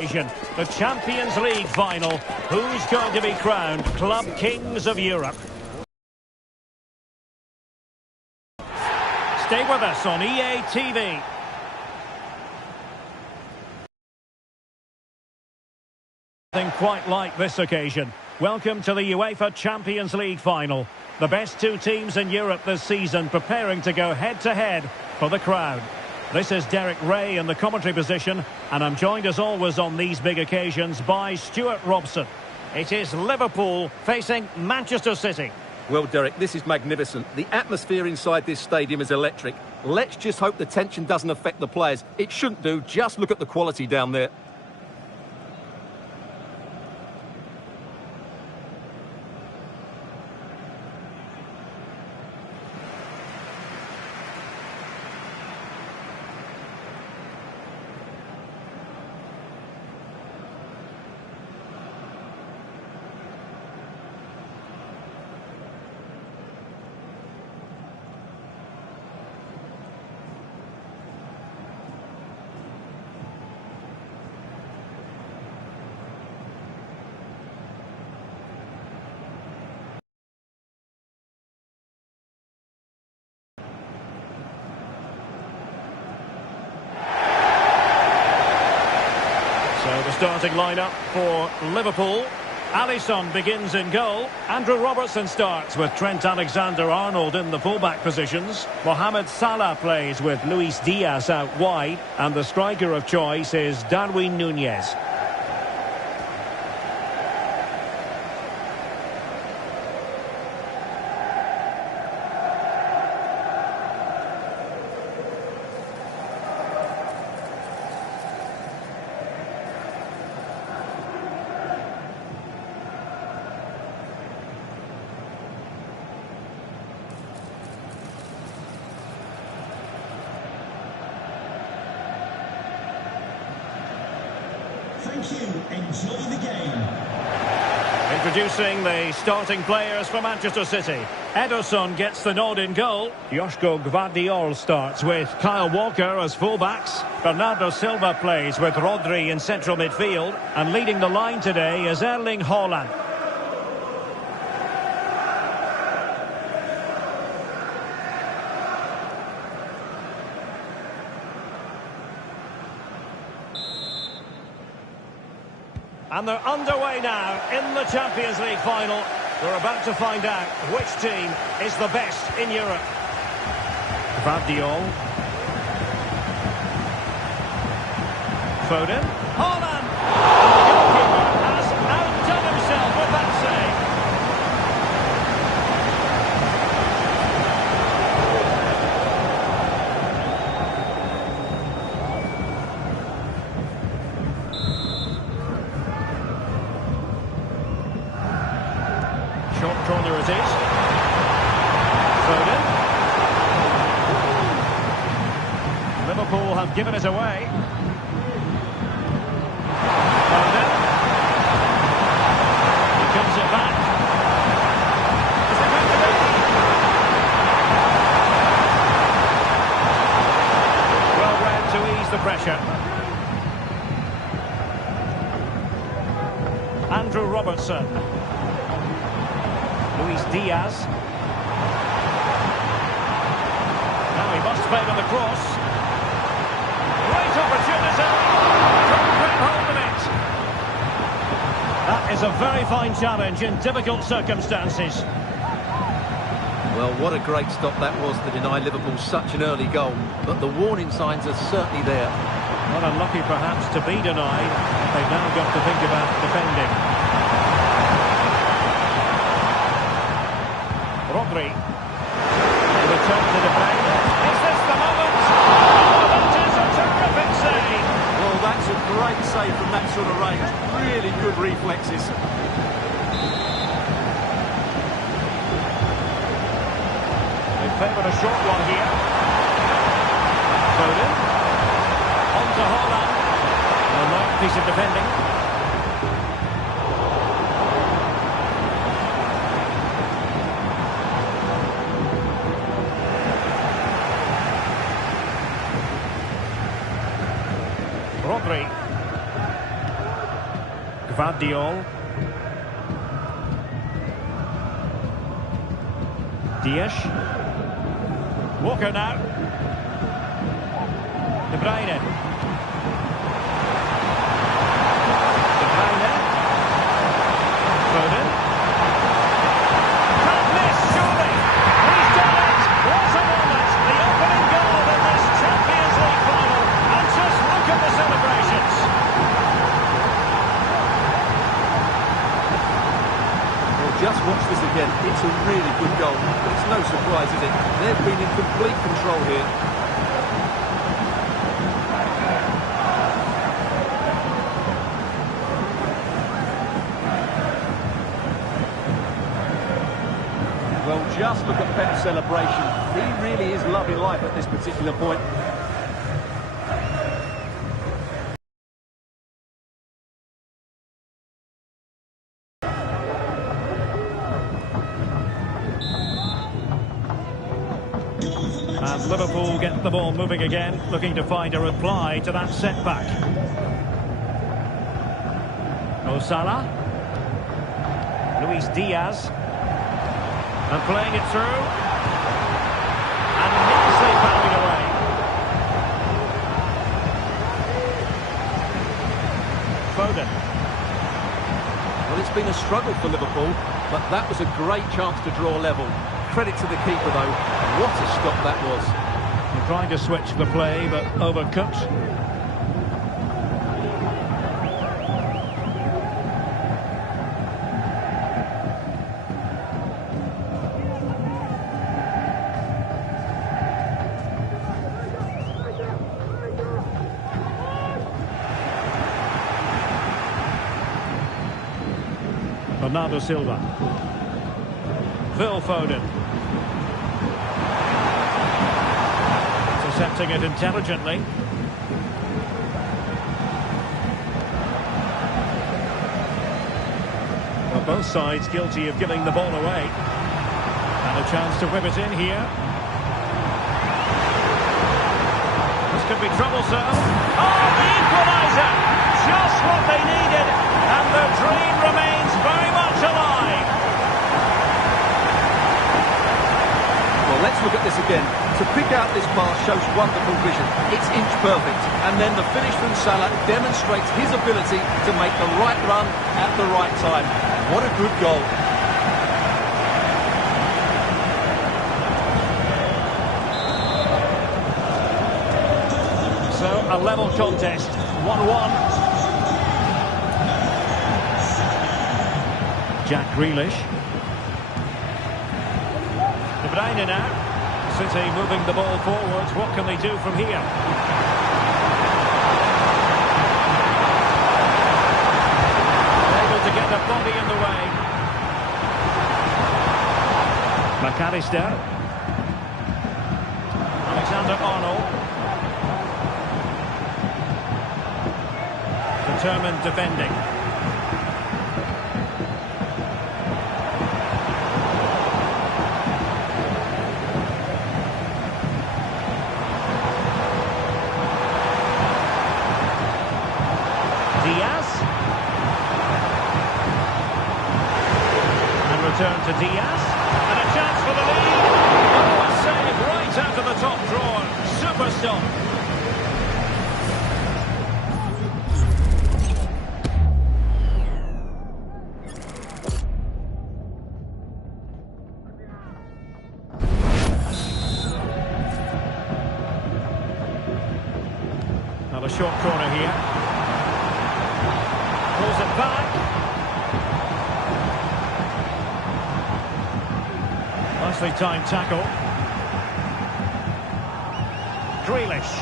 The Champions League final. Who's going to be crowned Club Kings of Europe? Stay with us on EA TV. Nothing quite like this occasion. Welcome to the UEFA Champions League final. The best two teams in Europe this season preparing to go head-to-head for the crown. This is Derek Ray in the commentary position, and I'm joined as always on these big occasions by Stuart Robson. It is Liverpool facing Manchester City. Well, Derek, this is magnificent. The atmosphere inside this stadium is electric. Let's just hope the tension doesn't affect the players. It shouldn't do. Just look at the quality down there. So the starting lineup for Liverpool. Alisson begins in goal. Andrew Robertson starts with Trent Alexander-Arnold in the fullback positions. Mohamed Salah plays with Luis Diaz out wide. And the striker of choice is Darwin Núñez. Thank you. Enjoy the game. Introducing the starting players for Manchester City. Ederson gets the nod in goal. Joško Gvardiol starts with Kyle Walker as fullbacks. Bernardo Silva plays with Rodri in central midfield. And leading the line today is Erling Haaland. And they're underway now in the Champions League final. We're about to find out which team is the best in Europe. Gvardiol. Foden. Haaland! And the goalkeeper has outdone himself with that save. Short corner it is. Foden. Liverpool have given it away. Foden. He comes it back. Is it going to be? Well read to ease the pressure. Andrew Robertson. Luis Diaz. Now he must play with the cross. Great opportunity. Couldn't grab hold of it. That is a very fine challenge in difficult circumstances. Well, what a great stop that was to deny Liverpool such an early goal. But the warning signs are certainly there. Not unlucky perhaps to be denied. They've now got to think about defending. Rodri. The top to defend. Is this the moment? Oh, that is a terrific save. Well, that's a great save from that sort of range. Really good reflexes. They favoured a short one here. Foden. On to Haaland. A nice piece of defending. Rodri. Gvardiol. Dias. Walker now. De Bruyne. De Bruyne. Foden. Can't miss, surely. He's done it. What a moment. The opening goal in this Champions League final. And just look at the celebrations. Well, just watch this again. It's a really good goal. But it's no surprise, is it? They've been in complete control here. Well, just look at Pep's celebration. He really is loving life at this particular point. And Liverpool get the ball moving again, looking to find a reply to that setback. Mo Salah. Luis Diaz. And playing it through. And nicely bowing away. Foden. Well, it's been a struggle for Liverpool, but that was a great chance to draw level. Credit to the keeper, though. What a stop that was. They're trying to switch the play, but overcooked. Bernardo Silva. Phil Foden. Intercepting it intelligently. Well, both sides guilty of giving the ball away. And a chance to whip it in here. This could be troublesome. Oh, the equaliser! Just what they needed. And the dream remains very much alive. Well, let's look at this again. To pick out this pass shows wonderful vision. It's inch perfect. And then the finish from Salah demonstrates his ability to make the right run at the right time. What a good goal. So, a level contest. 1-1. Jack Grealish. De Bruyne now. City moving the ball forwards. What can they do from here? Able to get the body in the way. McAllister. Alexander-Arnold. Determined defending. Turn to Diaz, and a chance for the lead. Oh, a save right out of the top drawer. Super stop. Now a short corner here. Pulls it back. Nicely timed tackle. Grealish.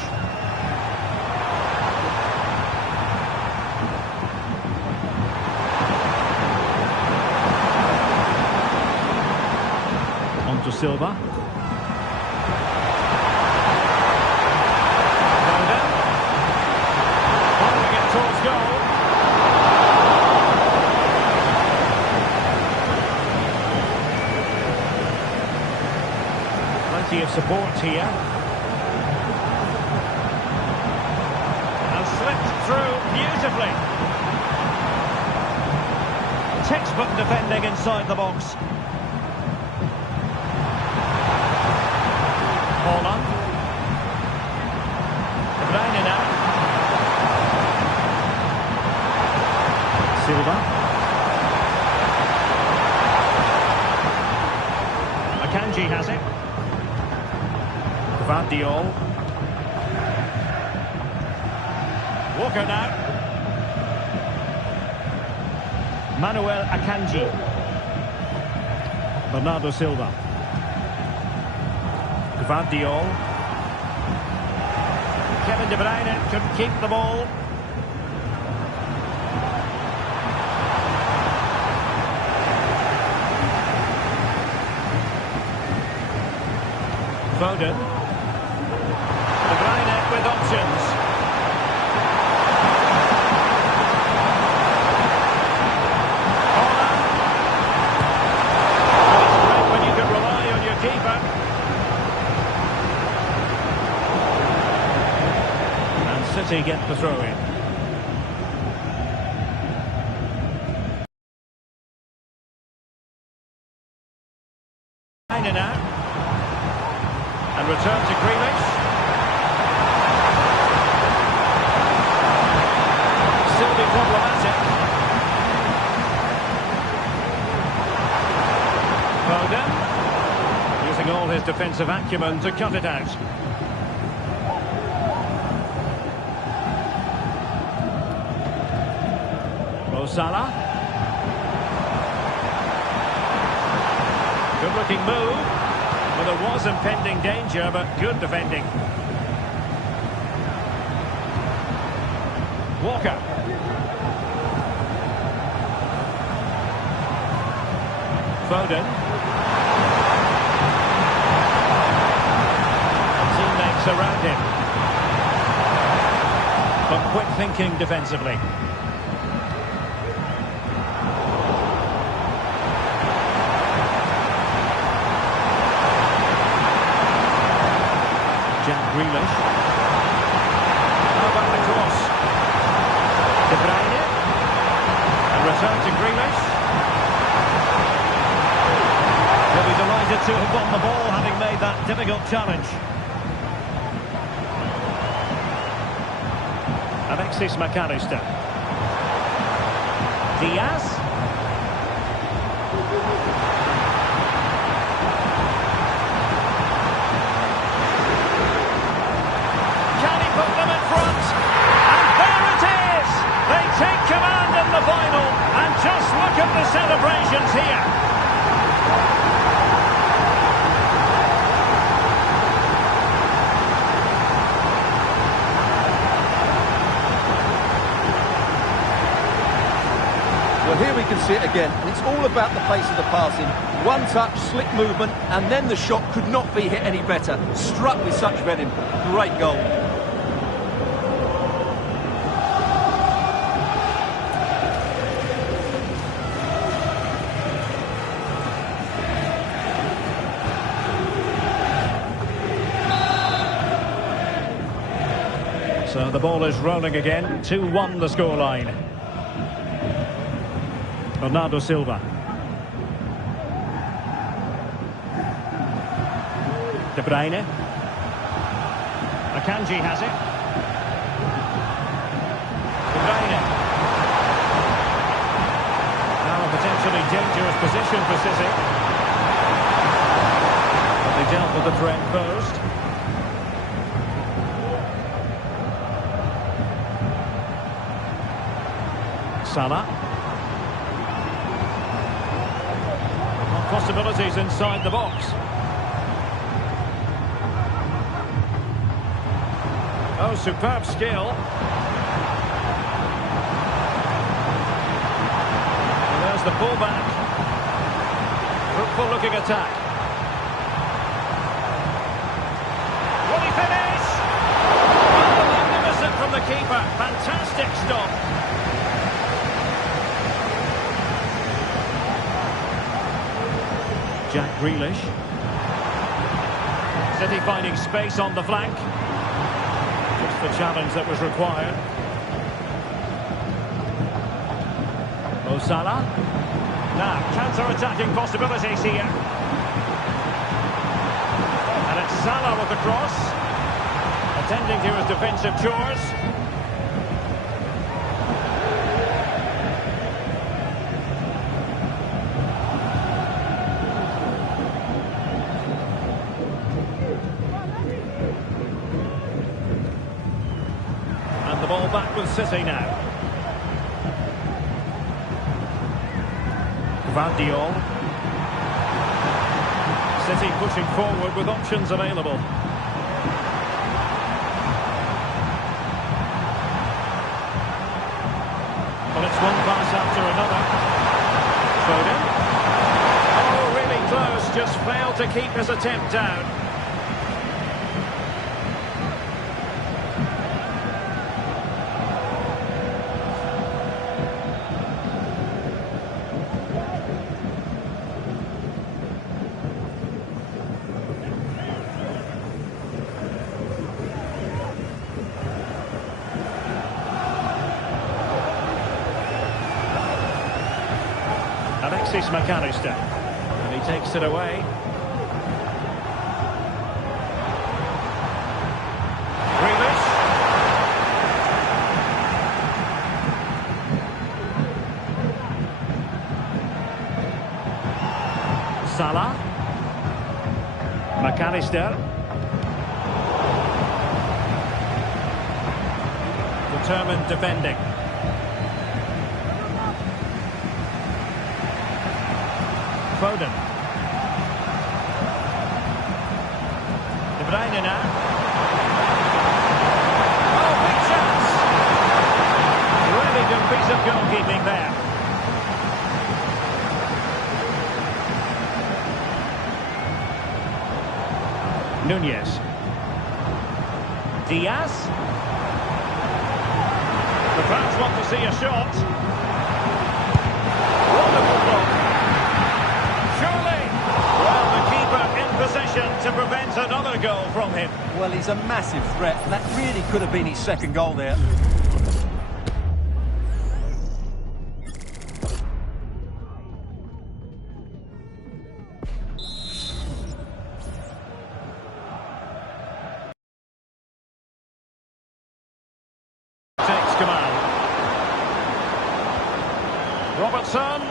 On to Silva. Foden. Following it towards goal. Plenty of support here. And slipped through beautifully. Textbook defending inside the box. Holland. De Bruyne now. Silva. Akanji has it. Guardiola. Walker now. Manuel Akanji. Bernardo Silva. Guardiola. Kevin De Bruyne couldn't keep the ball. Foden. De Bruyne with options. Holland. Oh, it's great when you can rely on your keeper. And City get the throw in. Now. And return to Grealish. Still be problematic. Foden. Using all his defensive acumen to cut it out. Mo Salah. Good looking move. Well, there was impending danger, but good defending. Walker. Foden. Teammates around him. But quick thinking defensively. Grealish. How about the cross? De Bruyne. And return to Grealish. He'll be delighted to have won the ball, having made that difficult challenge. Alexis McAllister. Diaz. Put them in front, and there it is! They take command in the final, and just look at the celebrations here. Well, here we can see it again, and it's all about the pace of the passing. One touch, slick movement, and then the shot could not be hit any better. Struck with such venom. Great goal. So the ball is rolling again. 2-1 the scoreline. Bernardo Silva. De Bruyne. Akanji has it. De Bruyne. Now a potentially dangerous position for City. But they dealt with the threat first. Salah. Possibilities inside the box. Oh, superb skill. And there's the fullback. Fruitful looking attack. Will he finish? Oh, magnificent from the keeper. Fantastic stop. Jack Grealish. City finding space on the flank. Just the challenge that was required. Mo Salah. Now, counter-attacking possibilities here. And it's Salah with the cross. Attending to his defensive chores. And the ball back with City now. Guardiola. City pushing forward with options available. Well, it's one pass after another. Foden. Oh, really close, just failed to keep his attempt down. Alexis McAllister, and he takes it away. Grealish. Salah. McAllister. Determined defending. Foden. De Bruyne now. Oh, big chance! Really good piece of goalkeeping there. Nunez. Diaz. The fans want to see a shot. Wonderful goal. Possession to prevent another goal from him. Well, he's a massive threat, and that really could have been his second goal there. Takes command. Robertson.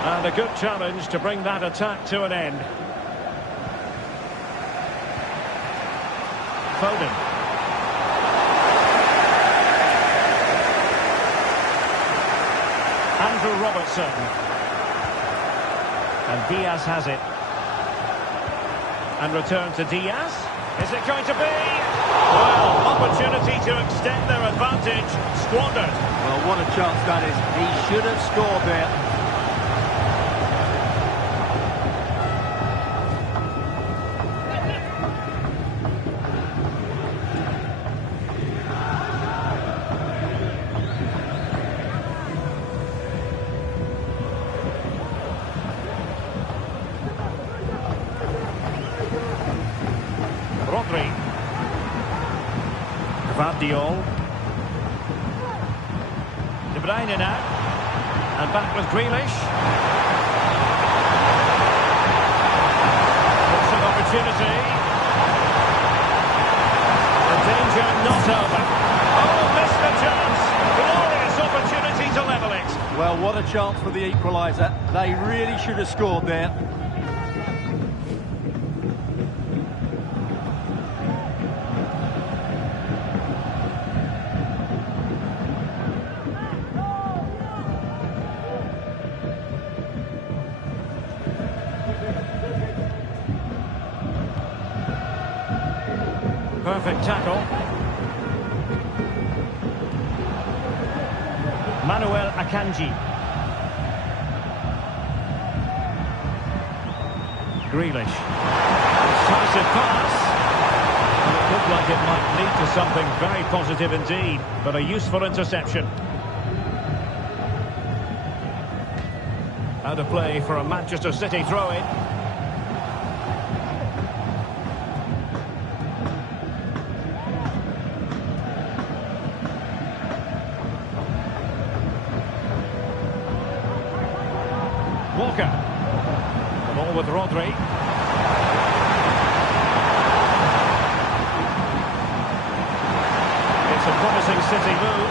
And a good challenge to bring that attack to an end. Foden. Andrew Robertson. And Diaz has it. And return to Diaz. Is it going to be? Well, opportunity to extend their advantage. Squandered. Well, what a chance that is. He should have scored there. Guardiola. De Bruyne now. And back with Grealish. It's an opportunity. The danger not over. Oh, missed the chance. Glorious opportunity to level it. Well, what a chance for the equaliser. They really should have scored there. Perfect tackle. Manuel Akanji. Grealish. Decisive pass. And it looked like it might lead to something very positive indeed, but a useful interception. Out of play for a Manchester City throw-in. with Rodri. It's a promising City move.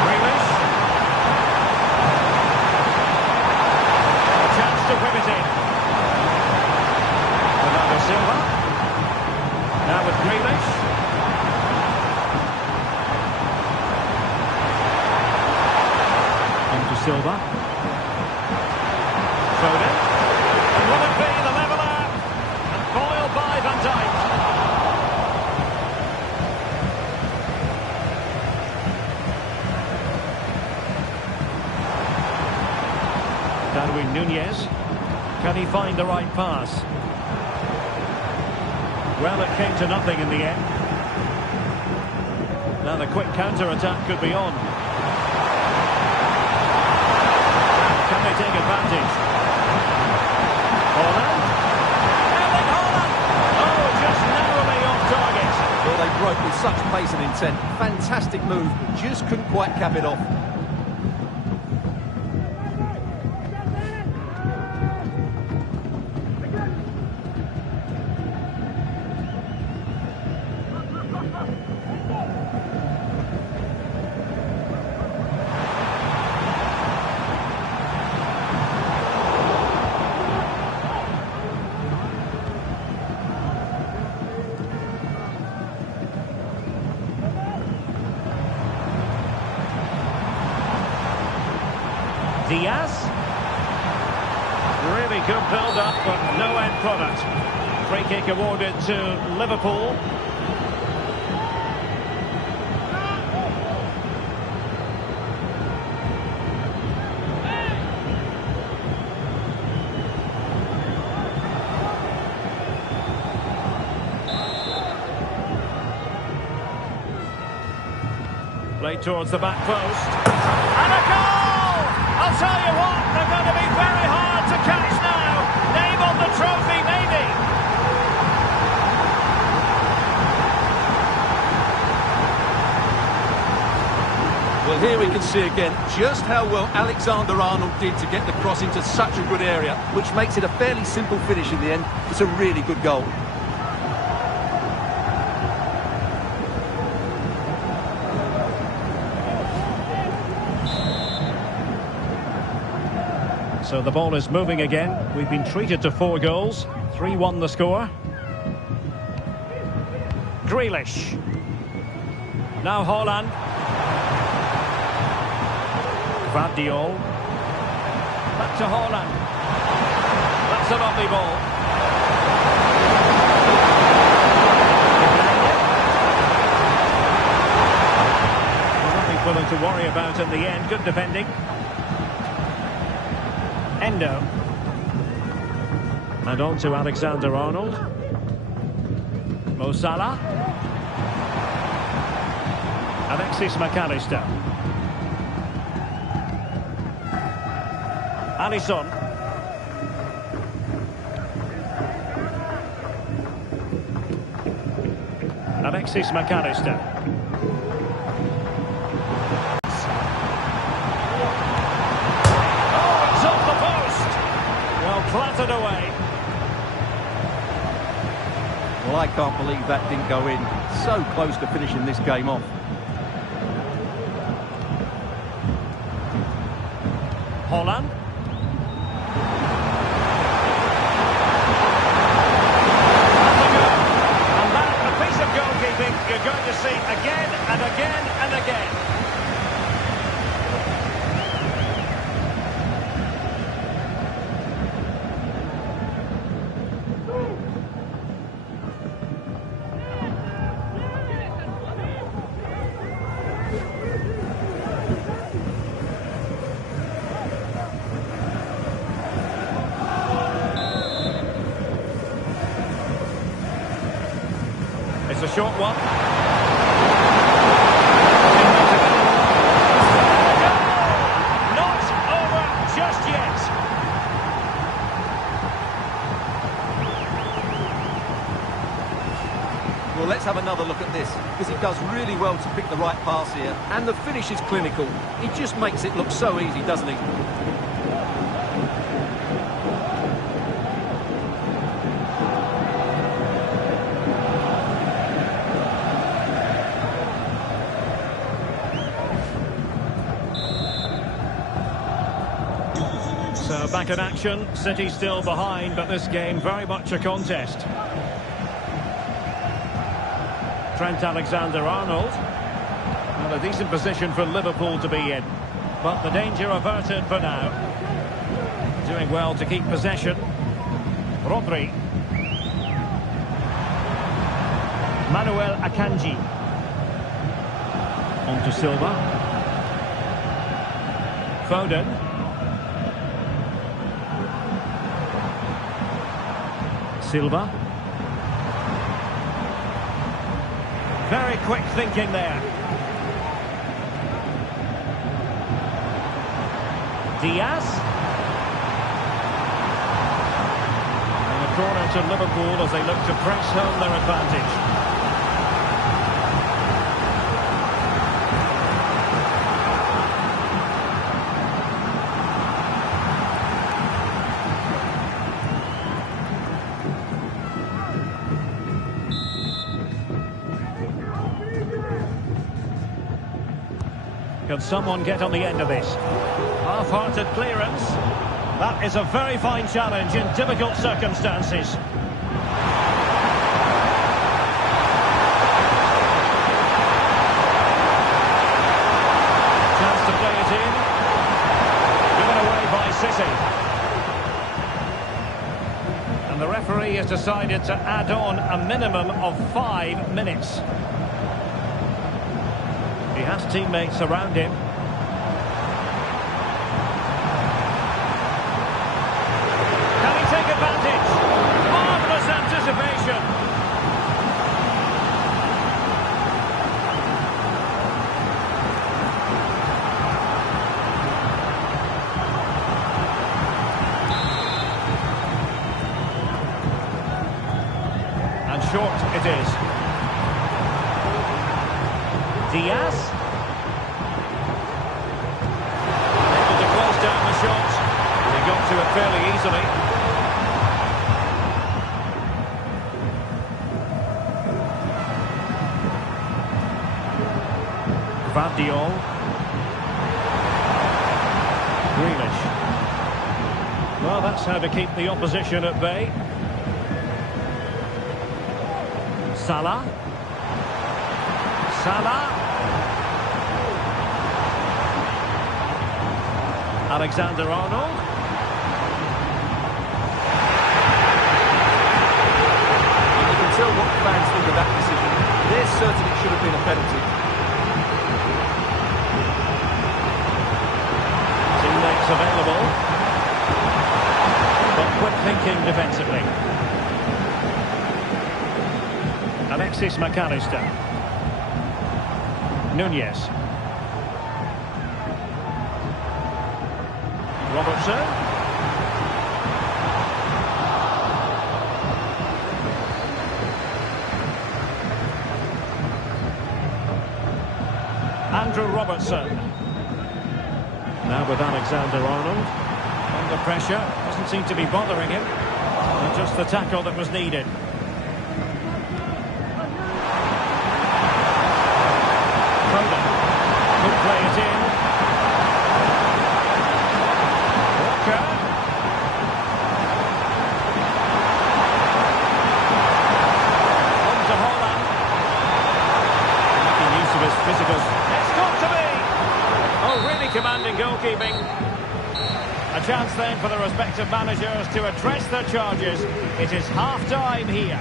Grealish. A chance to whip it in. Bernardo Silva. Now with Grealish. On to Silva. Foden. And will it be the leveller? And foiled by Van Dijk. Darwin Núñez. Can he find the right pass? Well, it came to nothing in the end. Now the quick counter-attack could be on. Can they take advantage? Haaland? Erling Haaland! Oh, just narrowly off target. Well, they broke with such pace and intent. Fantastic move, just couldn't quite cap it off. Diaz. Really good build-up, but no end product. Free kick awarded to Liverpool. Played towards the back post. And a goal! I'll tell you what, they're going to be very hard to catch now. Name on the trophy, maybe. Well, here we can see again just how well Alexander-Arnold did to get the cross into such a good area, which makes it a fairly simple finish in the end. It's a really good goal. So the ball is moving again. We've been treated to 4 goals. 3-1 the score. Grealish. Now Haaland. Guardiola. Back to Haaland. That's a lovely ball. Nothing for them to worry about in the end. Good defending. Endo. And on to Alexander-Arnold. Mo Salah. Alexis McAllister. Alisson. Alexis McAllister. Clattered away. Well, I can't believe that didn't go in. So close to finishing this game off. Haaland. And that, a piece of goalkeeping you're going to see again and again and again. It's a short one. Not over just yet. Well, let's have another look at this, because he does really well to pick the right pass here, and the finish is clinical. He just makes it look so easy, doesn't he? Back in action, City still behind, but this game very much a contest. Trent Alexander-Arnold. Well, a decent position for Liverpool to be in, but the danger averted for now. Doing well to keep possession. Rodri. Manuel Akanji. On to Silva. Foden. Silva. Very quick thinking there. Diaz. And a corner to Liverpool as they look to press home their advantage. Can someone get on the end of this? Half-hearted clearance. That is a very fine challenge in difficult circumstances. Chance to play it in. Given away by City. And the referee has decided to add on a minimum of 5 minutes. He has teammates around him. Can he take advantage? Marvellous anticipation. And short it is. Diaz. Able to close down the shot. He got to it fairly easily. Gvardiol. Grealish. Well, that's how to keep the opposition at bay. Salah. Salah. Alexander-Arnold. You can tell what fans think of that decision. They're certain it should have been a penalty. Teammates available. But quick thinking defensively. Alexis McAllister. Nunez. Robertson. Andrew Robertson. Now with Alexander-Arnold. Under pressure. Doesn't seem to be bothering him. And just the tackle that was needed. Foden. Could play it in. Physical. It's got to be! Oh, really commanding goalkeeping. A chance then for the respective managers to address their charges. It is half-time here.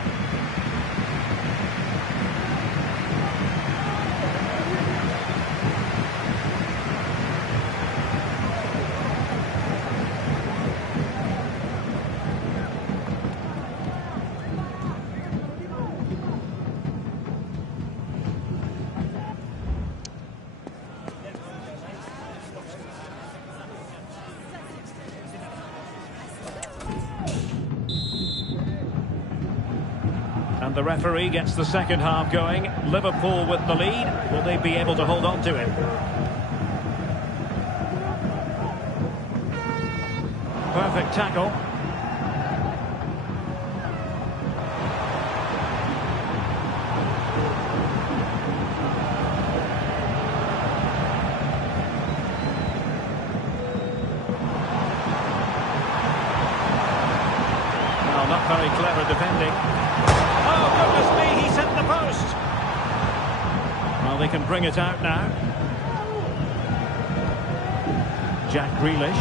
And the referee gets the second half going. Liverpool with the lead. Will they be able to hold on to it? Perfect tackle. good defending. Oh, goodness me, he's hit the post. Well, they can bring it out now. Jack Grealish.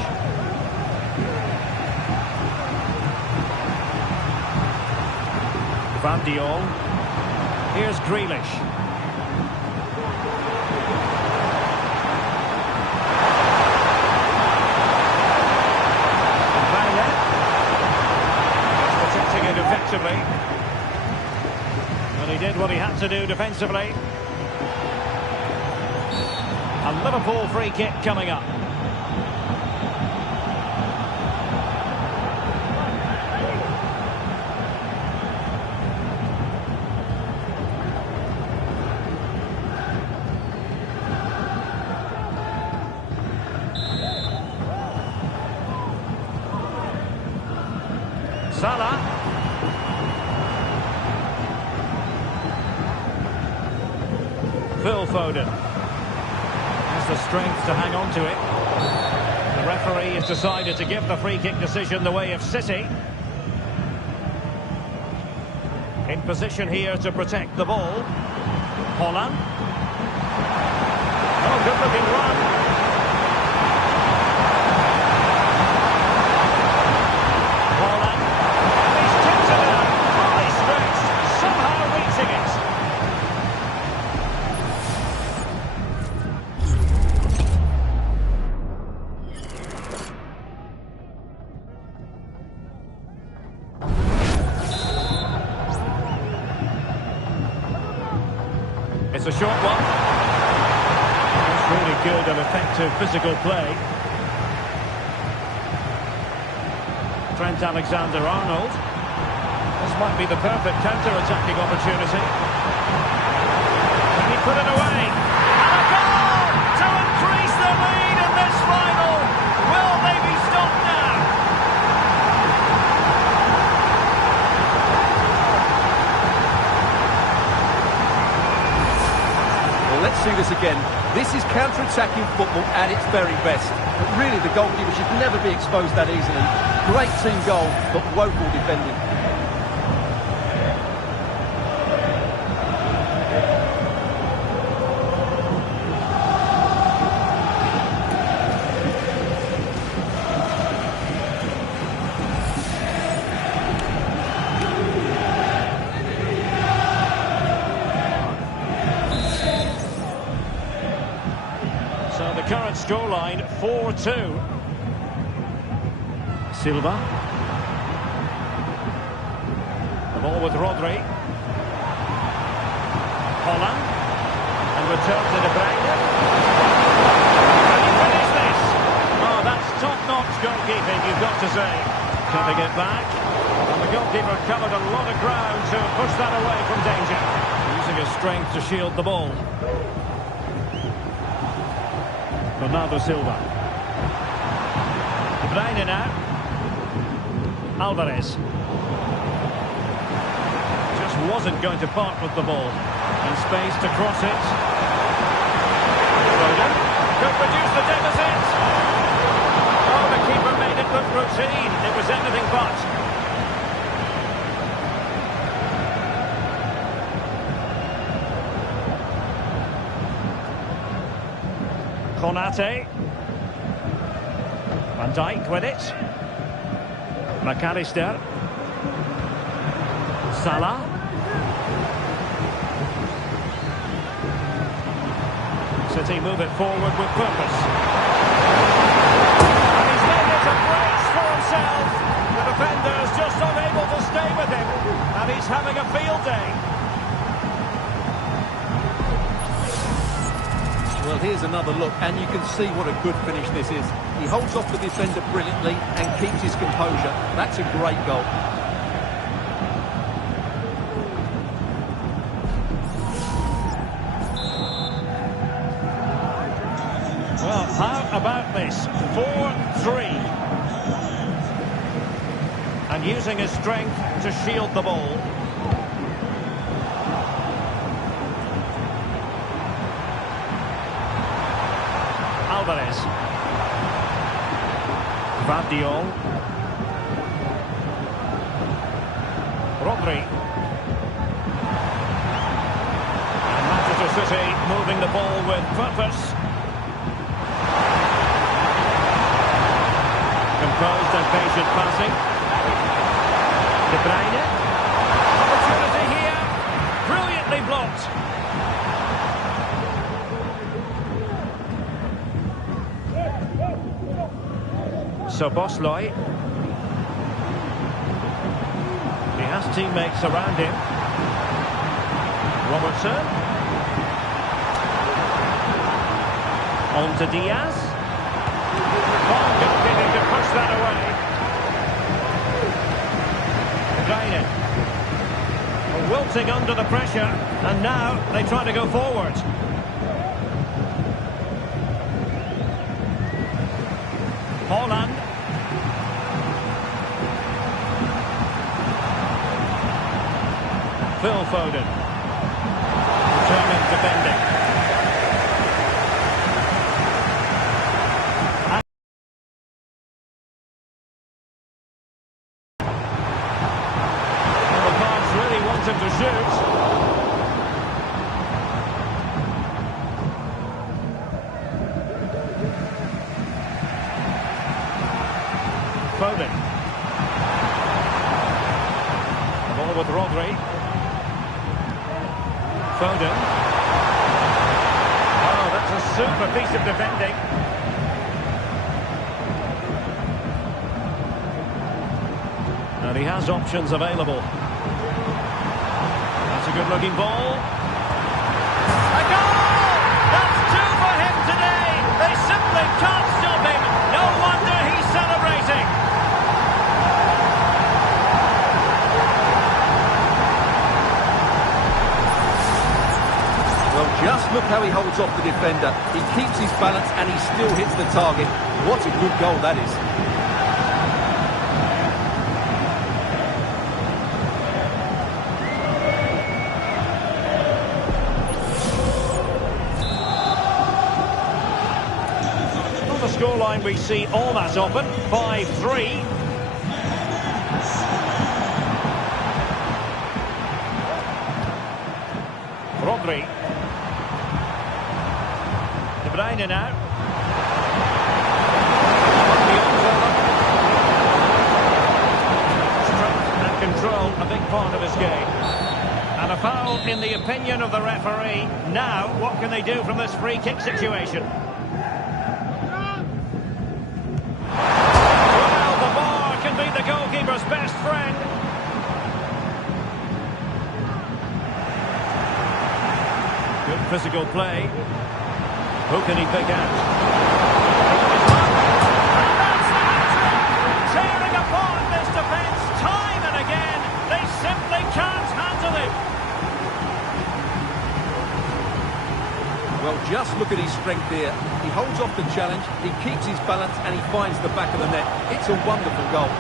Van Diol. Here's Grealish. Protecting it effectively. And he did what he had to do defensively. A Liverpool free kick coming up. Salah. Phil Foden has the strength to hang on to it. The referee has decided to give the free kick decision the way of City. In position here to protect the ball. Holland. Oh, good looking run. It's a short one. It's really good and effective physical play. Trent Alexander-Arnold. This might be the perfect counter-attacking opportunity. Can he put it away? And a goal to increase the lead in this final. Will they be stopped now? Let's see this again. This is counter-attacking football at its very best. But really, the goalkeeper should never be exposed that easily. Great team goal, but woeful defending. Current scoreline 4-2. Silva. The ball with Rodri. Holland. And return to De Bruyne. Can he finish this? Oh, that's top-notch goalkeeping, you've got to say. Cutting it back. And the goalkeeper covered a lot of ground to push that away from danger. Using his strength to shield the ball. Bernardo Silva. De Bruyne now. Alvarez. Just wasn't going to part with the ball. In space to cross it. Foden could reduce the deficit. Oh, the keeper made it look routine. It was anything but. Konate. Van Dijk with it. McAllister. Salah. City move it forward with purpose. And he's made it a brace for himself. The defender's just unable to stay with him. And he's having a field day. Well, here's another look, and you can see what a good finish this is. He holds off the defender brilliantly and keeps his composure. That's a great goal. Well, how about this? 4-3. And using his strength to shield the ball. Alvarez. Van Diol. Rodri. And Manchester City moving the ball with purpose. Composed and patient passing. De Bruyne. Opportunity here. Brilliantly blocked. Szoboszlai. He has teammates around him. Robertson. On to Diaz. Oh, just needing to push that away. Bruyne. Wilting under the pressure, and now they try to go forward. Haaland. Phil Foden. Determined defending. The Cards really want him to shoot. Foden. The ball with Rodri. Foden. Oh, that's a super piece of defending. And he has options available. That's a good-looking ball. A goal! That's two for him today. They simply can't stop him. No wonder he's celebrating. Well, just look how he holds off the defender. He keeps his balance and he still hits the target. What a good goal that is. On the scoreline we see all that often. 5-3. Rodri. De Bruyne now. Strength and control, a big part of his game. And a foul in the opinion of the referee. Now, what can they do from this free kick situation? Well, the bar can be the goalkeeper's best friend. Good physical play. Who can he pick out? And that's the hat-trick! Tearing apart this defence time and again. They simply can't handle it. Well, just look at his strength here. He holds off the challenge, he keeps his balance and he finds the back of the net. It's a wonderful goal.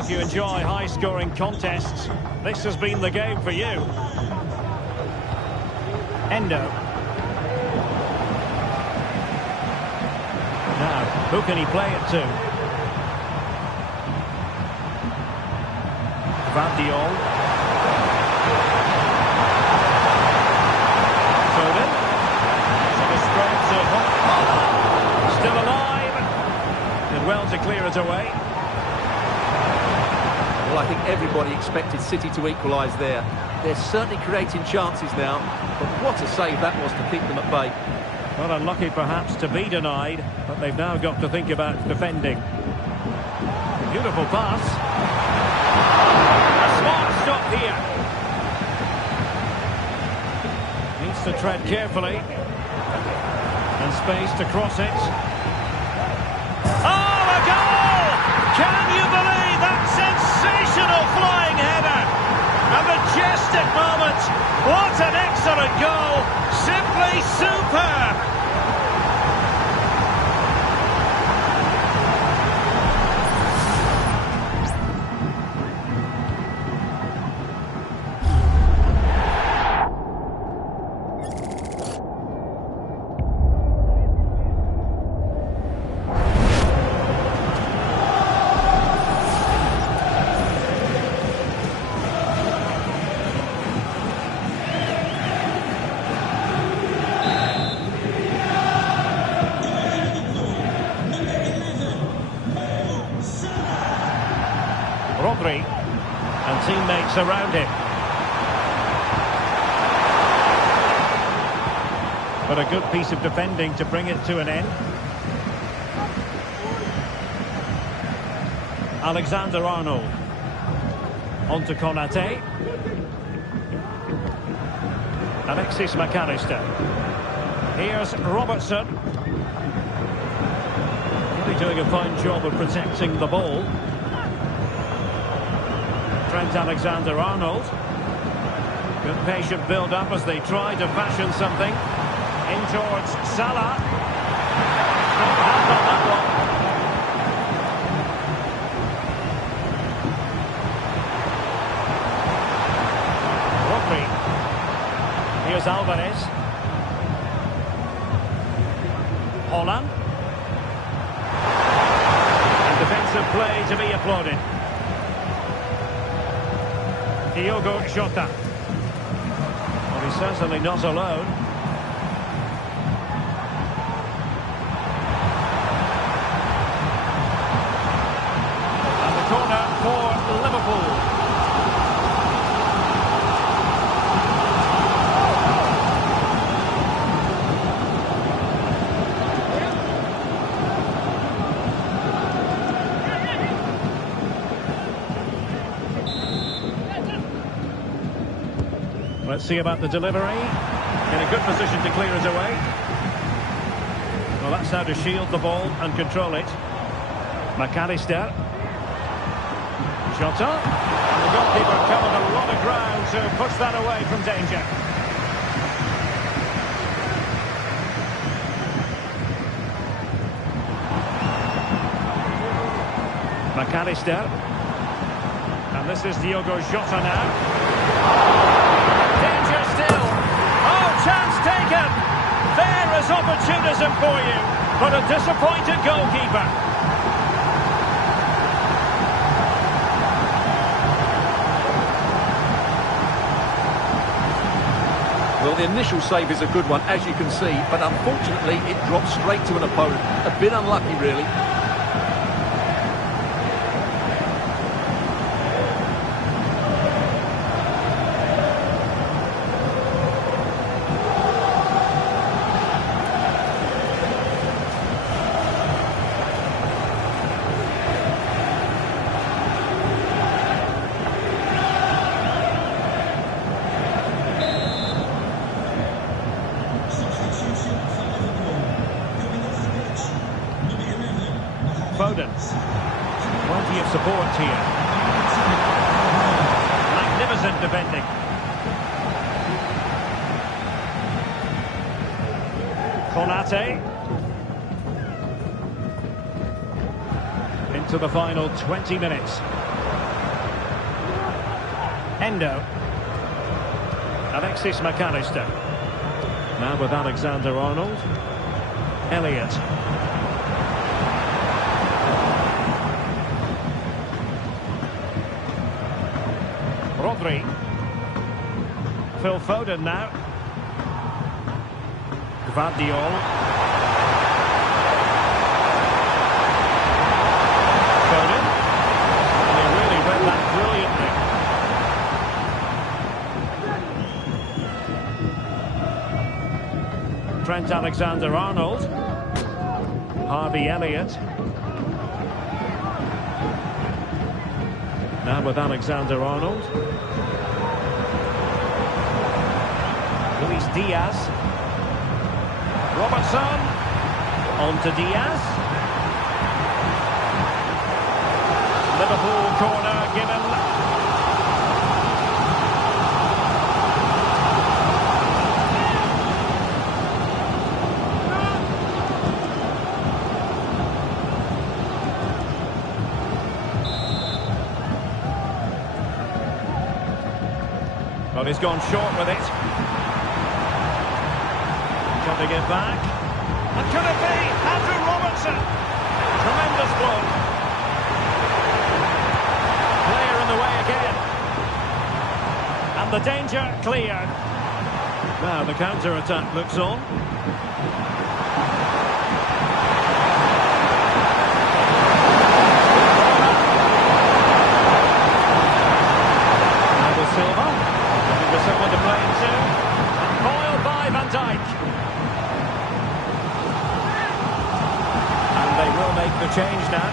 If you enjoy high-scoring contests, this has been the game for you. Endo. Now, who can he play it to? Gvardiol. Foden. So the straight to Haaland. Still alive. Did well to clear it away. Well, I think everybody expected City to equalise there. They're certainly creating chances now, but what a save that was to keep them at bay. Well, unlucky perhaps to be denied, but they've now got to think about defending. Beautiful pass. A smart stop here. Needs to tread carefully. And space to cross it. Oh, a goal! Can you believe that sensational flying header? A majestic moment. What an excellent goal. Simply superb. And teammates around him. But a good piece of defending to bring it to an end. Alexander-Arnold. On to Konate. Alexis McAllister. Here's Robertson. Really doing a fine job of protecting the ball. Trent Alexander-Arnold. Good patient build-up as they try to fashion something. In towards Salah. Strong hand on that one. Rodri. Here's Alvarez. Holland. And defensive play to be applauded. Diogo Jota. Well, he's certainly not alone. And the corner for Liverpool. Let's see about the delivery. In a good position to clear it away. Well, that's how to shield the ball and control it. McAllister. Jota. And the goalkeeper covered a lot of ground to push that away from danger. McAllister. And this is Diogo Jota now. Danger still. Oh, chance taken. There is opportunism for you, but a disappointed goalkeeper. Well, the initial save is a good one, as you can see, but unfortunately it dropped straight to an opponent. A bit unlucky, really. Foden. Plenty of support here. Magnificent defending. Konate. Into the final 20 minutes. Endo. Alexis McAllister. Now with Alexander-Arnold. Elliott. Rodri. Phil Foden now. Gvardiol. Foden. And he really read that brilliantly. Trent Alexander-Arnold. Harvey Elliott. Now with Alexander-Arnold. Luis Diaz. Robertson. On to Diaz. Liverpool corner given. Well, he's gone short with it. Cutting it back. And could it be Andrew Robertson? Tremendous blow. Player in the way again. And the danger cleared. Now the counter-attack looks on. change now.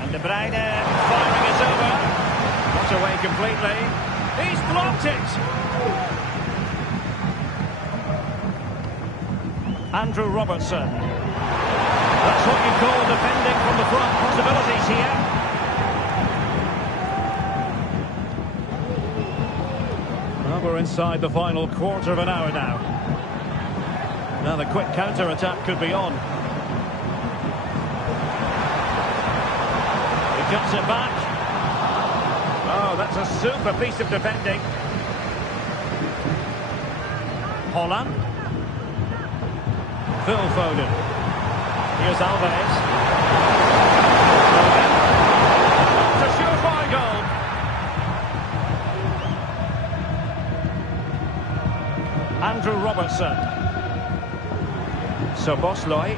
And De Bruyne firing it over. Not away completely. He's blocked it. Andrew Robertson. That's what you call defending from the front. Possibilities here. Well, we're inside the final quarter of an hour now. Now the quick counter-attack could be on. He cuts it back. Oh, that's a super piece of defending. Holland. Phil Foden. Here's Alvarez. It's a surefire goal. Andrew Robertson. Szoboszlai.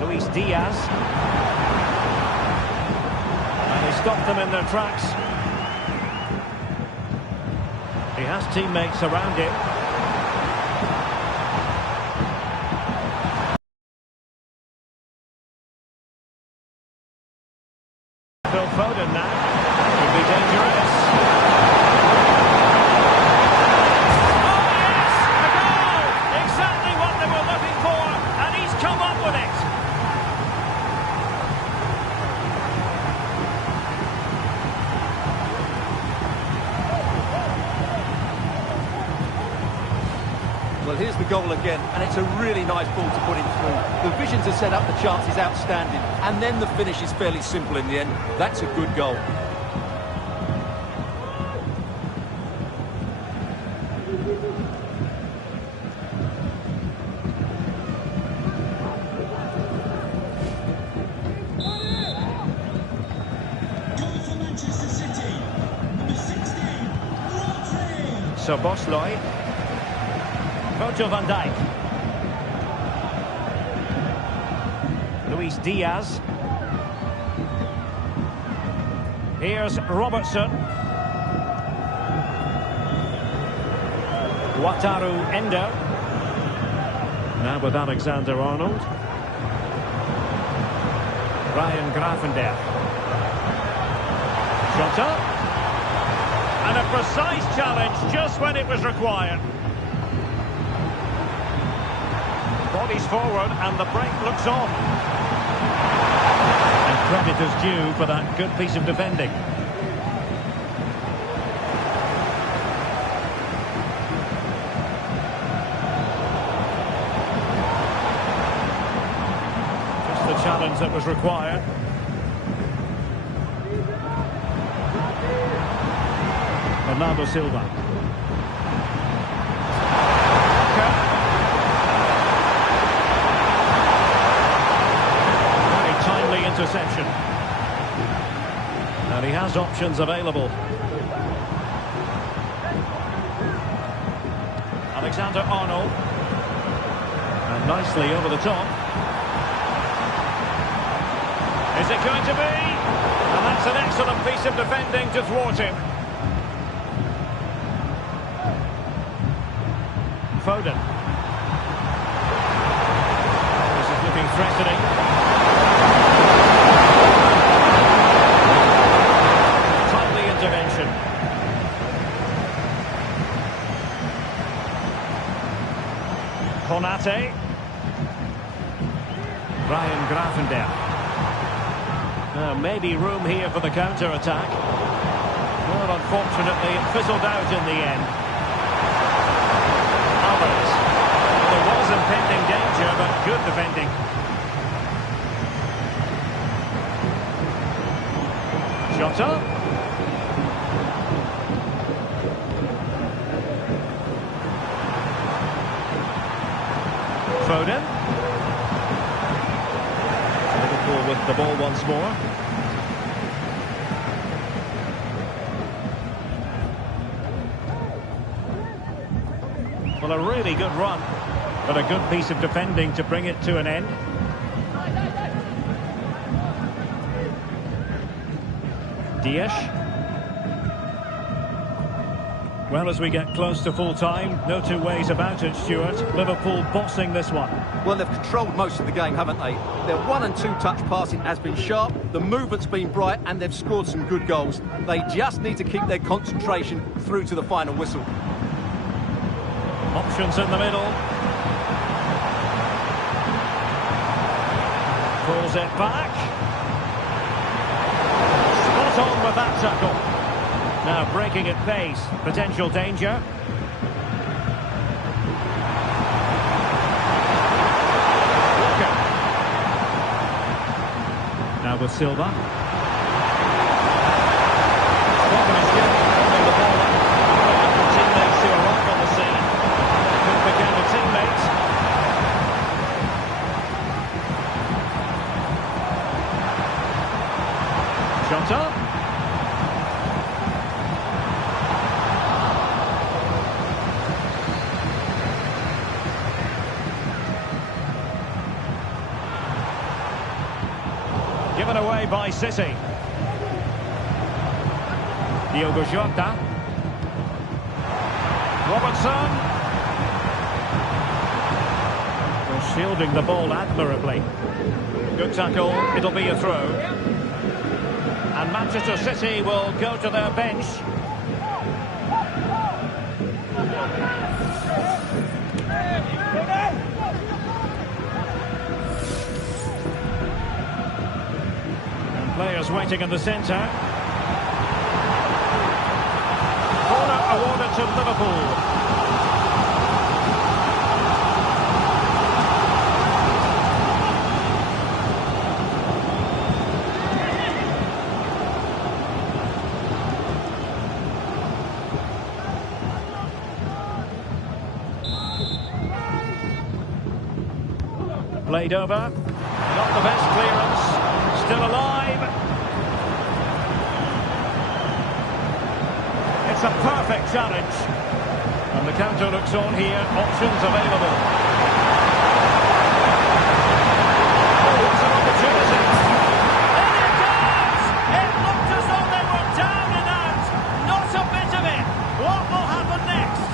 Luis Diaz. And he stopped them in their tracks. He has teammates around him. Phil Foden now. Could be dangerous. Oh yes! A goal! Exactly what they were looking for, and he's come up with it. Well, here's the goal again, and it's a really nice ball to put him through. The vision to set up the chance is outstanding, and then the finish is fairly simple in the end. That's a good goal. Goal for Manchester City. Number 16, Rodri. Szoboszlai. Virgil van Dijk. Luis Diaz. Here's Robertson. Wataru Endo. Now with Alexander-Arnold. Ryan Gravenberch. Shot up. And a precise challenge just when it was required. Bodies forward and the break looks on. And credit is due for that good piece of defending. Just the challenge that was required. Bernardo Silva. Interception. And he has options available. Alexander-Arnold. And nicely over the top. Is it going to be? And that's an excellent piece of defending to thwart him. Foden. This is looking threatening. Intervention. Konate. Ryan Gravenberch. Maybe room here for the counter-attack. Well, unfortunately, it fizzled out in the end. Alvarez. There was impending danger, but good defending. Jota. Foden. Liverpool with the ball once more. Well, a really good run. But a good piece of defending to bring it to an end. Dias. Well, as we get close to full time, no two ways about it, Stuart. Liverpool bossing this one. Well, they've controlled most of the game, haven't they? Their 1- and 2-touch passing has been sharp, the movement's been bright, and they've scored some good goals. They just need to keep their concentration through to the final whistle. Options in the middle. Pulls it back. Spot on with that tackle. Now breaking at pace. Potential danger. Walker. Now with Silva. Stephen is good. Holding the ball up. Teammates who arrive on the scene. Could become a teammate. Jota. Given away by City. Diogo Jota. Robertson. Well, shielding the ball admirably. Good tackle. It'll be a throw. And Manchester City will go to their bench. And players waiting in the centre. Corner awarded to Liverpool. Played over. Not the best clearance. Still alive. It's a perfect challenge. And the counter looks on here. Options available. Oh, it's an opportunity. And it goes! It looked as though they were down and out. Not a bit of it. What will happen next?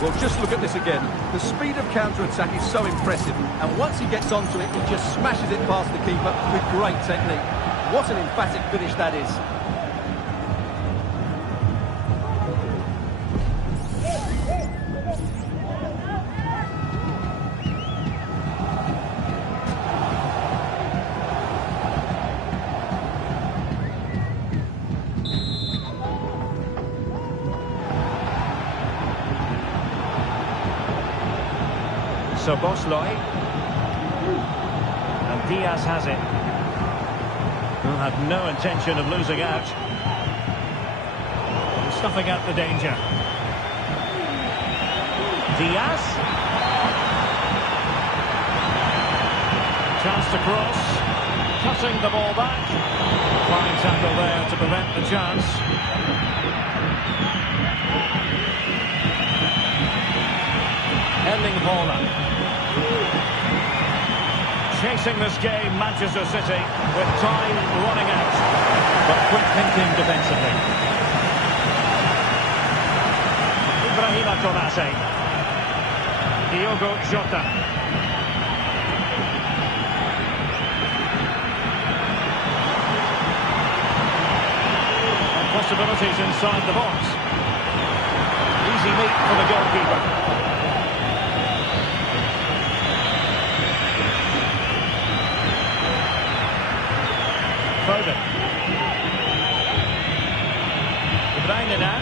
Well, just look at this again. The speed of counter-attack is so impressive, and once he gets onto it, he just smashes it past the keeper with great technique. What an emphatic finish that is. So Bosley. And Diaz has it. Who had no intention of losing out. And snuffing out the danger. Diaz. Chance to cross. Cutting the ball back. Fine tackle there to prevent the chance. Erling Haaland. Chasing this game, Manchester City, with time running out. But quick thinking defensively. Ibrahima Konate. Diogo Jota. And possibilities inside the box. Easy meat for the goalkeeper. Foden. De Bruyne now.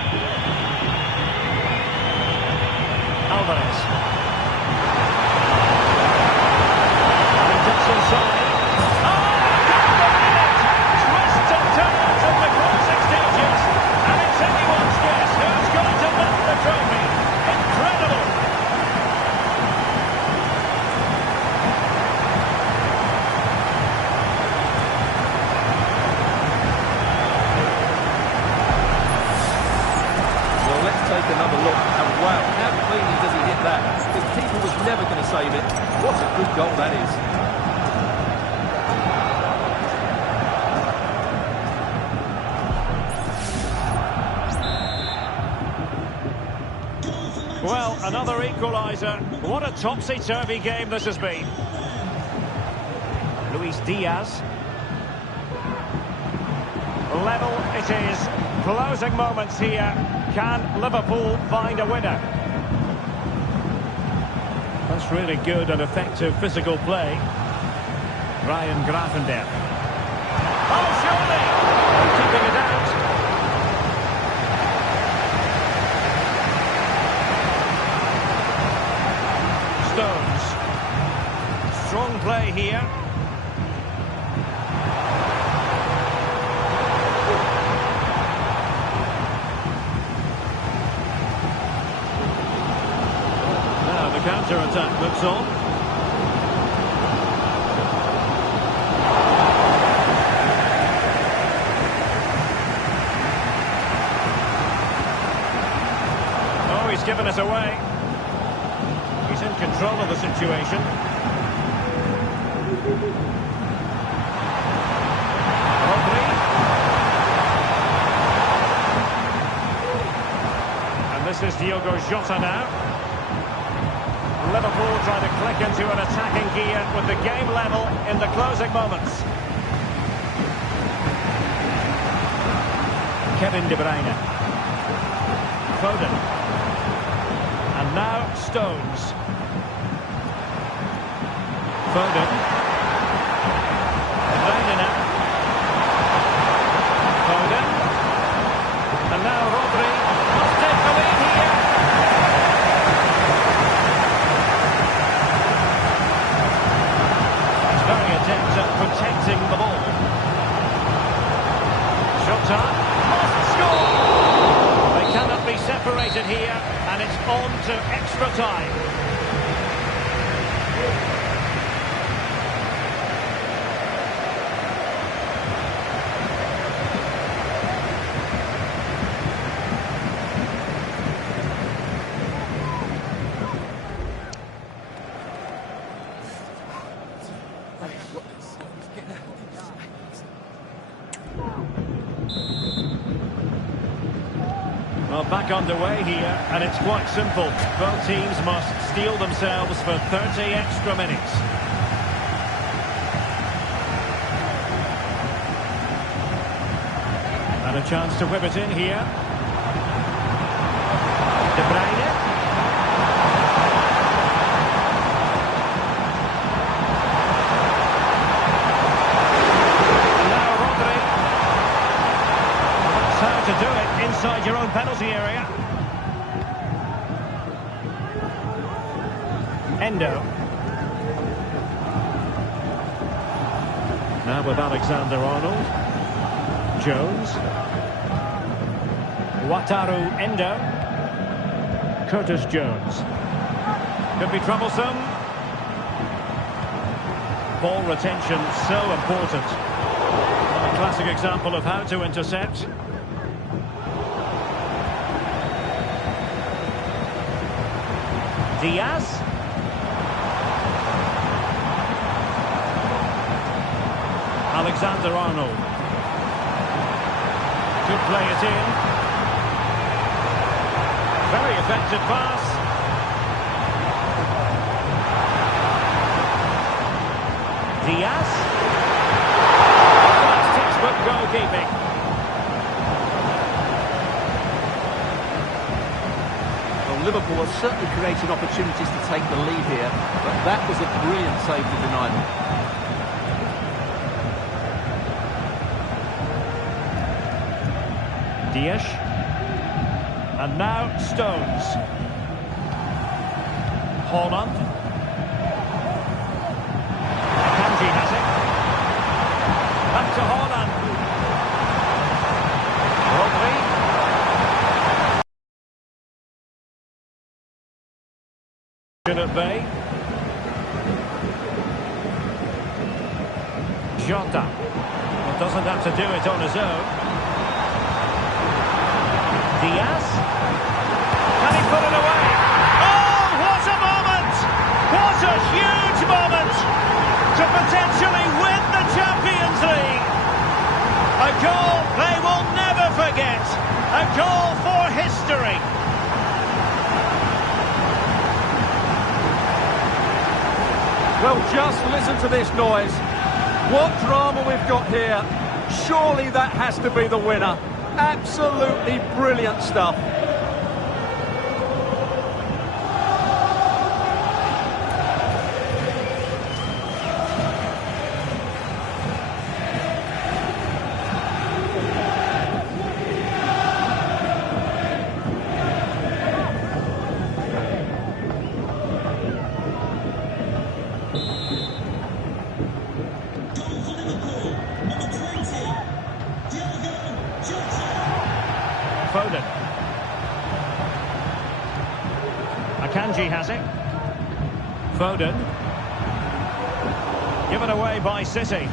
Alvarez. And gets inside. Oh, can't believe it! Twists and turns in the closing stages. And it's anyone's guess who's going to lift the trophy. Incredible! another equaliser. What a topsy-turvy game this has been. Luis Diaz. Level it is. Closing moments here. Can Liverpool find a winner? That's really good and effective physical play. Ryan Gravenberch. Oh, surely! Keeping it out. Stones. Strong play here. Now the counter-attack looks on. He's given us away. He's in control of the situation. Rodri. And this is Diogo Jota now. Liverpool trying to click into an attacking gear with the game level in the closing moments. Kevin De Bruyne. Foden. And now Stones. Foden. Reina. Foden. And now Rodri must take the lead here. He's very adept at protecting the ball. Jota must score. They cannot be separated here. And it's on to extra time. Well, back underway here, and it's quite simple. Both teams must steel themselves for 30 extra minutes. And a chance to whip it in here. De Bruyne. And now Rodri. That's how to do it. Inside your own penalty area. Endo. Now with Alexander-Arnold. Jones. Wataru Endo. Curtis Jones. Could be troublesome. Ball retention so important. A classic example of how to intercept. Diaz. Alexander-Arnold. Could play it in. Very effective pass. Diaz. Oh, that's textbook goalkeeping. Liverpool have certainly created opportunities to take the lead here, but that was a brilliant save to deny them. Diaz. And now Stones. Haaland. Akanji has it. Back to Haaland. Rodri. At bay. Jota. Well, doesn't have to do it on his own. Diaz. Can he put it away? Oh, what a moment! What a huge moment to potentially win the Champions League. A goal they will never forget. A goal for history. Well, just listen to this noise. What drama we've got here. Surely that has to be the winner. Absolutely brilliant stuff. Foden. Akanji has it. Foden. Given away by City.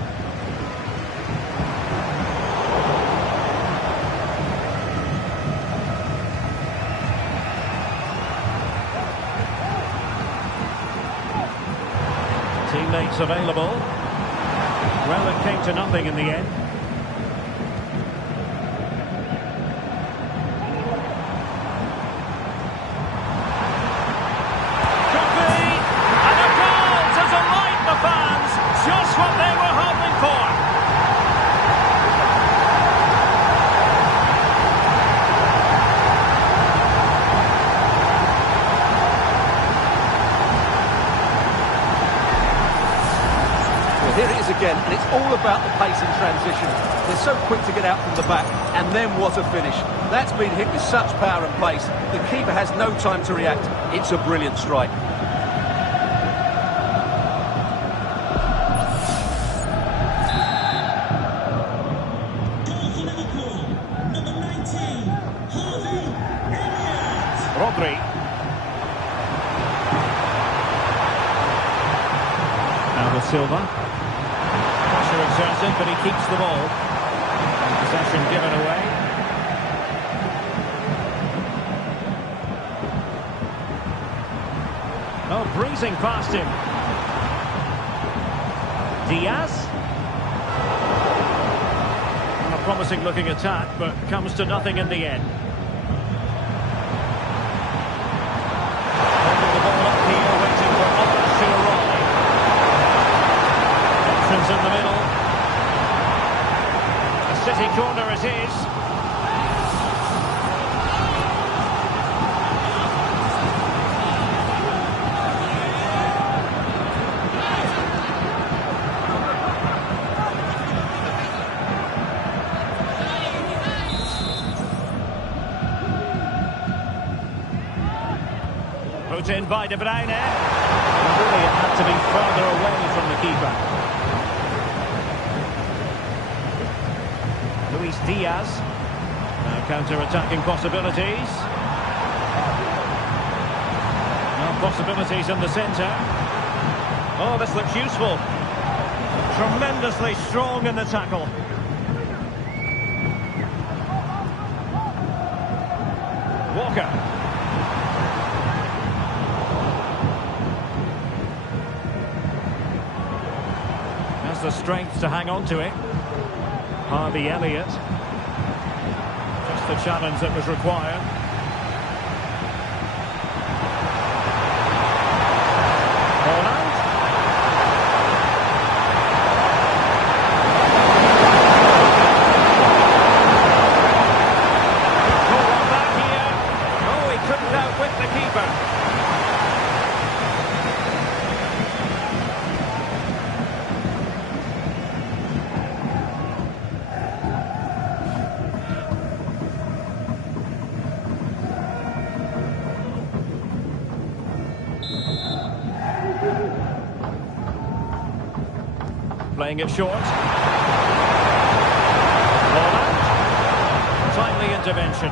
Teammates available. Well, it came to nothing in the end. Just what they were hoping for. Well, here it is again, and it's all about the pace in transition. They're so quick to get out from the back, and then what a finish. That's been hit with such power and pace. The keeper has no time to react. It's a brilliant strike. Rodri. Now with Silva. Pressure exerted, but he keeps the ball. Possession given away. Oh, breezing past him. Diaz. A promising looking attack, but comes to nothing in the end. In the middle. A City corner it is. Put in by De Bruyne. Really, it had to be further away from the keeper. Luis Diaz. Now counter-attacking possibilities. Now possibilities in the centre. Oh, this looks useful. Tremendously strong in the tackle. Walker. Has the strength to hang on to it. Harvey Elliott. Just the challenge that was required. Holland. Goal on back here. Oh, he couldn't outwit the keeper. Playing it short. Holland. Timely intervention.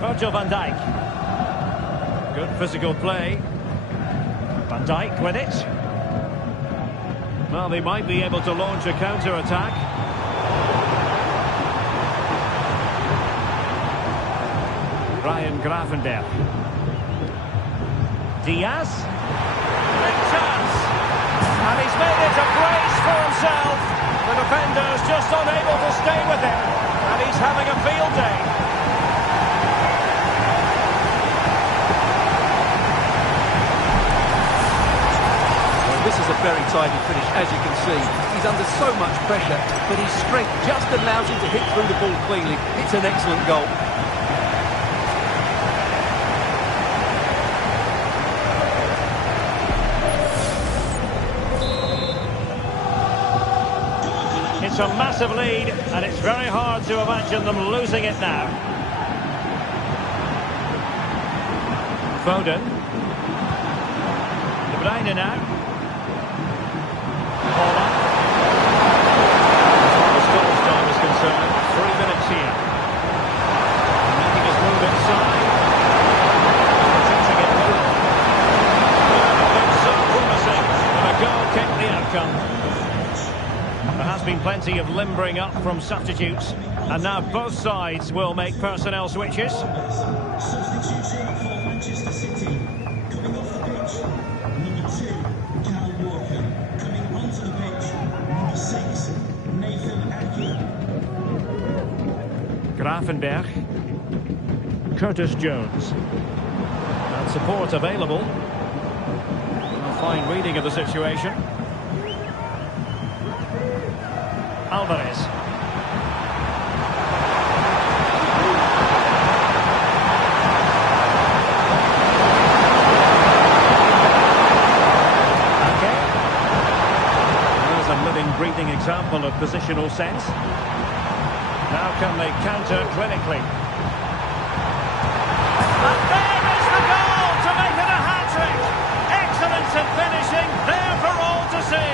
Virgil van Dijk. Good physical play. Van Dijk with it. Well, they might be able to launch a counter-attack. Ryan Gravenberch. Diaz. Big chance. And he's made it a brace for himself. The defender's just unable to stay with him. And he's having a field day. is a very tidy finish, as you can see. He's under so much pressure, but his strength just allows him to hit through the ball cleanly. It's an excellent goal. It's a massive lead, and it's very hard to imagine them losing it now. Foden. De Bruyne now. Holland. As far as goal time is concerned, 3 minutes here. Making his move inside. Protecting it well. Looks so promising, and a goal kicked the outcome. There has been plenty of limbering up from substitutes, and now both sides will make personnel switches. Substitution for Manchester City. Coming off the pitch, number 2, Kyle Walker. Coming onto the pitch, number 6, Nathan Ake. Gravenberg. Curtis Jones. And support available. A fine reading of the situation. Alvarez. There's a living, breathing example of positional sense. Now can they counter clinically? And there is the goal to make it a hat-trick! Excellence in finishing, there for all to see.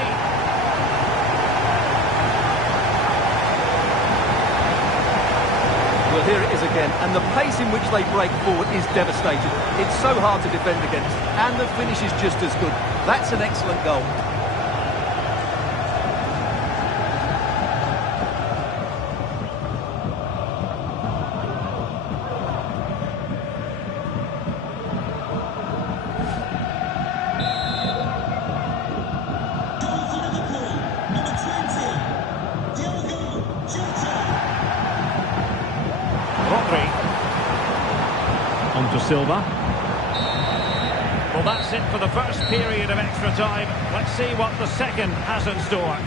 Well, here it is again, and the pace in which they break forward is devastating. It's so hard to defend against, and the finish is just as good. That's an excellent goal. Goal for Liverpool, number 20, Diogo Jota. Rodri. On to Silva. Well, that's it for the first period of extra time. Let's see what the second has in store.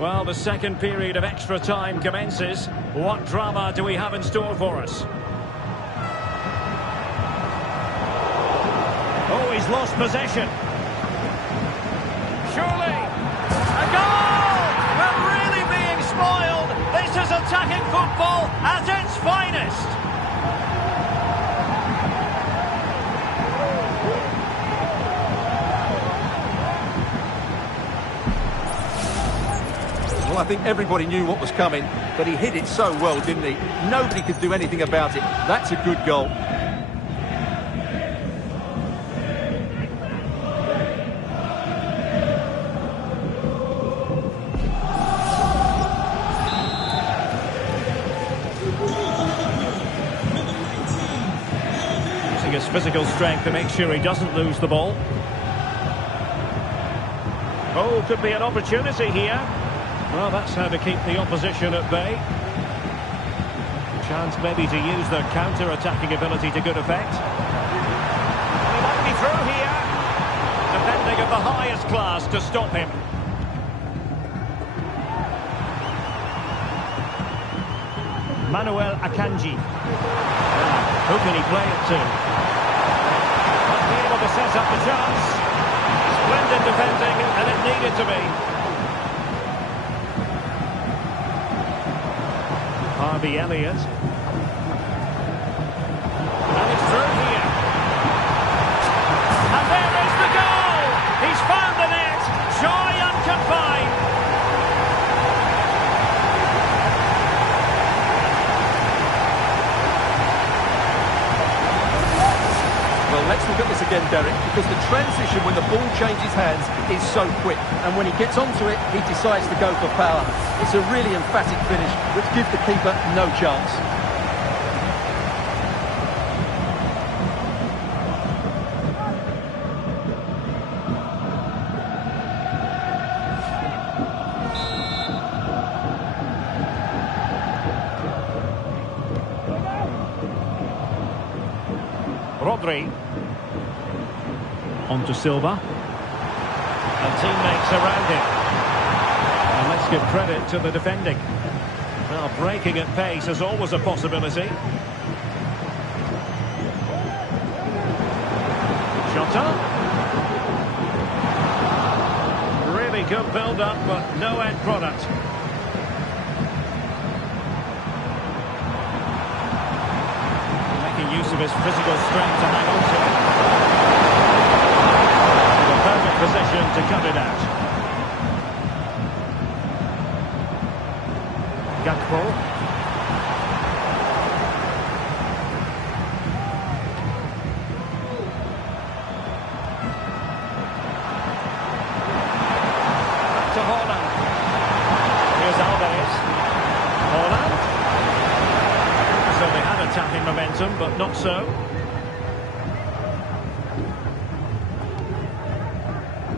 Well, the second period of extra time commences. What drama do we have in store for us? Oh, he's lost possession. Surely. A goal! We're really being spoiled. This is attacking football at its finest. Well, I think everybody knew what was coming, but he hit it so well, didn't he? Nobody could do anything about it. That's a good goal. Using his physical strength to make sure he doesn't lose the ball. Oh, could be an opportunity here. Well, that's how to keep the opposition at bay. Chance maybe to use their counter-attacking ability to good effect. He might be through here. Defending of the highest class to stop him. Manuel Akanji. Who can he play it to? Might be able to set up the chance. Splendid defending, and it needed to be. Harvey Elliott. And it's through here. And there is the goal! He's found the net! Joy unconfined! Well, let's look at this again, Derek, because the transition when the ball changes hands is so quick. And when he gets onto it, he decides to go for power. It's a really emphatic finish, which gives the keeper no chance. Rodri. On to Silva. And teammates around him. And let's give credit to the defending. Well, breaking at pace is always a possibility. Jota. Really good build-up, but no end product. Making use of his physical strength to hang on to it. The perfect position to cut it out. Gakpo. To Haaland. Here's Alvarez. Haaland. So they had attacking momentum, but not so.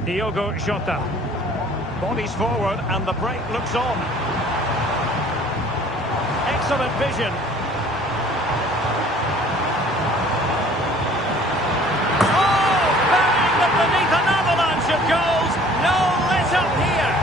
Diogo Jota. Bodies forward and the break looks on. Excellent vision. Oh! Bang! Beneath an avalanche of goals. No let up here.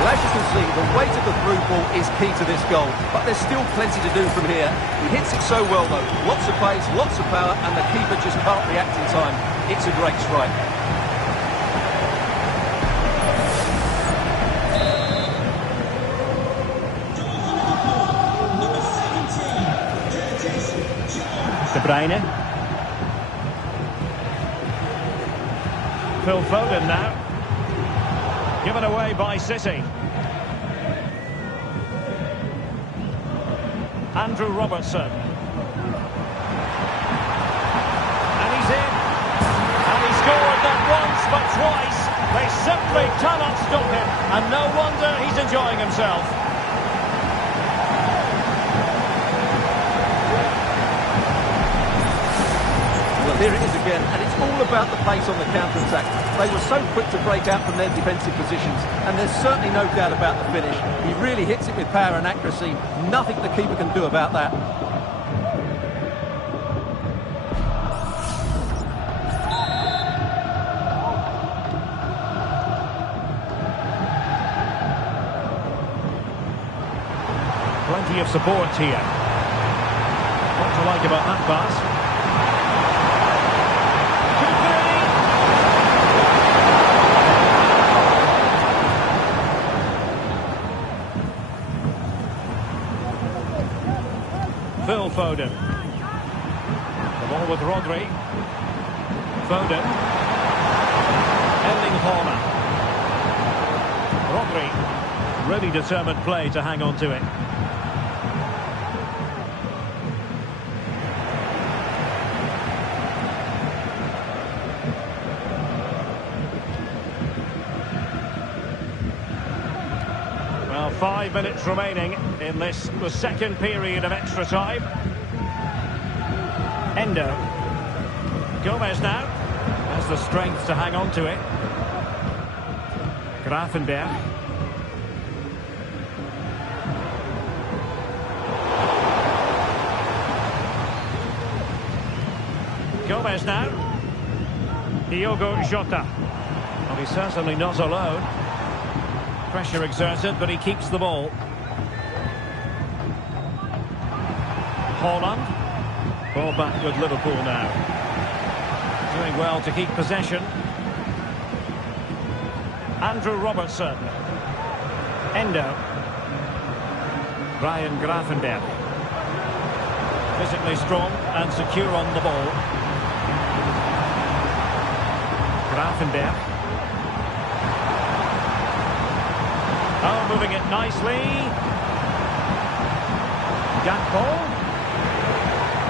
Well, as you can see, the weight of the through ball is key to this goal, but there's still plenty to do from here. He hits it so well, though. Lots of pace, lots of power, and the keeper just can't react in time. It's a great strike. De Bruyne. Phil Foden now. Given away by City. Andrew Robertson. And he's in. And he scored not once but twice. They simply cannot stop him. And no wonder he's enjoying himself. Well, here it is again, and it's all about the pace on the counter-attack. They were so quick to break out from their defensive positions, and there's certainly no doubt about the finish. He really hits it with power and accuracy. Nothing the keeper can do about that. Plenty of support here. What to like about that pass? Phil Foden. The ball with Rodri. Foden. Erling Haaland. Rodri. Really determined play to hang on to it. Well, 5 minutes remaining in this, the second period of extra time. Endo. Gomez now has the strength to hang on to it. Grafenberg. Gomez now. Diogo Jota. Well, he's certainly not alone. Pressure exerted, but he keeps the ball. Haaland. Ball back with Liverpool now. Doing well to keep possession. Andrew Robertson. Endo. Ryan Grafenberg. Physically strong and secure on the ball. Grafenberg. Oh, moving it nicely. Gakpo.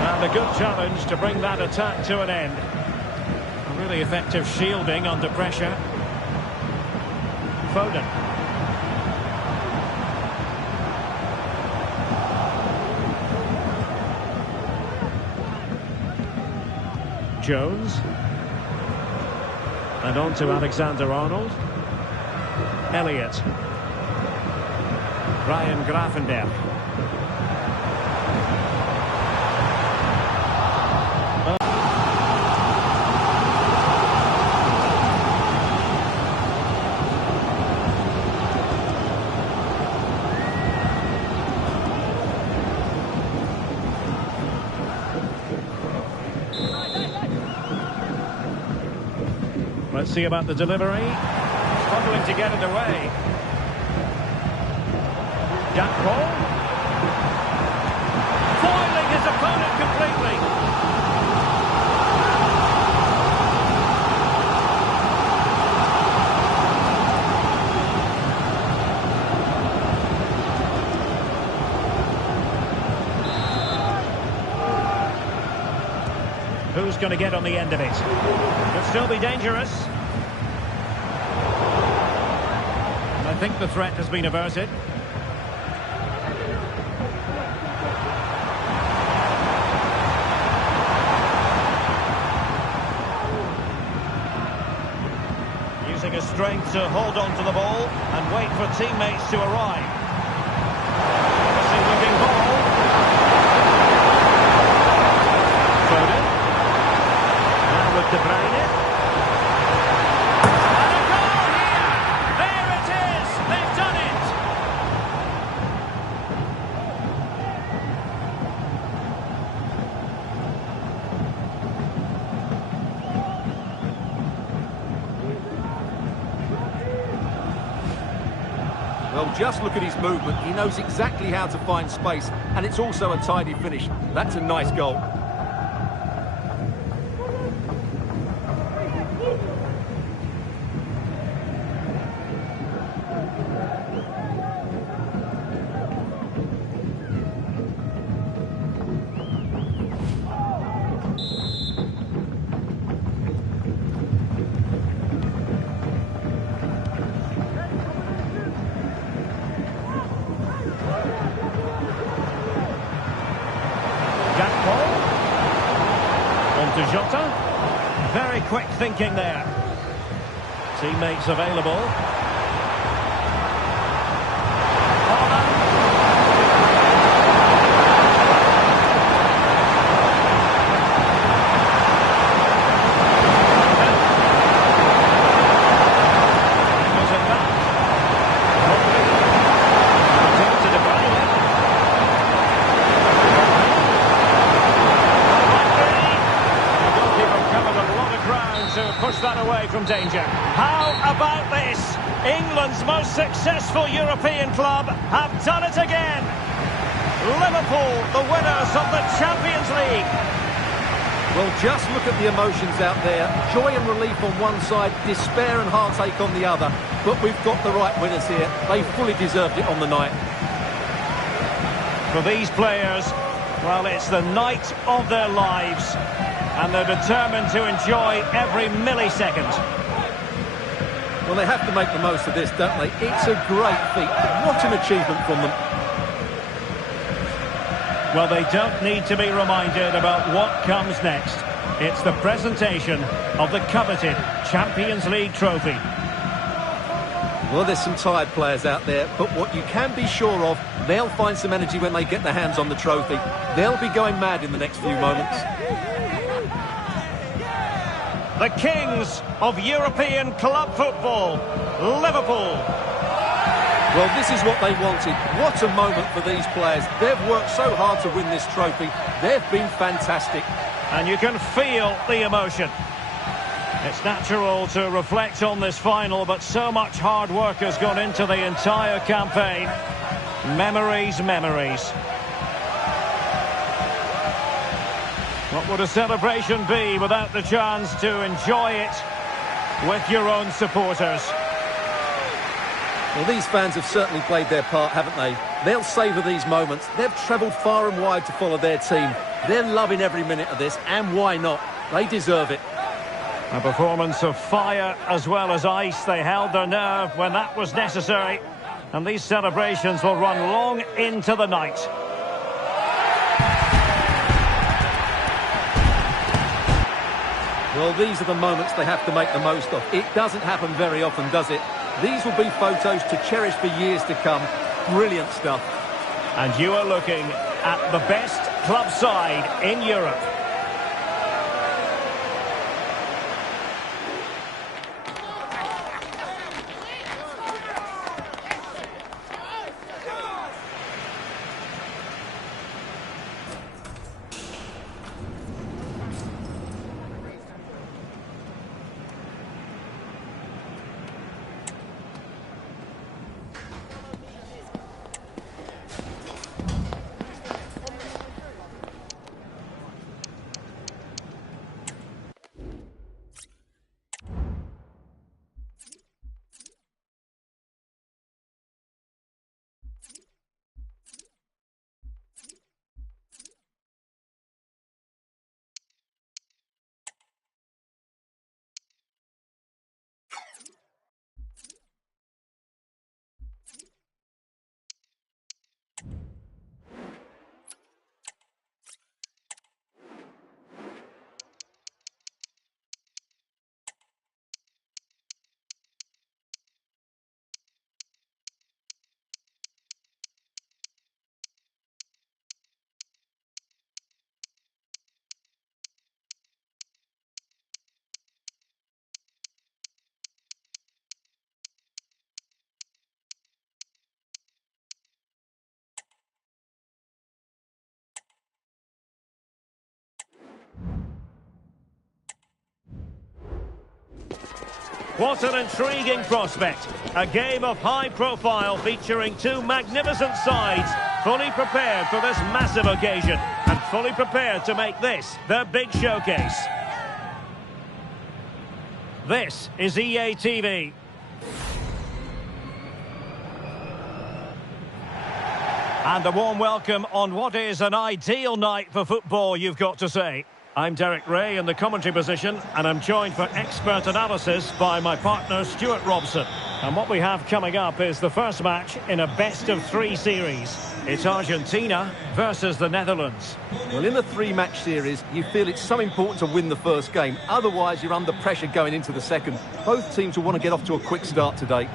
And a good challenge to bring that attack to an end. A really effective shielding under pressure. Foden. Jones. And on to Alexander-Arnold. Elliott. Ryan Grafenberg. Let's see about the delivery. Struggling to get it away. Gakpo. Foiling his opponent completely. Who's going to get on the end of it? Could still be dangerous. And I think the threat has been averted. Using his strength to hold on to the ball and wait for teammates to arrive. Promising looking ball. Foden. Now with De Bruyne. And a goal here! There it is! They've done it! Well, just look at his movement. He knows exactly how to find space, and it's also a tidy finish. That's a nice goal. Gakpo. On to Jota. Very quick thinking there. Teammates available. Push that away from danger. How about this? England's most successful European club have done it again. Liverpool, the winners of the Champions League. Well, just look at the emotions out there. Joy and relief on one side, despair and heartache on the other. But we've got the right winners here. They fully deserved it on the night. For these players, well, it's the night of their lives. And they're determined to enjoy every millisecond. Well, they have to make the most of this, don't they? It's a great feat. What an achievement from them. Well, they don't need to be reminded about what comes next. It's the presentation of the coveted Champions League trophy. Well, there's some tired players out there, but what you can be sure of, they'll find some energy when they get their hands on the trophy. They'll be going mad in the next few moments. The kings of European club football, Liverpool. Well, this is what they wanted. What a moment for these players. They've worked so hard to win this trophy. They've been fantastic. And you can feel the emotion. It's natural to reflect on this final, but so much hard work has gone into the entire campaign. Memories, memories. What would a celebration be without the chance to enjoy it with your own supporters? Well, these fans have certainly played their part, haven't they? They'll savour these moments. They've travelled far and wide to follow their team. They're loving every minute of this, and why not? They deserve it. A performance of fire as well as ice. They held their nerve when that was necessary. And these celebrations will run long into the night. Well, these are the moments they have to make the most of. It doesn't happen very often, does it? These will be photos to cherish for years to come. Brilliant stuff. And you are looking at the best club side in Europe. What an intriguing prospect. A game of high profile featuring two magnificent sides, fully prepared for this massive occasion and fully prepared to make this their big showcase. This is EA TV. And a warm welcome on what is an ideal night for football, you've got to say. I'm Derek Ray in the commentary position, and I'm joined for expert analysis by my partner Stuart Robson. And what we have coming up is the first match in a best-of-3 series. It's Argentina versus the Netherlands. Well, in a three-match series, you feel it's so important to win the first game. Otherwise, you're under pressure going into the second. Both teams will want to get off to a quick start today.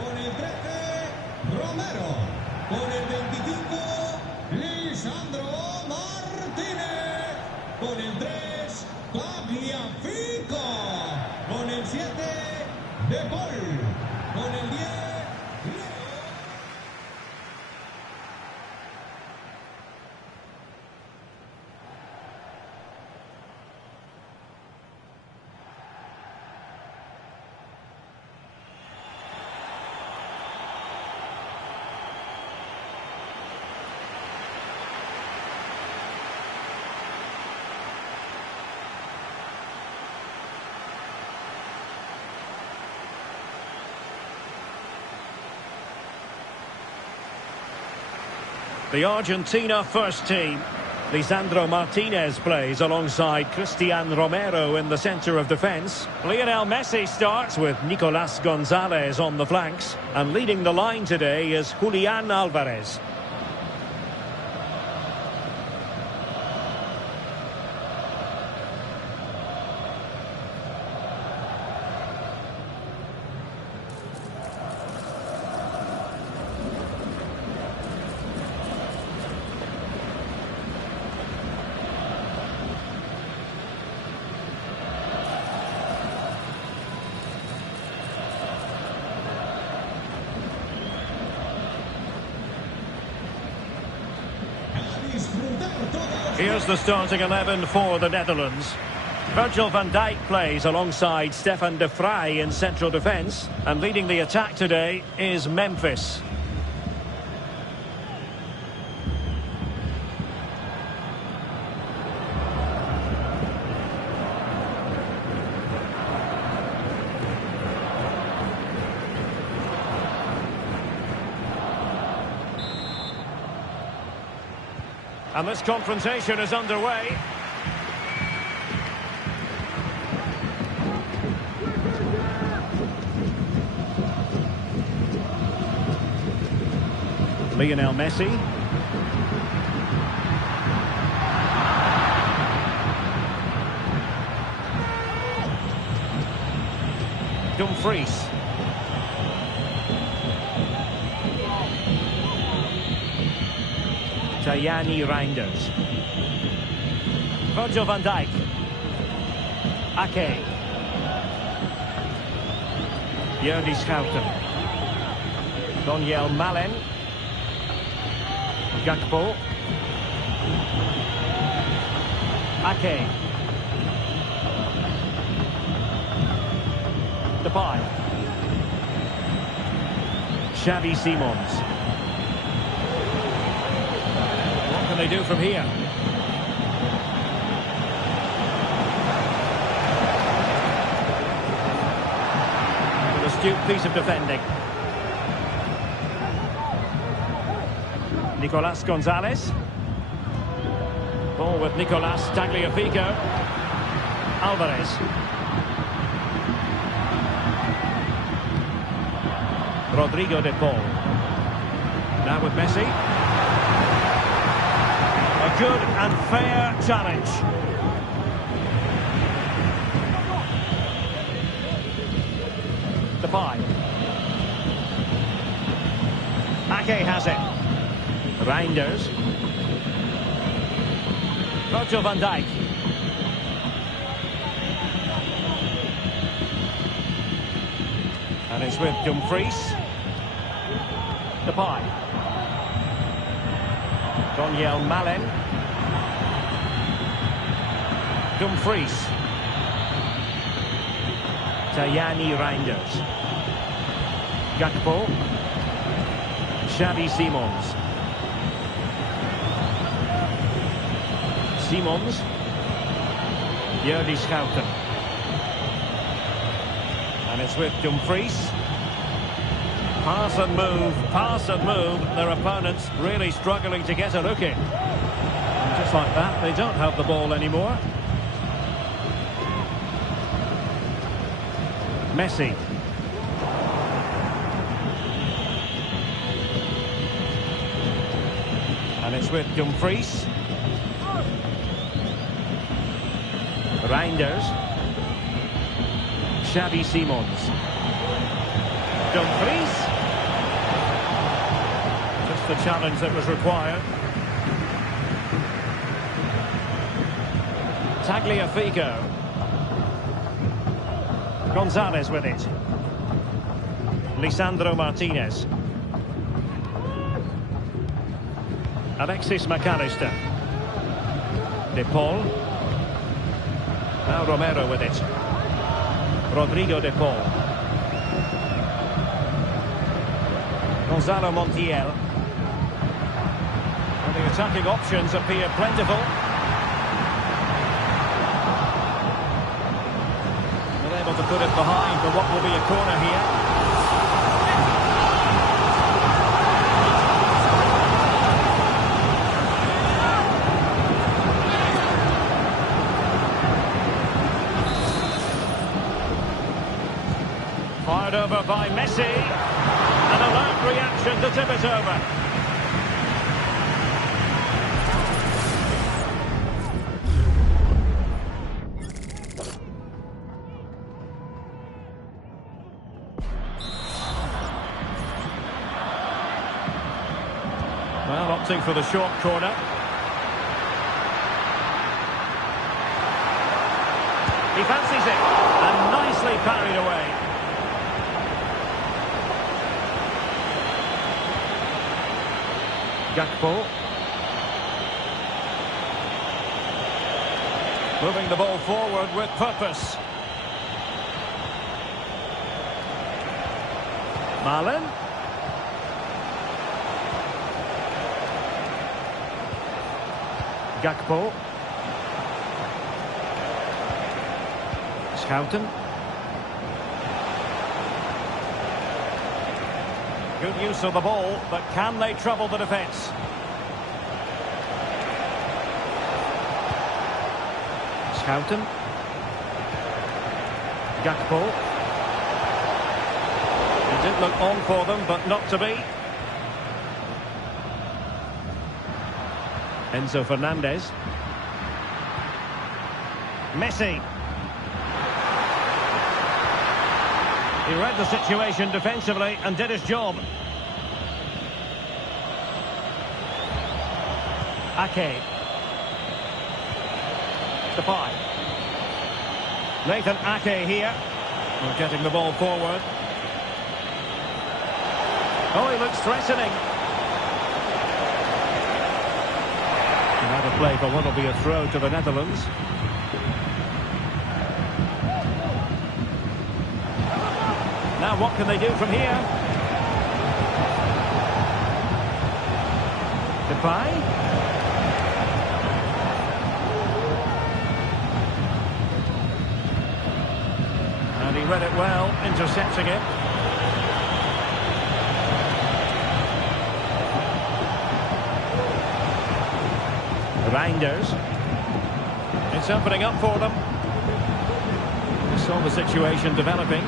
The Argentina first team. Lisandro Martinez plays alongside Cristian Romero in the centre of defence. Lionel Messi starts with Nicolas Gonzalez on the flanks. And leading the line today is Julian Alvarez. Here's the starting 11 for the Netherlands. Virgil van Dijk plays alongside Stefan de Vrij in central defence. And leading the attack today is Memphis. And this confrontation is underway. Lionel Messi. Dumfries. Tajani Reinders. Virgil van Dijk. Ake. Jordi Schouten. Daniel Malen. Gakpo. Ake. Depay. Xavi Simons. What can they do from here? An astute piece of defending. Nicolas Gonzalez. Ball with Nicolas Tagliafico. Alvarez. Rodrigo de Paul. Now with Messi. A good and fair challenge. Depay. Ake has it. Reinders. Virgil van Dijk. And it's with Dumfries. Depay. Daniel Malen. Dumfries. Tajani Reinders. Gakpo. Xavi Simons. Simons. Jordi Schouten. And it's with Dumfries. Pass and move. Their opponents really struggling to get a look in. And just like that, they don't have the ball anymore. Messi. And it's with Dumfries. Reinders. Xavi Simons. Dumfries. Just the challenge that was required. Tagliafico. Gonzalez with it. Lisandro Martinez. Alexis McAllister. De Paul. Now Romero with it. Rodrigo de Paul. Gonzalo Montiel. And the attacking options appear plentiful. They're able to put it behind for what will be a corner here. Fired over by Messi. An alert reaction to tip it over. Well, opting for the short corner. He fancies it. And nicely parried away. Gakpo. Moving the ball forward with purpose. Malen. Gakpo. Schouten. Good use of the ball, but can they trouble the defence? Schouten. Gakpo. It did look on for them, but not to be. Enzo Fernandez. Messi. He read the situation defensively and did his job. Ake. Depay. Nathan Ake here. We're getting the ball forward. Oh, he looks threatening. Another play for what will be a throw to the Netherlands. Now what can they do from here? Depay. And he read it well, intercepting it. Reinders. It's opening up for them. We saw the situation developing.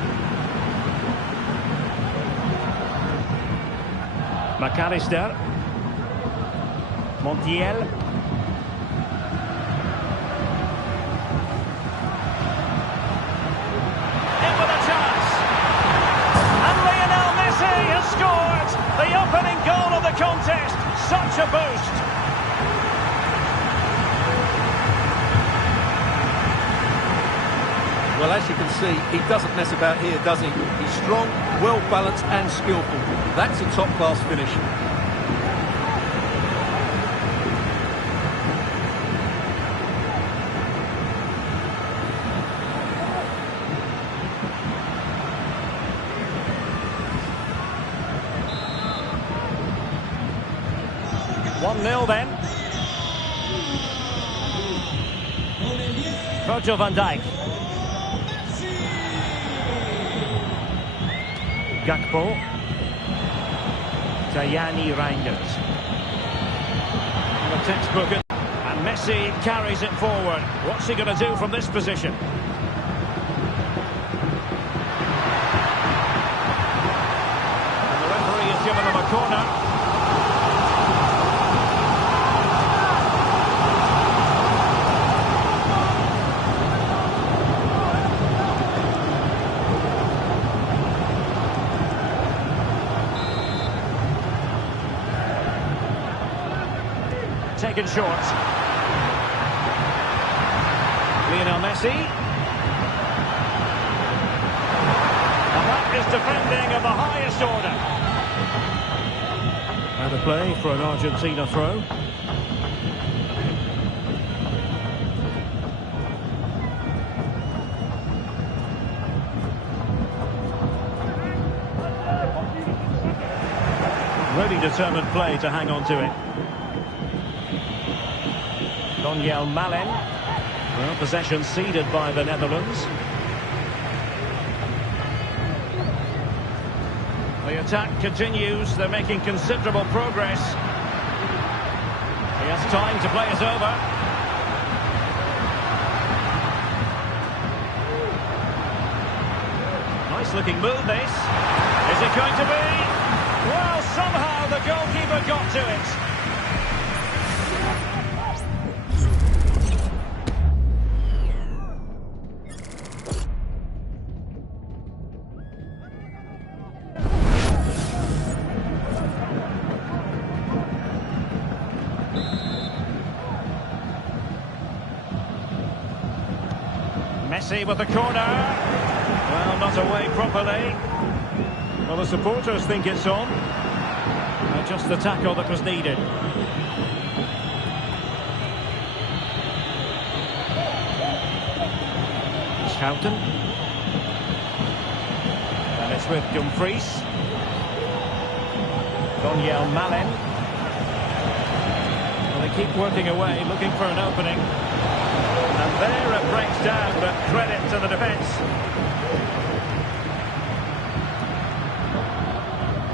McAllister. Montiel. In with a chance. And Lionel Messi has scored. The opening goal of the contest. Such a boost. Well, as you can see, he doesn't mess about here, does he? He's strong, well-balanced and skillful. That's a top-class finish. One 0 then. Virgil van Dijk. Gakpo. Tajani Reinders. The textbook. And Messi carries it forward. What's he going to do from this position? And the referee has given them a corner. Taken short. Lionel Messi. And that is defending of the highest order. And a play for an Argentina throw. Really determined play to hang on to it. Malen. Well, possession ceded by the Netherlands. The attack continues. They're making considerable progress. He has time to play it over. Nice looking move, this. Is it going to be? Well, somehow the goalkeeper got to it. Messi with the corner. Well, not away properly. Well, the supporters think it's on. Just the tackle that was needed. Schouten. And it's with Dumfries. Malen. Well, they keep working away, looking for an opening. And there it breaks down, but credit to the defence.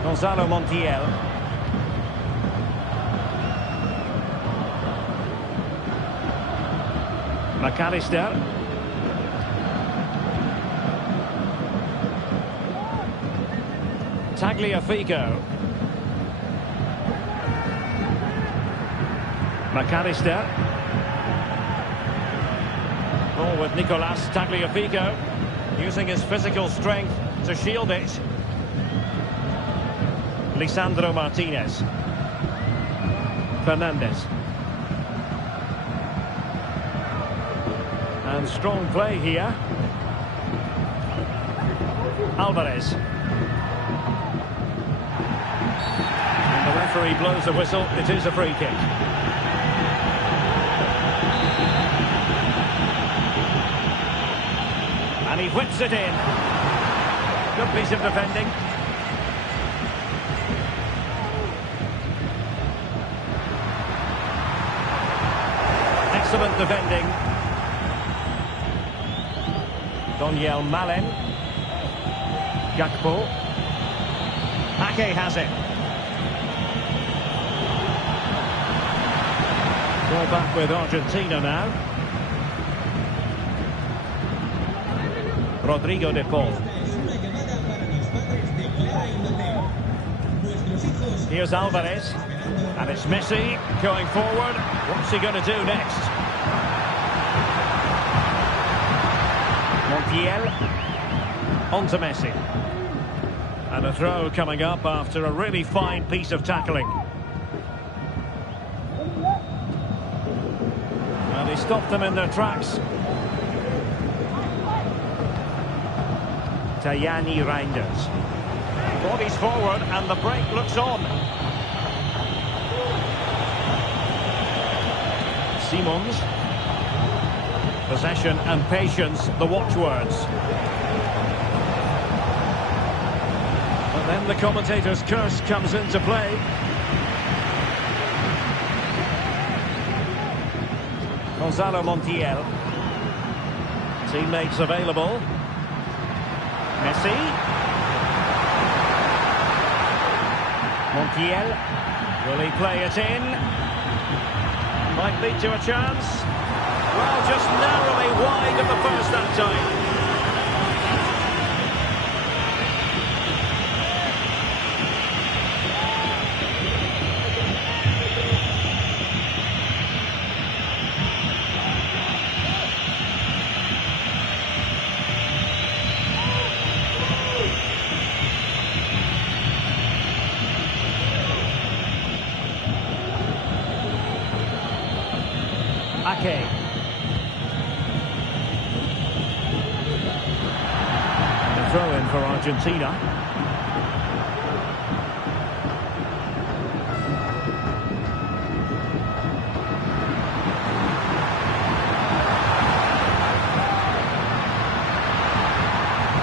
Gonzalo Montiel. McAllister. Tagliafico. McAllister. Ball with Nicolas Tagliafico, using his physical strength to shield it. Lisandro Martinez. Fernandez. And strong play here. Alvarez. And the referee blows the whistle. It is a free kick. And he whips it in. Good piece of defending. Excellent defending. Daniel Malen. Gakpo. Ake has it. Ball back with Argentina now. Rodrigo de Paul. Here's Alvarez. And it's Messi going forward. What's he going to do next? Montiel. On to Messi. And a throw coming up after a really fine piece of tackling. And he stopped them in their tracks. Tajani Reinders. Bodies forward and the break looks on. Simons. Possession and patience, the watchwords. But then the commentator's curse comes into play. Gonzalo Montiel. Teammates available. Messi. Montiel. Will he play it in? Might lead to a chance. Well, just narrowly wide of the first that time. Ake. The throw in for Argentina.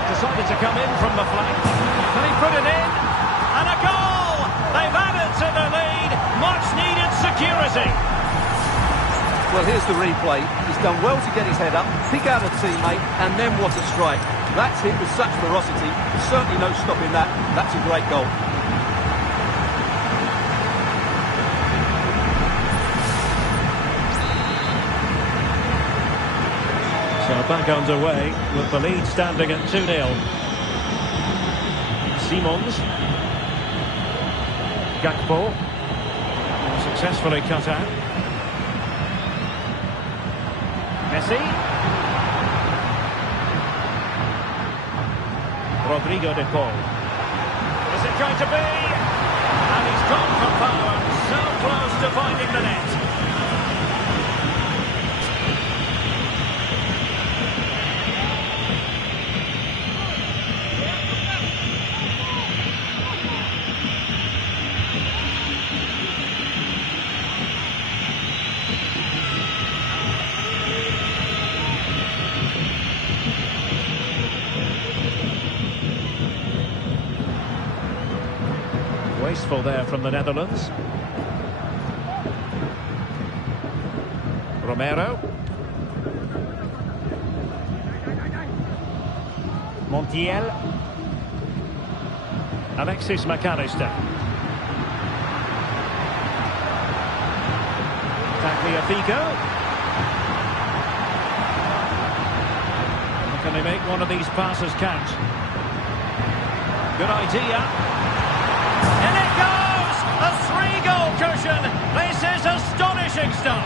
Decided to come in from the flank. Can he put it in? And a goal! They've added to the lead. Much needed security. Well, here's the replay. He's done well to get his head up, pick out a teammate, and then what a strike. That's hit with such ferocity. There's certainly no stopping that. That's a great goal. So back underway with the lead standing at 2-0. Simons. Gakpo. Successfully cut out. Messi. Rodrigo de Paul. Is it going to be? And he's gone for power. So close to finding the net. Wasteful there from the Netherlands. Romero. Montiel. Alexis McAllister. Tagliafico. Can they make one of these passes count? Good idea. And it goes! A 3-goal cushion! This is astonishing stuff!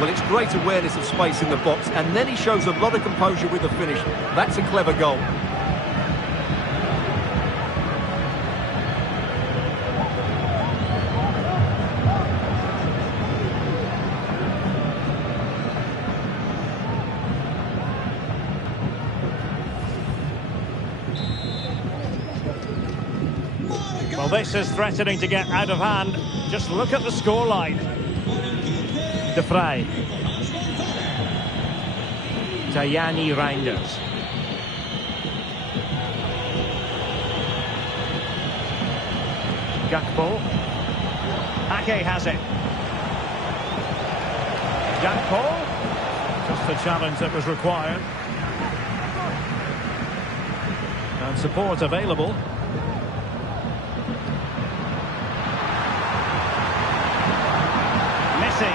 Well, it's great awareness of space in the box, and then he shows a lot of composure with the finish. That's a clever goal. this is threatening to get out of hand. Just look at the scoreline. De Vrij. Tajani Reinders. Gakpo. Ake has it. Gakpo. Just the challenge that was required. And support available. Messi.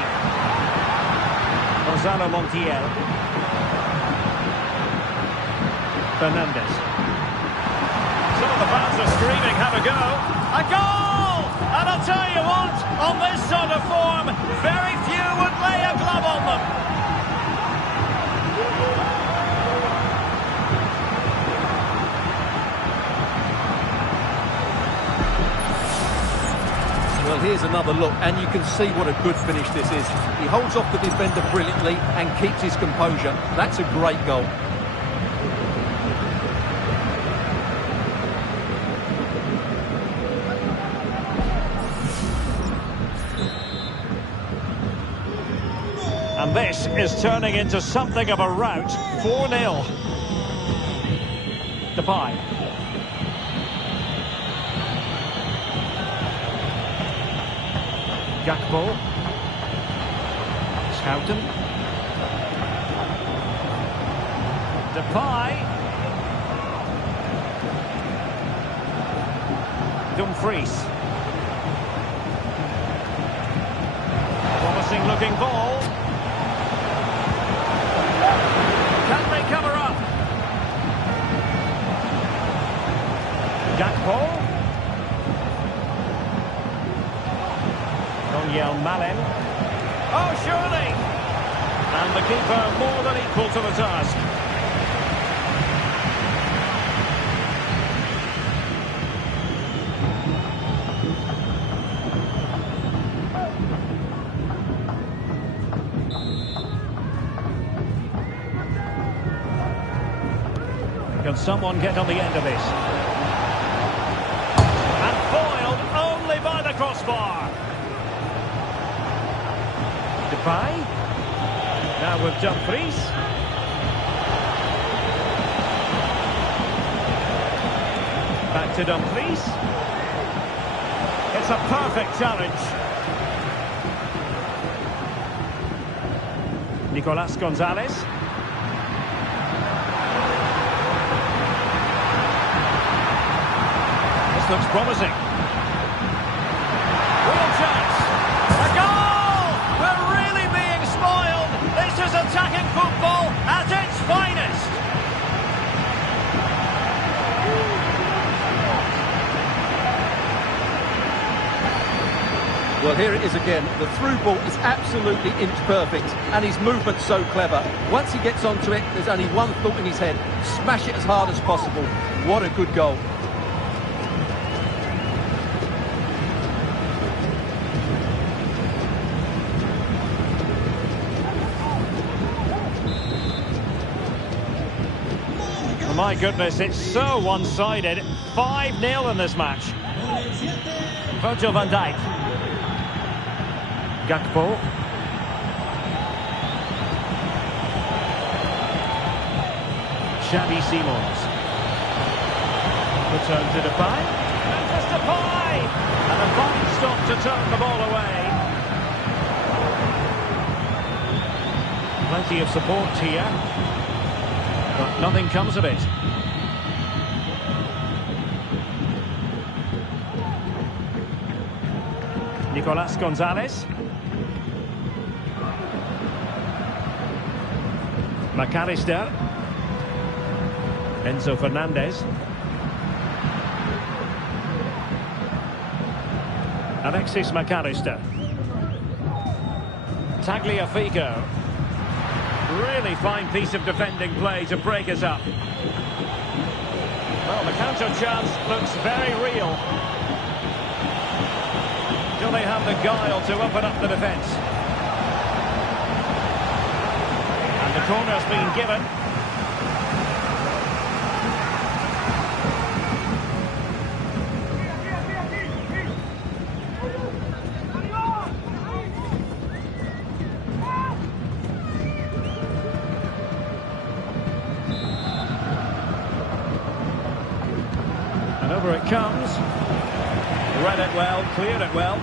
Gonzalo Montiel. Fernandes. Some of the fans are screaming, have a go. A goal! And I'll tell you what, on this sort of form, very few would lay a glove on them. Well, here's another look, and you can see what a good finish this is. He holds off the defender brilliantly and keeps his composure. That's a great goal. And this is turning into something of a rout. 4-0. Depay. Gakpo. Schouten. Depay. Dumfries. Promising looking ball. Can they cover up? Gakpo. Malen. Oh, surely! And the keeper more than equal to the task. Can someone get on the end of this? And foiled only by the crossbar. Depay. Now with Dumfries. Back to Dumfries. It's a perfect challenge. Nicolas Gonzalez. This looks promising. Real chance. A goal! We're really being spoiled. This is attacking football at its finest. Well, here it is again. The through ball is absolutely inch perfect, and his movement's so clever. Once he gets onto it, there's only one thought in his head: smash it as hard as possible. What a good goal. Oh my goodness, it's so one-sided. 5-0 in this match. Virgil van Dijk. Gakpo. Xavi Simons. Return to Depay. Memphis Depay! And a fine stop to turn the ball away. Plenty of support here. But nothing comes of it. Nicolas Gonzalez. McAllister. Enzo Fernandez. Alexis McAllister. Tagliafico. Really fine piece of defending play to break us up. Well, the counter chance looks very real. Do they have the guile to open up the defence? And the corner's been given. comes. Read it well, cleared it well.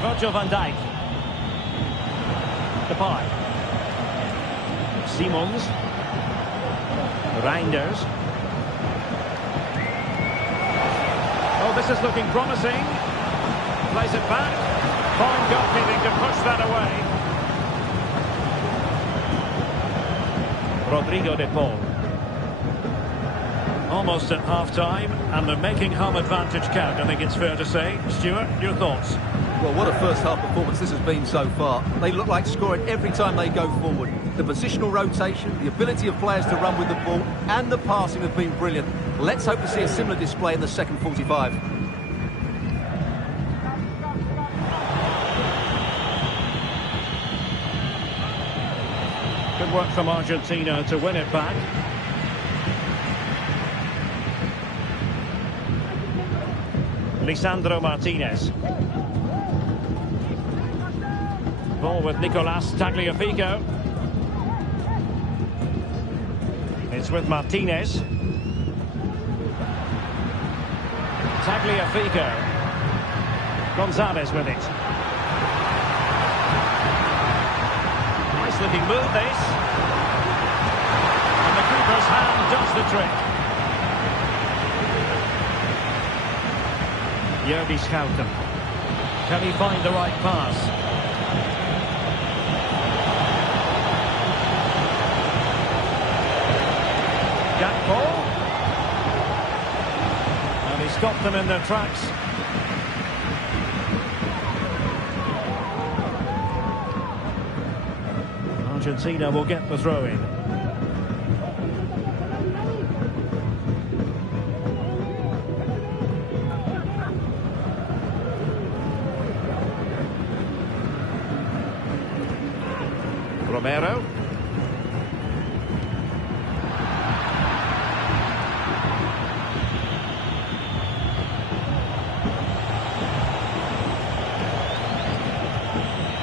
Virgil van Dijk. Depay. Simons. Reinders. Oh, this is looking promising. Plays it back. Fine goalkeeping to push that away. Rodrigo de Paul. Almost at half-time, and they're making home advantage count, I think it's fair to say. Stuart, your thoughts? Well, what a first-half performance this has been so far. They look like scoring every time they go forward. The positional rotation, the ability of players to run with the ball, and the passing have been brilliant. Let's hope to see a similar display in the second 45. Good work from Argentina to win it back. Lisandro Martinez. Ball with Nicolas Tagliafico. It's with Martinez. Tagliafico. Gonzalez with it. Nice looking move this. And the keeper's hand does the trick. Jordi Schouten. Can he find the right pass? Gakpo. And he stopped them in their tracks. Argentina will get the throw in. Romero.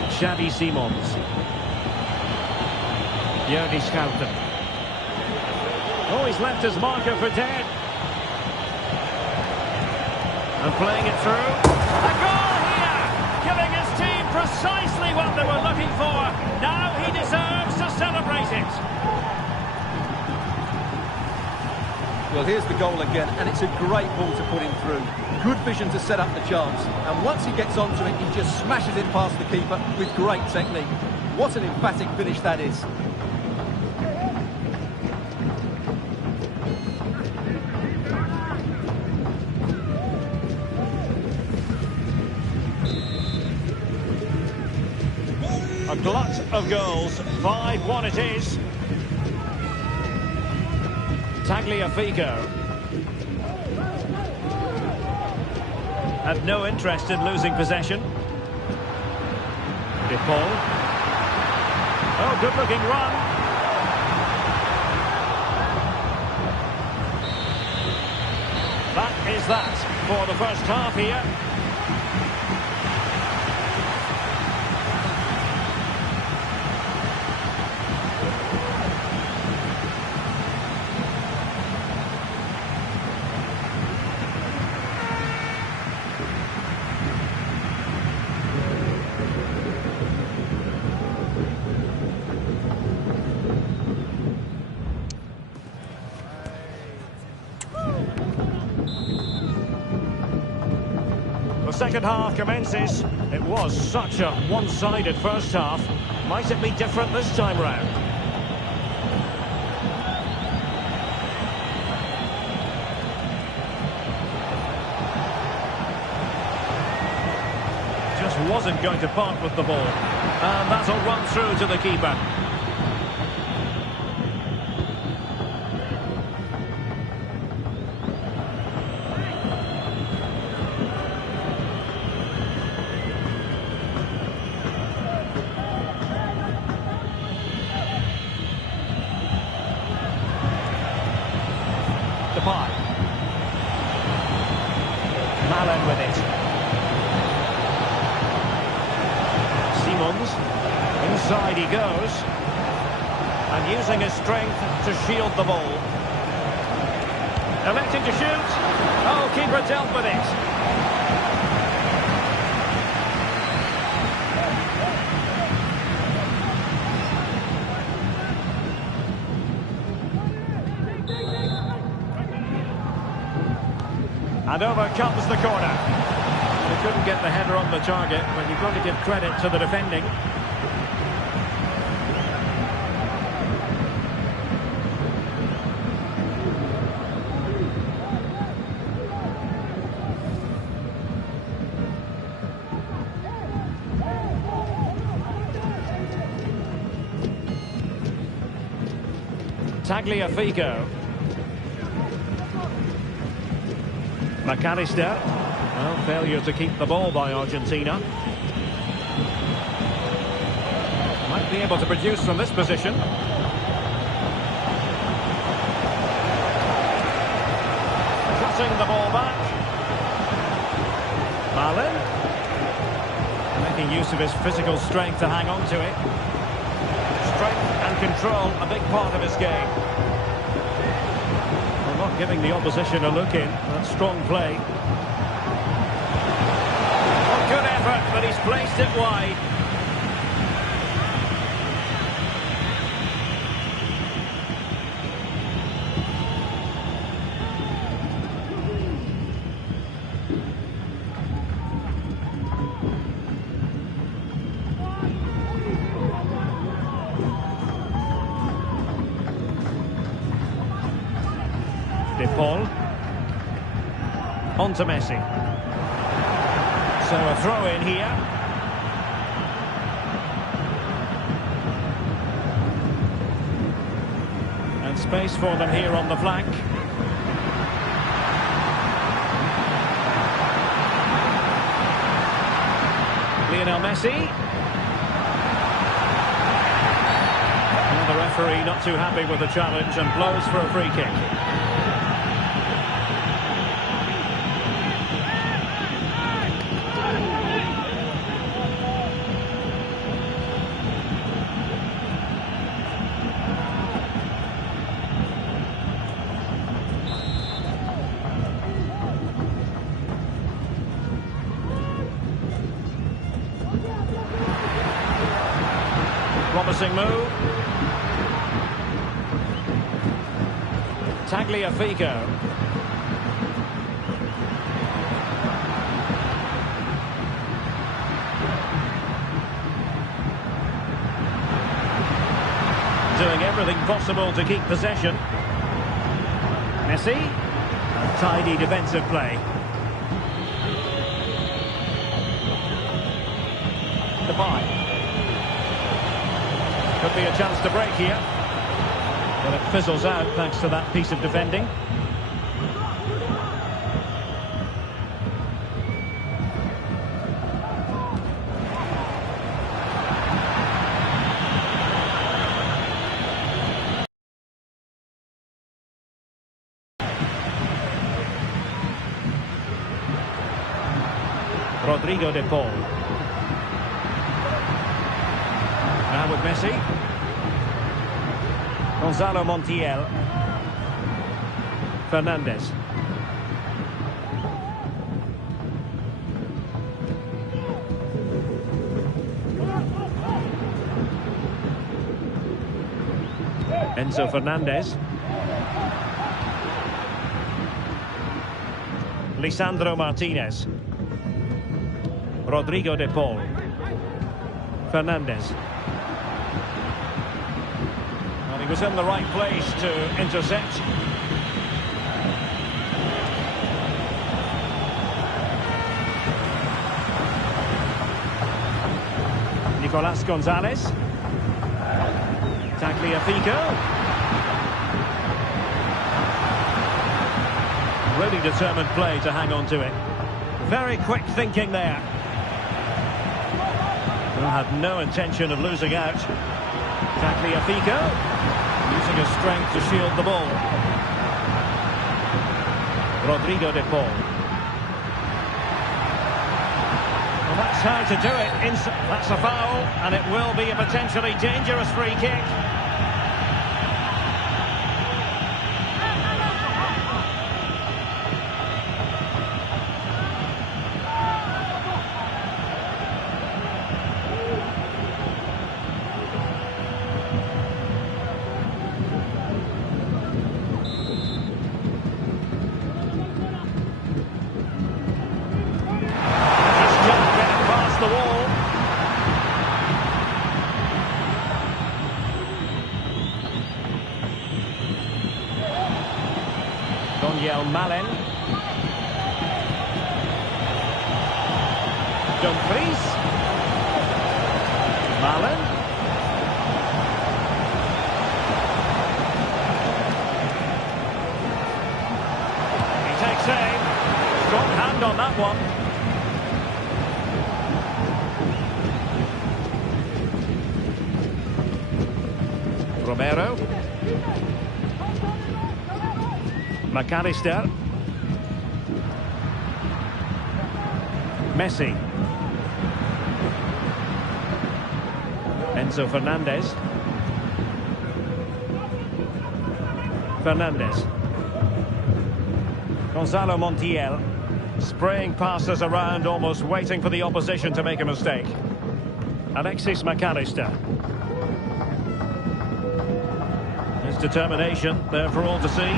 Xavi Simons. Jordi Schouten. Oh, he's left his marker for dead. And playing it through. A goal here! Giving his team precisely what they were looking for. Now he deserves to celebrate it. Well, here's the goal again, and it's a great ball to put him through. Good vision to set up the chance. And once he gets onto it, he just smashes it past the keeper with great technique. What an emphatic finish that is. A glut of goals. 5-1 it is. Tagliafico. Had no interest in losing possession. De Paul. Oh, good-looking run. That is that for the first half here. second half commences. It was such a one-sided first half. Might it be different this time round? Just wasn't going to part with the ball. And that'll run through to the keeper. Malen with it. Simons. Inside he goes. And using his strength to shield the ball. Electing to shoot. Oh, keeper dealt with it. And over comes the corner. They couldn't get the header on the target, but you've got to give credit to the defending. Tagliafico. McAllister. Well, failure to keep the ball by Argentina. Might be able to produce from this position. Cutting the ball back. Malen. Making use of his physical strength to hang on to it. Strength and control, a big part of his game. Not giving the opposition a look in. That's strong play. Well, good effort, but he's placed it wide. Paul. On to Messi. So a throw in here. And space for them here on the flank. Lionel Messi. And the referee not too happy with the challenge and blows for a free kick. Promising move. Tagliafico. Doing everything possible to keep possession. Messi. Tidy defensive play. Goodbye. Could be a chance to break here. But it fizzles out thanks to that piece of defending. Rodrigo de Paul. Now with Messi. Gonzalo Montiel. Fernandez. Enzo Fernandez. Lisandro Martinez. Rodrigo de Paul. Fernandez. Well, he was in the right place to intercept. Nicolas Gonzalez. Tagliafico. Really determined play to hang on to it. Very quick thinking there. Who had no intention of losing out. Tagliafico. Using his strength to shield the ball. Rodrigo de Paul. Well, that's how to do it. That's a foul, and it will be a potentially dangerous free kick. Malen. Dumfries. Malen. He takes aim. Strong hand on that one. Romero. McAllister. Messi. Enzo Fernandez. Fernandez. Gonzalo Montiel. Spraying passes around, almost waiting for the opposition to make a mistake. Alexis McAllister. His determination there for all to see.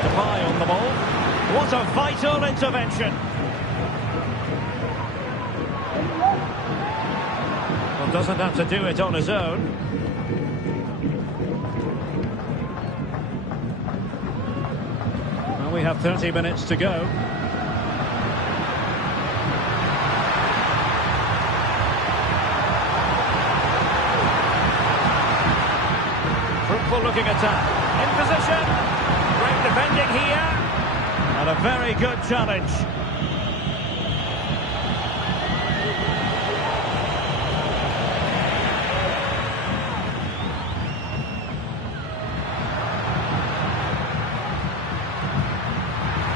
Depay on the ball. What a vital intervention. Well, doesn't have to do it on his own. Well, we have 30 minutes to go. Fruitful looking attack. In position. Great defending here. And a very good challenge.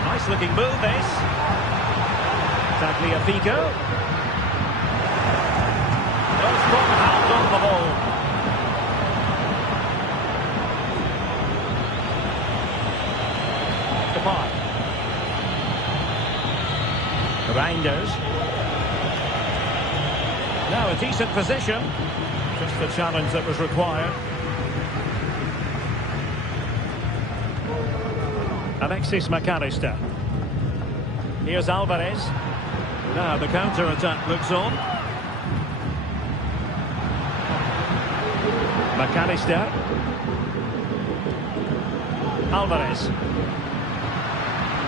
Nice looking move this. Tagliafico. No strong hand on the ball. Reinders. Now a decent position. Just the challenge that was required. Alexis McAllister. Here's Alvarez. Now the counter-attack looks on. McAllister. Alvarez.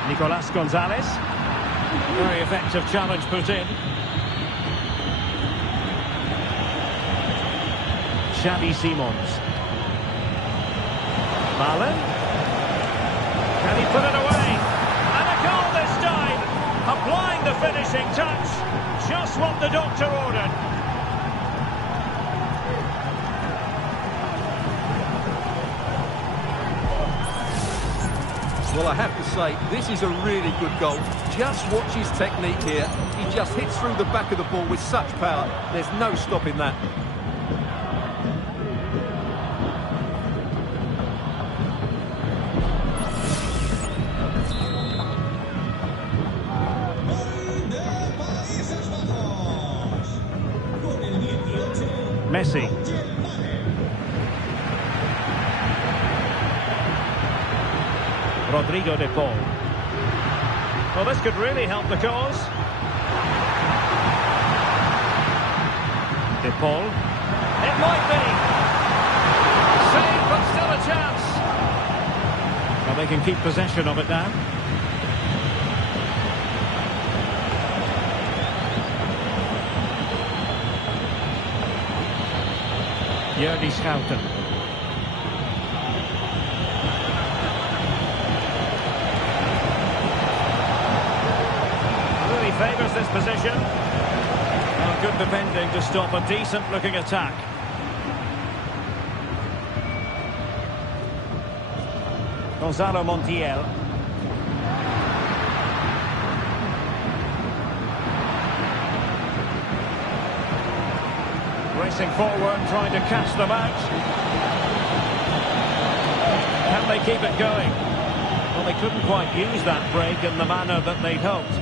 Nicolas Gonzalez. Very effective challenge put in. Xavi Simons. Malen. Can he put it away? And a goal this time. Applying the finishing touch. Just what the doctor ordered. Well, I have to say, this is a really good goal. Just watch his technique here. He just hits through the back of the ball with such power. There's no stopping that. Messi. Rodrigo de Paul. Well, this could really help the cause. De Paul. It might be. Save, but still a chance. Well, they can keep possession of it now. Jordi Schouten. Really favours this position. Well, good defending to stop a decent-looking attack. Gonzalo Montiel. Racing forward, trying to catch them out. Can they keep it going? Well, they couldn't quite use that break in the manner that they'd hoped.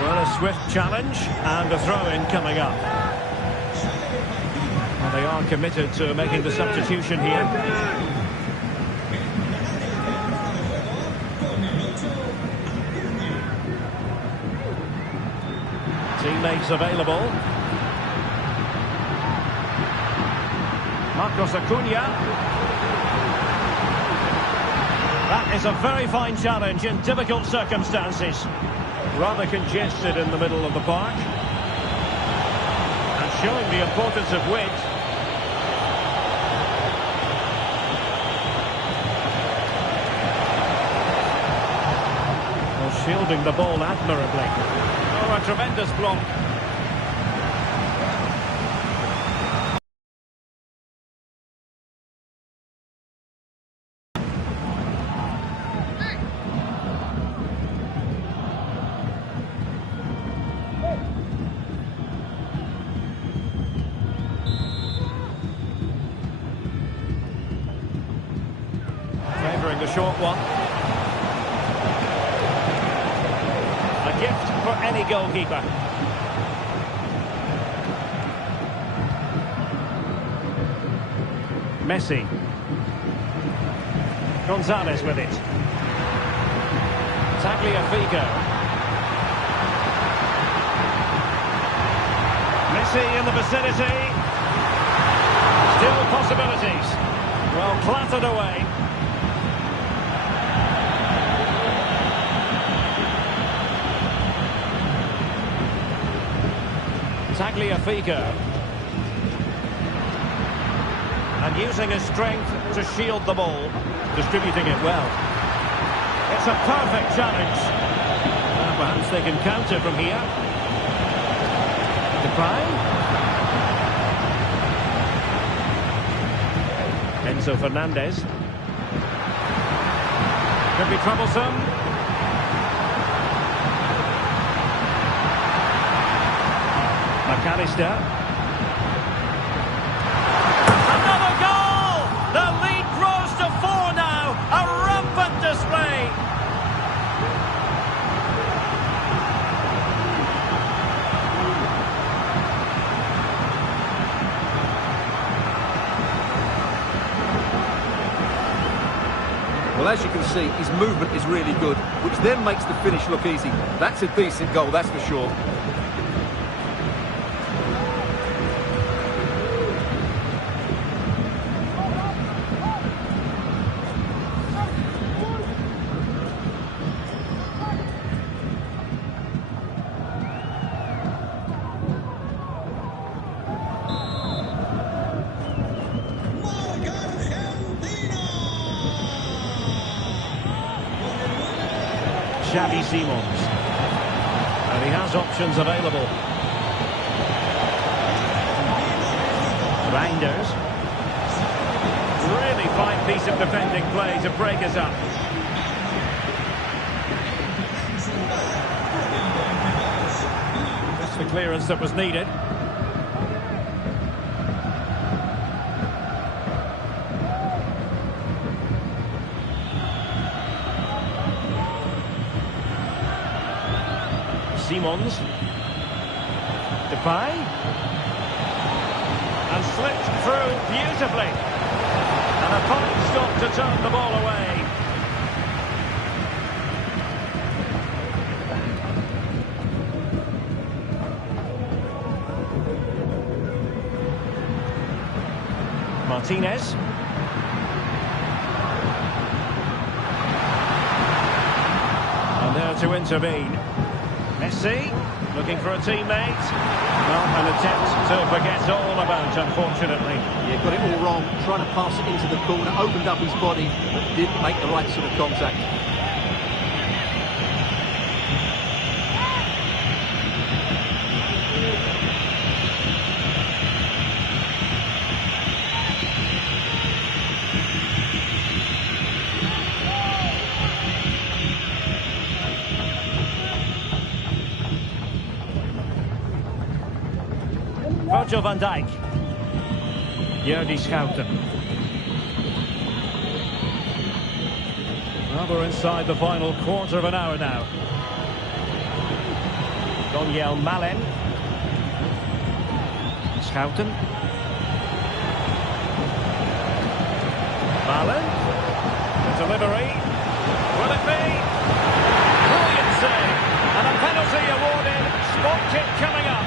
Well, a swift challenge and a throw-in coming up. Well, they are committed to making the substitution here. Teammates available. Marcos Acuna. That is a very fine challenge in difficult circumstances. Rather congested in the middle of the park. And showing the importance of width. Well, shielding the ball admirably. Oh, a tremendous block. Favouring the short one. A gift for any goalkeeper. Messi. Gonzalez with it. Tagliafico. Messi in the vicinity. Still possibilities. Well, clattered away. Tagliafico. And using his strength to shield the ball. Distributing it well. It's a perfect challenge. And perhaps they can counter from here. Depay. Enzo Fernandez. Could be troublesome. McAllister. Another goal! The lead grows to 4 now. A rampant display. Well, as you can see, his movement is really good, which then makes the finish look easy. That's a decent goal, that's for sure. Xavi Simons. And he has options available. Reinders. Really fine piece of defending play to break us up. That's the clearance that was needed. Simons. De Depay. And slipped through beautifully. And a fine stop to turn the ball away. Martinez. And there to intervene. Messi, looking for a teammate. Well, an attempt to forget all about, unfortunately. Yeah, got it all wrong. Trying to pass it into the corner, opened up his body, but didn't make the right sort of contact. Virgil van Dijk. Jordi Schouten. Well, we're inside the final quarter of an hour now. Donyell Malen. Schouten. Malen. The delivery. Will it be? Brilliant save. And a penalty awarded. Spot kick coming up.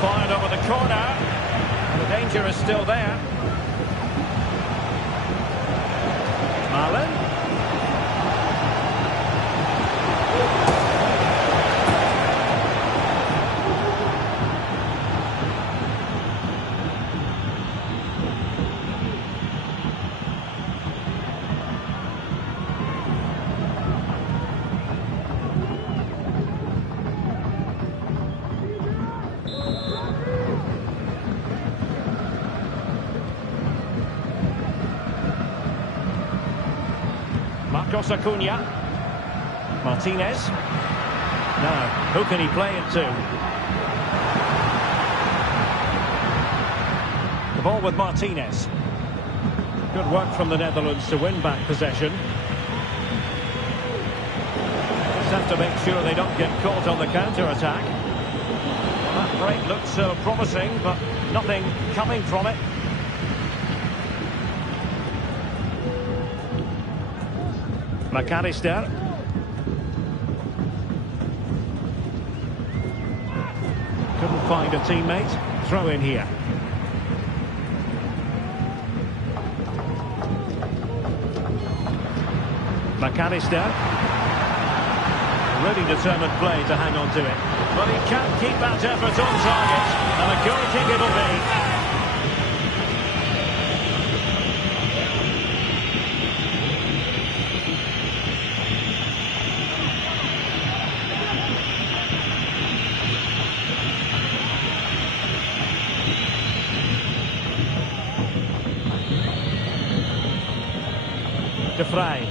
Fired over the corner. The danger is still there. Malen. Marcos Acuna. Martinez. Now, who can he play it to? The ball with Martinez. Good work from the Netherlands to win back possession. Just have to make sure they don't get caught on the counter-attack. That break looked so promising, but nothing coming from it. McAllister. Couldn't find a teammate. Throw in here. McAllister. Really determined play to hang on to it. But he can't keep that effort on target. And a goal kick it'll be. De Vrij.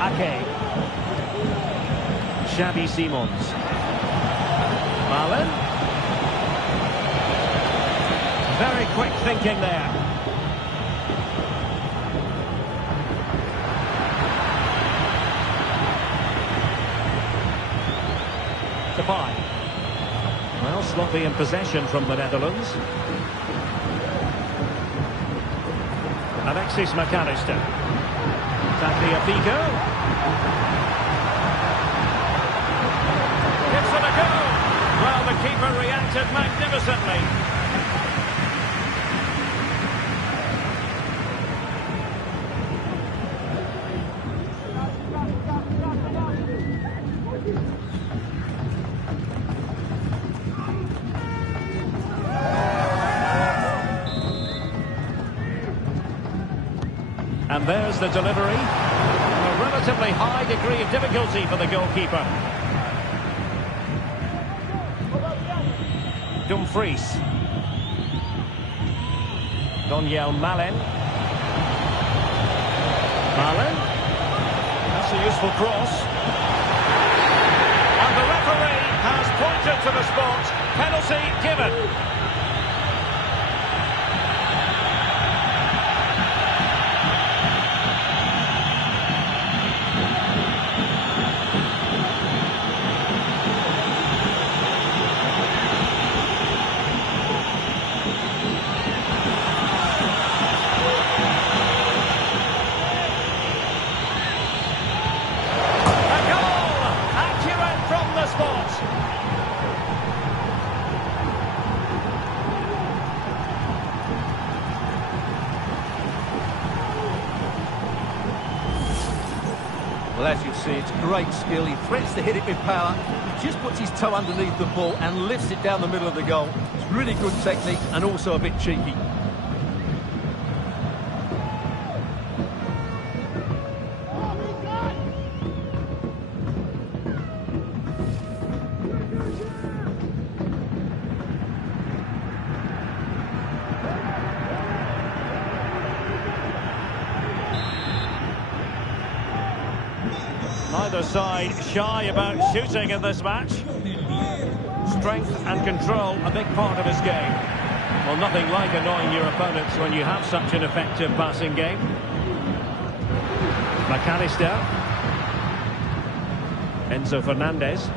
Ake. Xavi Simons. Malen. Very quick thinking there. Depay. Well, sloppy in possession from the Netherlands. Alexis McAllister. Tagliafico. Gives it a go. Well, the keeper reacted magnificently. And there's the delivery. A relatively high degree of difficulty for the goalkeeper. Dumfries. Daniel Malen. Malen. That's a useful cross. And the referee has pointed to the spot. Penalty given. Well, as you see, it's great skill. He threatens to hit it with power. He just puts his toe underneath the ball and lifts it down the middle of the goal. It's really good technique and also a bit cheeky. Neither side shy about shooting in this match. Strength and control, a big part of his game. Well, nothing like annoying your opponents when you have such an effective passing game. McAllister. Enzo Fernandez.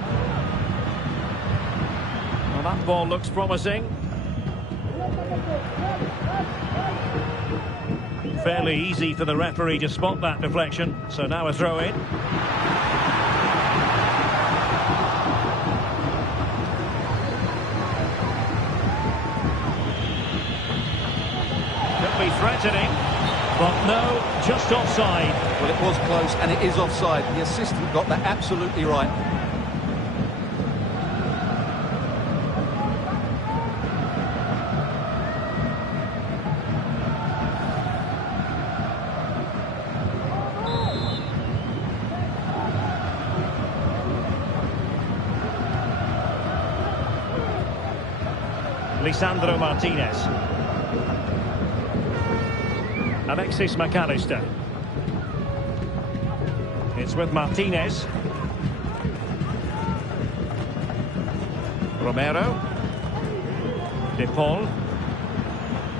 Well, that ball looks promising. Fairly easy for the referee to spot that deflection. So now a throw in. Could be threatening, but no, just offside. Well, it was close and it is offside. The assistant got that absolutely right. Lisandro Martinez. Alexis McAllister. It's with Martinez. Romero. De Paul.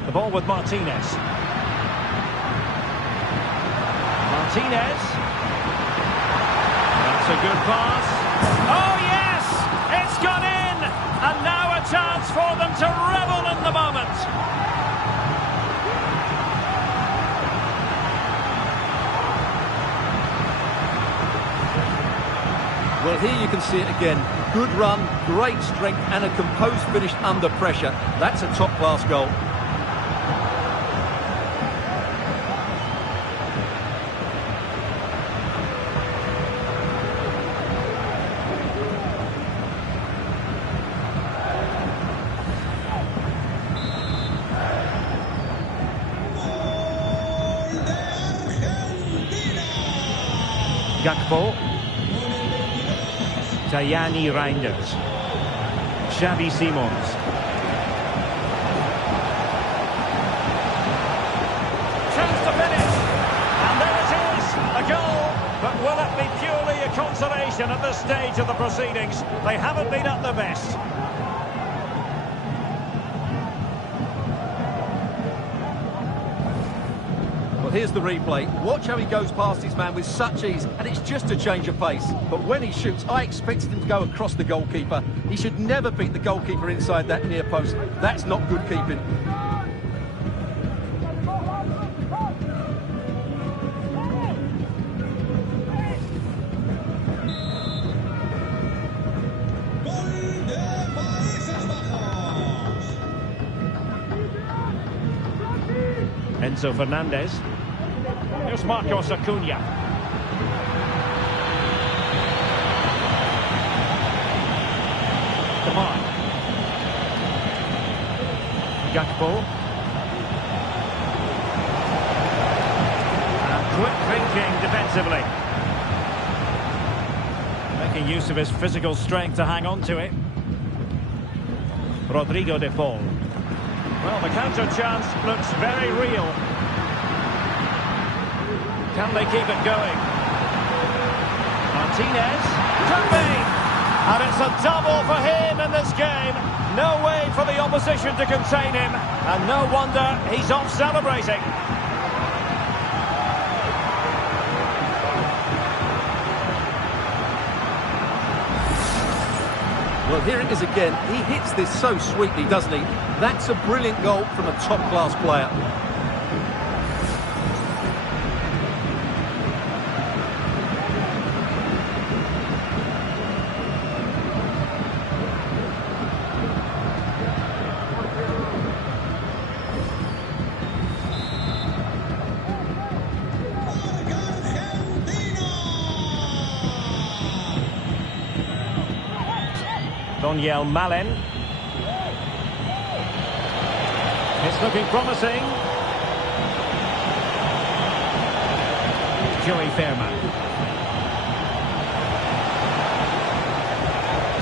The ball with Martinez. Martinez. That's a good pass. Oh yes! It's gone in! And now a chance for them to revel in the moment. Well, here you can see it again. Good run, great strength and a composed finish under pressure. That's a top-class goal. Gakpo. Tajani Reinders. Xavi Simons. Chance to finish. And there it is, a goal. But will it be purely a consolation at this stage of the proceedings? They haven't been at their best. Here's the replay. Watch how he goes past his man with such ease, and it's just a change of pace. But when he shoots, I expected him to go across the goalkeeper. He should never beat the goalkeeper inside that near post. That's not good keeping. Enzo Fernandez. Here's Marcos Acuna. Come on. Gakpo. And Quick thinking defensively. Making use of his physical strength to hang on to it. Rodrigo de Paul. Well, the counter chance looks very real. Can they keep it going? Martinez. Could be! And it's a double for him in this game. No way for the opposition to contain him. And no wonder he's off celebrating. Well, here it is again. He hits this so sweetly, doesn't he? That's a brilliant goal from a top-class player. Daniel Malen. It's looking promising. Joey Fairman.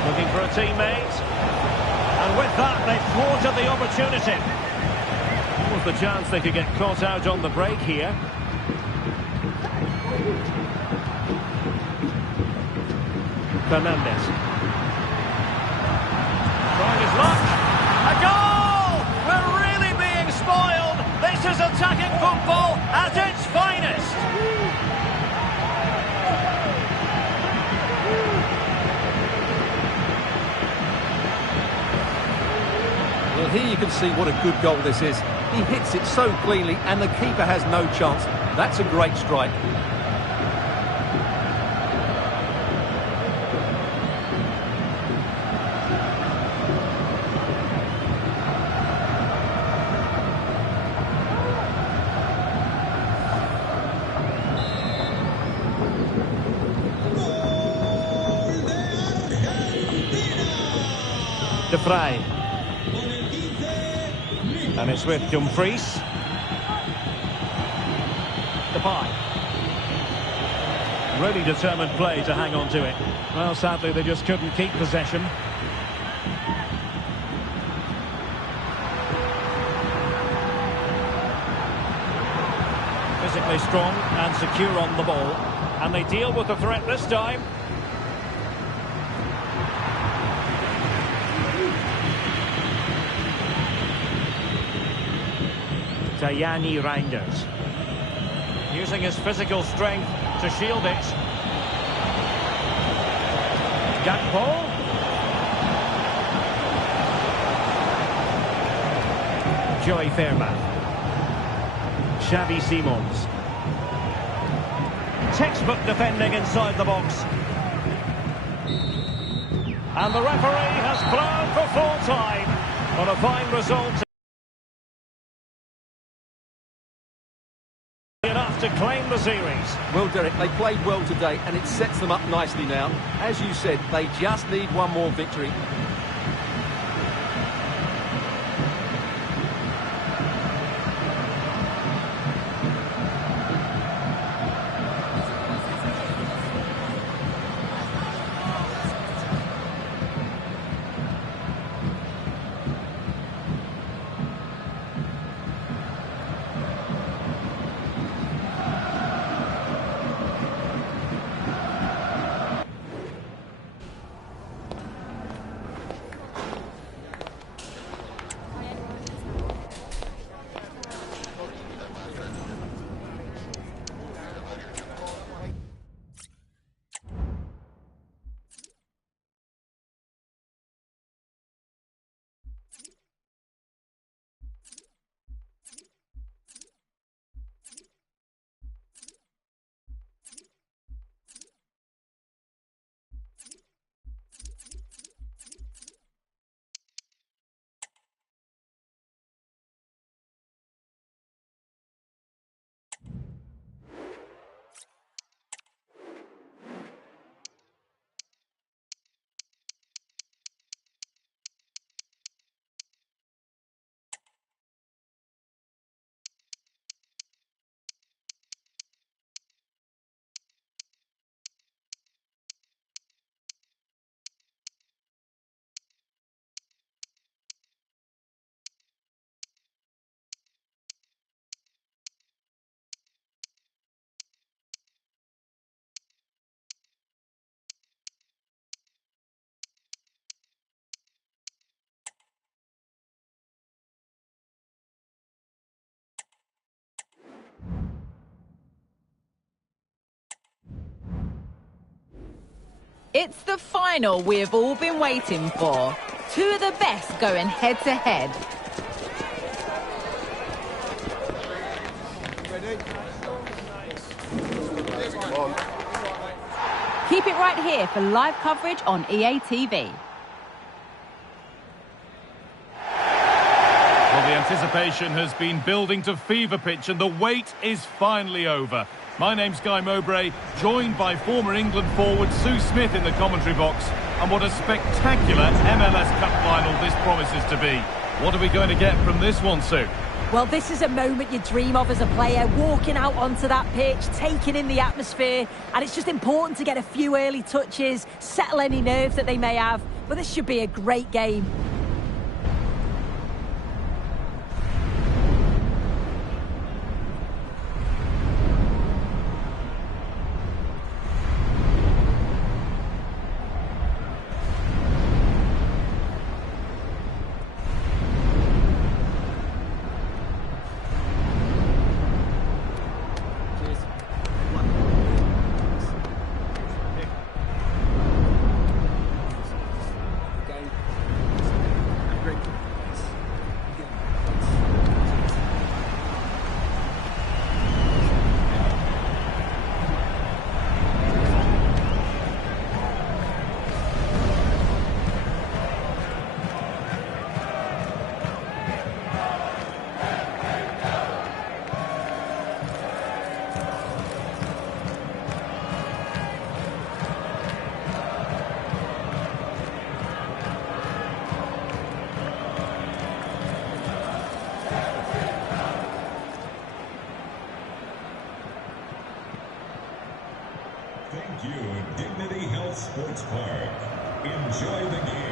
Looking for a teammate. And with that, they've thwarted the opportunity. Was the chance they could get caught out on the break here. Fernandez. Trying his luck. A goal! We're really being spoiled. This is attacking football at its finest. Well, here you can see what a good goal this is. He hits it so cleanly and the keeper has no chance. That's a great strike. De Vrij. And it's with Dumfries. Depay. Really determined play to hang on to it. Well, sadly, they just couldn't keep possession. Physically strong and secure on the ball. And they deal with the threat this time. Tajani Reinders. Using his physical strength to shield it. Gakpo. Joey Fairman. Xavi Simons. Textbook defending inside the box. And the referee has blown for full time on a fine result. Enough to claim the series. Well, Derek, they played well today and it sets them up nicely now. As you said, they just need one more victory. It's the final we have all been waiting for. Two of the best going head-to-head. Keep it right here for live coverage on EA TV. Well, the anticipation has been building to fever pitch and the wait is finally over. My name's Guy Mowbray, joined by former England forward Sue Smith in the commentary box. And what a spectacular MLS Cup final this promises to be. What are we going to get from this one, Sue? Well, this is a moment you dream of as a player, walking out onto that pitch, taking in the atmosphere, and it's just important to get a few early touches, settle any nerves that they may have, but this should be a great game. Thank you, Dignity Health Sports Park. Enjoy the game.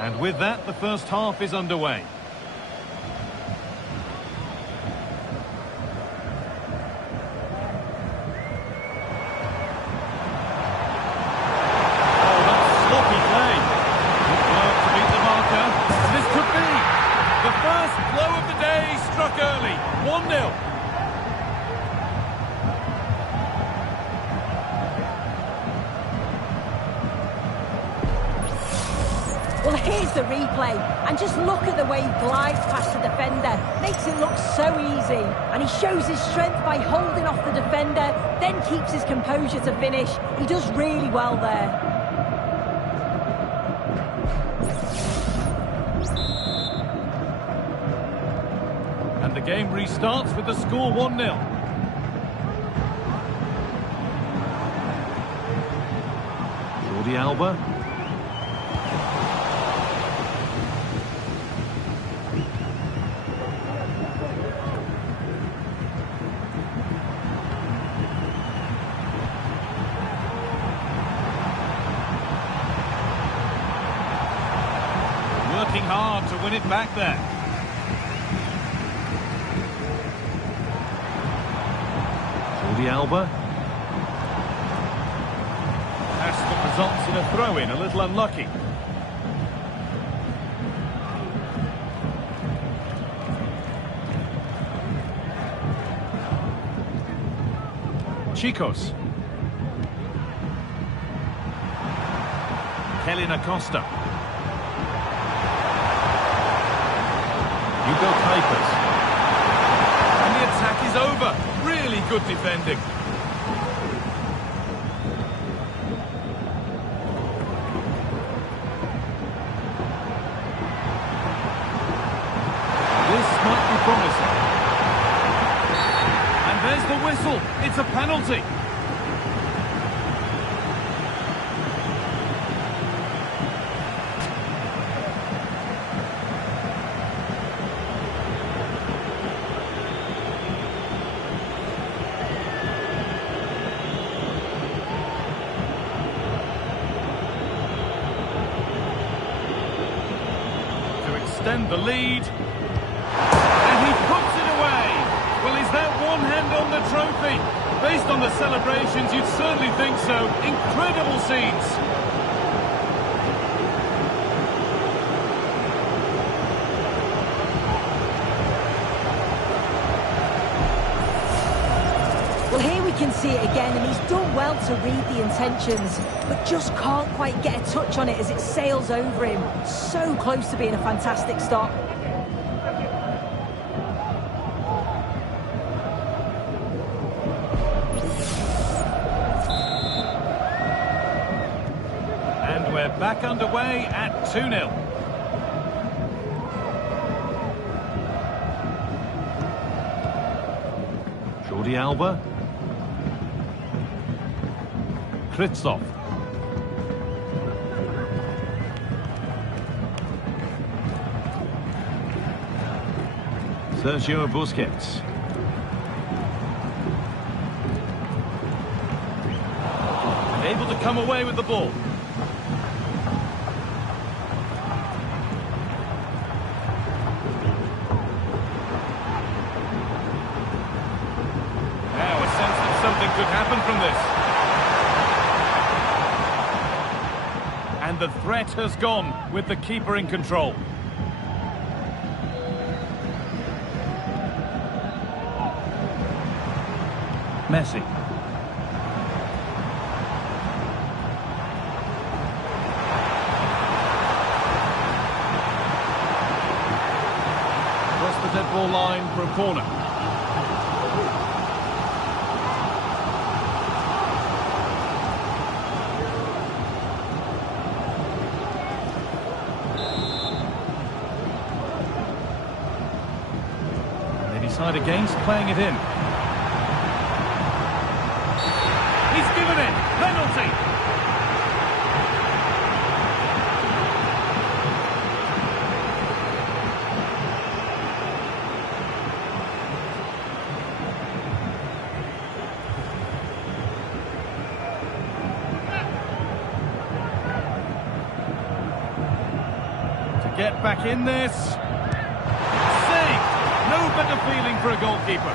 And with that, the first half is underway. Oh, that's sloppy play. Good work to beat the marker. And this could be the first blow of the day, struck early. 1-0. Well, here's the replay, and just look at the way he glides past the defender. Makes it look so easy, and he shows his strength by holding off the defender, then keeps his composure to finish. He does really well there. And the game restarts with the score 1-0. Jordi Alba. Working hard to win it back there. Jordi Alba. Pass that results in a throw-in, a little unlucky. Chicos. Kellyn Acosta. Hugo Kuipers. And the attack is over. Really good defending. This might be promising. And there's the whistle. It's a penalty. extend the lead. And he puts it away. Well, is that one hand on the trophy? Based on the celebrations, you'd certainly think so. Incredible scenes. Well, here we can see it again, and he's done well to read the intentions, but just can't quite get a touch on it as it sails over him. So close to being a fantastic stop. And we're back underway at 2-0. Jordi Alba. Kritsov. Sergio Busquets. Able to come away with the ball. Now a sense that something could happen from this. And the threat has gone with the keeper in control. Messi. Across the dead ball line for a corner. Decide against playing it in. He's given it. Penalty. To get back in this. No better feeling for a goalkeeper.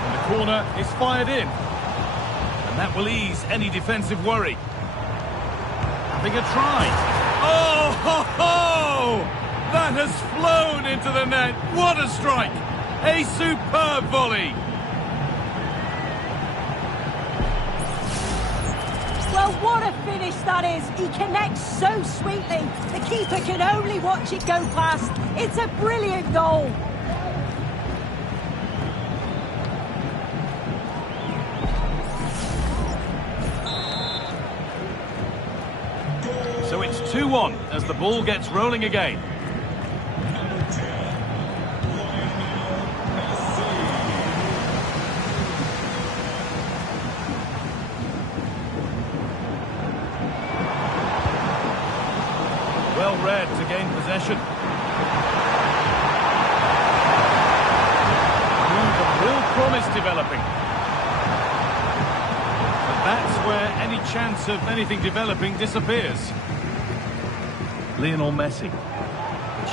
And the corner is fired in. And that will ease any defensive worry. Having a try. Oh, ho, ho! That has flown into the net. What a strike! A superb volley. Well, what a finish that is. He connects so sweetly. The keeper can only watch it go past. It's a brilliant goal. So it's 2-1 as the ball gets rolling again. Number 10, Well read to gain possession. Ooh, real promise developing. But that's where any chance of anything developing disappears. Lionel Messi.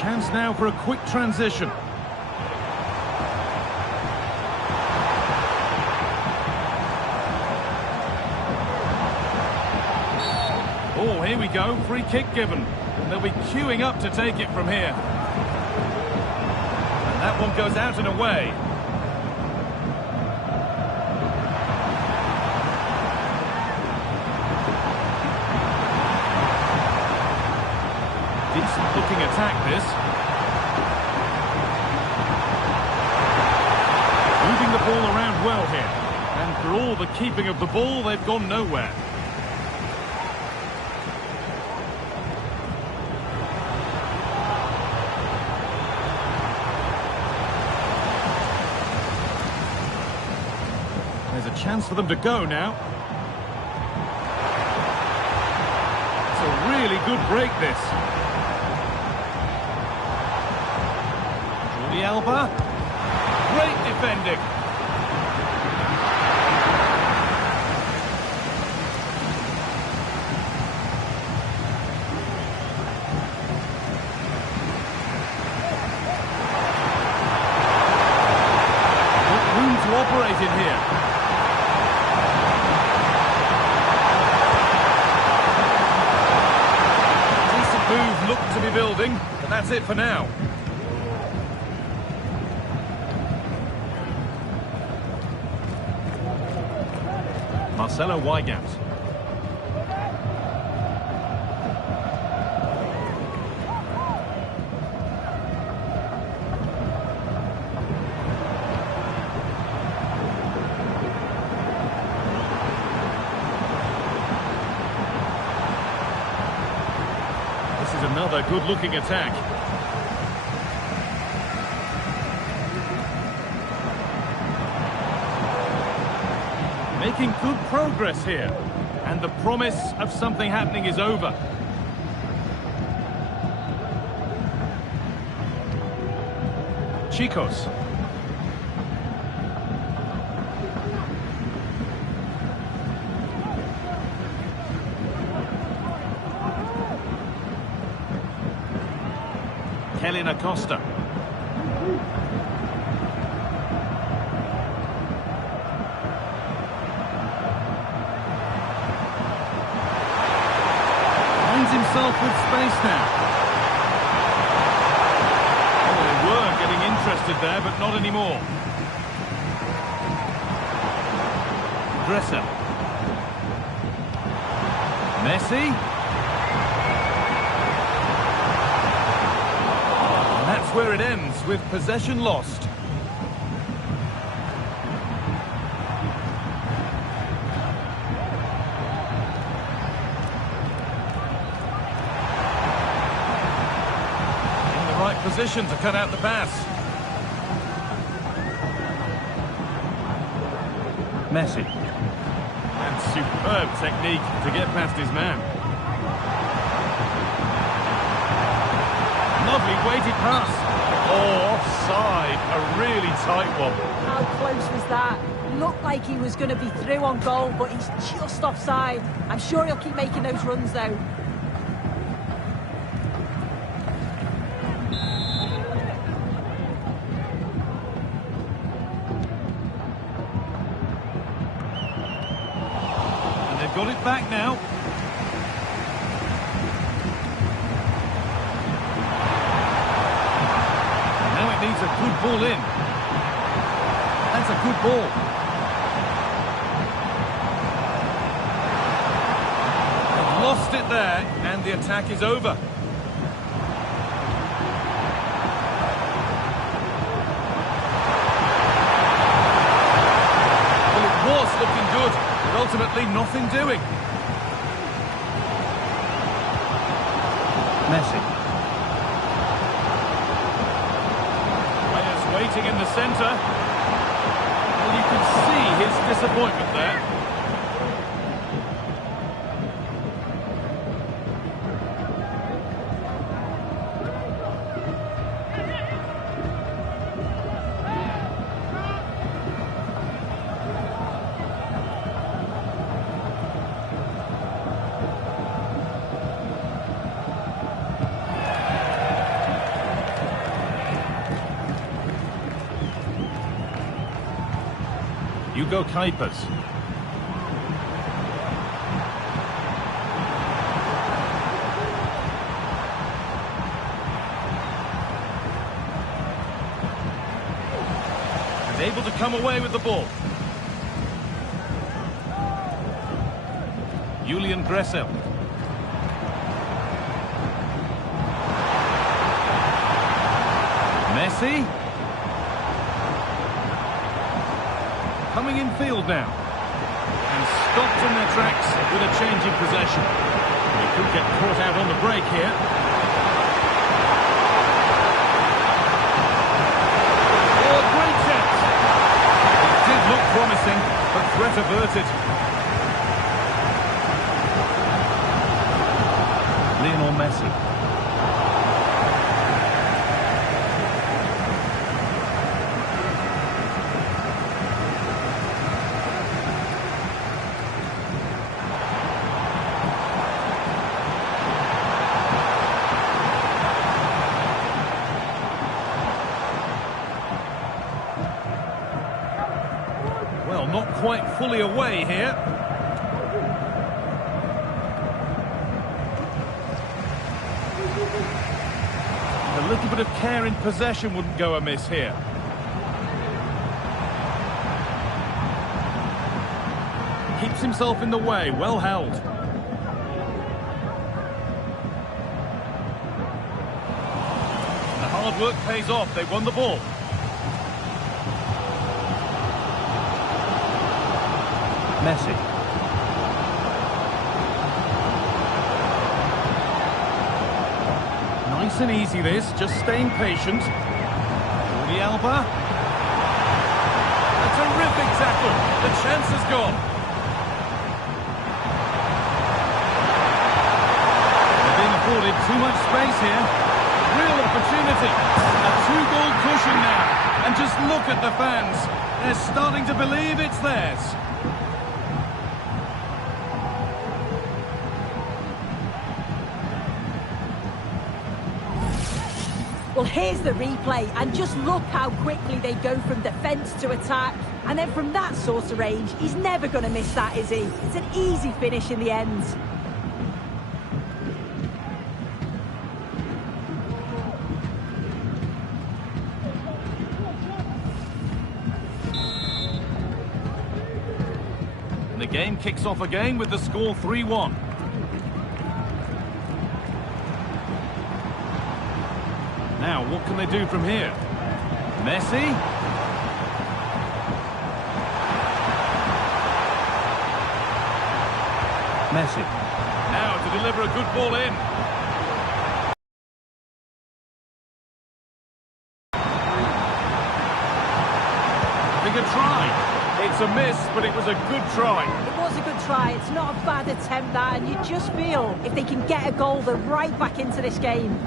Chance now for a quick transition. Oh, here we go. Free kick given. They'll be queuing up to take it from here. And that one goes out and away. Decent looking attack, this. Moving the ball around well here. And for all the keeping of the ball, they've gone nowhere. There's a chance for them to go now. So really good break, this. Jordi Alba. Great defending. Got room to operate in here. Move looked to be building, but that's it for now. Marcelo Weigand. Another good-looking attack. Making good progress here. And the promise of something happening is over. Chicos. Kelly Acosta. Finds himself with space now. Oh, they were getting interested there, but not anymore. Dresser. Messi. That's where it ends, with possession lost. In the right position to cut out the pass. Messi. And superb technique to get past his man. Lovely weighted pass. Oh, offside. A really tight one. How close was that? Looked like he was going to be through on goal, but he's just offside. I'm sure he'll keep making those runs, though. And they've got it back now. Needs a good ball in. That's a good ball. They've lost it there, and the attack is over. Well, it was looking good, but ultimately nothing doing. Messi. Waiting in the centre. Well, you can see his disappointment there. Hugo Kuipers. And able to come away with the ball. Julian Gressel. Messi. Coming in field now. And stopped in their tracks with a change in possession. They could get caught out on the break here. Oh, great chance. It did look promising, but threat averted. Well, not quite fully away here. A little bit of care in possession wouldn't go amiss here. Keeps himself in the way, well held. The hard work pays off, they won the ball. Messi. Nice and easy this, just staying patient. Jordi Alba. A terrific tackle, the chance is gone. They're being afforded too much space here. Real opportunity. A two-goal cushion now. And just look at the fans. They're starting to believe it's theirs. Well, here's the replay, and just look how quickly they go from defence to attack. And then from that sort of range, he's never going to miss that, is he? It's an easy finish in the end. And the game kicks off again with the score 3-1. Now, what can they do from here? Messi. Messi. Now to deliver a good ball in. Big a try. It's a miss, but it was a good try. It was a good try. It's not a bad attempt, that, and you just feel if they can get a goal, they're right back into this game.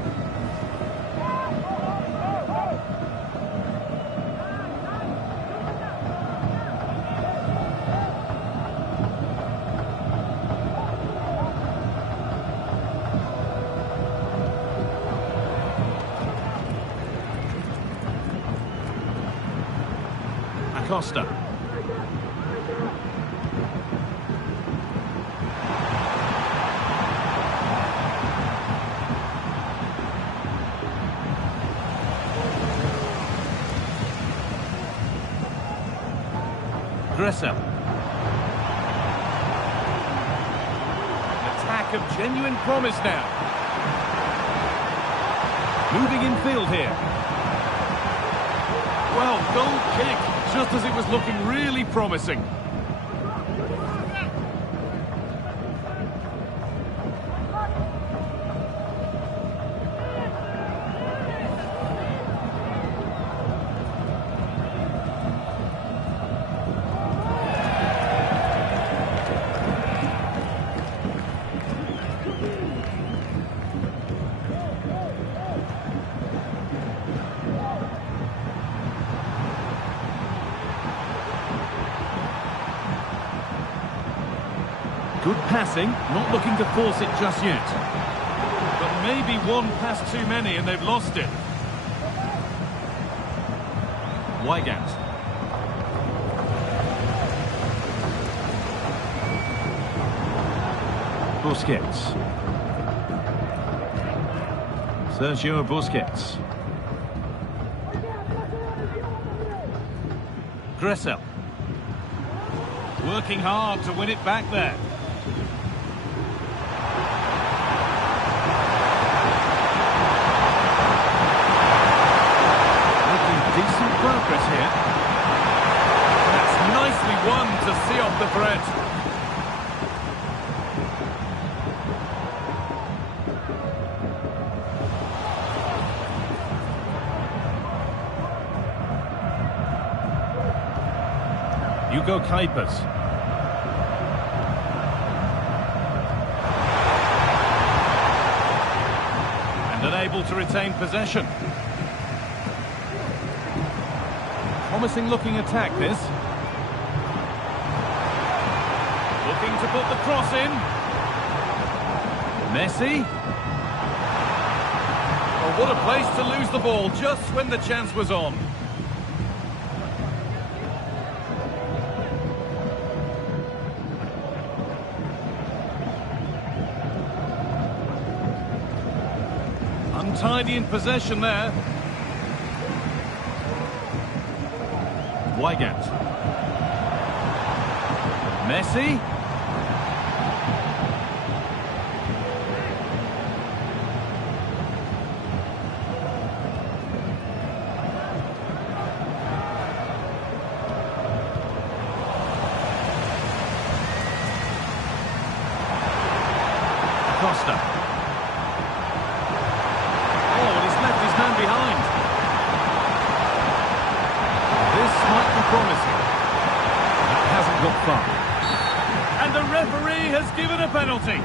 Costa. Gressel. An attack of genuine promise now. Moving in field here. Well, goal kick, just as it was looking really promising. Good passing, not looking to force it just yet. But maybe one pass too many and they've lost it. Weigand. Busquets. Sergio Busquets. Gressel. Working hard to win it back there. Decent progress here. That's nicely won to see off the threat. Hugo Kuipers. And unable to retain possession. Promising looking attack, this. Looking to put the cross in. Messi. Oh, what a place to lose the ball just when the chance was on. untidy in possession there. Weigand. Messi. Costa. Oh, and he's left his man behind. This might be promising. That hasn't got far. And the referee has given a penalty.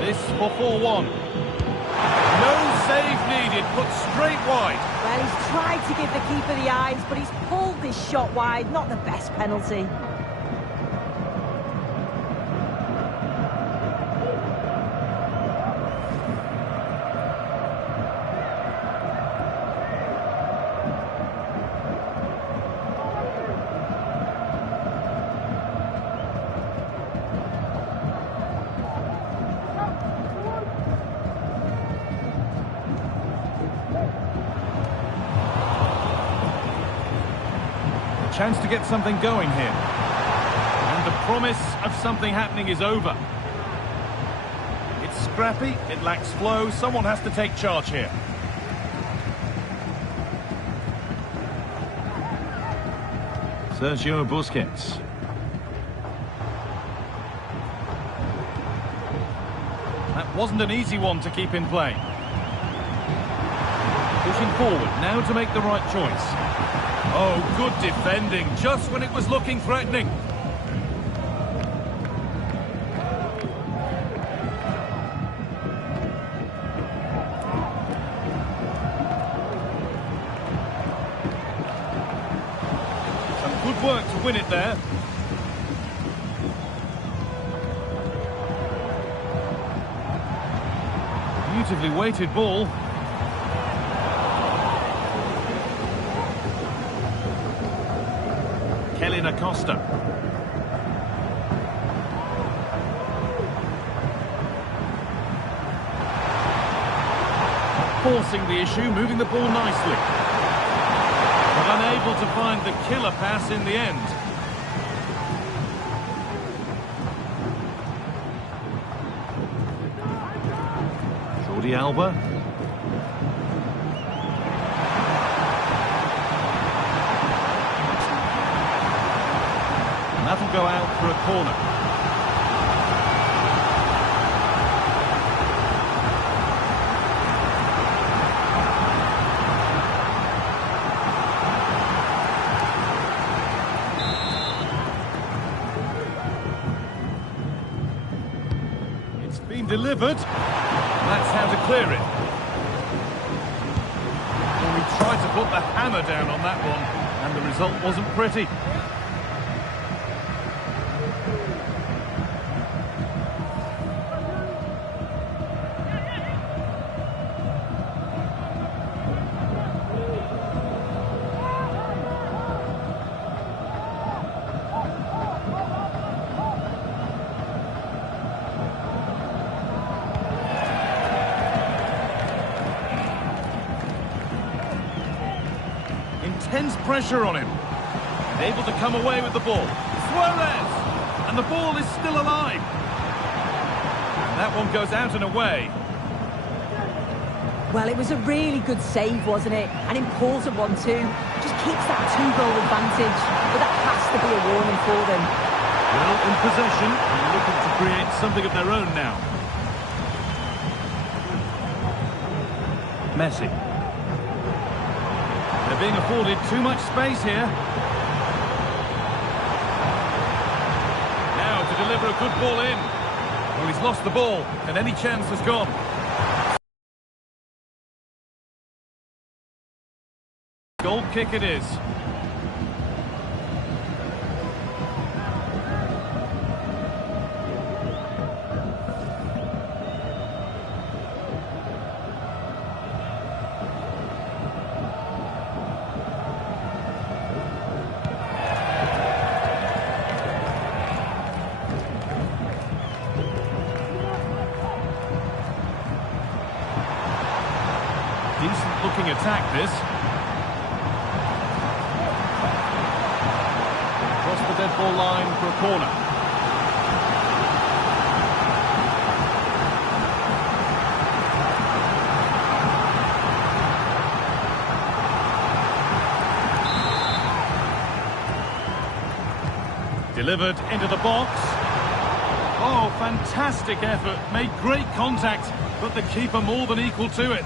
This for 4-1. No save needed, put straight wide. Well, he's tried to give the keeper the eyes, but he's pulled this shot wide. Not the best penalty. Chance to get something going here. And the promise of something happening is over. It's scrappy, it lacks flow, someone has to take charge here. Sergio Busquets. That wasn't an easy one to keep in play. Pushing forward, now to make the right choice. Oh, good defending, just when it was looking threatening. Some good work to win it there. Beautifully weighted ball. Costa. Forcing the issue, moving the ball nicely. But unable to find the killer pass in the end. Jordi Alba. That'll go out for a corner. It's been delivered. That's how to clear it. Well, we tried to put the hammer down on that one, and the result wasn't pretty. Intense pressure on him. And able to come away with the ball. Suarez! And the ball is still alive. And that one goes out and away. Well, it was a really good save, wasn't it? An important one too. Just keeps that 2-goal advantage. But that has to be a warning for them. Well, in possession, and looking to create something of their own now. Messi. They're being afforded too much space here. Now to deliver a good ball in. Well, he's lost the ball, and any chance has gone. Goal kick it is. Decent-looking attack, this. Across the dead ball line for a corner. Delivered into the box. Oh, fantastic effort. Made great contact, but the keeper more than equal to it.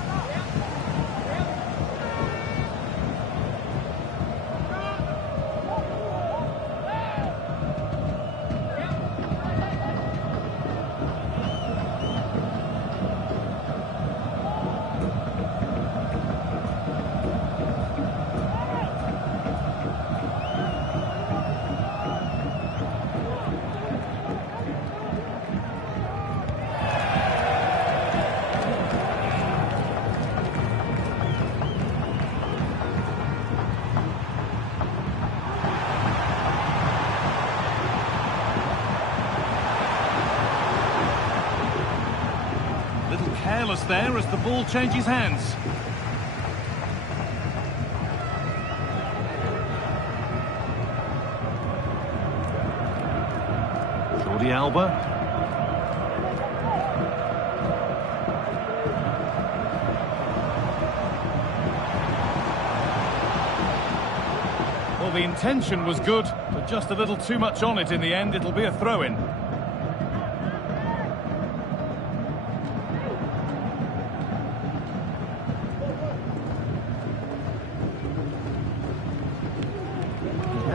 Careless there as the ball changes hands. Jordi Alba. Well, the intention was good, but just a little too much on it in the end. It'll be a throw-in.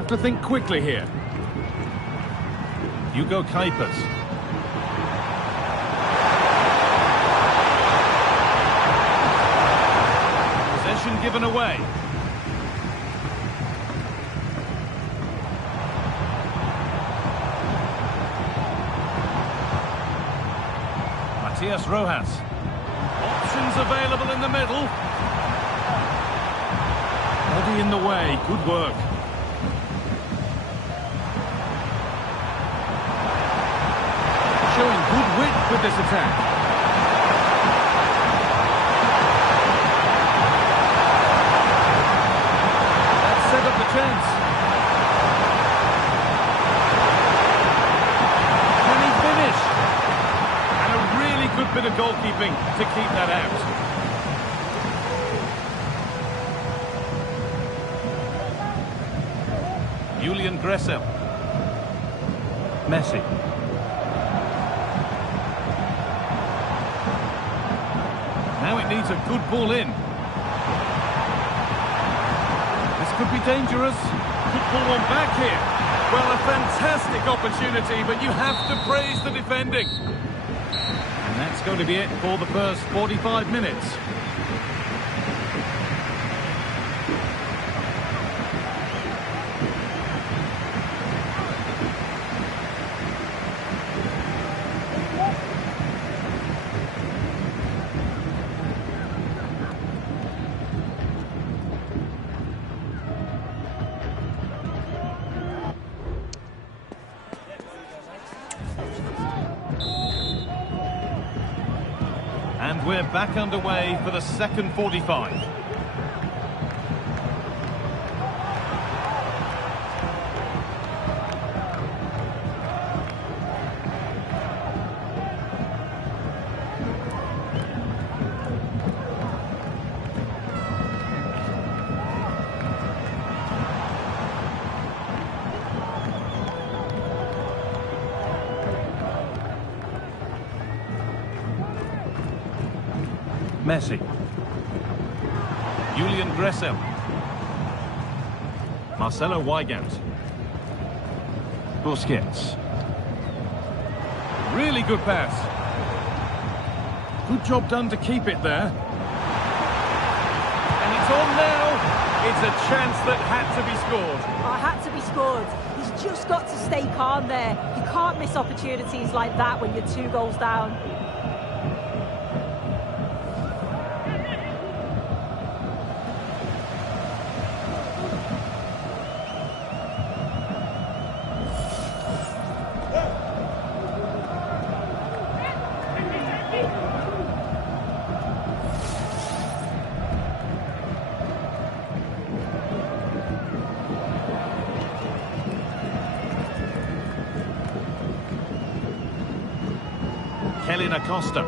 To think quickly here. Hugo Kuipers. Possession given away. Matias Rojas. Options available in the middle. Body in the way. Good work. Showing good width with this attack. That set up the chance. Can he finish? And a really good bit of goalkeeping to keep that out. Julian Gressel. Messi. Now it needs a good ball in. This could be dangerous. Could pull one back here. Well, a fantastic opportunity, but you have to praise the defending. And that's going to be it for the first 45 minutes. And we're back underway for the second 45. Messi. Julian Gressel. Marcelo Weigand. Busquets. Really good pass. Good job done to keep it there. And it's on now. It's a chance that had to be scored. Oh, had to be scored. He's just got to stay calm there. You can't miss opportunities like that when you're 2 goals down. Acosta.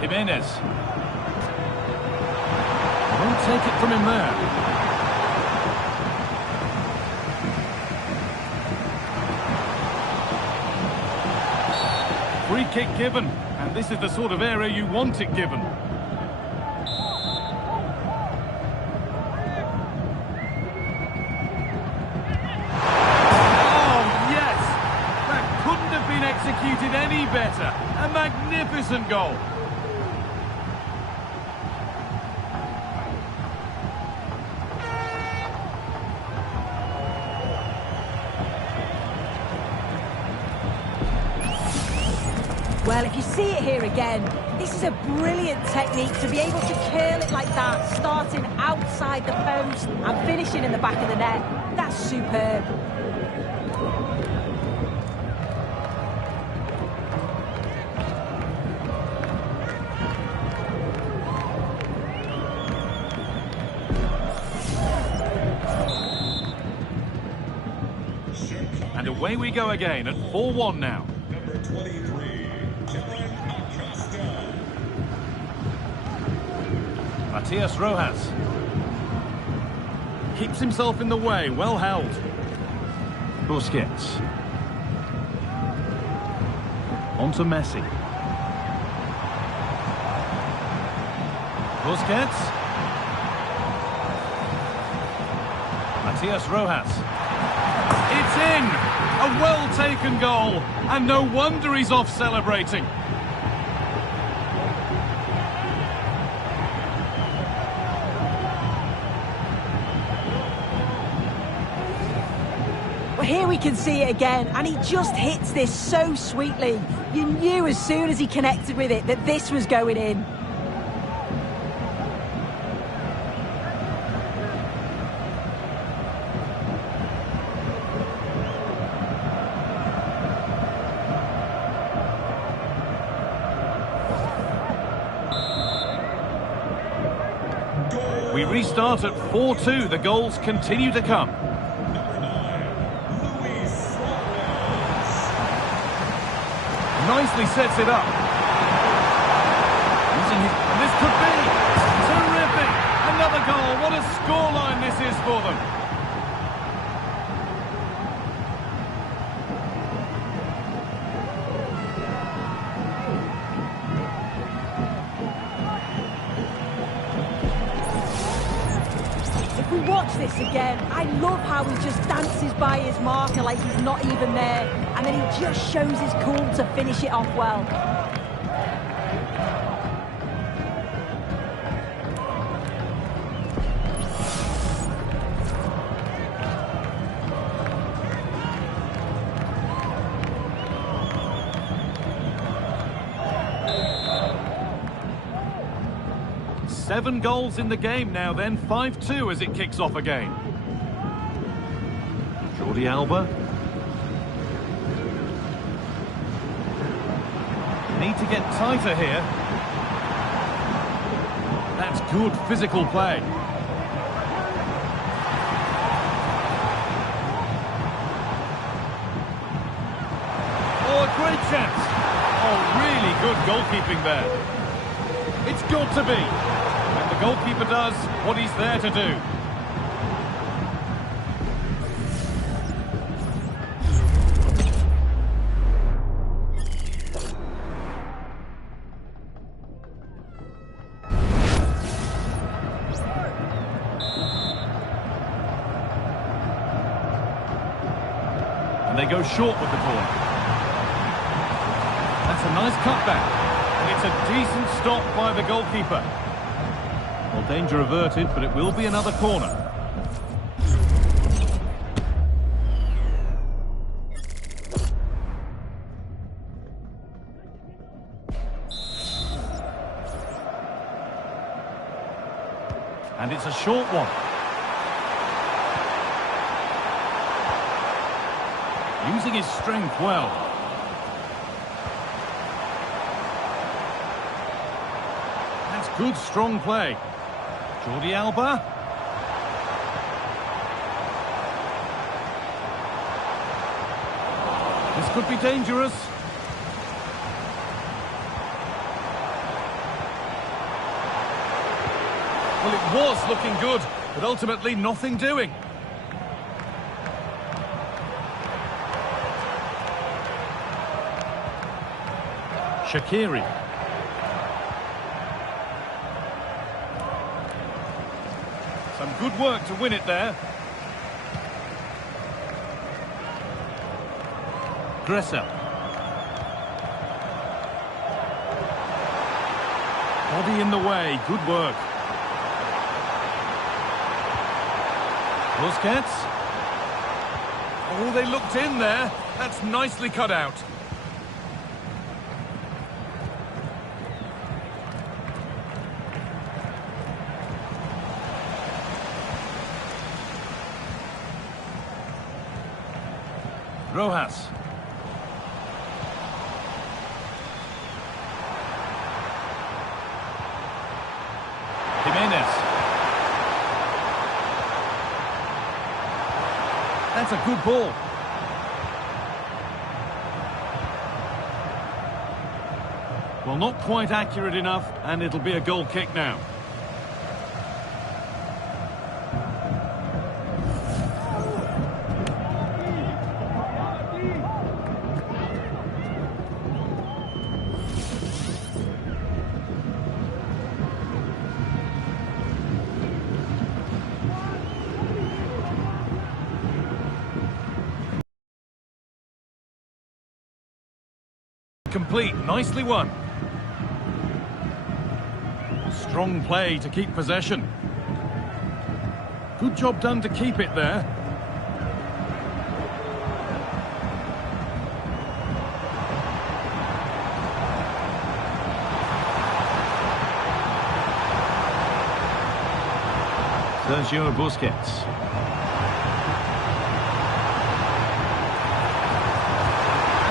Jimenez. Won't take it from him there. Free kick given, and this is the sort of area you want it given. Oh, yes! That couldn't have been executed any better. A magnificent goal. Well, if you see it here again, this is a brilliant technique to be able to curl it like that, starting outside the post and finishing in the back of the net. That's superb. And away we go again at 4-1 now. Number 23. Matias Rojas. Keeps himself in the way, well held. Busquets. On to Messi. Busquets. Matias Rojas. It's in! A well-taken goal, and no wonder he's off celebrating. Well, here we can see it again, and he just hits this so sweetly. You knew as soon as he connected with it that this was going in. We restart at 4-2. The goals continue to come. Nicely sets it up. Using his, and this could be terrific. Another goal. What a scoreline this is for them. If we watch this again, I love how he just dances by his marker like he's not even there, and then he just shows his cool to finish it off well. Seven goals in the game now then, 5-2 as it kicks off again. Jordi Alba. Need to get tighter here. That's good physical play. Oh, a great chance. Oh, really good goalkeeping there. It's got to be. And the goalkeeper does what he's there to do. And they go short with the ball. That's a nice cutback. And it's a decent stop by the goalkeeper. Well, danger averted, but it will be another corner. And it's a short one. Using his strength well. That's good, strong play. Jordi Alba. This could be dangerous. Well, it was looking good, but ultimately nothing doing. Shaqiri. Some good work to win it there. Gressel. Body in the way, good work. Busquets. Oh, they looked in there. That's nicely cut out. Rojas. Jimenez. That's a good ball. Well, not quite accurate enough, and it'll be a goal kick now. Complete, nicely won. Strong play to keep possession. Good job done to keep it there. Sergio Busquets.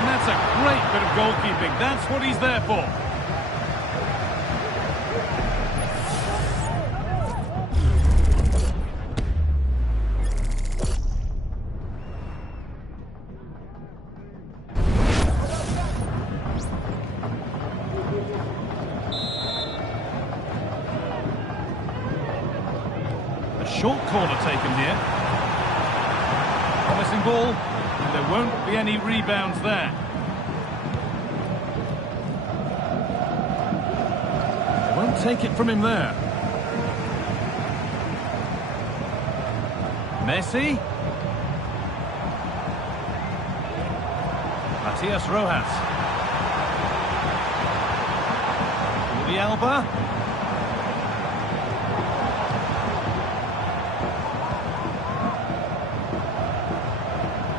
That's a great bit of goalkeeping. That's what he's there for. A short corner taken here. Promising ball, and there won't be any rebounds there. Won't take it from him there. Messi. Matias Rojas. Jordi Alba.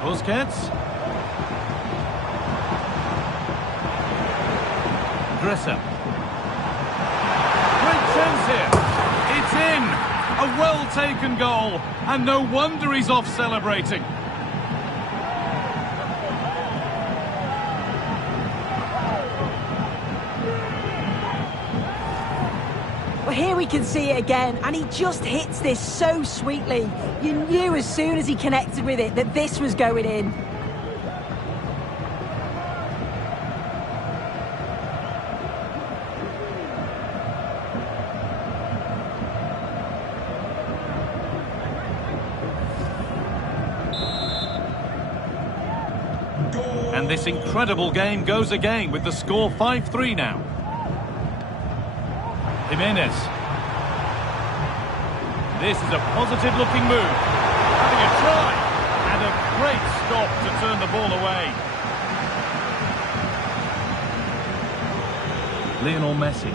Busquets. Gressel. Here. It's in! A well-taken goal, and no wonder he's off celebrating. Well, here we can see it again, and he just hits this so sweetly. You knew as soon as he connected with it that this was going in. And this incredible game goes again with the score 5-3 now. Jimenez. This is a positive-looking move. Having a try. And a great stop to turn the ball away. Lionel Messi.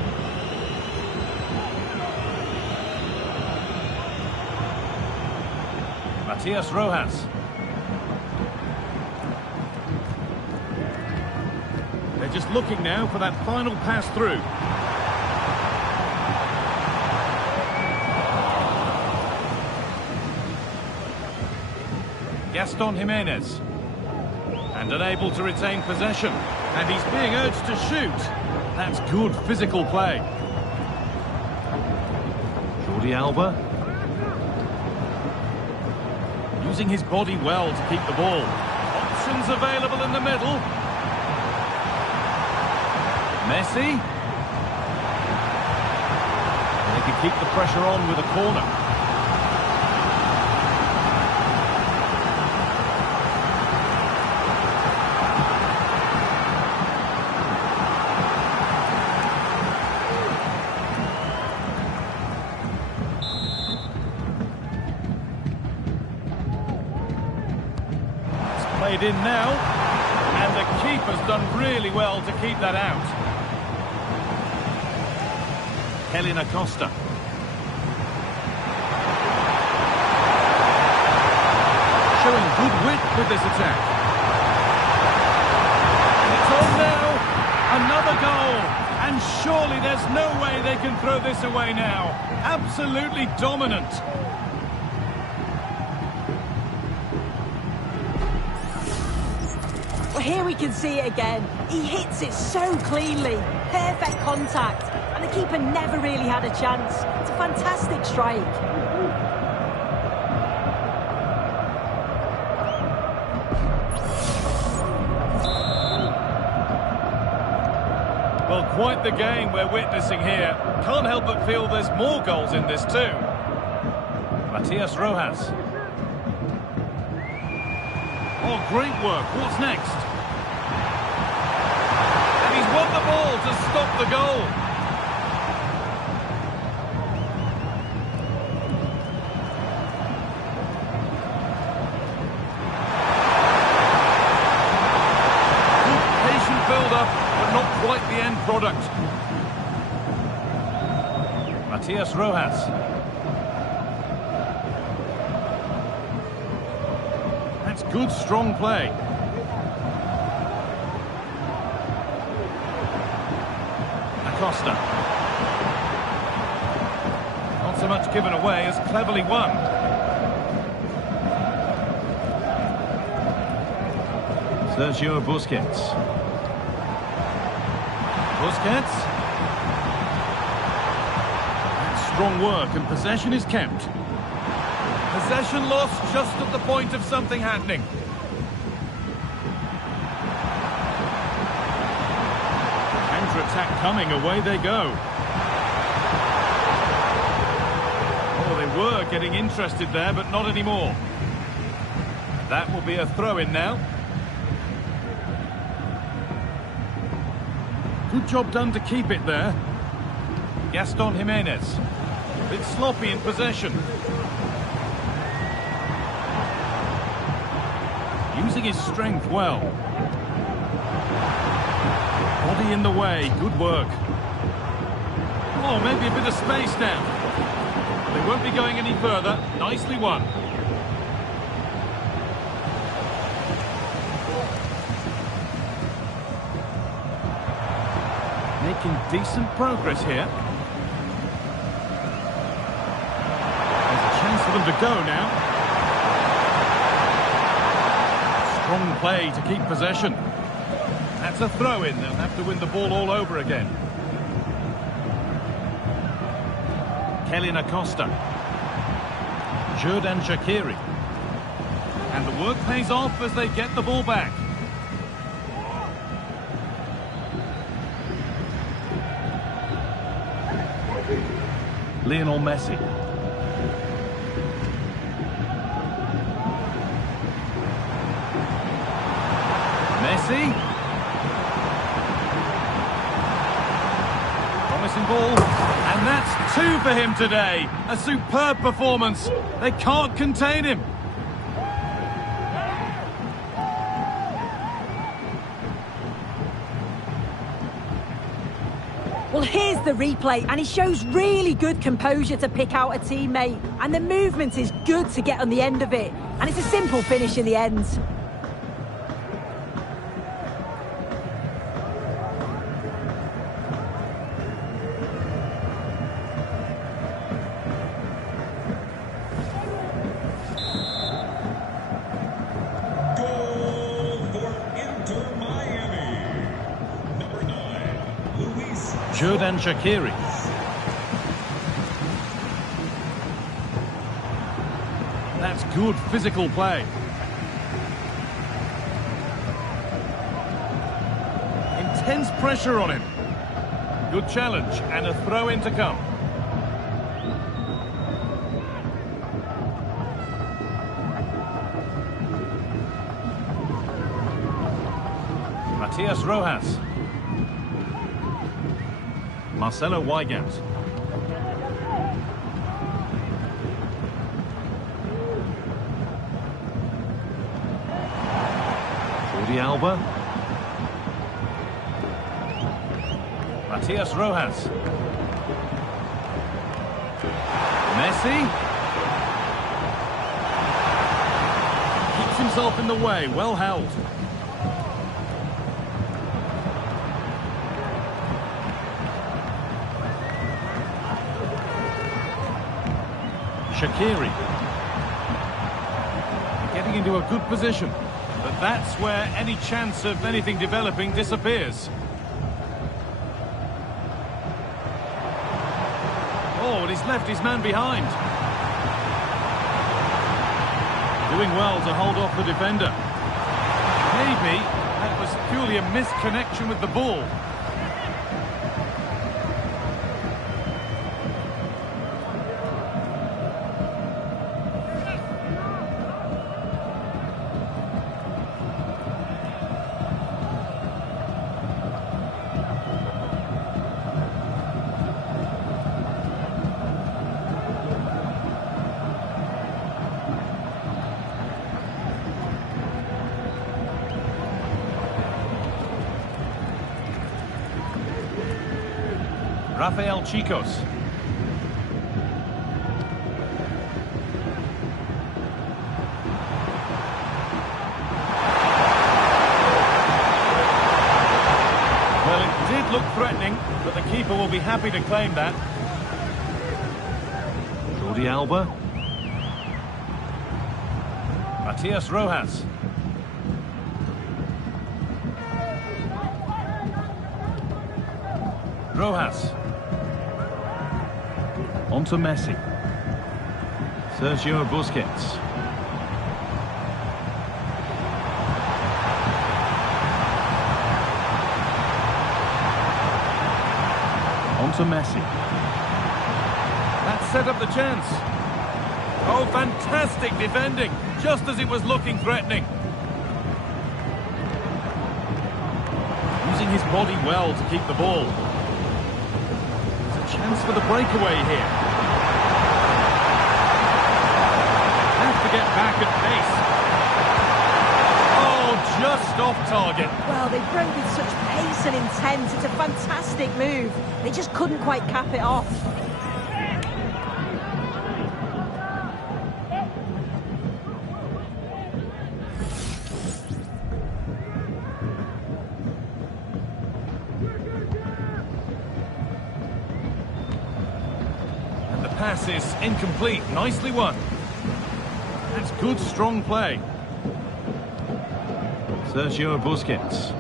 Matias Rojas. They're just looking now for that final pass through. Gaston Jimenez. And unable to retain possession. And he's being urged to shoot. That's good physical play. Jordi Alba. Using his body well to keep the ball. Pops options available in the middle. Messi. They can keep the pressure on with a corner. Played in now, and the keeper's done really well to keep that out. Acosta. Showing good wit with this attack. And it's on now. Another goal. And surely there's no way they can throw this away now. Absolutely dominant. Well, here we can see it again. He hits it so cleanly. Perfect contact. And the keeper never really had a chance. It's a fantastic strike. Well, quite the game we're witnessing here. Can't help but feel there's more goals in this too. Matias Rojas. Oh, great work. What's next? And he's won the ball to stop the goal. Good patient build-up, but not quite the end product. Matias Rojas. That's good, strong play. Acosta. Not so much given away as cleverly won. Sergio Busquets. Busquets. That's strong work, and possession is kept. Possession lost just at the point of something happening. Counter-attack coming, away they go. Oh, they were getting interested there, but not anymore. That will be a throw-in now. Good job done to keep it there. Gaston Jimenez. A bit sloppy in possession. Using his strength well. Body in the way, good work. Oh, maybe a bit of space now. They won't be going any further. Nicely won. Making decent progress here. There's a chance for them to go now. Strong play to keep possession. That's a throw-in. They'll have to win the ball all over again. Acosta. Xherdan Shaqiri. And the work pays off as they get the ball back. Lionel Messi. Messi. Promising ball. And that's two for him today. A superb performance. They can't contain him. Well, here's the replay, and he shows really good composure to pick out a teammate. And the movement is good to get on the end of it. And it's a simple finish in the end. Xherdan Shaqiri. That's good physical play. intense pressure on him. Good challenge and a throw-in to come. Matias Rojas. Marcelo Weigand. Jordi Alba. Matias Rojas. Messi. Keeps himself in the way, well held. Shaqiri. Getting into a good position. But that's where any chance of anything developing disappears. Oh, and he's left his man behind. Doing well to hold off the defender. Maybe that was purely a misconnection with the ball. Rafael Chicos. Well, it did look threatening, but the keeper will be happy to claim that. Jordi Alba. Matias Rojas. Rojas. On to Messi. Sergio Busquets. On to Messi. That set up the chance. Oh, fantastic defending, just as it was looking threatening. Using his body well to keep the ball. Chance for the breakaway here. Have to get back at pace. Oh, just off target. Well, they broke with such pace and intent. It's a fantastic move. They just couldn't quite cap it off. Pass is incomplete. Nicely won. That's good, strong play. Sergio Busquets.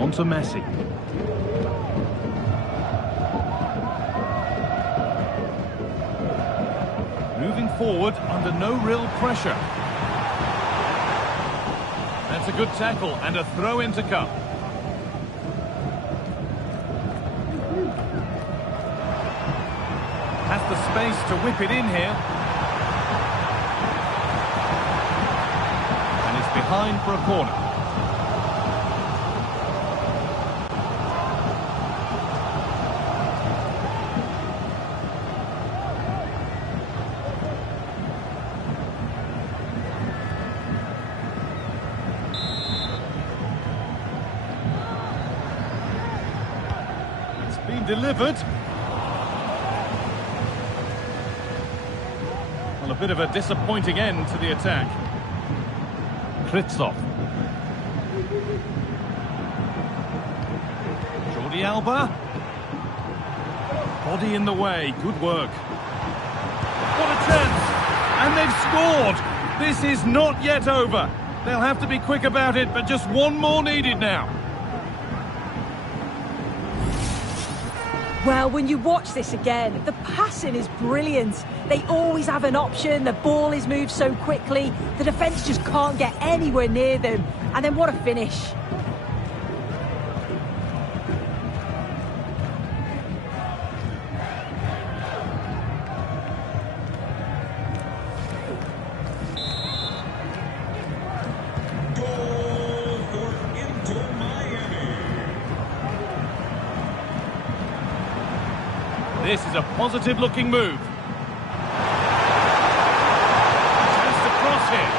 On to Messi. Moving forward under no real pressure. That's a good tackle and a throw-in to come. Has the space to whip it in here. And it's behind for a corner. It's been delivered. A bit of a disappointing end to the attack. Kritsov. Jordi Alba. Body in the way. Good work. What a chance! And they've scored! This is not yet over. They'll have to be quick about it, but just one more needed now. Well, when you watch this again, the passing is brilliant. They always have an option, the ball is moved so quickly, the defence just can't get anywhere near them. And then what a finish. is a positive-looking move. Chance to cross here.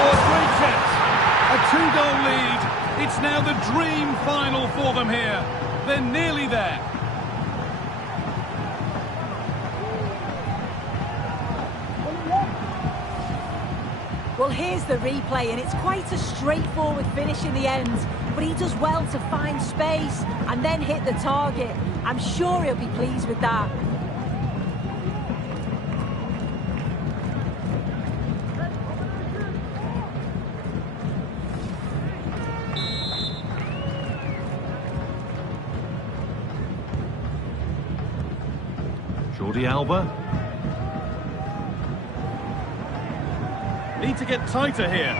Oh, a great chance. A 2-goal lead. It's now the dream final for them here. They're nearly there. Well, here's the replay, and it's quite a straightforward finish in the end. But he does well to find space and then hit the target. I'm sure he'll be pleased with that. Jordi Alba. Need to get tighter here.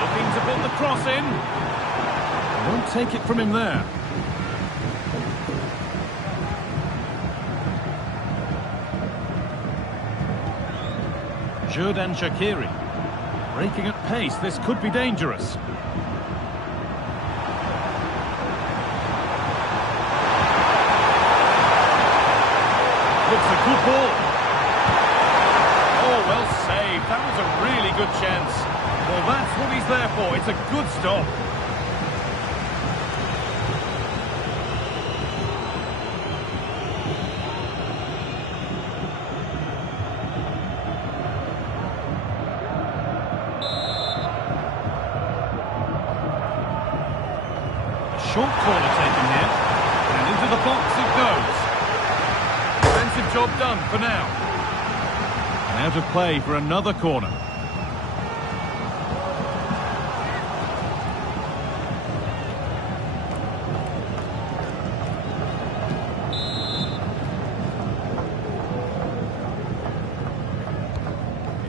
Looking to put the cross in. Won't take it from him there. Xherdan Shaqiri. Breaking at pace, this could be dangerous. Looks a good ball. Oh, well saved. That was a really good chance. Well, that's what he's there for. It's a good stop. Short corner taken here. And into the box it goes. Defensive job done for now. And out of play for another corner.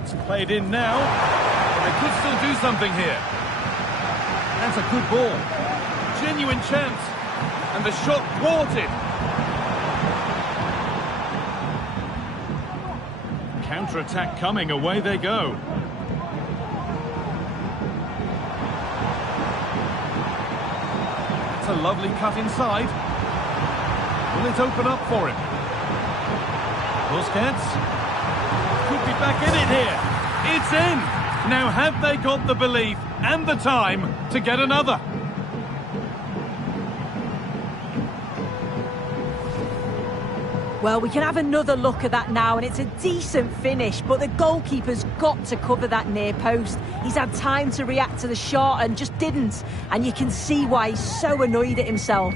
It's played in now. But they could still do something here. That's a good ball. Genuine chance. And the shot thwarted. Counter-attack coming, away they go. It's a lovely cut inside. Will it open up for him? Busquets. Could be back in it here. It's in! Now have they got the belief and the time to get another? Well, we can have another look at that now, and it's a decent finish, but the goalkeeper's got to cover that near post. He's had time to react to the shot and just didn't, and you can see why he's so annoyed at himself.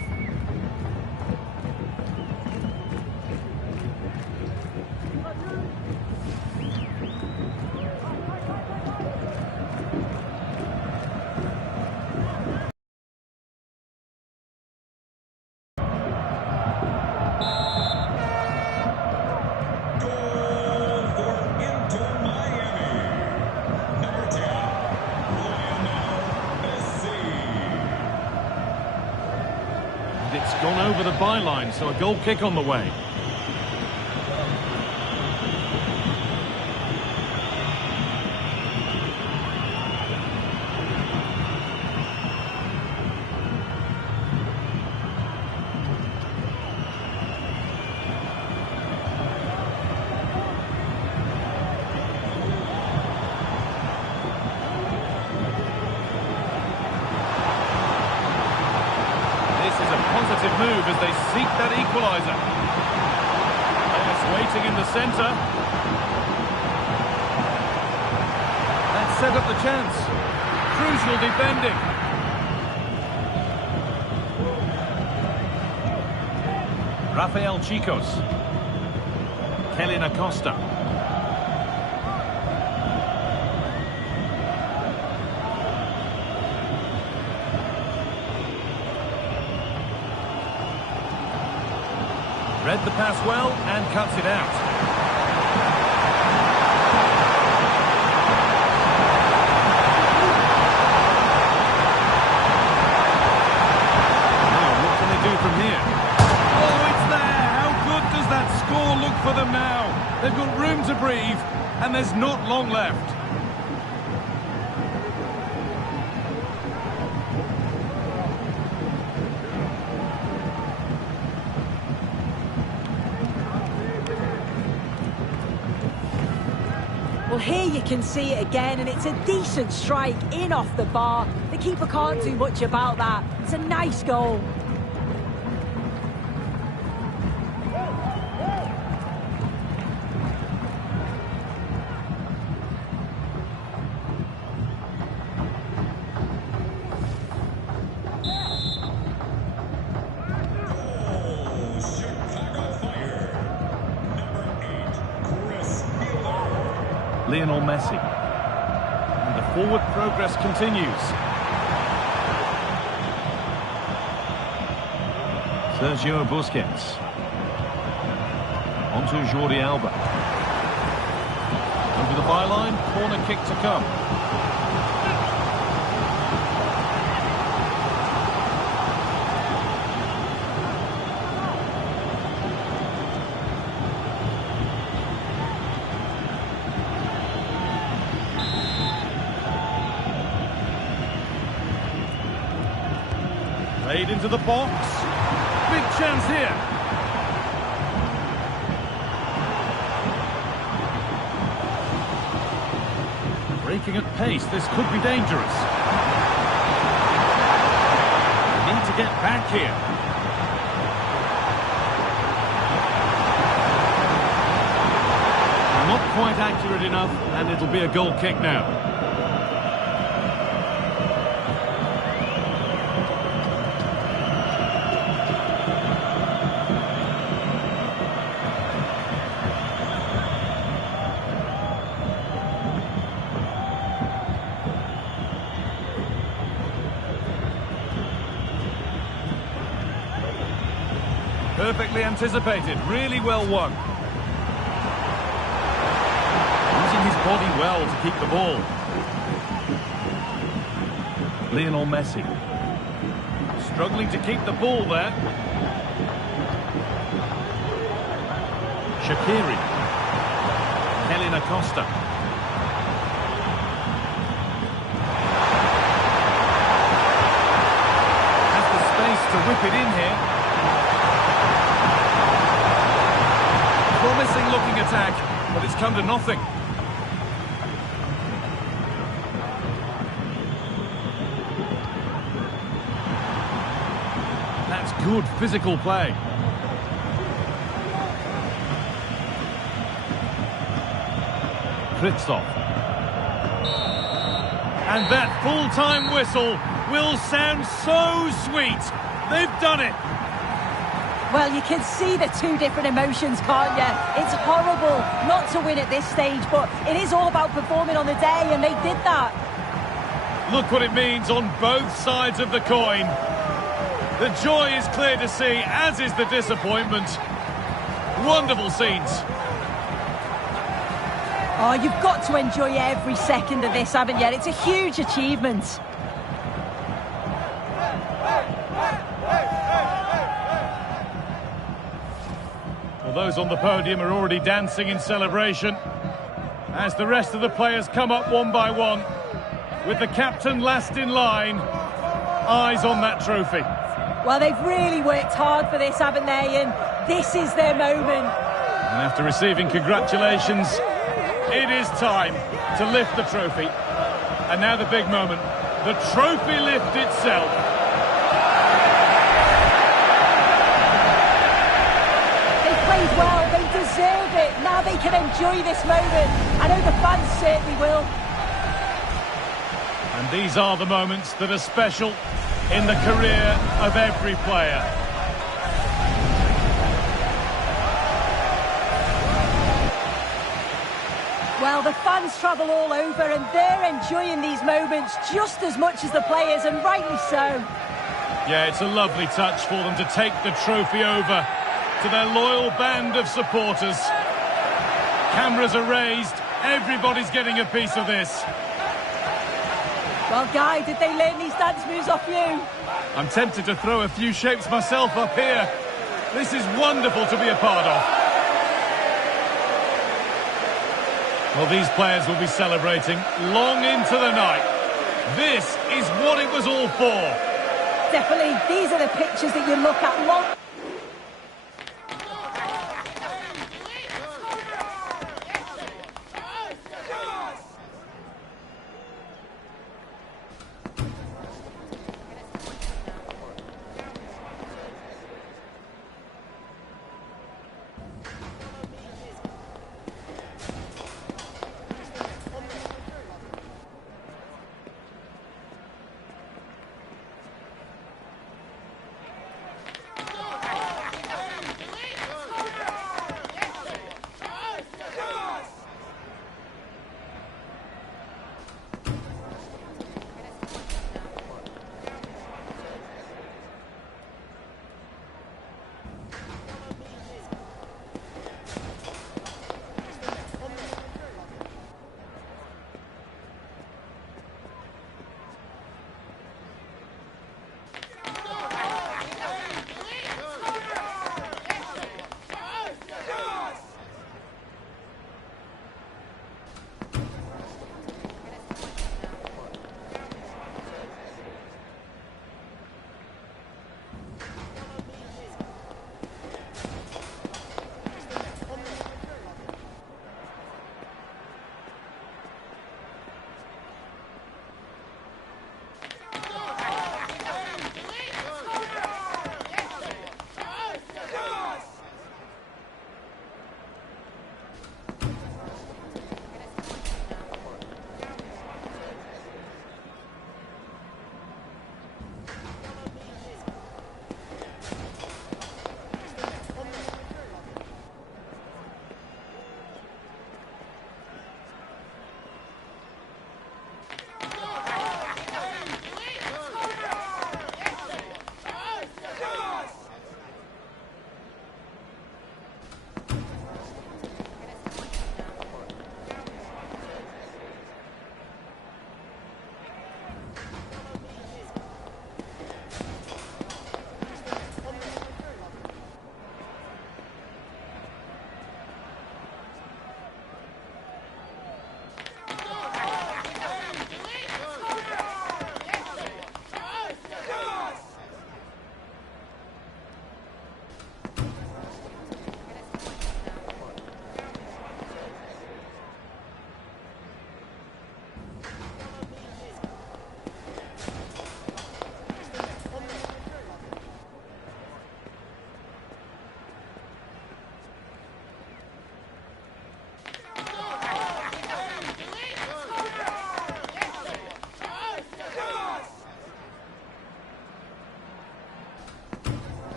It's gone over the byline, so a goal kick on the way. Positive move as they seek that equaliser. Players waiting in the centre. That set up the chance. Crucial defending. Rafael Chicos. Kellyn Acosta. Read the pass well and cuts it out. Now, what can they do from here? Oh, it's there! How good does that score look for them now? They've got room to breathe, and there's not long left. Well, here you can see it again, and it's a decent strike in off the bar. The keeper can't do much about that. It's a nice goal. Lionel Messi. And the forward progress continues. Sergio Busquets. Onto Jordi Alba. Over the byline, corner kick to come. Played into the box. Big chance here. Breaking at pace, this could be dangerous. Need to get back here. Not quite accurate enough, and it'll be a goal kick now. Perfectly anticipated, really well won. Using his body well to keep the ball. Lionel Messi. Struggling to keep the ball there. Shaqiri. Helena Costa. Has the space to whip it in here. Promising looking attack, but it's come to nothing. That's good physical play. Kritsov. And that full-time whistle will sound so sweet. They've done it. Well, you can see the two different emotions, can't you? It's horrible not to win at this stage, but it is all about performing on the day, and they did that. Look what it means on both sides of the coin. The joy is clear to see, as is the disappointment. Wonderful scenes. Oh, you've got to enjoy every second of this, haven't you? It's a huge achievement. Those on the podium are already dancing in celebration as the rest of the players come up one by one, with the captain last in line, eyes on that trophy. Well, they've really worked hard for this, haven't they? And this is their moment. And after receiving congratulations, it is time to lift the trophy. And now the big moment, the trophy lift itself. Well, they deserve it. Now they can enjoy this moment. I know the fans certainly will. And these are the moments that are special in the career of every player. Well, the fans travel all over and they're enjoying these moments just as much as the players, and rightly so. Yeah, it's a lovely touch for them to take the trophy over to their loyal band of supporters. Cameras are raised, everybody's getting a piece of this. Well, Guy, did they learn these dance moves off you? I'm tempted to throw a few shapes myself up here. This is wonderful to be a part of. Well, these players will be celebrating long into the night. This is what it was all for. Definitely, these are the pictures that you look at long.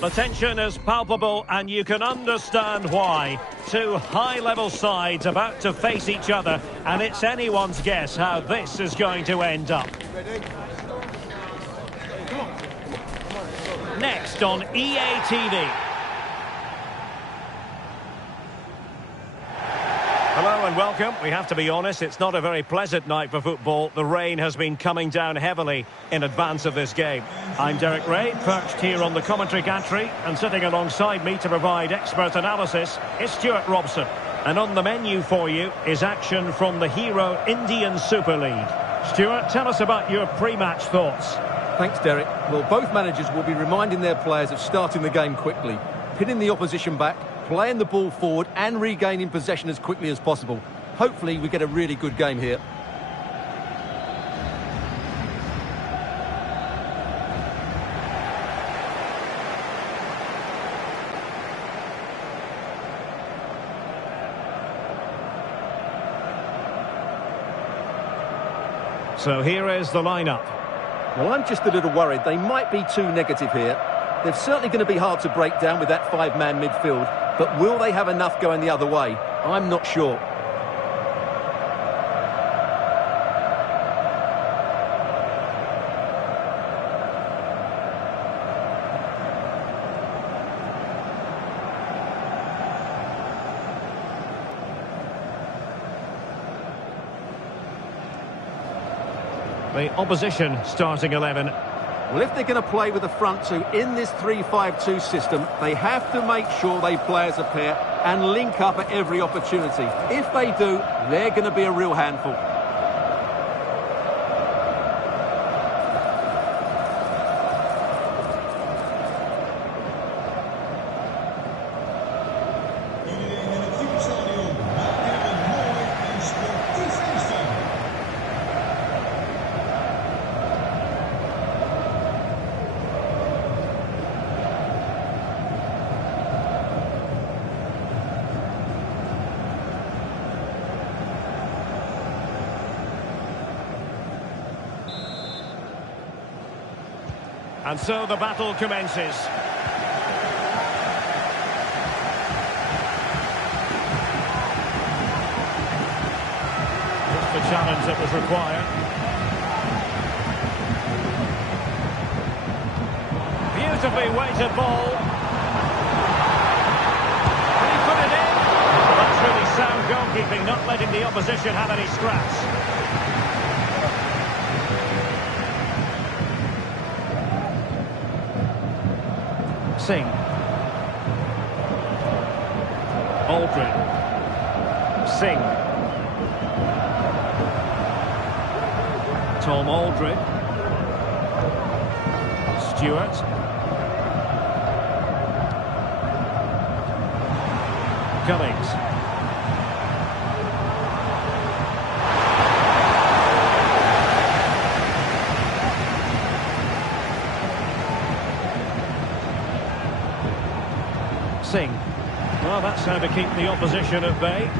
The tension is palpable and you can understand why. Two high-level sides about to face each other, and it's anyone's guess how this is going to end up. Next on EA TV. Hello and welcome. We have to be honest, it's not a very pleasant night for football. The rain has been coming down heavily in advance of this game. I'm Derek Ray, perched here on the commentary gantry, and sitting alongside me to provide expert analysis is Stuart Robson. And on the menu for you is action from the Hero Indian Super League. Stuart, tell us about your pre-match thoughts. Thanks, Derek. Well, both managers will be reminding their players of starting the game quickly, pinning the opposition back, playing the ball forward and regaining possession as quickly as possible. Hopefully we get a really good game here. So here is the lineup. Well, I'm just a little worried. They might be too negative here. They're certainly going to be hard to break down with that five-man midfield, but will they have enough going the other way? I'm not sure. The opposition starting 11. Well, if they're going to play with the front two in this 3-5-2 system, they have to make sure they play as a pair and link up at every opportunity. If they do, they're going to be a real handful. And so the battle commences. Just the challenge that was required. Beautifully weighted ball. And he put it in. Well, that's really sound goalkeeping, not letting the opposition have any scraps. Singh. Aldred. Singh. Tom Aldred. Stewart. Cummings. Singh. Well, that's how to keep the opposition at bay.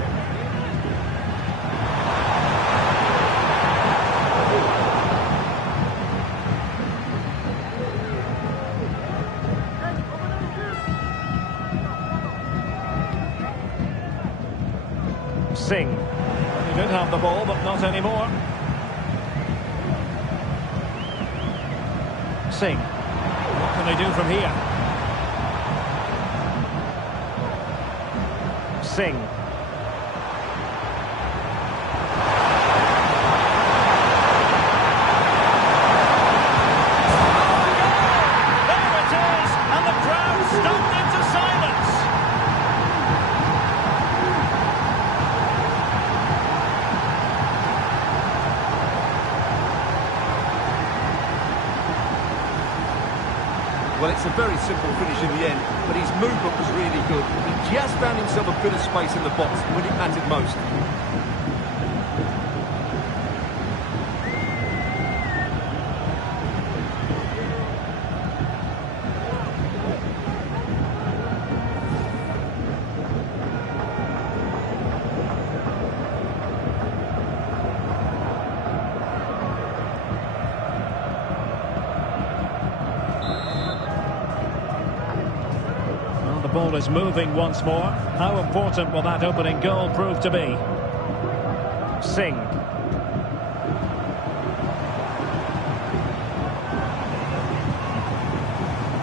Singh. He did have the ball, but not anymore. Singh. What can they do from here? Singh. There it is, and the crowd stunned into silence. Well, it's a very simple finish in the end, but his movement was really good. He just found himself a bit of space in the box when it mattered most. the ball is moving once more. How important will that opening goal prove to be? Singh.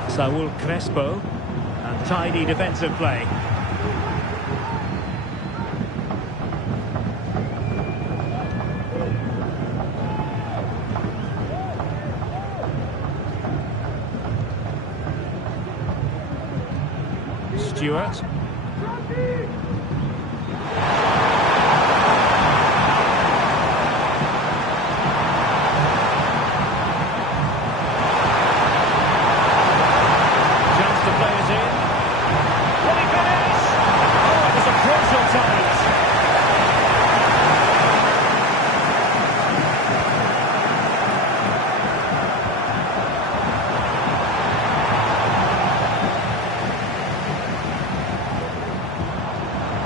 Saul Crespo. And tidy defensive play. Stewart.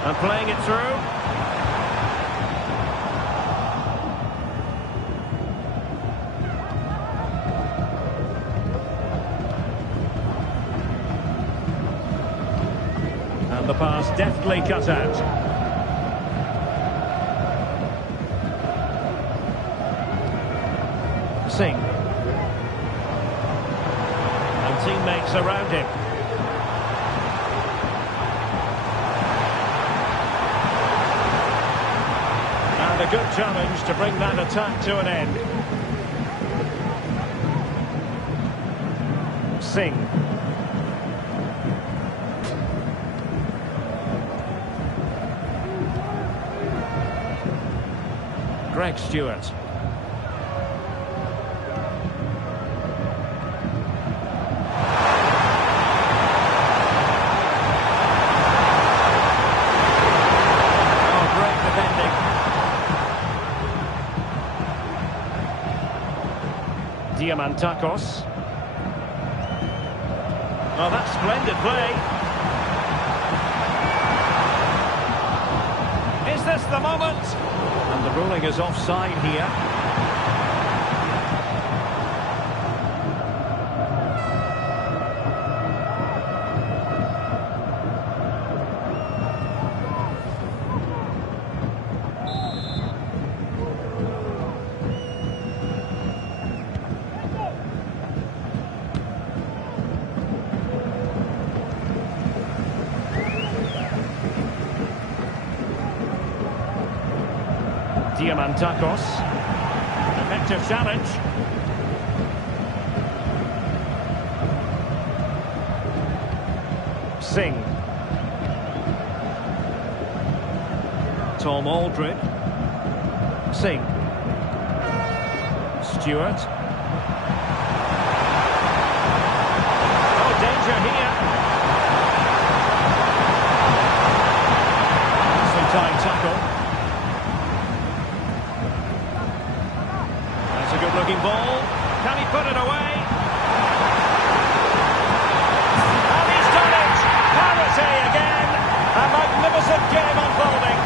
And playing it through. And the pass deftly cut out. Singh. And teammates around him. A good challenge to bring that attack to an end. Singh. Greg Stewart. Diamantakos. Oh, that's splendid play. Is this the moment? And the ruling is offside here. Diamantakos. Effective challenge. Singh. Tom Aldred. Singh. Stewart. Oh, danger here. Some time tackle. Good-looking ball. Can he put it away? And he's done it! Parity again! A magnificent game unfolding.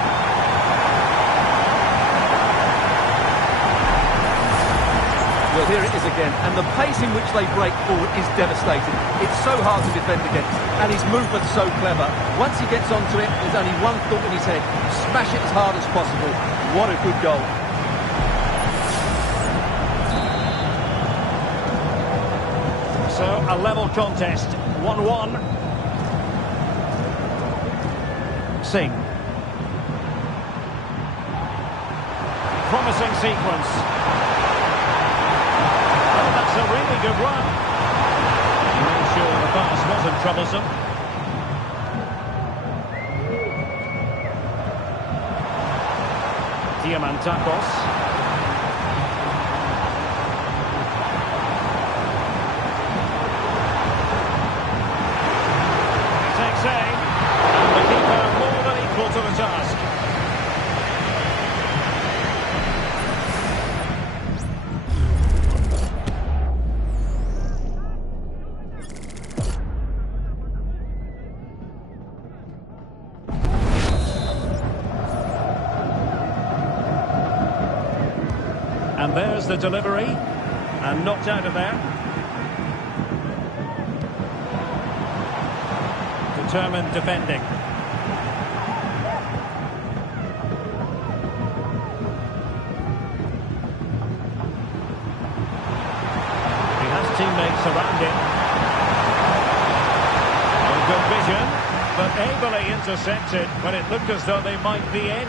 Well, here it is again, and the pace in which they break forward is devastating. It's so hard to defend against, and his movement's so clever. Once he gets onto it, there's only one thought in his head: smash it as hard as possible. What a good goal. So, a level contest, 1-1. Singh. Promising sequence. Oh, that's a really good run. He made sure the pass wasn't troublesome. Diamantakos. And the keeper more than equal to the task. And there's the delivery, and knocked out of there. determined defending. He has teammates around him. Oh, good vision, but ably intercepted when it looked as though they might be in.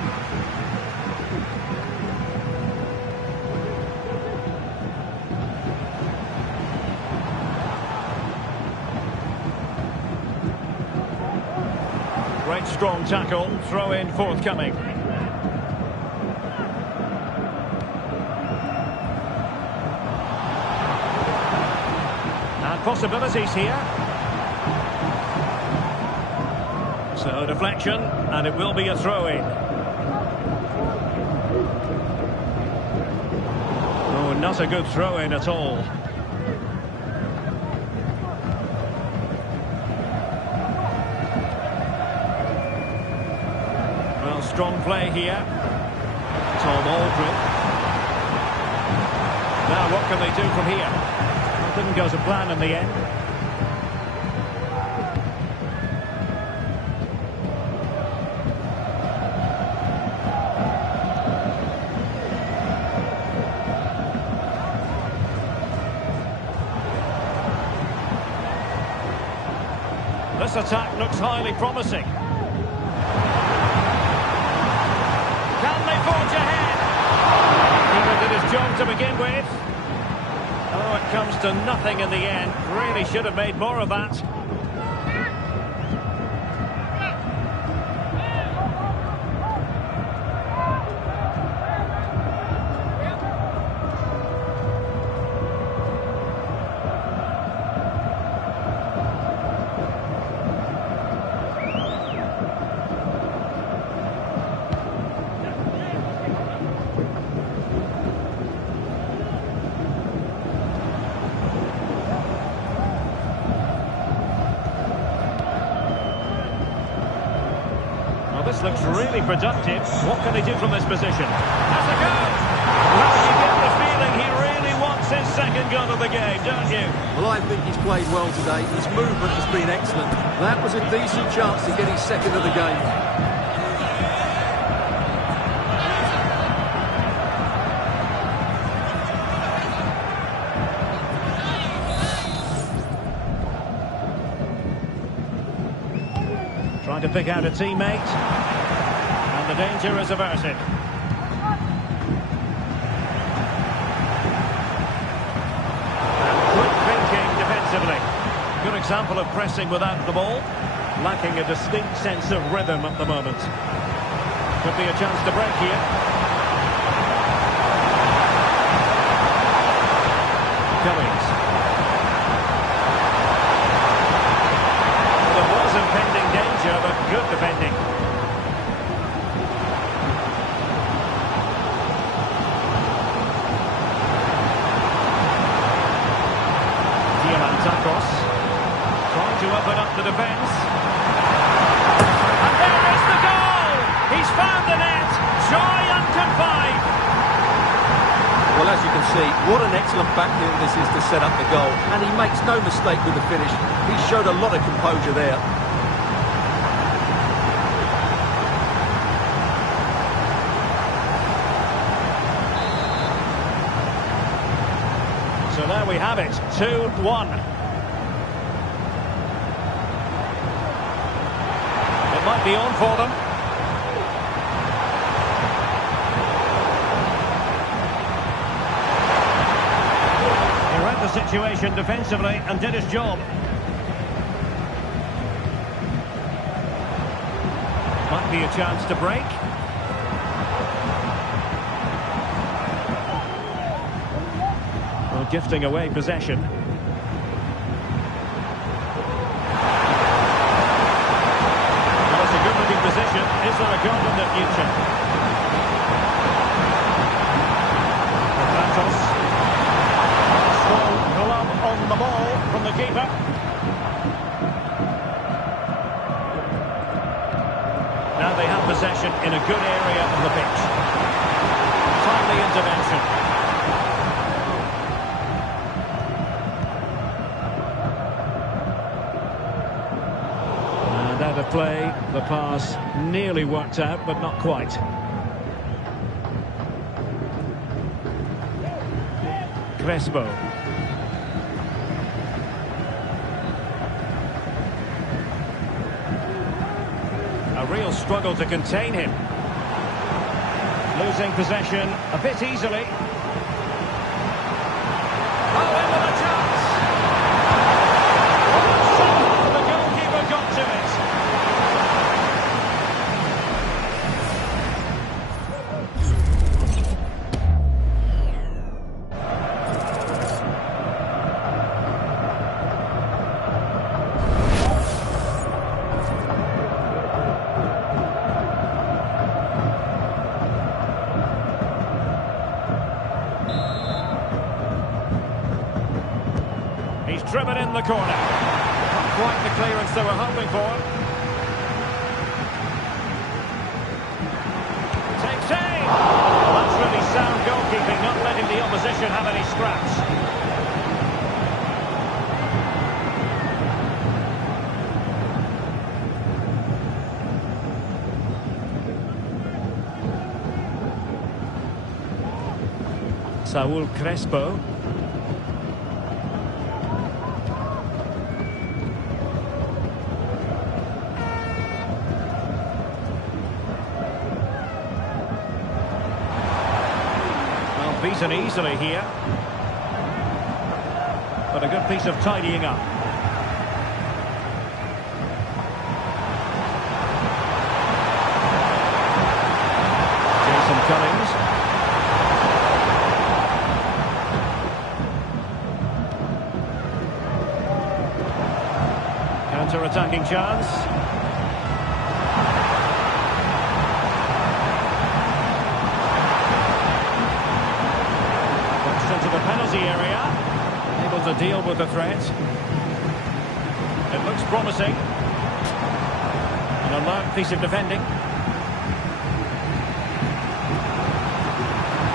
Great strong tackle, throw in forthcoming. And possibilities here. So deflection, and it will be a throw in. Oh, not a good throw in at all. Strong play here. Tom Aldred. Now what can they do from here? Well, didn't go to plan in the end. This attack looks highly promising. Can they forge ahead? Keeper did his job to begin with. Oh, it comes to nothing in the end. Really should have made more of that. This looks really productive. What can they do from this position? Has a go! Well, you get the feeling he really wants his second goal of the game, don't you? Well, I think he's played well today. His movement has been excellent. That was a decent chance to get his second of the game. Trying to pick out a teammate. And the danger is averted. And quick thinking defensively. Good example of pressing without the ball. Lacking a distinct sense of rhythm at the moment. Could be a chance to break here. Cummings. There was impending danger, but good defending. Diamantakos trying to open up the defence. And there is the goal! He's found the net! Joy unconfined! Well, as you can see, what an excellent backheel this is to set up the goal. And he makes no mistake with the finish. He showed a lot of composure there. So there we have it, 2-1. It might be on for them. He read the situation defensively and did his job. Might be a chance to break. Well, gifting away possession. Well, it's a good-looking position. Is there a goal in the future? Santos. Strong glove on the ball from the keeper. Now they have possession in a good area of the pitch. Timely intervention. Spread of play, the pass nearly worked out, but not quite. Crespo. A real struggle to contain him. Losing possession a bit easily. Oh, in with a chance! Oh, somehow the goalkeeper got to it. He's driven in the corner. Not quite the clearance they were hoping for. Takes aim. Well, that's really sound goalkeeping, not letting the opposition have any scraps. Saúl Crespo. Beaten easily here, but a good piece of tidying up. Jason Cummings. Counter-attacking chance. Into the penalty area, able to deal with the threat. It looks promising. An alert piece of defending.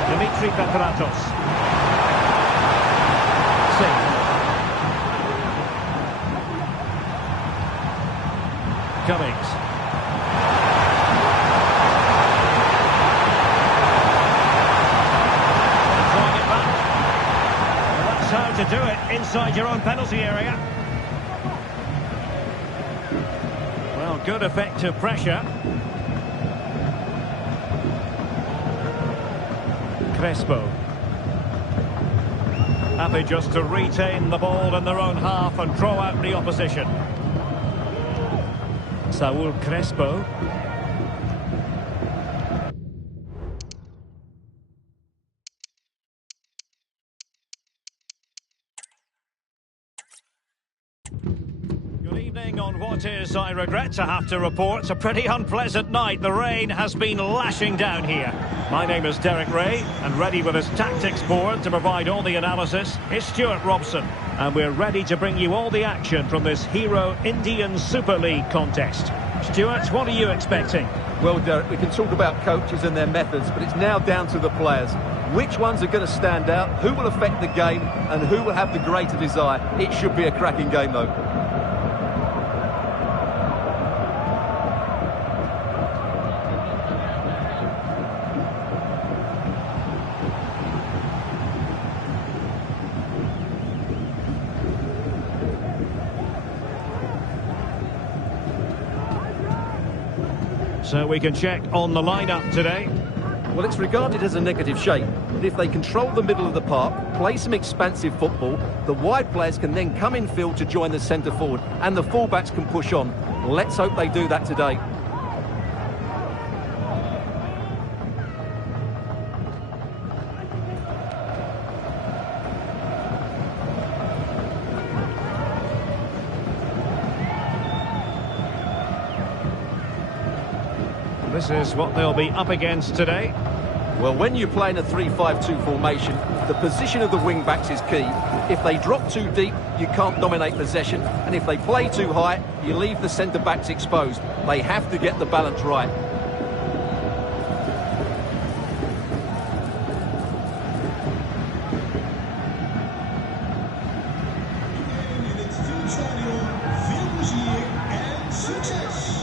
Dimitri Petratos. Singh. Cummings. How to do it inside your own penalty area. Well, good effective pressure. Crespo. Happy just to retain the ball in their own half and draw out the opposition. Saúl Crespo. On what is, I regret to have to report, a pretty unpleasant night. The rain has been lashing down here. My name is Derek Ray, and ready with his tactics board to provide all the analysis is Stuart Robson. And we're ready to bring you all the action from this Hero Indian Super League contest. Stuart, what are you expecting? Well, Derek, we can talk about coaches and their methods, but it's now down to the players. Which ones are going to stand out, who will affect the game, and who will have the greater desire? It should be a cracking game, though. So we can check on the lineup today. Well, it's regarded as a negative shape, but if they control the middle of the park, play some expansive football, the wide players can then come in field to join the centre forward, and the fullbacks can push on. Let's hope they do that today. This is what they'll be up against today. Well, when you play in a 3-5-2 formation, the position of the wing-backs is key. If they drop too deep, you can't dominate possession, and if they play too high, you leave the centre-backs exposed. They have to get the balance right. In het Philips Stadion. Veel plezier en succes!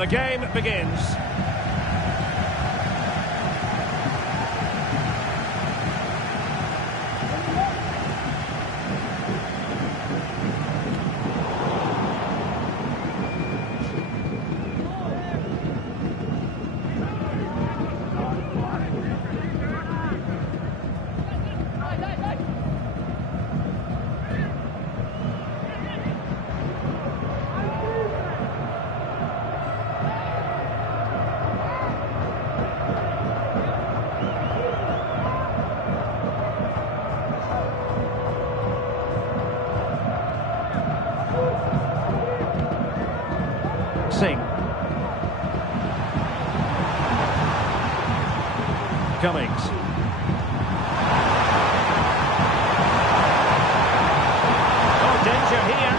And the game begins. Cummings. Oh, danger here.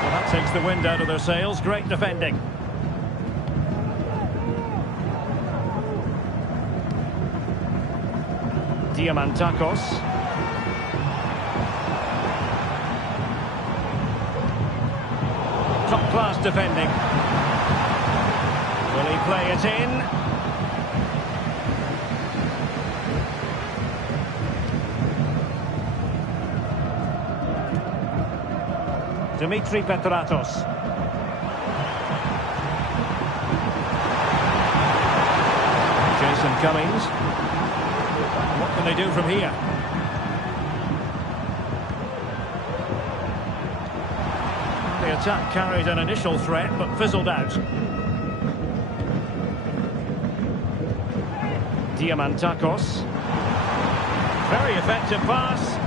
Well, that takes the wind out of their sails. Great defending. Diamantakos. Top-class defending. Will he play it in? Dimitri Petratos. Jason Cummings. What can they do from here? The attack carried an initial threat but fizzled out. Diamantakos. Very effective pass.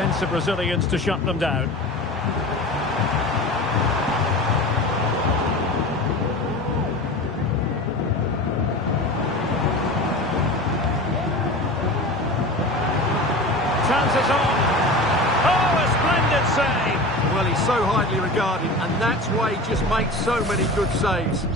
Defensive Brazilians to shut them down. Chances on. Oh, a splendid save. Well, he's so highly regarded, and that's why he just makes so many good saves.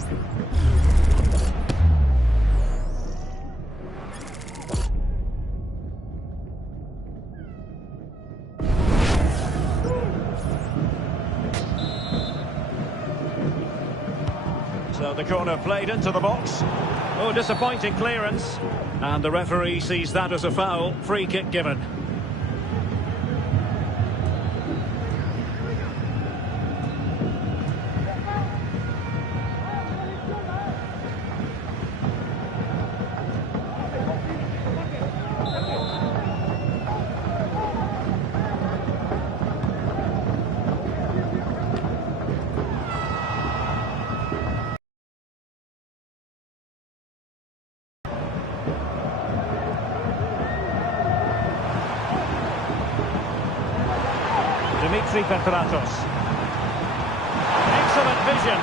So the corner played into the box. Oh, disappointing clearance. And the referee sees that as a foul. Free kick given. Dimitri Petratos. Excellent vision.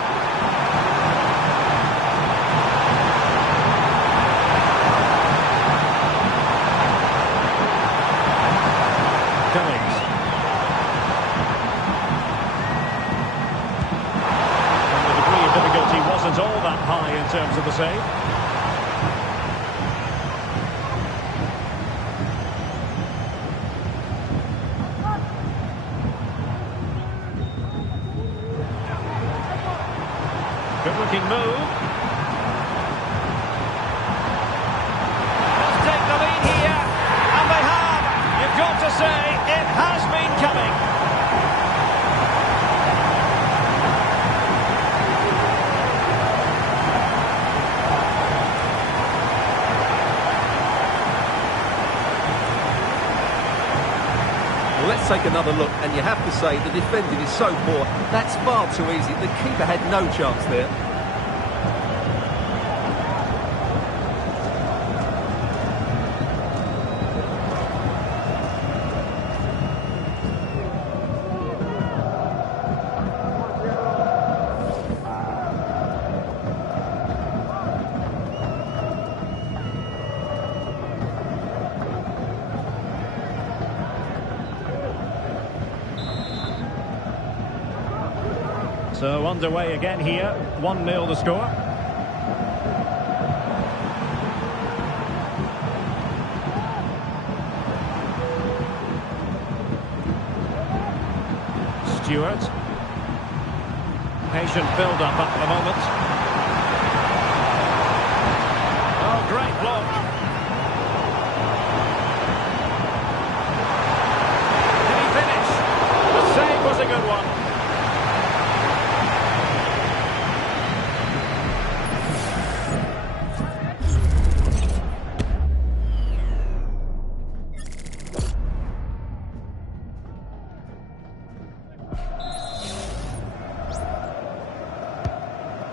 Cummings. And the degree of difficulty wasn't all that high in terms of the save. Good-looking move. Let's take the lead here. And they have. You've got to say, it has been coming. Well, let's take another look, and you have to say the defending is so poor. That's far too easy. The keeper had no chance there. So underway again here, 1-0 the score. Stewart. Patient build-up at the moment. Oh, great block. Did he finish? The save was a good one.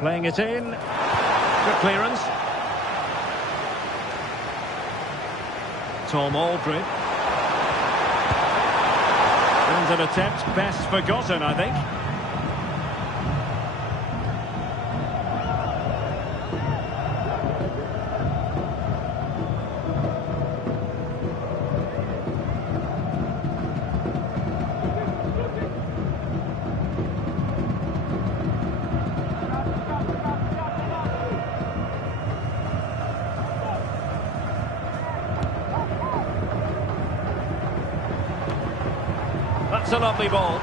Playing it in. Good clearance. Tom Aldred. And an attempt best forgotten, I think. That's a lovely ball.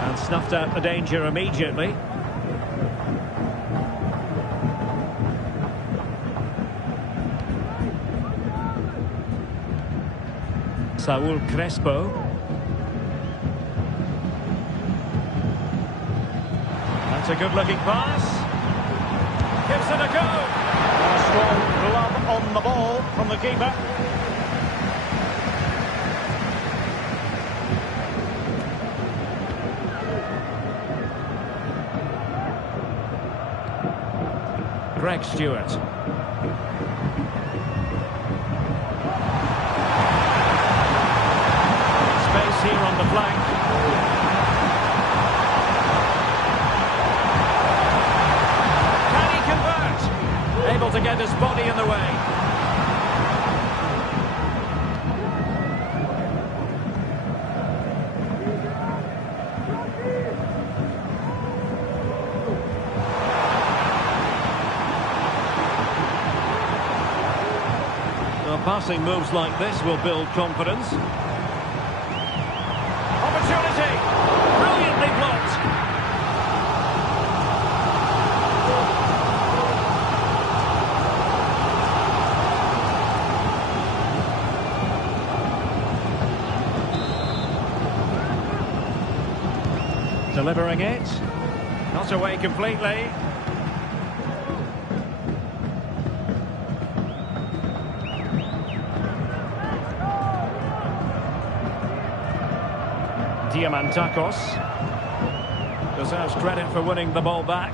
And snuffed out the danger immediately. Saúl Crespo. That's a good-looking pass. Gives it a go. A strong glove on the ball from the keeper. Greg Stewart. Space here on the flank. Can he convert? Able to get his body in the way. Passing moves like this will build confidence. Opportunity! Brilliantly blocked. Delivering it. Not away completely. Diamantakos deserves credit for winning the ball back.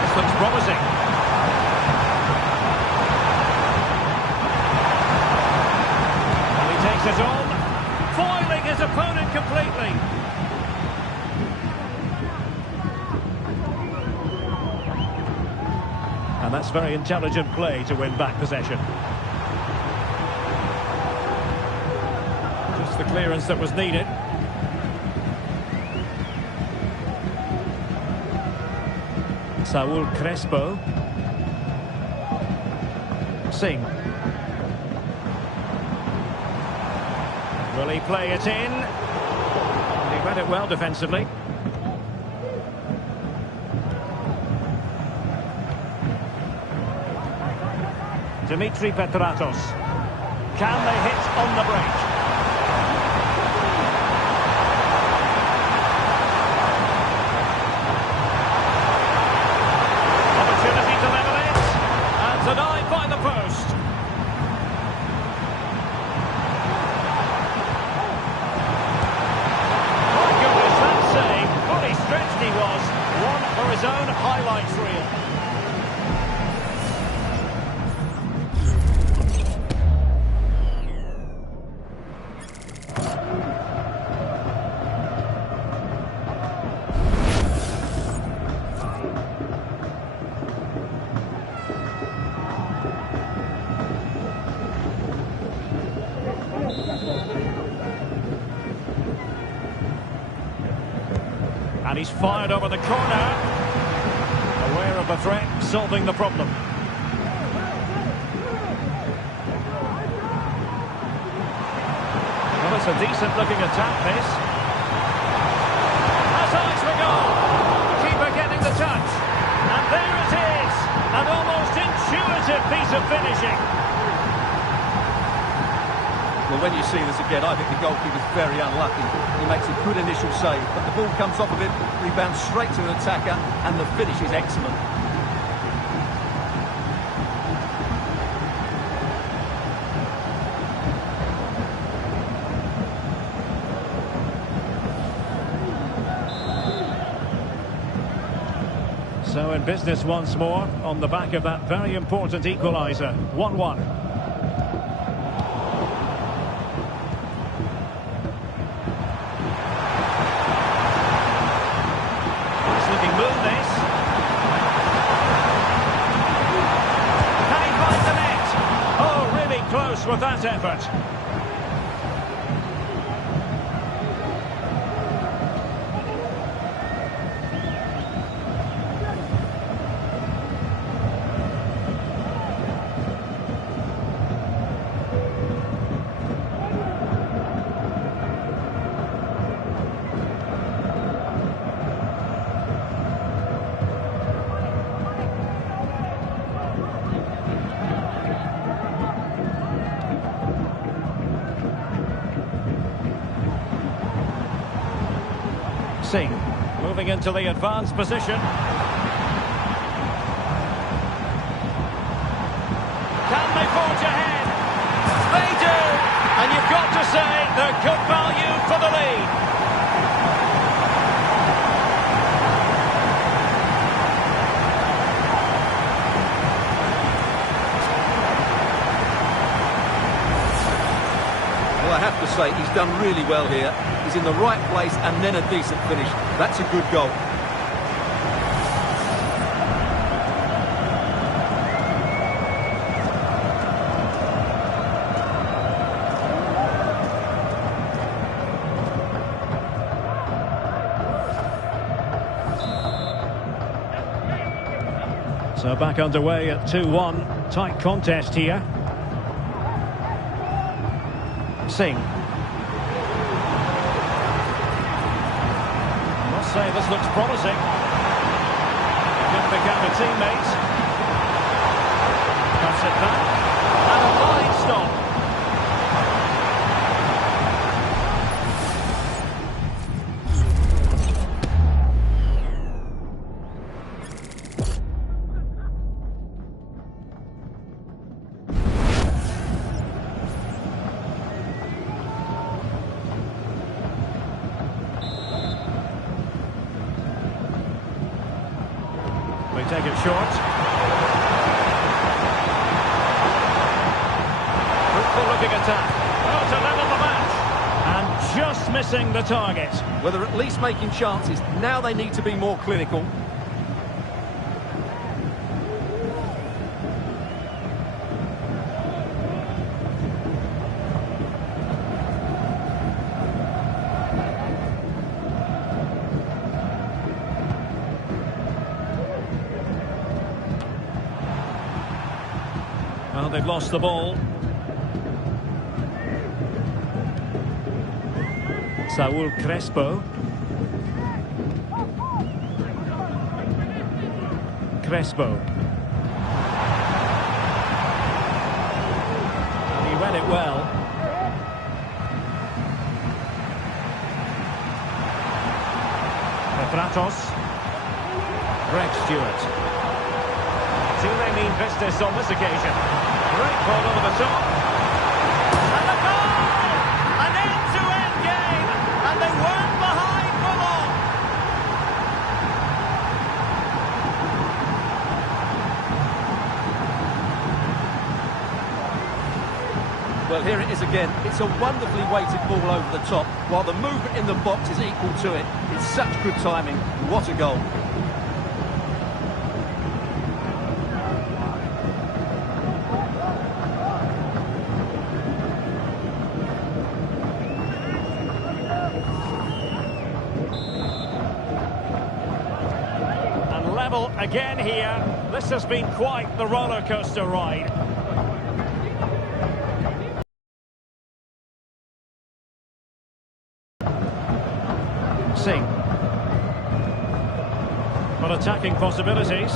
This looks promising. And he takes it on, foiling his opponent completely. And that's very intelligent play to win back possession. Just the clearance that was needed. Saúl Crespo. Singh. Will he play it in? He read it well defensively. Dimitri Petratos. Can they hit on the break? Opportunity to level it. And denied by the post. My goodness, that save. Fully stretched he was. One for his own highlights reel. And he's fired over the corner. Aware of the threat, solving the problem. Well, it's a decent-looking attack, this. Has eyes for goal. Keeper getting the touch. And there it is. An almost intuitive piece of finishing. Well, when you see this again, I think the goalkeeper's very unlucky. He makes a good initial save, but the ball comes off of him, rebounds straight to an attacker, and the finish is excellent. So in business once more, on the back of that very important equaliser. 1-1. Looking move this. Can he find the net? Oh, really close with that effort. Singh, moving into the advanced position. Can they forge ahead? They do! And you've got to say they're good value for the lead. Well, I have to say, he's done really well here. He's in the right place and then a decent finish. That's a good goal. So back underway at 2-1. Tight contest here. Singh. Say this looks promising. Could become a teammate. Cuts it back. And a line stop. They take it short. Fruitful looking attack. Oh, to level the match. And just missing the target. Well, they're at least making chances. Now they need to be more clinical. Well, they've lost the ball. Saúl Crespo. Crespo. And he read it well. Petratos. Greg Stewart. Do they mean business on this occasion? Great ball over the top. And a goal! An end-to-end game! And they weren't behind for long! Well, here it is again. It's a wonderfully weighted ball over the top, while the movement in the box is equal to it. It's such good timing. What a goal. again here. This has been quite the roller coaster ride. Singh. But attacking possibilities.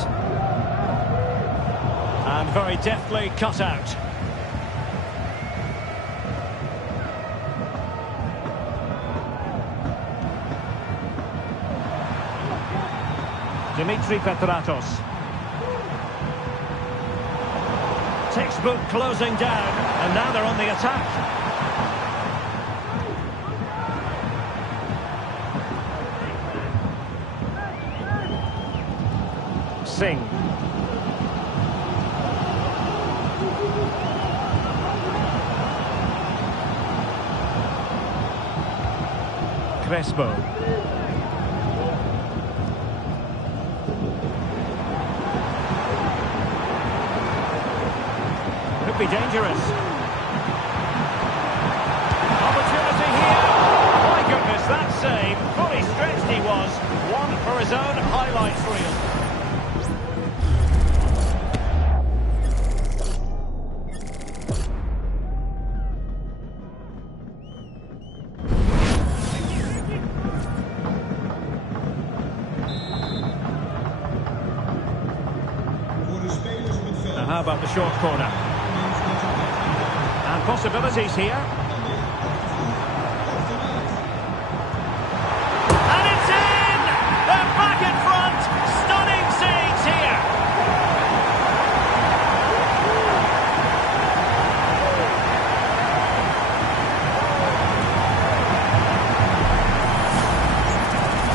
And very deftly cut out. Dimitri Petratos. Textbook closing down, and now they're on the attack. Singh. Crespo. Could be dangerous. Opportunity here. My goodness, that save. Fully stretched he was. One for his own highlights reel. How about the short corner? And possibilities here. And it's in! They're back in front! Stunning scenes here!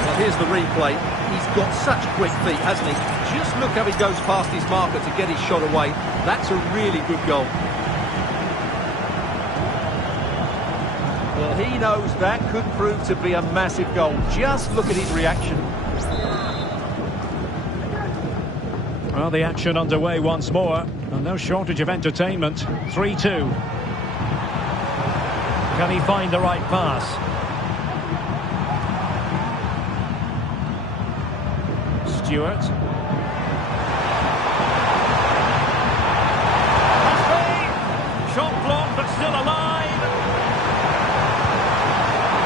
Well, here's the replay. He's got such quick feet, hasn't he? Just look how he goes past his marker to get his shot away. That's a really good goal. Well, he knows that could prove to be a massive goal. Just look at his reaction. Well, the action underway once more. And no shortage of entertainment. 3-2. Can he find the right pass? Stewart. Shot blocked, but still alive.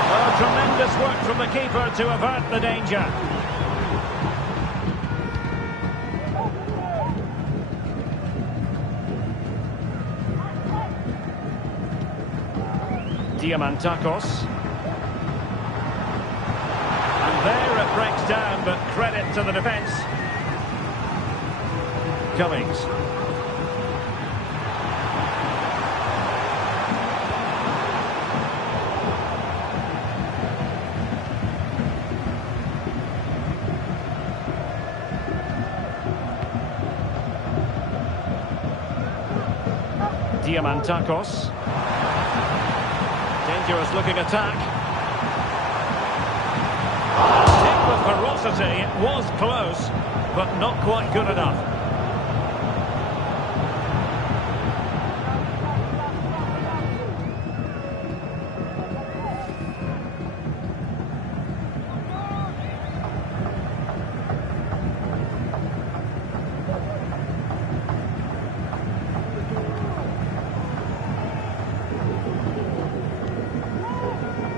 Oh, tremendous work from the keeper to avert the danger. Diamantakos. And there it breaks down, but credit to the defence. Cummings. Diamantakos. Dangerous looking attack. Hit with ferocity. It was close, but not quite good enough.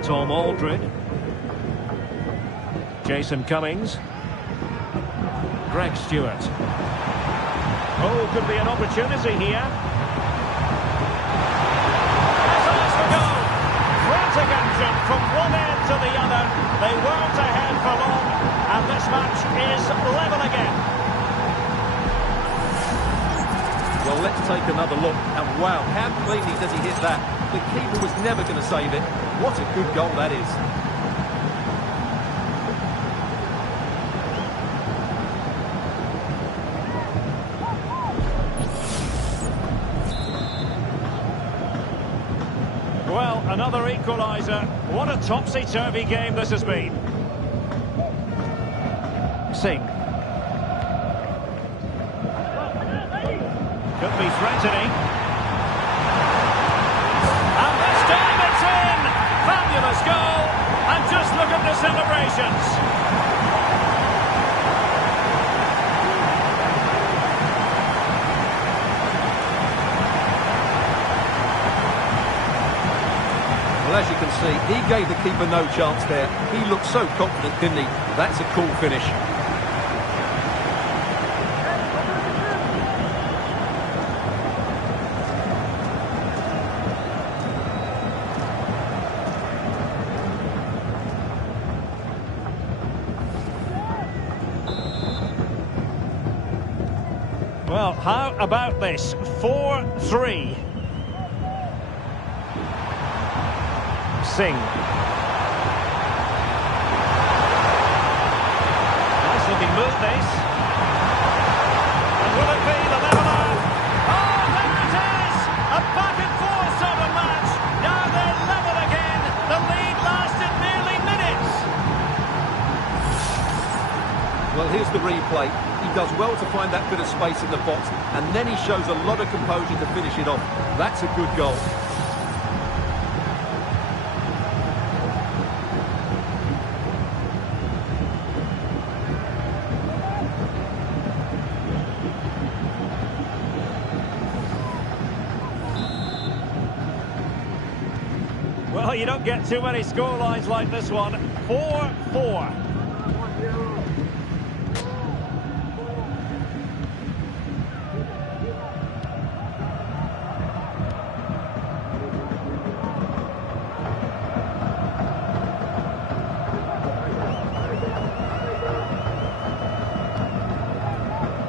Tom Aldred. Jason Cummings. Greg Stewart. Oh, could be an opportunity here. There's eyes for goal. Frantic action from one end to the other. They weren't ahead for long, and this match is level again. Well, let's take another look. And wow, how cleanly does he hit that? The keeper was never going to save it. What a good goal that is. Well, another equaliser. What a topsy-turvy game this has been. Singh. Could be threatening. And this time it's in! Fabulous goal! And just look at the celebrations. as you can see, he gave the keeper no chance there. He looked so confident, didn't he? That's a cool finish. Well, how about this? 4-3. Singh. Nice looking move, this. And will it be the leveller? Oh, there it is! A back and forth sort of match. Now they're level again. The lead lasted nearly minutes. Well, here's the replay. He does well to find that bit of space in the box, and then he shows a lot of composure to finish it off. That's a good goal. Well, you don't get too many scorelines like this one. 4-4.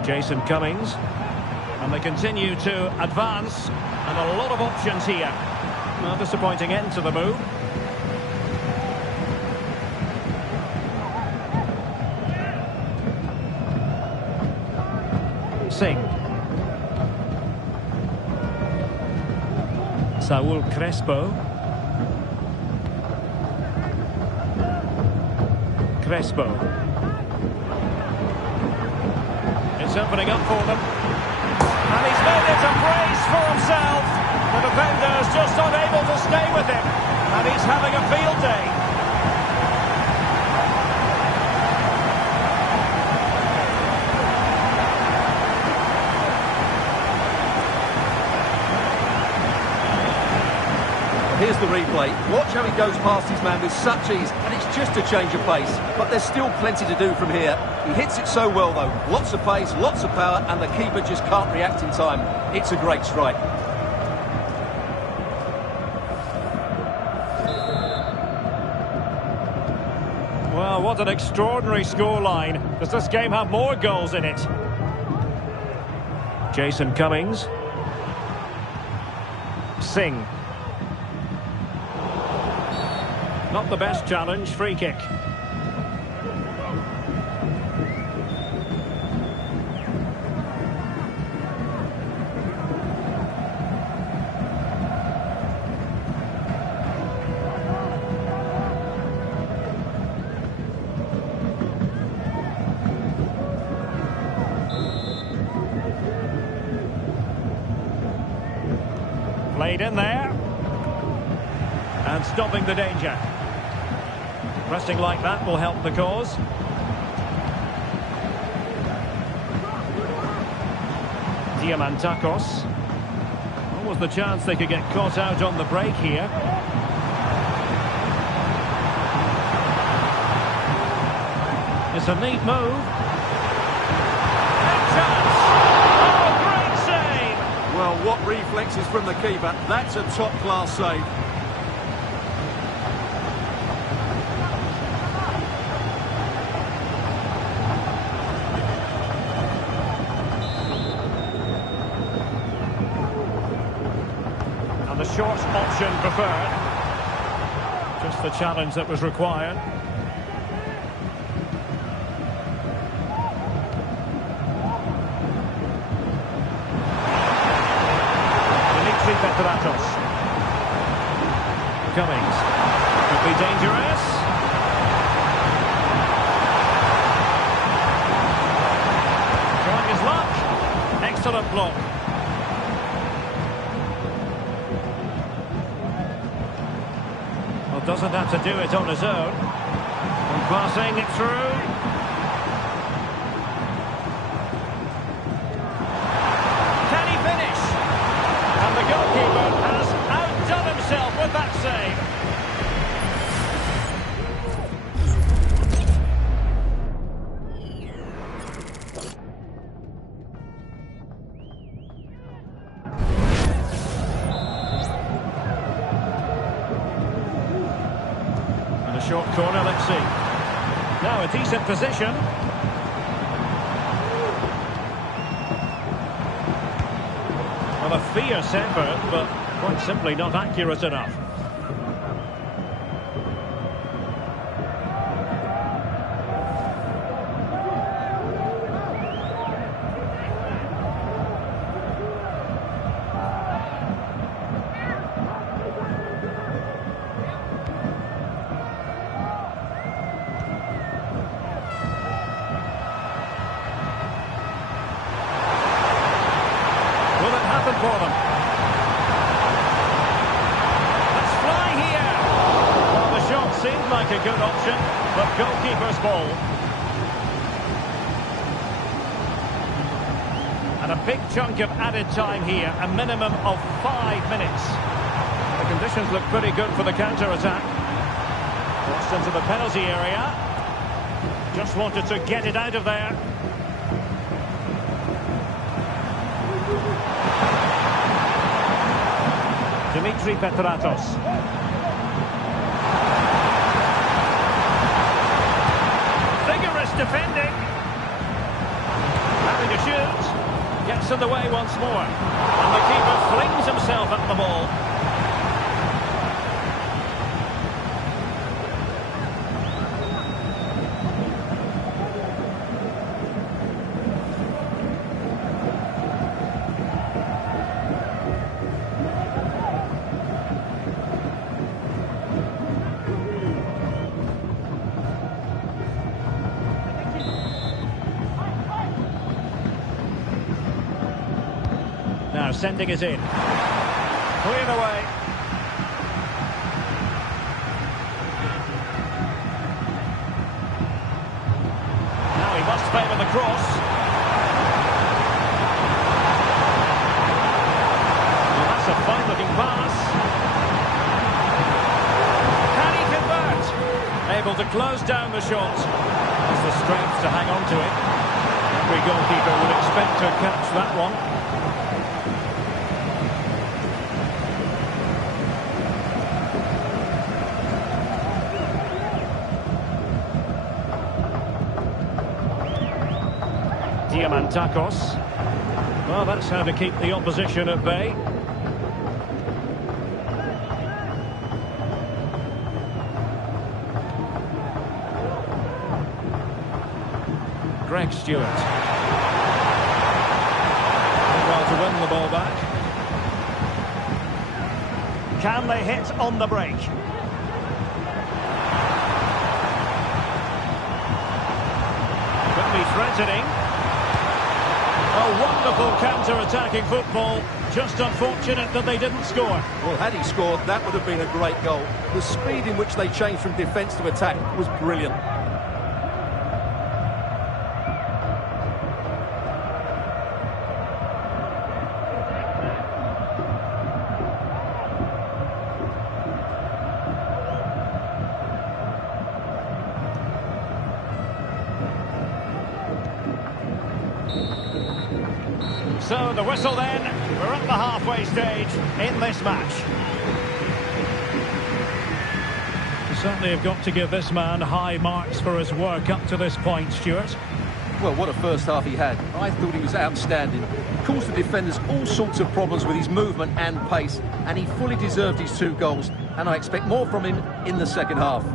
Jason Cummings, and they continue to advance, and a lot of options here. A disappointing end to the move. Singh. Saul Crespo. It's opening up for them. And he's made it a brace for himself. The defender's just unable to stay with him. And he's having a field day. Here's the replay. Watch how he goes past his man with such ease, and it's just a change of pace. But there's still plenty to do from here. He hits it so well, though. Lots of pace, lots of power, and the keeper just can't react in time. It's a great strike. Well, what an extraordinary scoreline. Does this game have more goals in it? Jason Cummings. Singh. Not the best challenge, free kick. Played in there. And stopping the danger. Pressing like that will help the cause. Diamantakos. What was the chance they could get caught out on the break here? It's a neat move. Big chance. Oh, great save! Well, what reflexes from the keeper. That's a top-class save. The short option preferred. Just the challenge that was required. Dimitri Petratos. Cummings. Could be dangerous. Trying his luck. Excellent block. Doesn't have to do it on his own. And passing it through. Can he finish? And the goalkeeper has outdone himself with that save. corner, let's see. Now a decent position. Well, a fierce effort, but quite simply not accurate enough. Will it happen for them? Let's fly here! Well, the shot seemed like a good option, but goalkeeper's ball. And a big chunk of added time here, a minimum of 5 minutes. The conditions look pretty good for the counter-attack. Crossed into the penalty area. Just wanted to get it out of there. Dimitri Petratos. Vigorous defending. Having to shoot. Gets in the way once more. And the keeper flings himself at the ball. Now sending it in. Cleared away. Now he must favour the cross. Well, that's a fine-looking pass. Can he convert? Able to close down the shot. Has the strength to hang on to it. Every goalkeeper would expect to catch that one. Diamantakos. Well, that's how to keep the opposition at bay. Greg Stewart. Well, to win the ball back. Can they hit on the break? Could be threatening. A wonderful counter-attacking football. Just unfortunate that they didn't score. Well, had he scored, that would have been a great goal. The speed in which they changed from defence to attack was brilliant. So the whistle then, we're at the halfway stage in this match. You certainly have got to give this man high marks for his work up to this point, Stuart. Well, what a first half he had. I thought he was outstanding. Caused the defenders all sorts of problems with his movement and pace, and he fully deserved his 2 goals, and I expect more from him in the second half.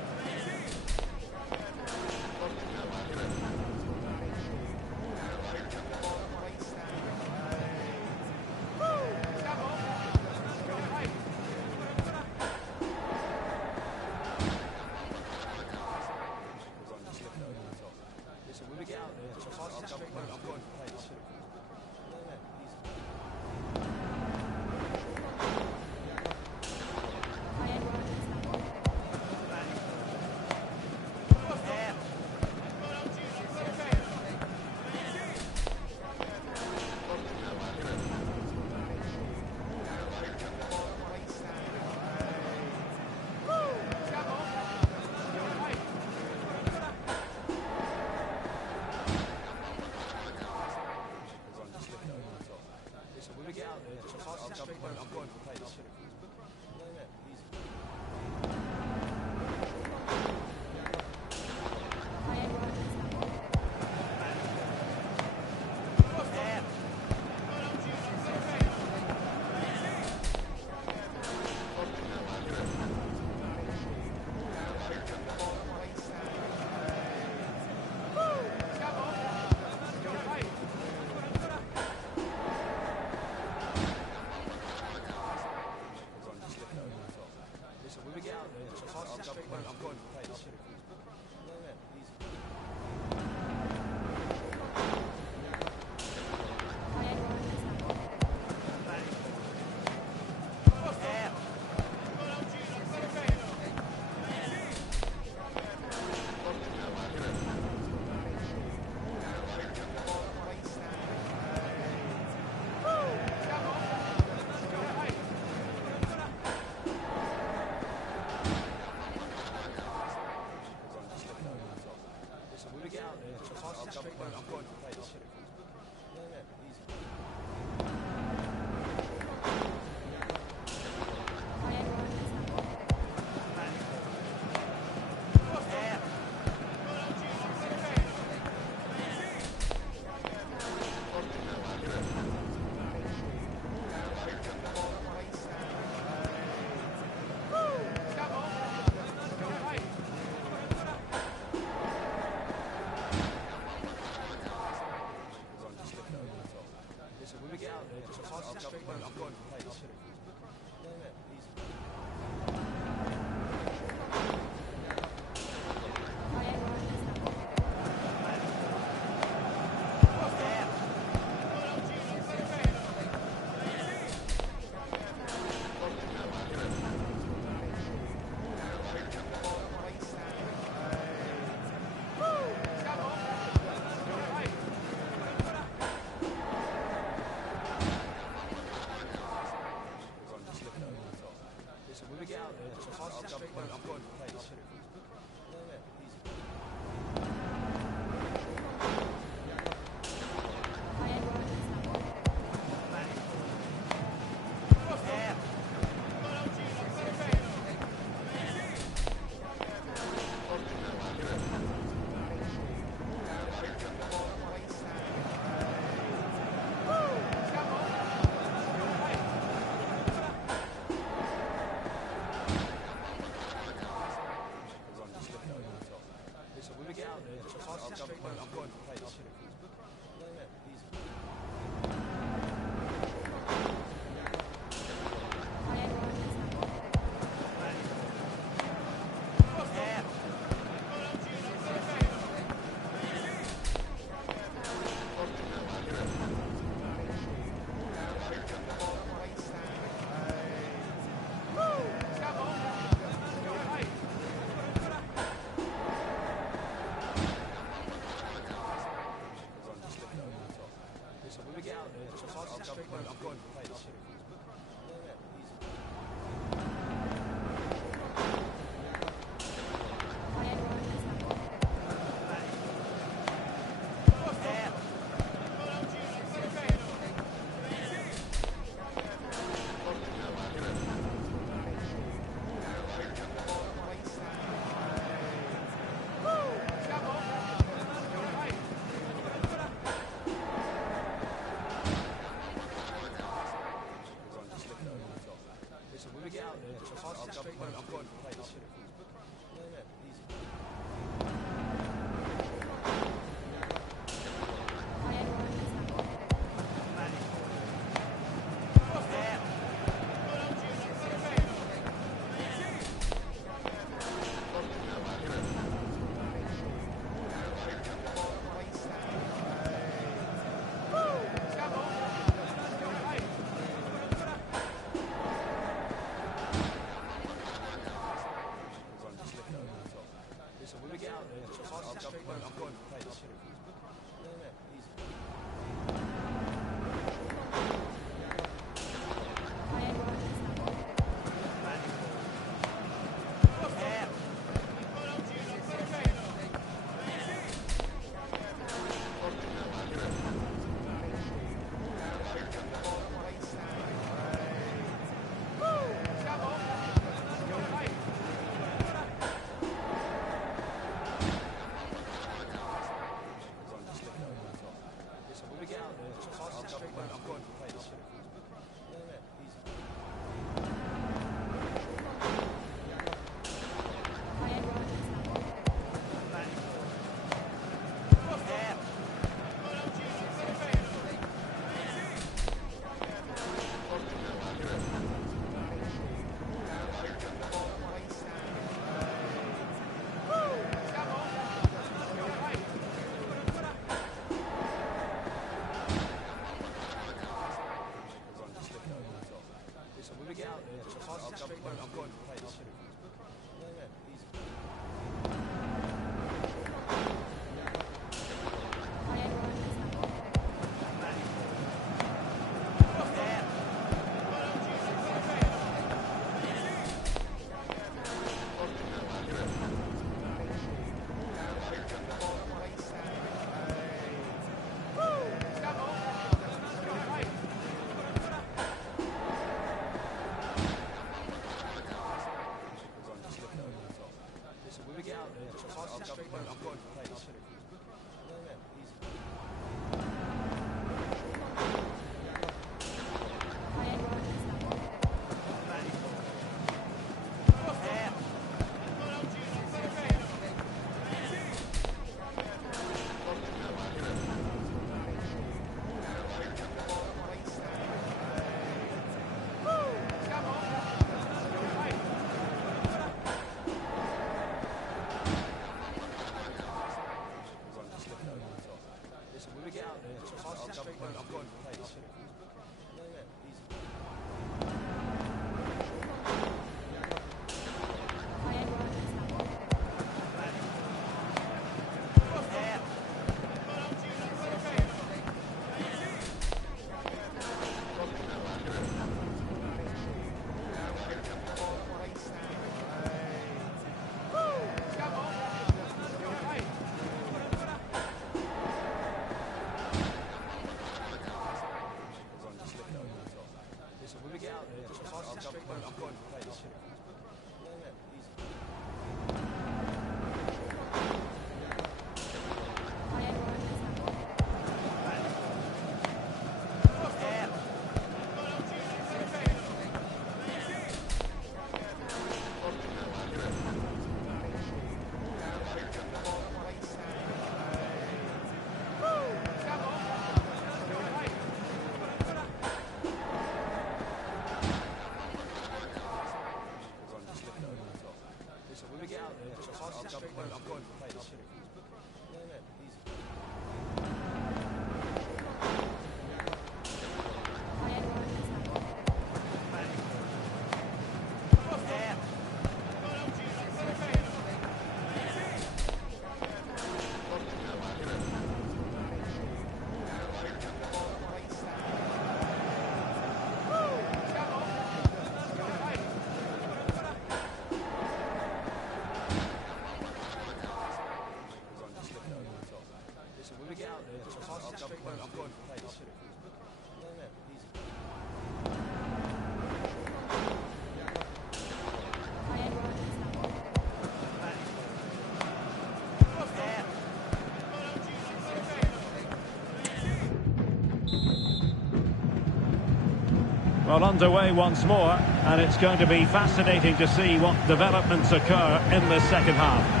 Well, underway once more, and it's going to be fascinating to see what developments occur in the second half.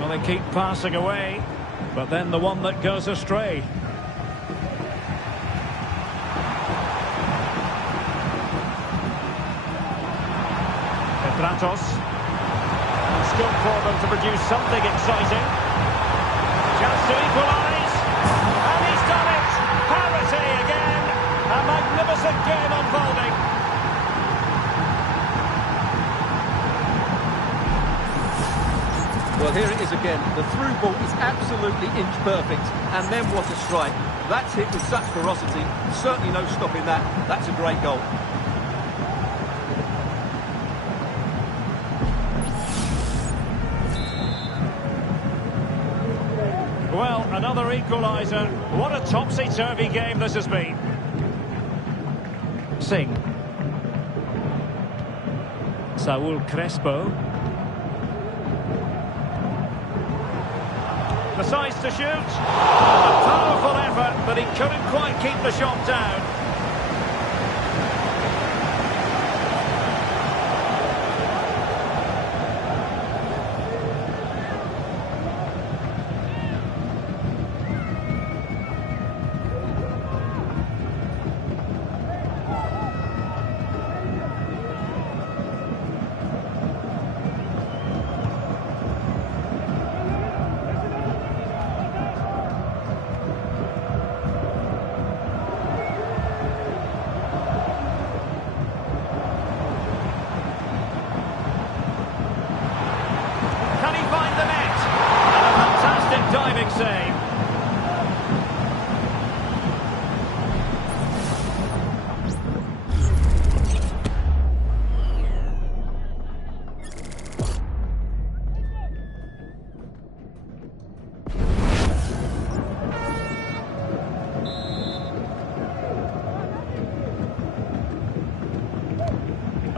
Well, they keep passing away. But then the one that goes astray. Petratos. Scope for them to produce something exciting. Chance to equalise. And he's done it! Parity again! A magnificent game unfolding. Well, here it is again. The through ball is absolutely inch perfect. And then what a strike. That's hit with such ferocity. Certainly no stopping that. That's a great goal. Well, another equaliser. What a topsy-turvy game this has been. Singh. Saul Crespo. Decides to shoot. A powerful effort, but he couldn't quite keep the shot down.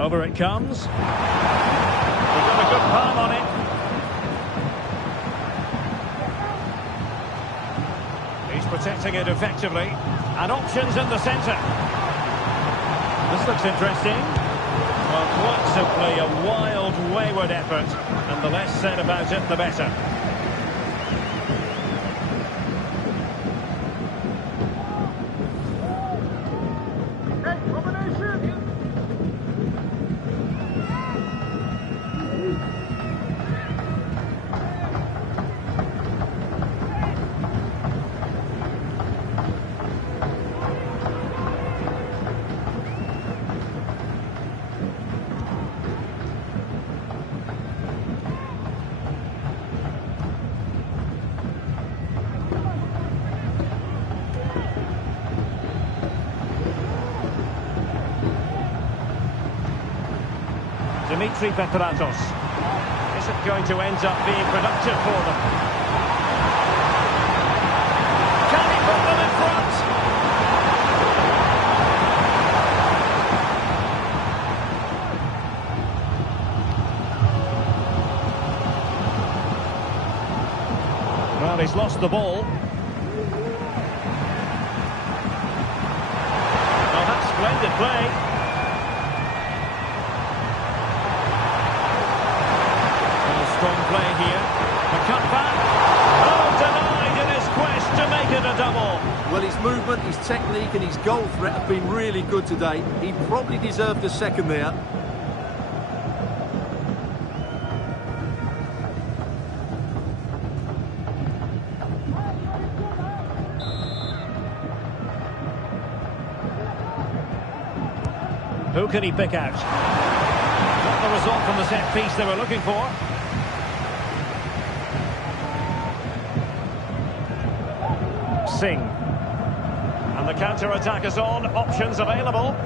Over it comes. He's got a good palm on it. He's protecting it effectively. And options in the centre. This looks interesting. Well, quite simply a wild, wayward effort. And the less said about it, the better. Dimitri Petratos. Is it going to end up being productive for them? Can he put them in front? Well, he's lost the ball. Well, that's splendid play. Strong play here. The cutback. Oh, denied in his quest to make it a double. Well, his movement, his technique and his goal threat have been really good today. He probably deserved a second there. Who can he pick out? Not the result from the set piece they were looking for. Singh. And the counter-attack is on. Options available.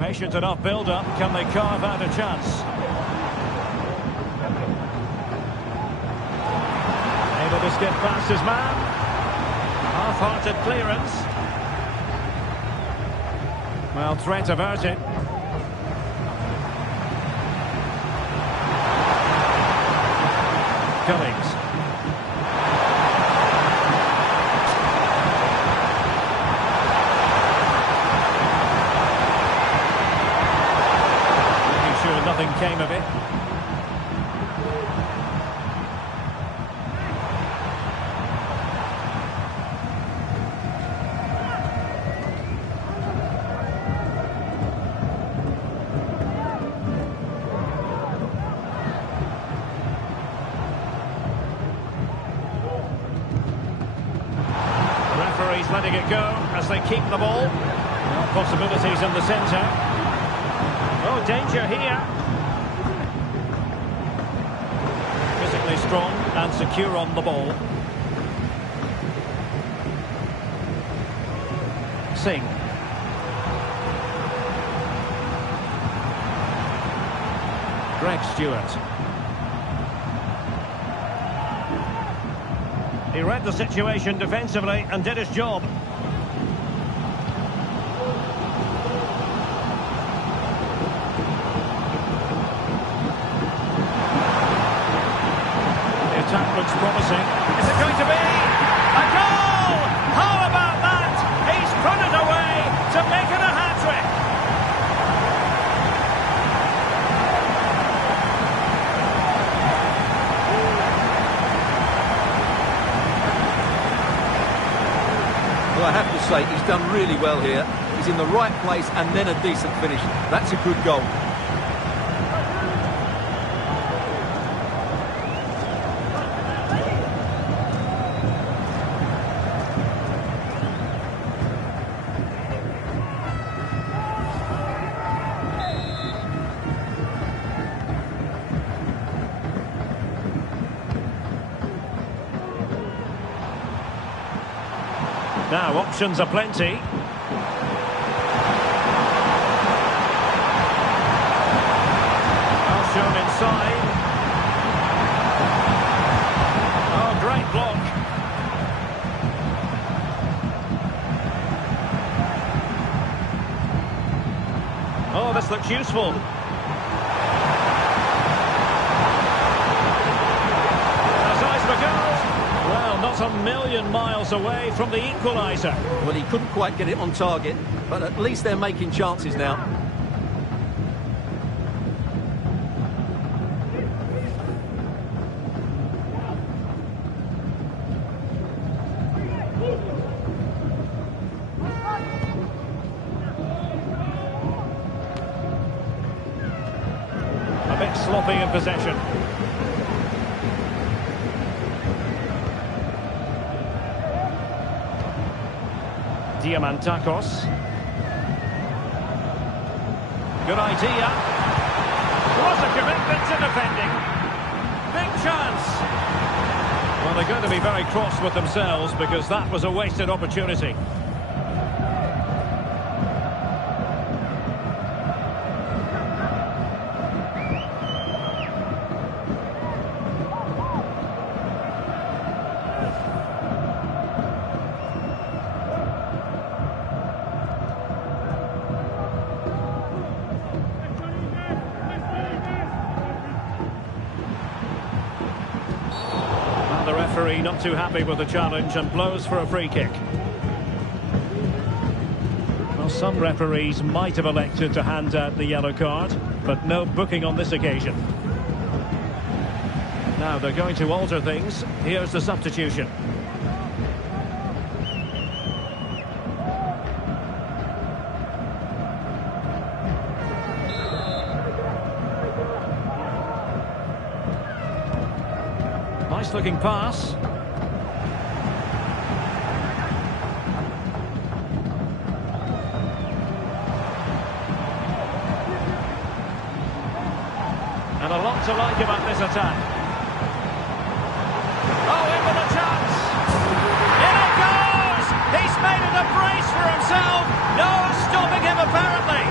Patient enough build-up. Can they carve out a chance? Able to skip past his man. Half-hearted clearance. Well, threat averted. Cummings. Making sure nothing came of it. He's letting it go as they keep the ball. Possibilities in the centre. Oh, danger here. Physically strong and secure on the ball. Singh. Greg Stewart. He read the situation defensively and did his job. The attack looks promising. Is it going to be a goal? How about that? He's put it away to make it a hat-trick. Well, I have to say, he's done really well here. He's in the right place and then a decent finish. That's a good goal. Now, options are plenty. Well shown inside. Oh, great block. looked useful. As eyes for goal. Well, not a million miles away from the equaliser. Well, he couldn't quite get it on target, but at least they're making chances now. A bit sloppy in possession. Diamantakos. Good idea. What a commitment to defending. Big chance. Well, they're going to be very cross with themselves because that was a wasted opportunity. The referee not too happy with the challenge and blows for a free kick. Well, some referees might have elected to hand out the yellow card, but no booking on this occasion. Now they're going to alter things. Here's the substitution. Nice looking pass. And a lot to like about this attack. Oh, in with a chance. In it goes! He's made it a brace for himself. No stopping him apparently.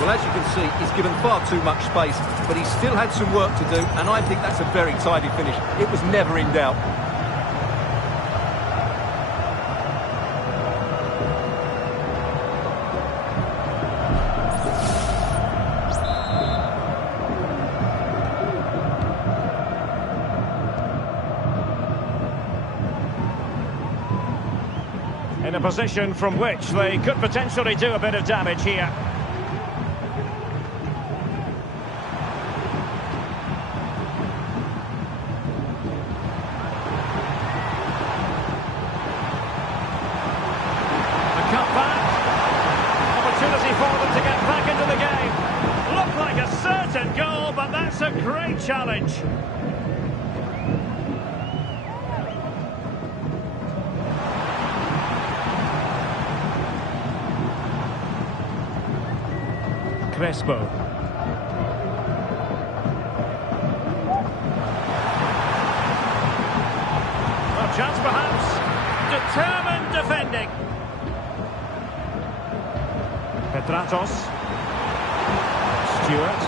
Well, as you can see, he's given far too much space, but he still had some work to do, and I think that's a very tidy finish. It was never in doubt. In a position from which they could potentially do a bit of damage here. Opportunity for them to get back into the game. Looked like a certain goal, but that's a great challenge. Crespo. A chance perhaps. Determined defending. Petratos. Stewart.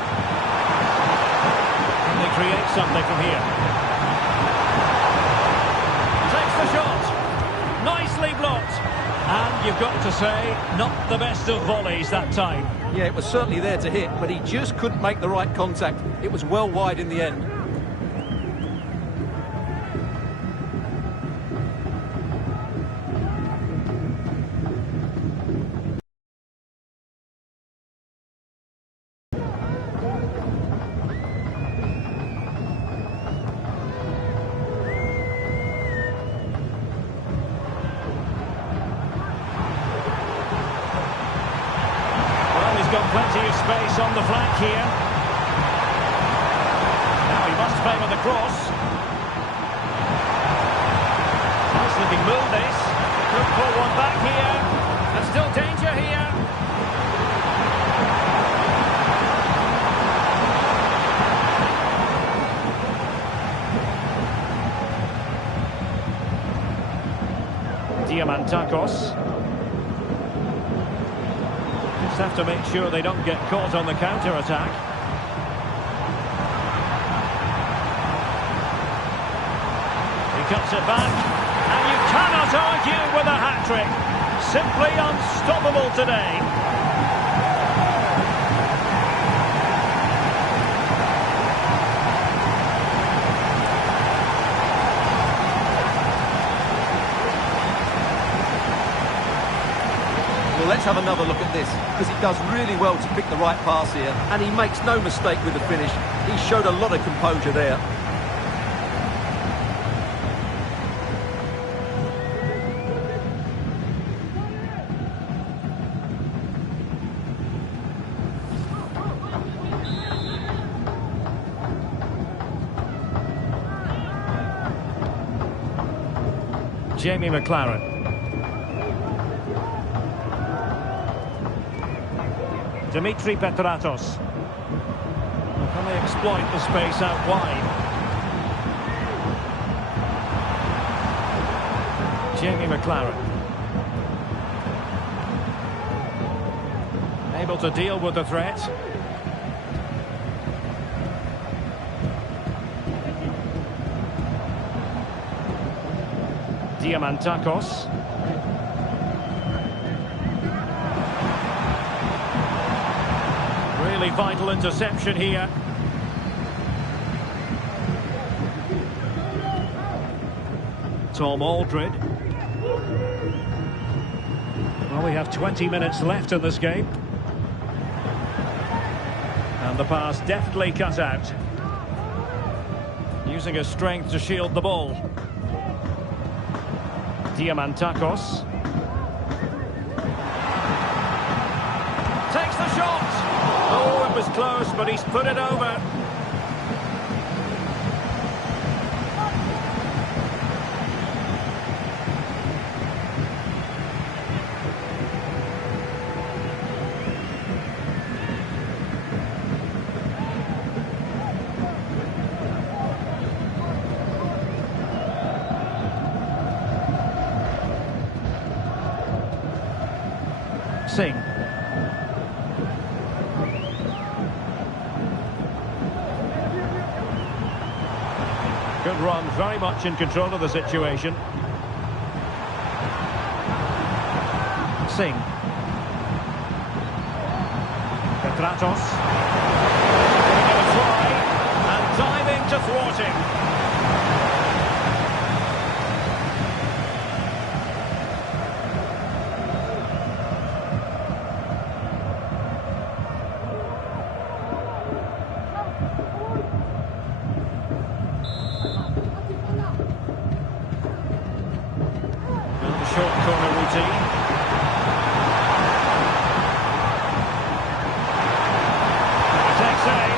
Can they create something from here? Takes the shot. Nicely blocked. And you've got to say, not the best of volleys that time. Yeah, it was certainly there to hit, but he just couldn't make the right contact. It was well wide in the end. Got plenty of space on the flank here. Now he must favour the cross. Nice looking move this. Could pull one back here. There's still danger here. Diamantakos. Just have to make sure they don't get caught on the counter-attack. He cuts it back. And you cannot argue with a hat-trick. Simply unstoppable today. Well, let's have another look at this, because he does really well to pick the right pass here, and he makes no mistake with the finish. He showed a lot of composure there. Jamie McLaren. Dimitri Petratos. Can they exploit the space out wide? Jamie McLaren. Able to deal with the threat. Diamantakos. Really vital interception here. Tom Aldred. Well, we have 20 minutes left in this game. And the pass deftly cut out. Using his strength to shield the ball. Diamantakos. Takes the shot! Oh, it was close, but he's put it over. Singh. Good run, very much in control of the situation. Singh. Petratos. Giving it a try, and diving to thwart him. Short corner routine. Takes aim,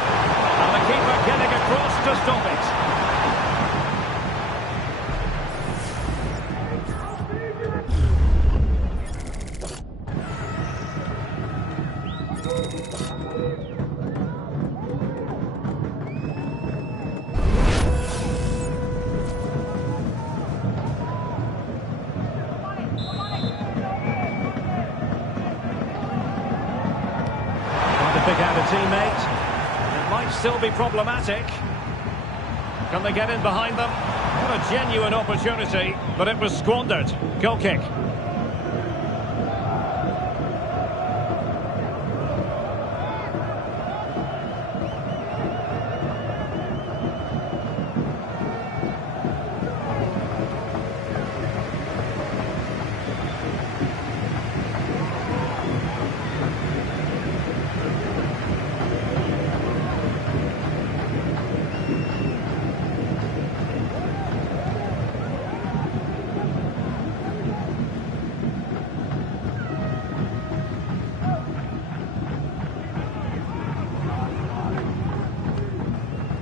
and the keeper getting across to stop it. Pick out a teammate. It might still be problematic. Can they get in behind them? What a genuine opportunity, but it was squandered. Goal kick.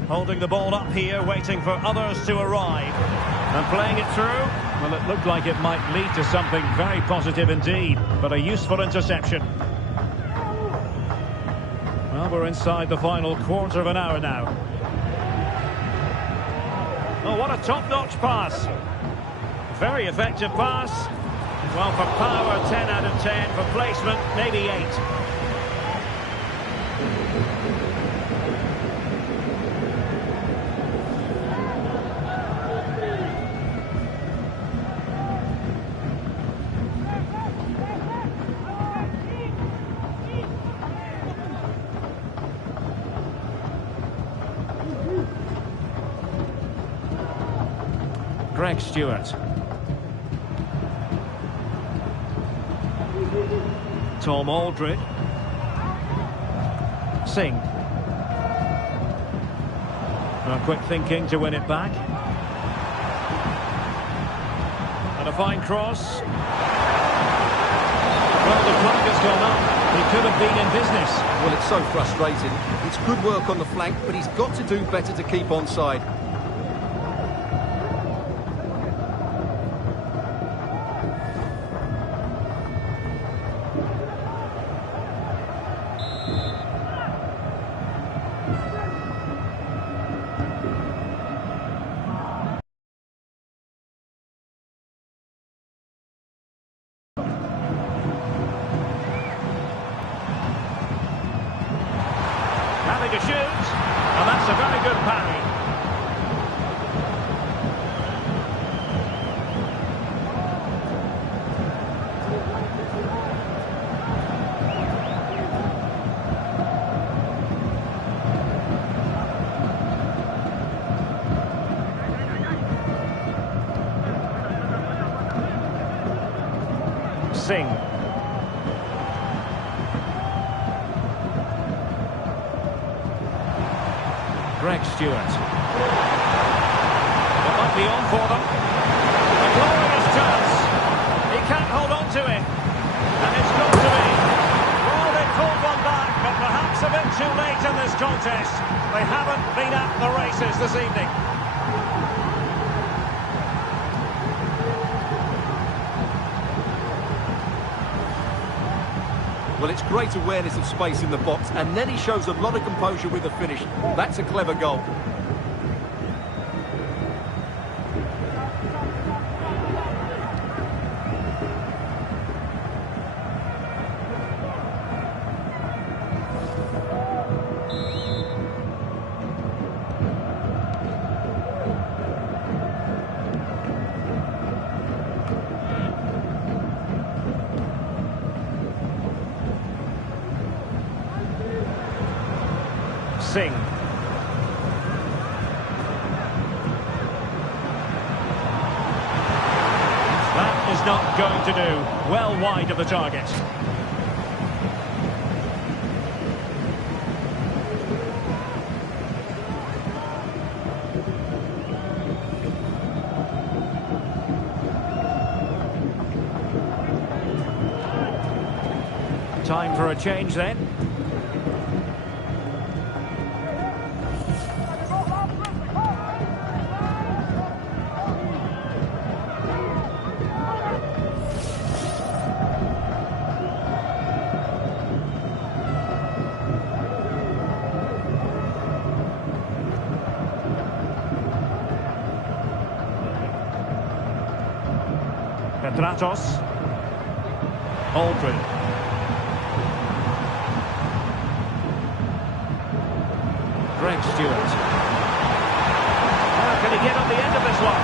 Holding the ball up here, waiting for others to arrive. And playing it through. Well, it looked like it might lead to something very positive indeed, but a useful interception. Well, we're inside the final quarter of an hour now. Oh, what a top-notch pass. Very effective pass. Well, for power, 10 out of 10. For placement, maybe 8. Greg Stewart. Tom Aldred. Singh. Quick thinking to win it back. And a fine cross. Well, the flag has gone up. He could have been in business. Well, it's so frustrating. It's good work on the flank, but he's got to do better to keep onside. Having to shoot, and that's a very good parry. Singh. Greg Stewart. It might be on for them. A glorious chance. He can't hold on to it. And it's got to be. Well, they pulled one back, but perhaps a bit too late in this contest. They haven't been at the races this evening. Well, it's great awareness of space in the box, and then he shows a lot of composure with the finish. That's a clever goal. Singh. That is not going to do. Well wide of the target. Time for a change then. Petratos. Aldrin. Greg Stewart. How can he get on the end of this one?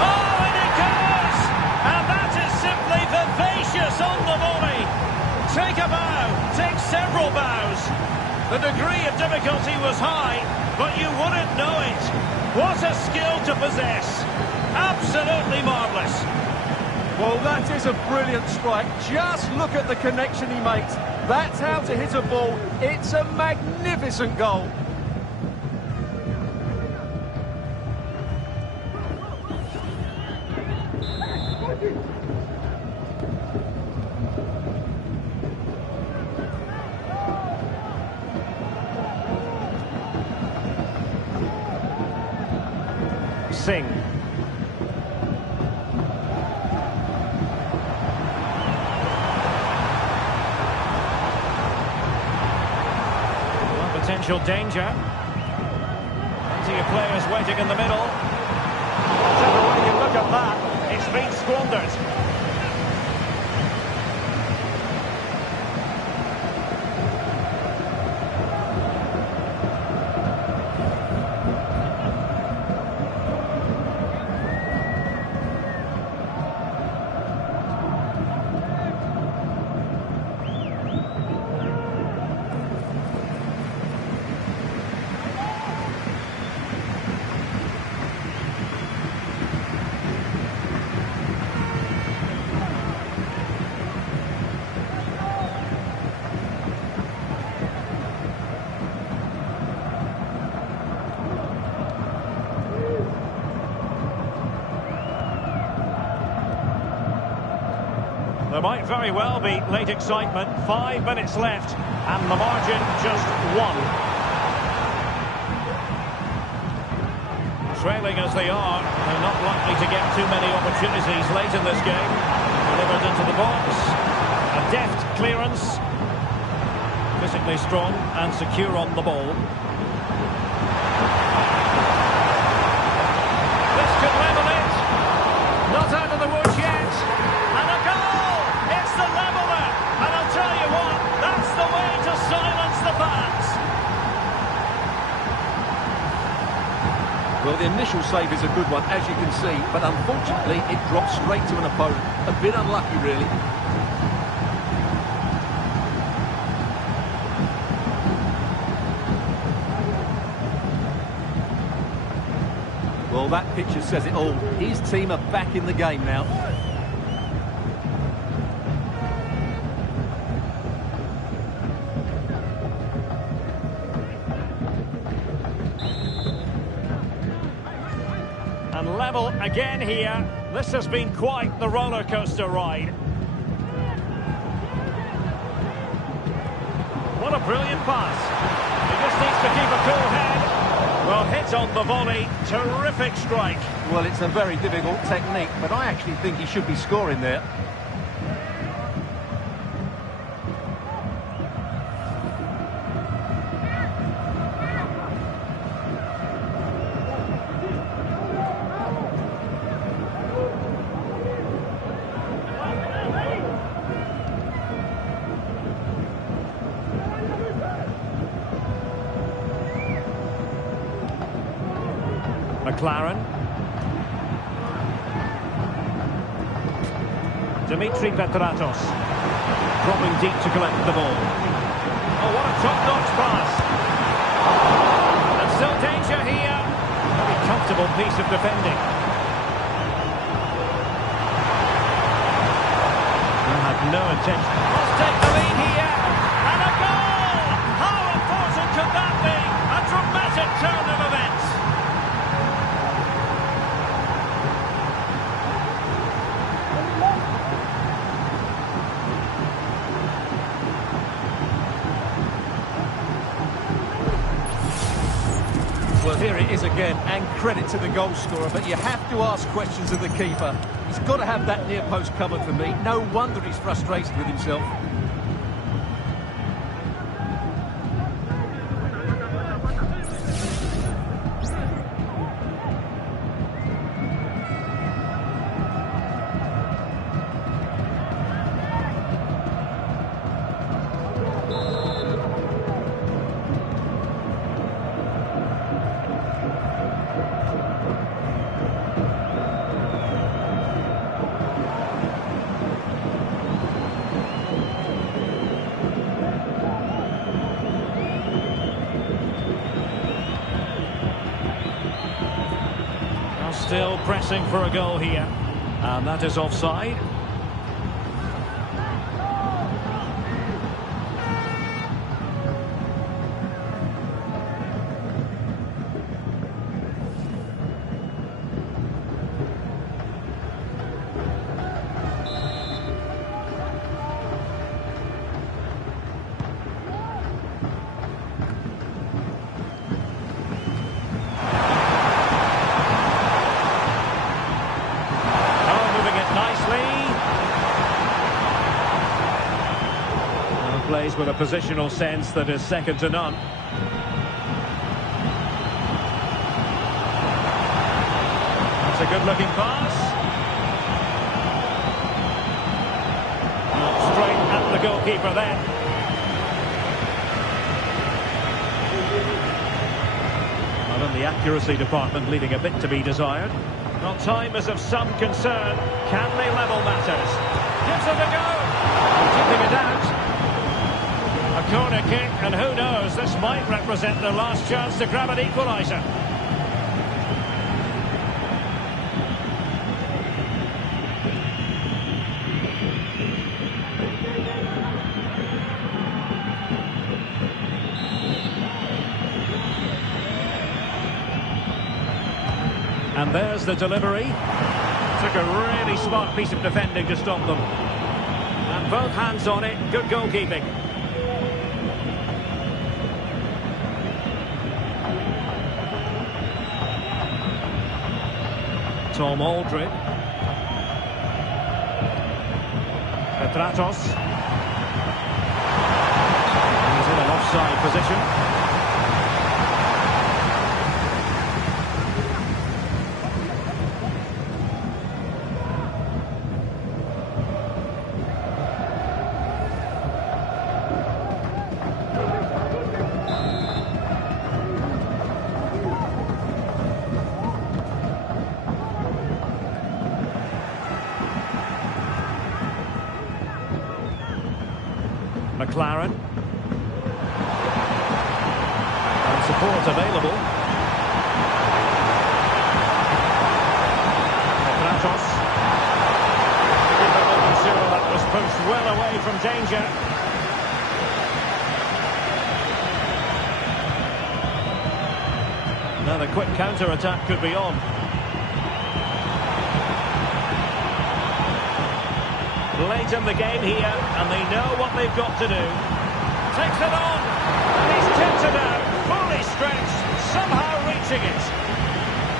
Oh, and it goes! And that is simply vivacious on the volley. Take a bow, take several bows. The degree of difficulty was high, but you wouldn't know it. What a skill to possess. Absolutely marvellous. Well, that is a brilliant strike. Just look at the connection he makes. That's how to hit a ball. It's a magnificent goal. Singh. Potential danger. Plenty of players waiting in the middle. Whichever way you look at that, it's been squandered. There might very well be late excitement. 5 minutes left, and the margin just 1. Trailing as they are, they're not likely to get too many opportunities late in this game. Delivered into the box. A deft clearance. Physically strong and secure on the ball. This could level it. Not out of the woods yet. And a goal! It's the leveller. And I'll tell you what, that's the way to silence the fans. Well, the initial save is a good one, as you can see, but unfortunately it drops straight to an opponent. A bit unlucky, really. Well, that picture says it all. His team are back in the game now. And level again here. This has been quite the roller coaster ride. What a brilliant pass. He just needs to keep a cool head. Well, hit on the volley. Terrific strike. Well, it's a very difficult technique, but I actually think he should be scoring there. McLaren. Dimitri Petratos. Dropping deep to collect the ball. Oh, what a top-notch pass. And still danger here. Very comfortable piece of defending. They had no intention. Must take the lead here. And a goal! How important could that be? A dramatic turn of events. Well, here it is again, and credit to the goal scorer, but you have to ask questions of the keeper. He's got to have that near post covered for me. No wonder he's frustrated with himself. Still pressing for a goal here. And that is offside. Plays with a positional sense that is second to none. That's a good-looking pass. Straight at the goalkeeper then. Not in the accuracy department, leaving a bit to be desired. Well, time is of some concern. Can they level matters? Gives it a go. Keeping it out. A corner kick, and who knows, this might represent their last chance to grab an equaliser. And there's the delivery. Took a really smart piece of defending to stop them. And both hands on it, good goalkeeping. Tom Aldred. Petratos. He's in an offside position. McLaren. And support available. Petratos. Keeper making sure that was pushed well away from danger. Now the quick counter-attack could be on. Late in the game here, and they know what they've got to do. Takes it on, and he's tipped it out, fully stretched, somehow reaching it.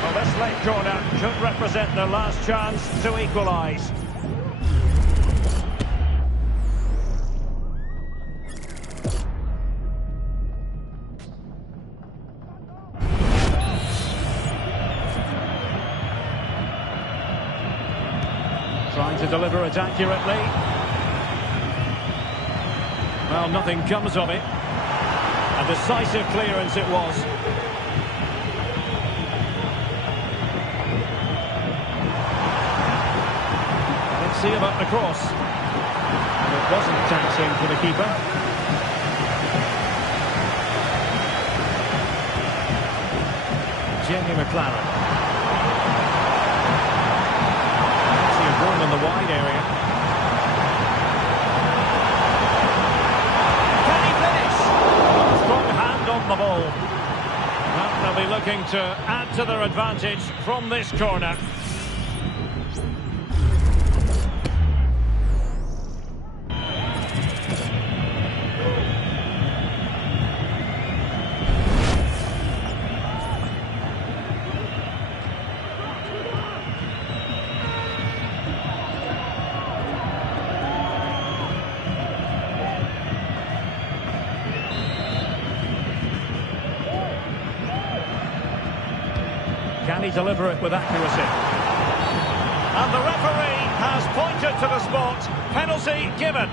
Well, this late corner could represent their last chance to equalise. Trying to deliver it accurately. Well, nothing comes of it. A decisive clearance it was. Let's see about the cross. And it wasn't taxing for the keeper. Jamie McLaren. Room in the wide area. Can he finish? Strong hand on the ball. Well, they'll be looking to add to their advantage from this corner. Can he deliver it with accuracy? And the referee has pointed to the spot. Penalty given.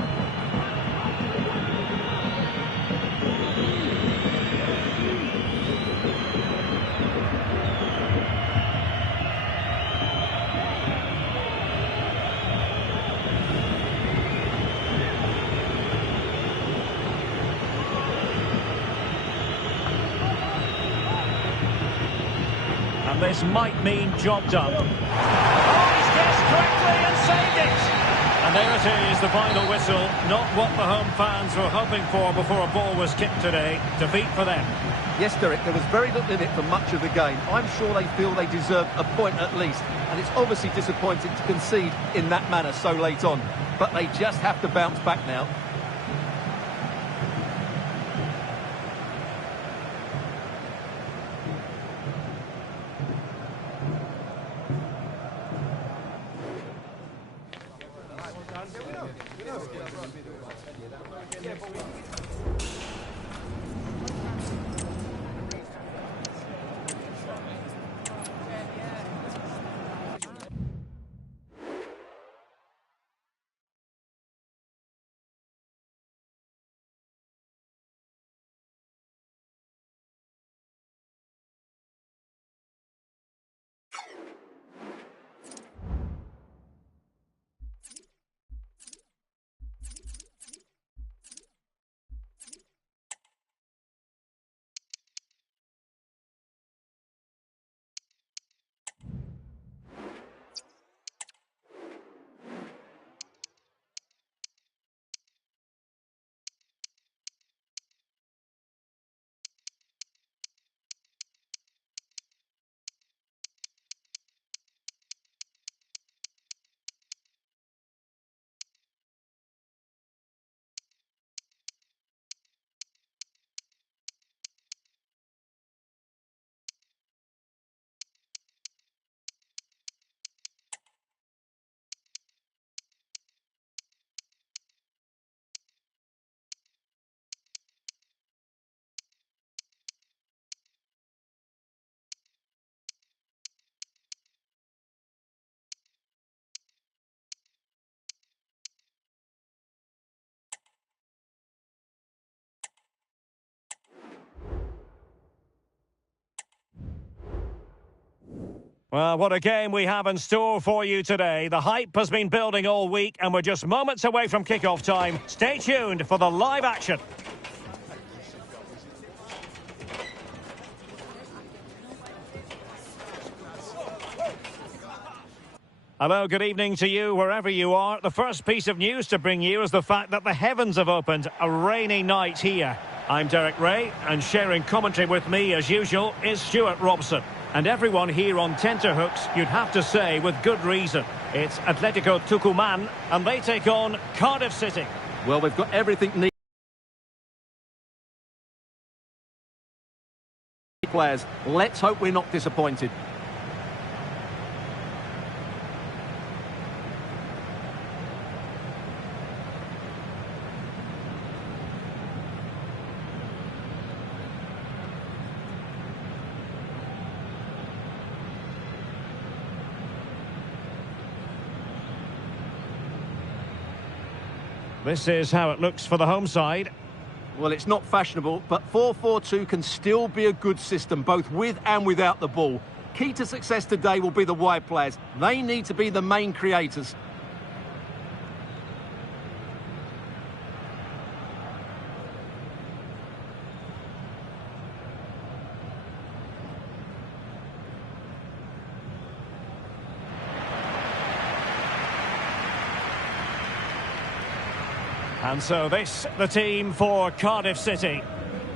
And this might mean job done. Oh, he's guessed correctly and saved it! And there it is, the final whistle. Not what the home fans were hoping for before a ball was kicked today. Defeat for them. Yes, Derek, there was very little in it for much of the game. I'm sure they feel they deserve a point at least. And it's obviously disappointing to concede in that manner so late on. But they just have to bounce back now. Well, what a game we have in store for you today. The hype has been building all week and we're just moments away from kick-off time. Stay tuned for the live action. Hello, good evening to you wherever you are. The first piece of news to bring you is the fact that the heavens have opened. A rainy night here. I'm Derek Ray, and sharing commentary with me as usual is Stuart Robson. And everyone here on tenterhooks, you'd have to say with good reason. It's Atletico Tucumán and they take on Cardiff City. Well, we've got everything needed. Players, let's hope we're not disappointed. This is how it looks for the home side. Well, it's not fashionable, but 4-4-2 can still be a good system, both with and without the ball. Key to success today will be the wide players. They need to be the main creators. And so this, the team for Cardiff City.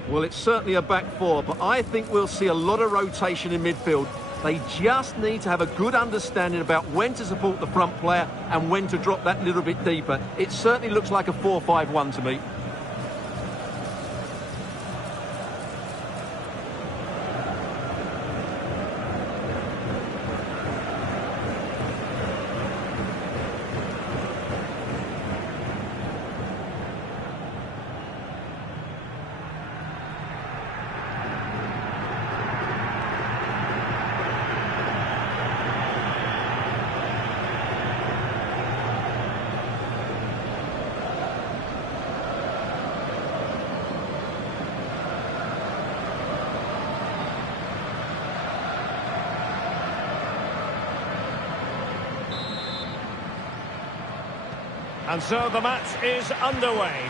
Well, it's certainly a back four, but I think we'll see a lot of rotation in midfield. They just need to have a good understanding about when to support the front player and when to drop that little bit deeper. It certainly looks like a 4-5-1 to me. And so the match is underway.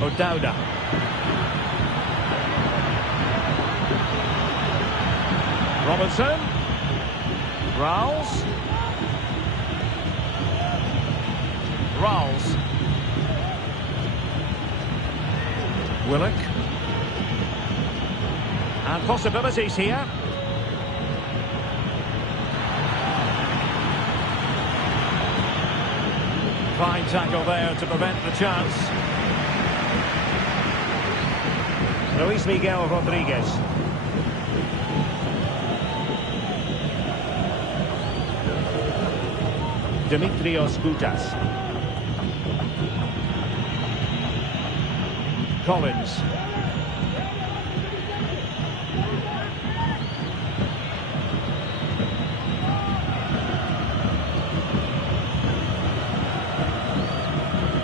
O'Dowda. Robertson. Rowles. Willock. And possibilities here. Fine tackle there to prevent the chance. Luis Miguel Rodriguez. Dimitrios Goutas. Collins.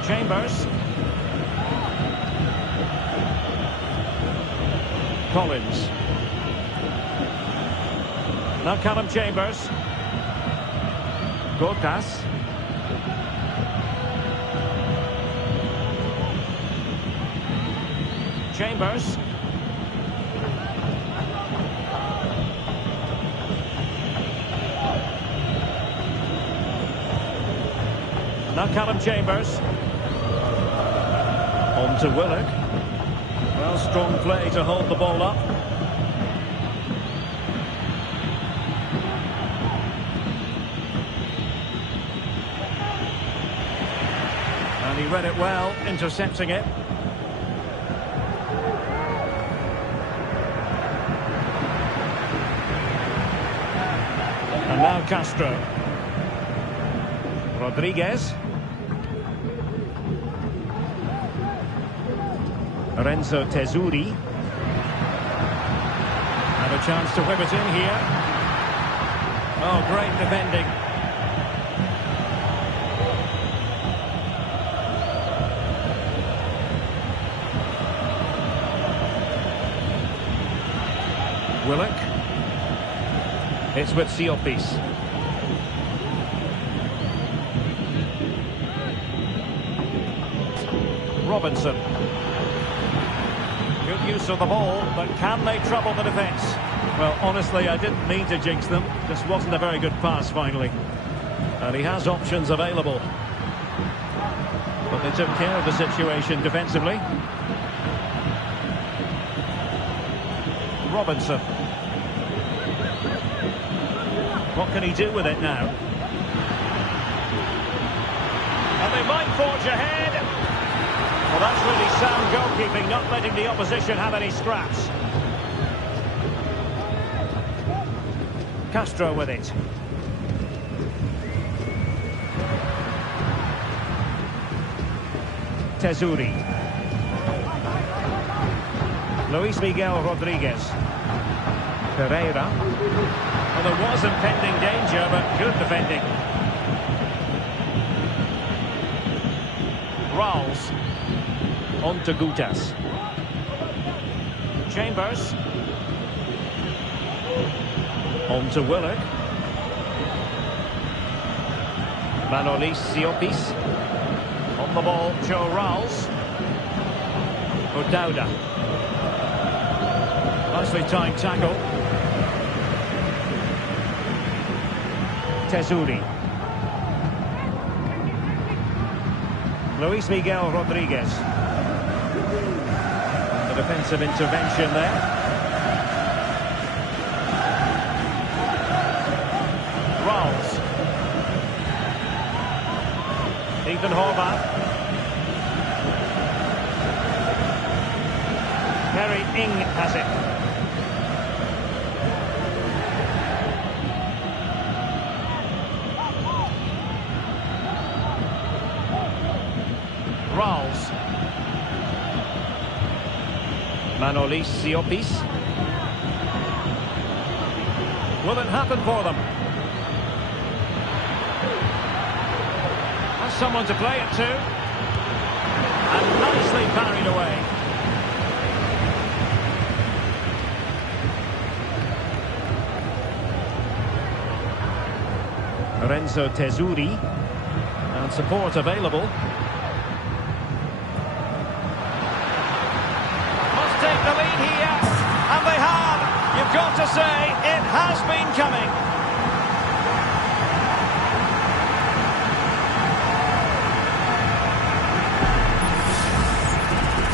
Chambers. Collins. Now Callum Chambers. Goutas. Chambers. Now Callum Chambers. On to Willock. Well, strong play to hold the ball up. And he read it well, intercepting it. And now Castro. Rodriguez. Renzo Tesuri. And a chance to whip it in here. Oh, great defending. Willock. It's with Siopis. Robinson. Good use of the ball, but can they trouble the defence? Well, honestly, I didn't mean to jinx them. Just wasn't a very good pass, finally. And he has options available. But they took care of the situation defensively. Robinson. What can he do with it now? And they might forge ahead. Well, that's really sound goalkeeping, not letting the opposition have any scraps. Castro with it. Tesuri. Luis Miguel Rodriguez. Pereira. Well, there was impending danger, but good defending. Ralls. On to Gutas. Chambers. On to Willock. Manolis Siopis. On the ball, Joe Ralls. O'Dowda. Nicely timed tackle. Tesuri. Luis Miguel Rodriguez. The defensive intervention there. Ralls. Ethan Horvath. Harry Ing has it. Ralls. Manolis Siopis. Will it happen for them? Has someone to play it to. And nicely parried away. Lorenzo Tesuri. And support available. Take the lead here, and they have. You've got to say, it has been coming.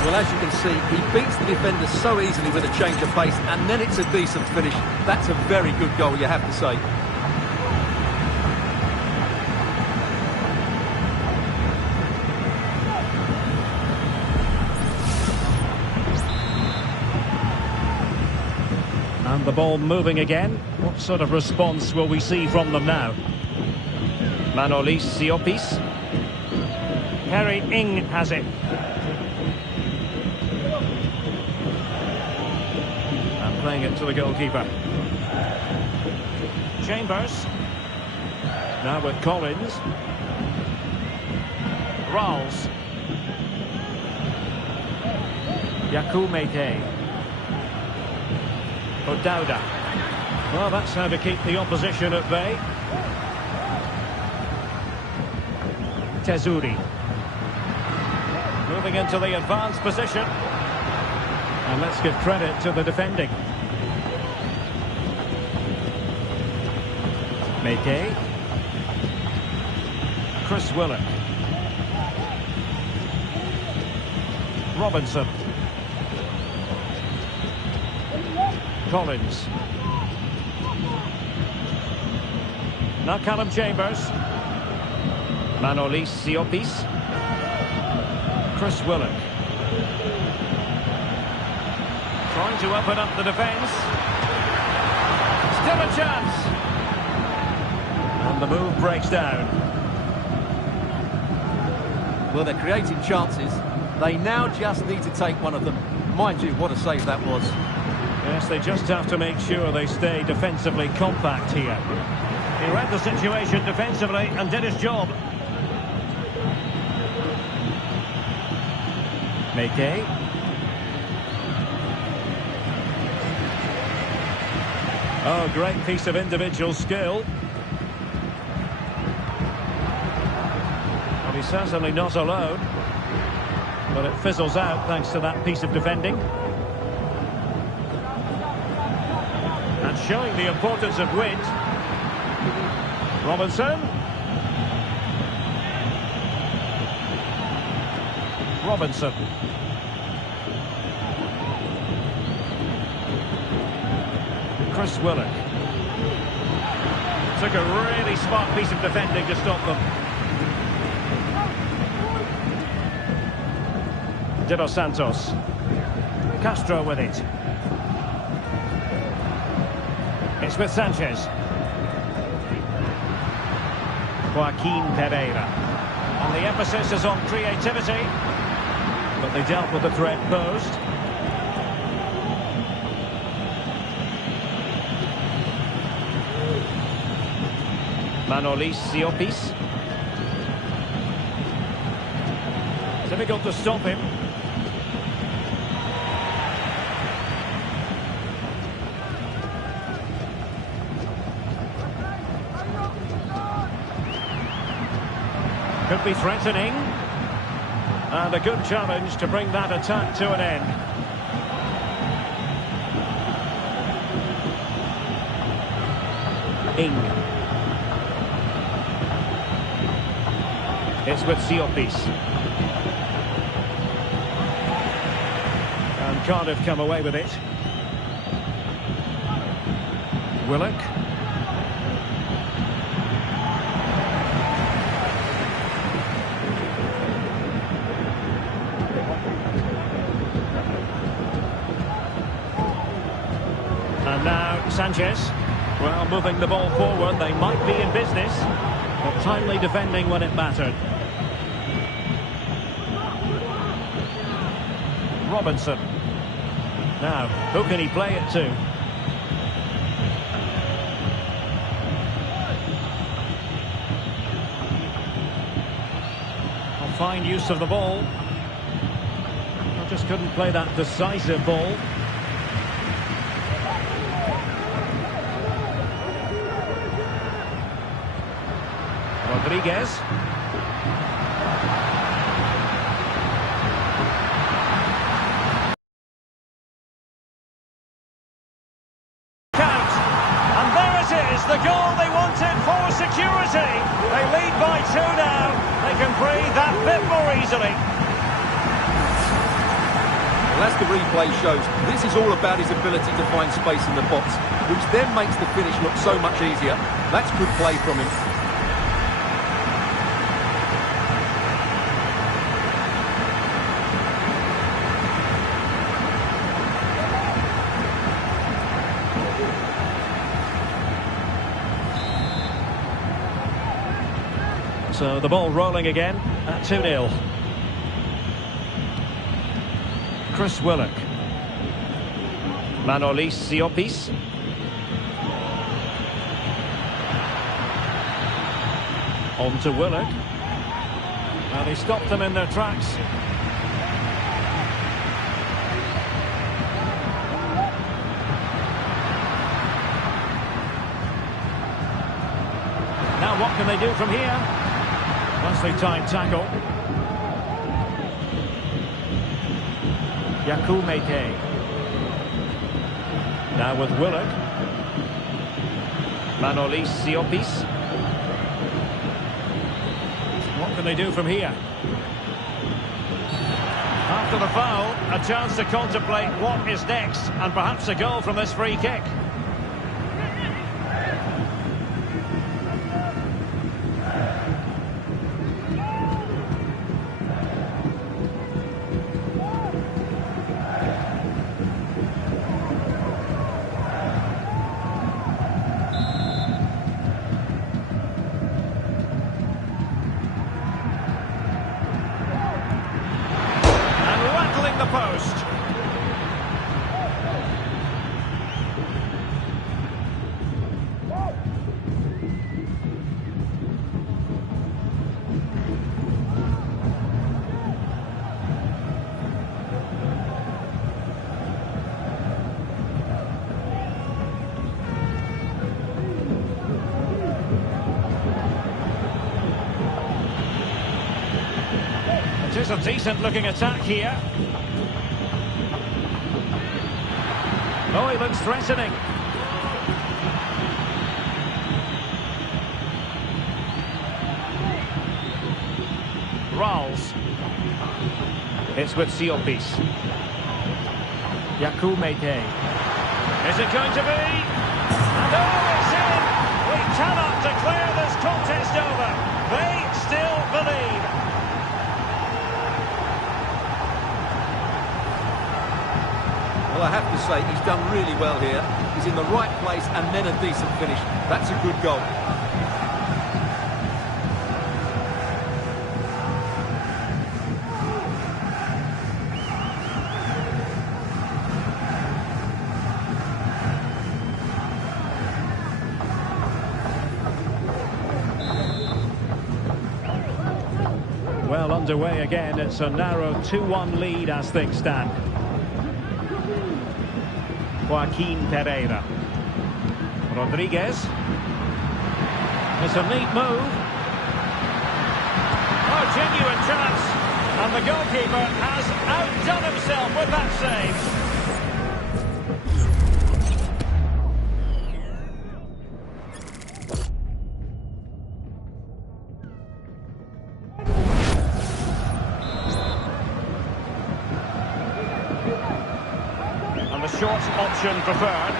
Well, as you can see, he beats the defender so easily with a change of pace, and then it's a decent finish. That's a very good goal, you have to say. And the ball moving again. What sort of response will we see from them now? Manolis Siopis. Harry Ing has it. And playing it to the goalkeeper. Chambers. Now with Collins. Ralls. Yakumete. O'Dowda. Well, that's how to keep the opposition at bay. Tesuri. Moving into the advanced position. And let's give credit to the defending. Meke. Chris Willock. Robinson. Collins. Now Callum Chambers. Manolis Siopis. Chris Willock. Trying to open up the defence. Still a chance. And the move breaks down. Well, they're creating chances. They now just need to take one of them. Mind you, what a save that was. Yes, they just have to make sure they stay defensively compact here. He read the situation defensively and did his job. Meke. Oh, great piece of individual skill. Well, he's certainly not alone. But it fizzles out thanks to that piece of defending. And showing the importance of width. Robinson. Robinson. Chris Willock. Took a really smart piece of defending to stop them. De Los Santos. Castro with it. It's with Sanchez. Joaquin Pereira. And the emphasis is on creativity. But they dealt with the threat posed. Manolis Siopis. Difficult to stop him. Could be threatening. And a good challenge to bring that attack to an end. Ing. It's with Siopis. And Cardiff come away with it. Willock. And now Sanchez. Well, moving the ball forward, they might be in business. But timely defending when it mattered. Robinson. Now, who can he play it to? A fine use of the ball. I just couldn't play that decisive ball. Rodriguez. Count. And there it is, the goal they wanted for security. They lead by 2 now. They can breathe that bit more easily. Well, as the replay shows, this is all about his ability to find space in the box, which then makes the finish look so much easier. That's good play from him. So the ball rolling again at 2-0. Chris Willock. Manolis Siopis. On to Willock. And he stopped them in their tracks. Now what can they do from here? Nicely timed tackle. Yakumeke. Now with Willock. Manolis Siopis. What can they do from here? After the foul, a chance to contemplate what is next, and perhaps a goal from this free kick. The post. There's a decent-looking attack here. Oh, he looks threatening. Ralls. It's with Siopis. Yakou Meite. Is it going to be? And oh, it's in! We cannot declare this contest over. They still believe. Well, I have to say, he's done really well here. He's in the right place and then a decent finish. That's a good goal. Well, underway again. It's a narrow 2-1 lead as things stand. Joaquin Pereira. Rodriguez. It's a neat move. Oh, genuine chance. And the goalkeeper has outdone himself with that save. And the short option preferred.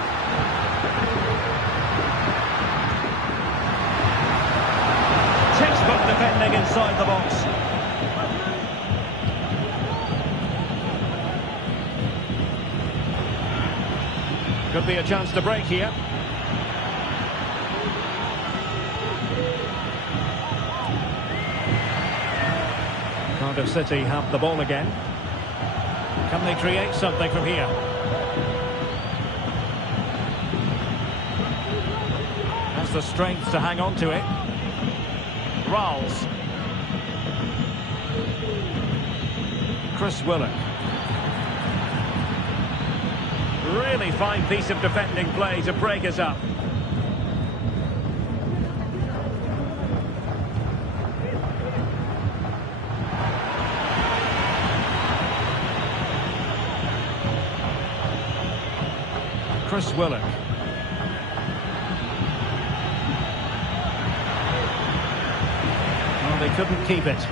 Textbook defending inside the box. Could be a chance to break here. Cardiff City have the ball again. Can they create something from here? Has the strength to hang on to it. Ralls. Chris Willock. Really fine piece of defending play to break us up. Chris Willock. Well, they couldn't keep it.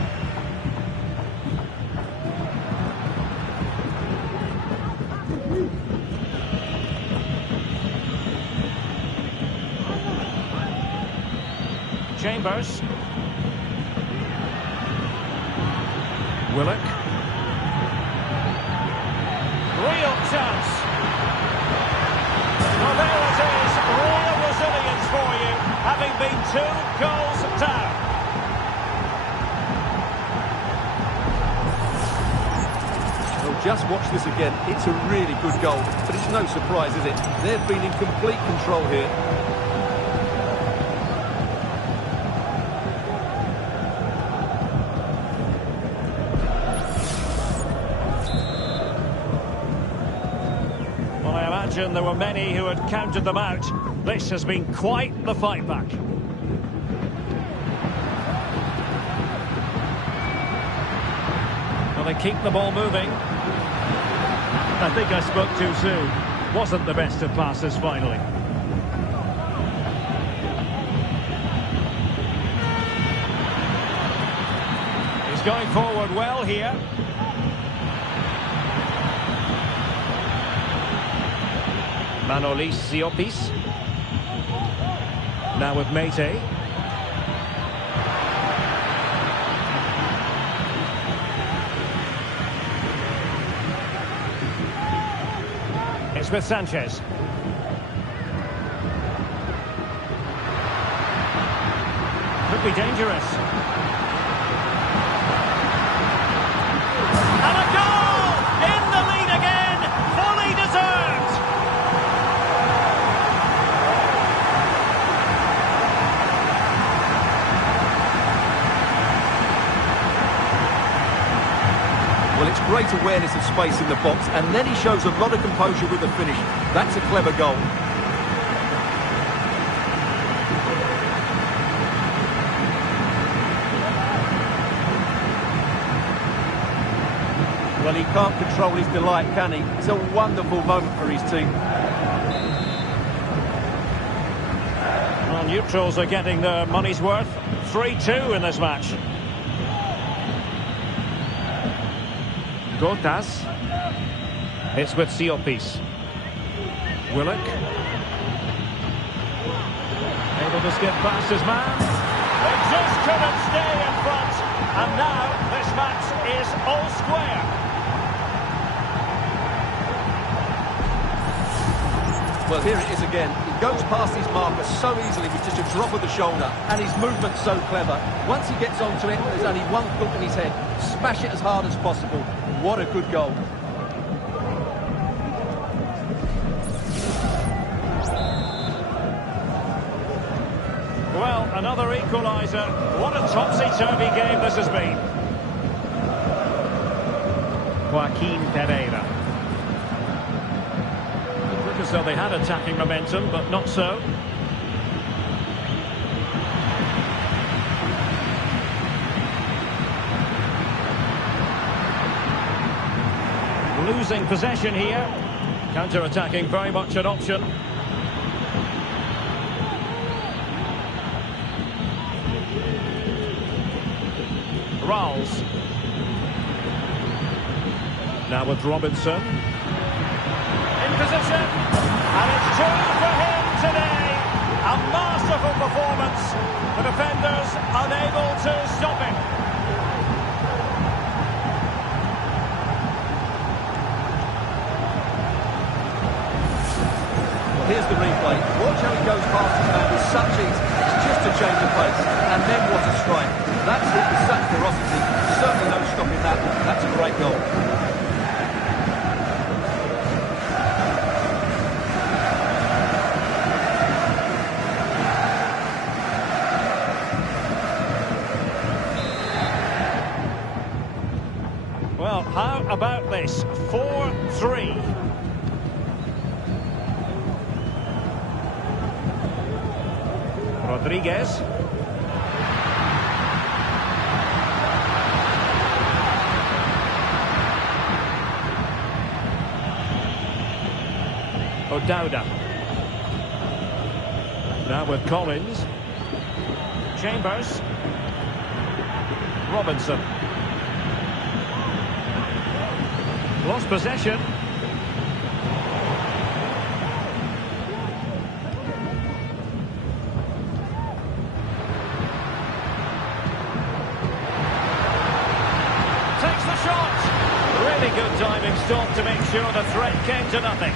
Chambers. Willock. Real chance. Well, there it is. Real resilience for you, having been 2 goals down. Well, just watch this again. It's a really good goal, but it's no surprise, is it? They've been in complete control here. There were many who had counted them out. This has been quite the fight back. Well, they keep the ball moving. I think I spoke too soon. Wasn't the best of passes finally. He's going forward well here. Manolis Siopis. Now with Meite. It's with Sanchez. Could be dangerous. And a goal! In the lead again! Fully deserved! Well, it's great awareness of space in the box, and then he shows a lot of composure with the finish. That's a clever goal. Well, he can't control his delight, can he? It's a wonderful moment for his team. Well, neutrals are getting their money's worth. 3-2 in this match. Gotas. It's with Siopis. Willock. Able to skip past his man. They just couldn't stay in front. And now this match is all square. Well, here it is again. He goes past his marker so easily with just a drop of the shoulder, and his movement's so clever. Once he gets onto it, there's only one thought in his head. Smash it as hard as possible. What a good goal. Well, another equaliser. What a topsy-turvy game this has been. Joaquin Pereira. Look as though they had attacking momentum, but not so. Losing possession here. Counter-attacking very much an option. Ralls. Now with Robinson. In position. And it's 2 for him today. A masterful performance. The defenders unable to stop him. Here's the replay. Watch how he goes past his man with such ease. It's just a change of pace. And then what a strike. That's hit with such ferocity. Certainly no stopping that. That's a great goal. Well, how about this? 4-3. Rodriguez. O'Dowda. Now with Collins. Chambers. Robinson. Lost possession. Takes the shot. Really good diving stop to make sure the threat came to nothing.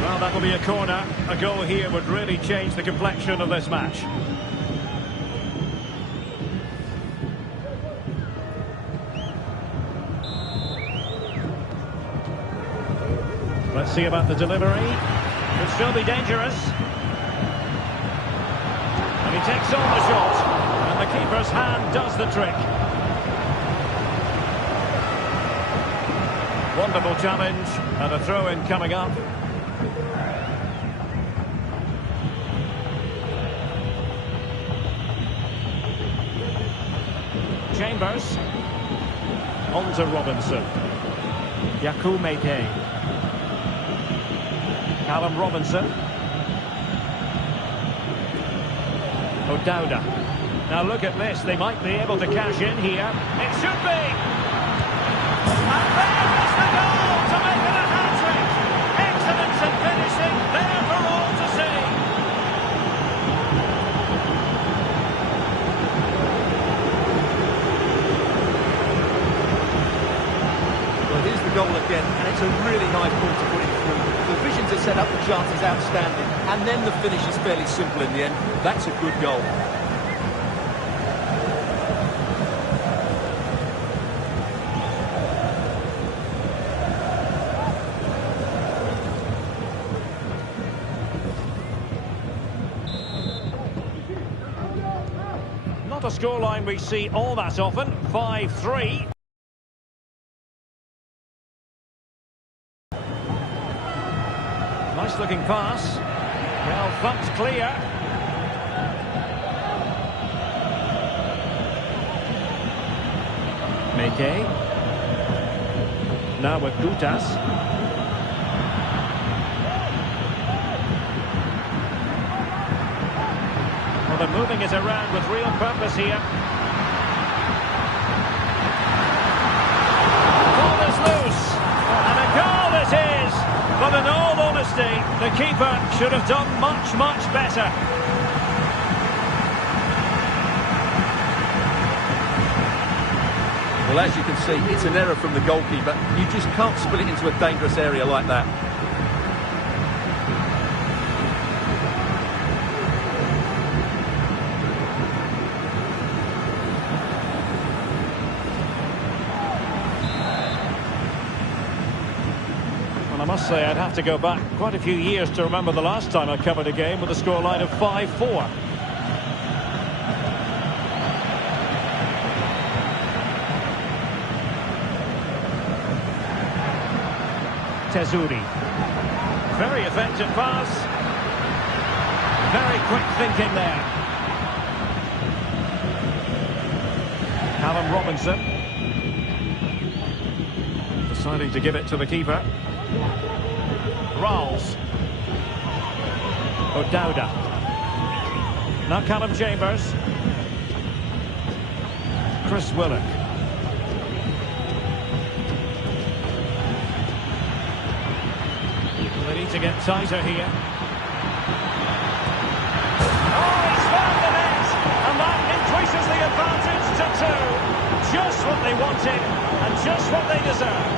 Well, that'll be a corner. A goal here would really change the complexion of this match. Let's see about the delivery. Could still be dangerous. And he takes on the shot. And the keeper's hand does the trick. Wonderful challenge. And a throw-in coming up. Chambers. On to Robinson. Yakou Meite. Callum Robinson. O'Dowda. Now look at this. They might be able to cash in here. It should be. And there is the goal to make it a hat-trick. Excellence in finishing. There for all to see. Well, here's the goal again, and it's a really nice ball to put it through. The vision to set up the chance is outstanding, and then the finish is fairly simple in the end. That's a good goal. Not a scoreline we see all that often. 5-3. Nice looking pass. Well thumped clear. Meite. Now with Gutas. Well, they're moving it around with real purpose here. Ball is loose. And a goal it is. But in all honesty, the keeper should have done much, much better. Well, as you can see, it's an error from the goalkeeper. You just can't spill it into a dangerous area like that. Well, I must say I'd have to go back quite a few years to remember the last time I covered a game with a scoreline of 5-4. Tesuri. Very effective pass. Very quick thinking there. Callum Robinson. Deciding to give it to the keeper. Rawls. O'Dowda. Now Callum Chambers. Chris Willock. They need to get tighter here. Oh, he's found the net! And that increases the advantage to 2. Just what they wanted, and just what they deserve.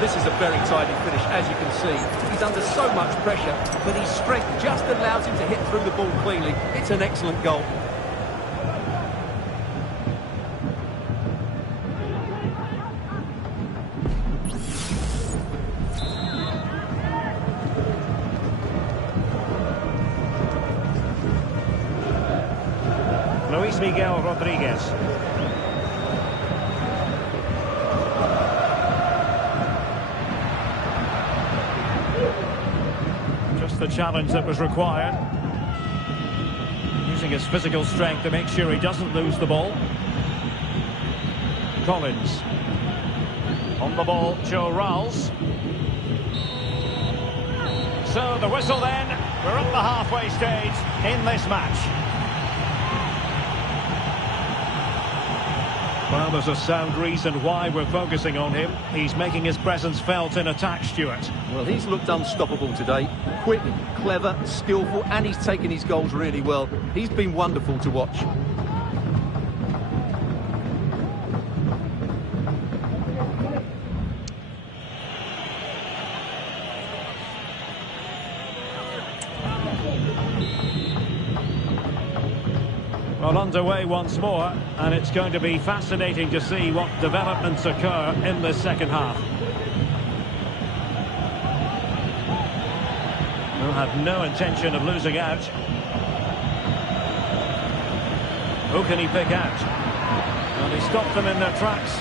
This is a very tidy finish, as you can see. He's under so much pressure, but his strength just allows him to hit through the ball cleanly. It's an excellent goal. Luis Miguel Rodriguez. The challenge that was required, using his physical strength to make sure he doesn't lose the ball. Collins on the ball, Joe Rawls. So the whistle then, we're at the halfway stage in this match. Well, there's a sound reason why we're focusing on him. He's making his presence felt in attack, Stuart. Well, he's looked unstoppable today. Quick, clever, skillful, and he's taken his goals really well. He's been wonderful to watch. Well, underway once more, and it's going to be fascinating to see what developments occur in the second half. We'll have no intention of losing out. Who can he pick out? Well, he stopped them in their tracks.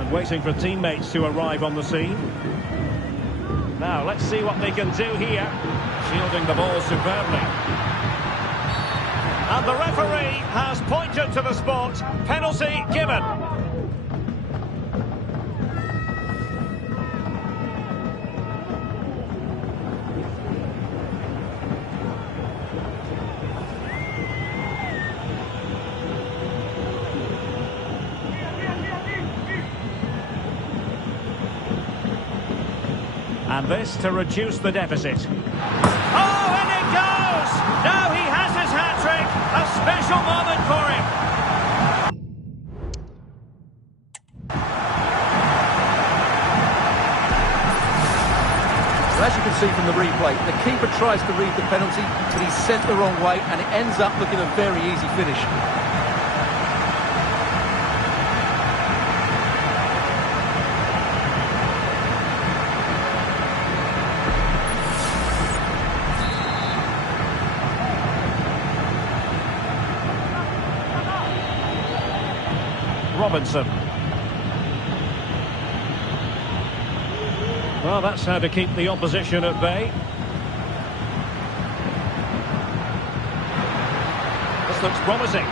And waiting for teammates to arrive on the scene. Now, let's see what they can do here. Shielding the ball superbly. And the referee has pointed to the spot. Penalty given. And this to reduce the deficit. Oh, and it goes! Now he has his hat-trick. A special moment for him. Well, as you can see from the replay, the keeper tries to read the penalty, but he's sent the wrong way, and it ends up looking a very easy finish. Robinson. Well, that's how to keep the opposition at bay. This looks promising.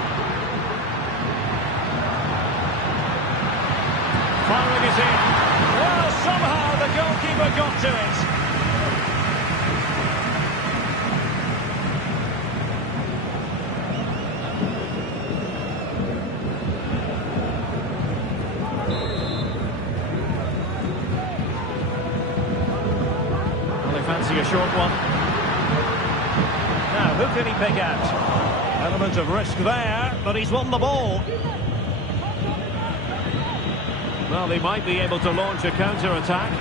Firing it in. Well, somehow the goalkeeper got to it. Fancy a short one. Now, who can he pick out? Element of risk there, but he's won the ball. Well, they might be able to launch a counter-attack.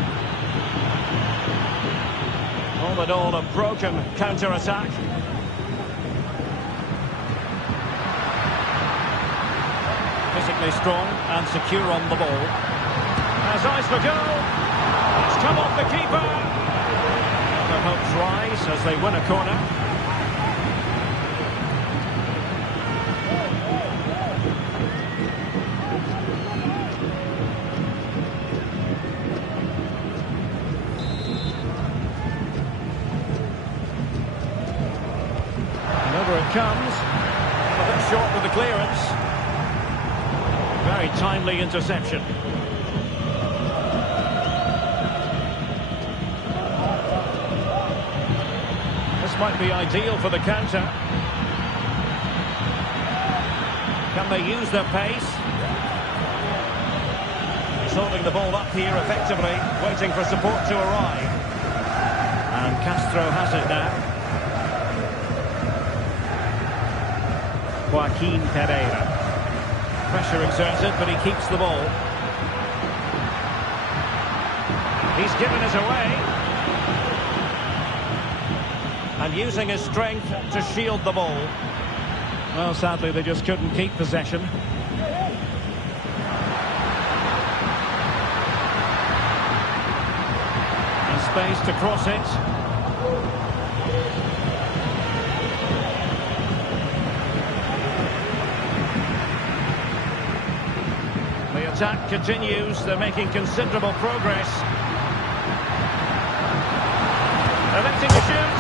All in all, a broken counter-attack. Physically strong and secure on the ball. Has eyes for goal. It's come off the keeper. Their hopes rise as they win a corner. And over it comes. A bit short with the clearance. Very timely interception. Might be ideal for the counter. Can they use their pace? He's holding the ball up here effectively, waiting for support to arrive. And Castro has it now. Joaquin Pereira. Pressure exerted, but he keeps the ball. He's given it away. And using his strength to shield the ball. Well, sadly, they just couldn't keep possession. And space to cross it. The attack continues. They're making considerable progress. Electing to shoot.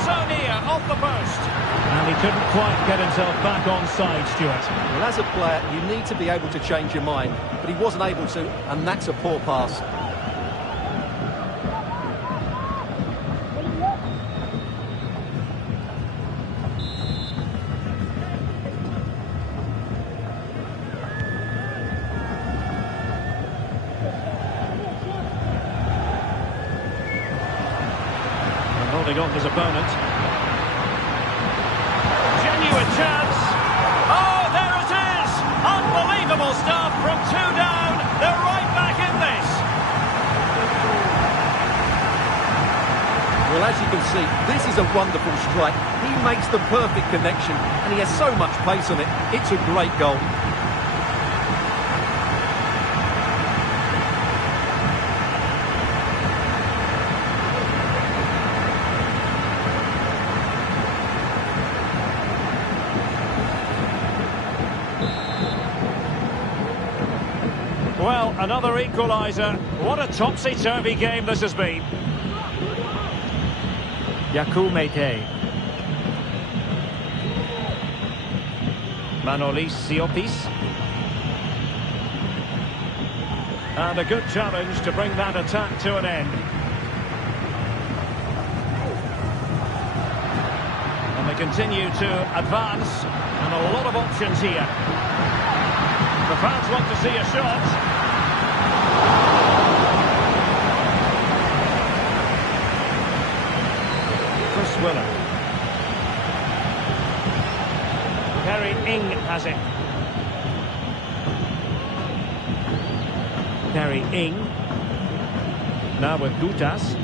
So near, off the post. And he couldn't quite get himself back on side, Stuart. Well, as a player, you need to be able to change your mind, but he wasn't able to, and that's a poor pass. Holding off his opponent. Genuine chance. Oh, there it is! Unbelievable stuff from 2 down. They're right back in this. Well, as you can see, this is a wonderful strike. He makes the perfect connection, and he has so much pace on it. It's a great goal. Well, another equaliser. What a topsy-turvy game this has been. Yakou Meite. Manolis Siopis. And a good challenge to bring that attack to an end. And they continue to advance. And a lot of options here. The fans want to see a shot. Chris Willer. Perry Ing has it. Perry Ing. Now with Gutas.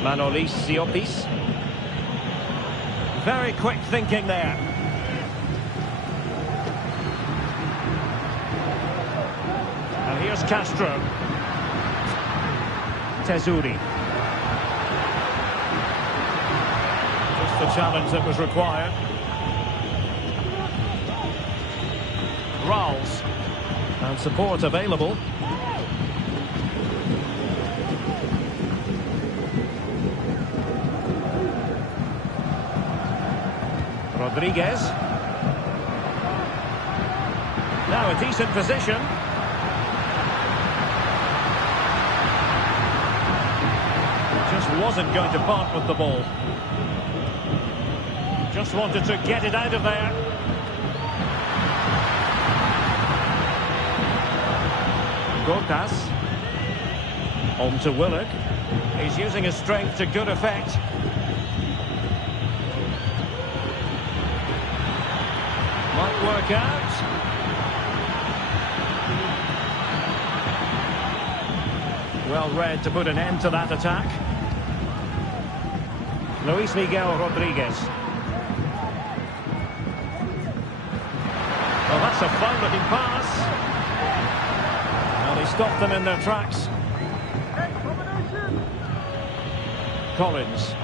Manolis Siopis. Very quick thinking there. And here's Castro. Tezzuri. Just the challenge that was required. Ralls. And support available. Rodriguez. Now a decent position. Just wasn't going to part with the ball. Just wanted to get it out of there. Gotas. On to Willock. He's using his strength to good effect. Might work out. Well read to put an end to that attack. Luis Miguel Rodriguez. Well, that's a fine-looking pass. Well, he stopped them in their tracks. Collins.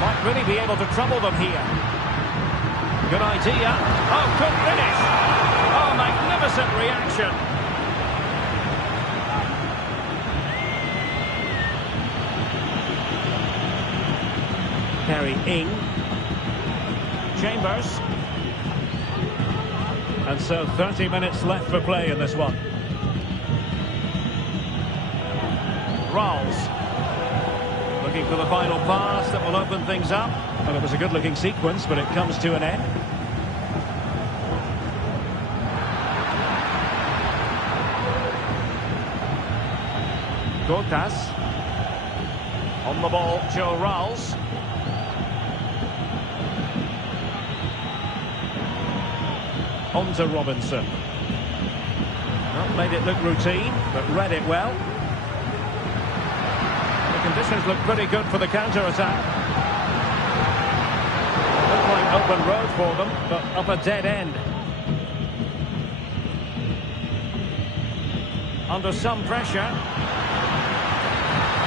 Might really be able to trouble them here. Good idea. Oh, good finish. Oh, magnificent reaction. Harry Ing. Chambers. And so 30 minutes left for play in this one. Rolls. Looking for the final pass that will open things up. Well, it was a good-looking sequence, but it comes to an end. Gotas. On the ball, Joe Rolls. On to Robinson. Not made it look routine, but read it well. The conditions look pretty good for the counter-attack. Looked like open road for them, but up a dead end. Under some pressure.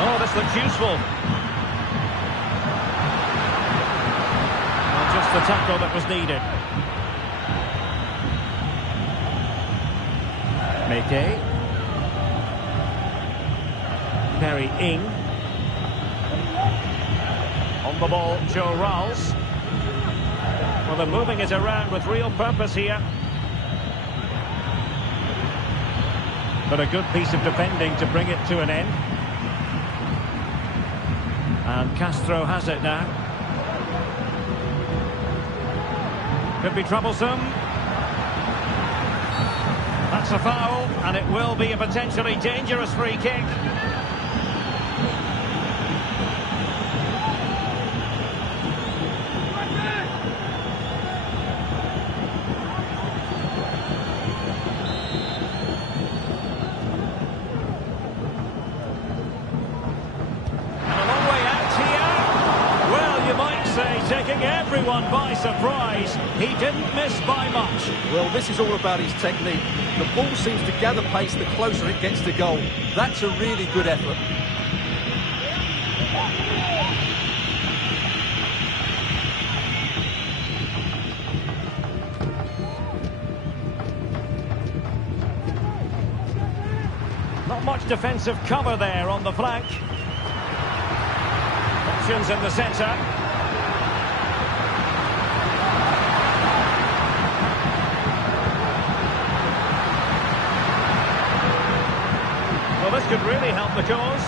Oh, this looks useful. Well, just the tackle that was needed. Mete. Harry Ing. On the ball, Joe Rolls. Well, they're moving it around with real purpose here. But a good piece of defending to bring it to an end. And Castro has it now. Could be troublesome. That's a foul, and it will be a potentially dangerous free kick. Taking everyone by surprise. He didn't miss by much. Well, this is all about his technique. The ball seems to gather pace the closer it gets to goal. That's a really good effort. Not much defensive cover there on the flank. Options in the centre. Well, this could really help the cause.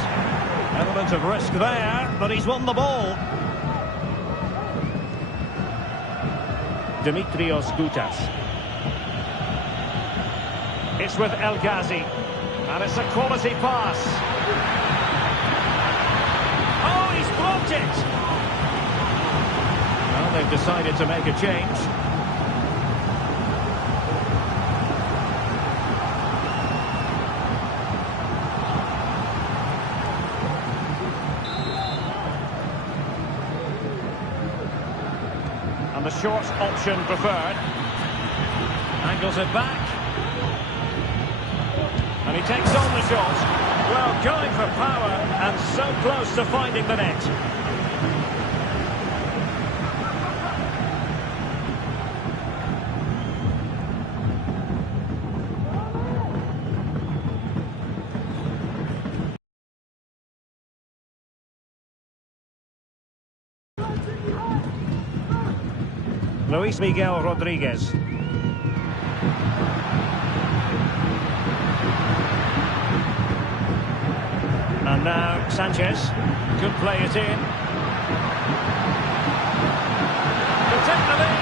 Element of risk there, but he's won the ball. Dimitrios Gutas. It's with El Ghazi. And it's a quality pass. Oh, he's blocked it! Well, they've decided to make a change. And the short option preferred. Angles it back. And he takes on the shot. Well, going for power and so close to finding the net. Luis Miguel Rodriguez. And now Sanchez could play it in. To take the lead.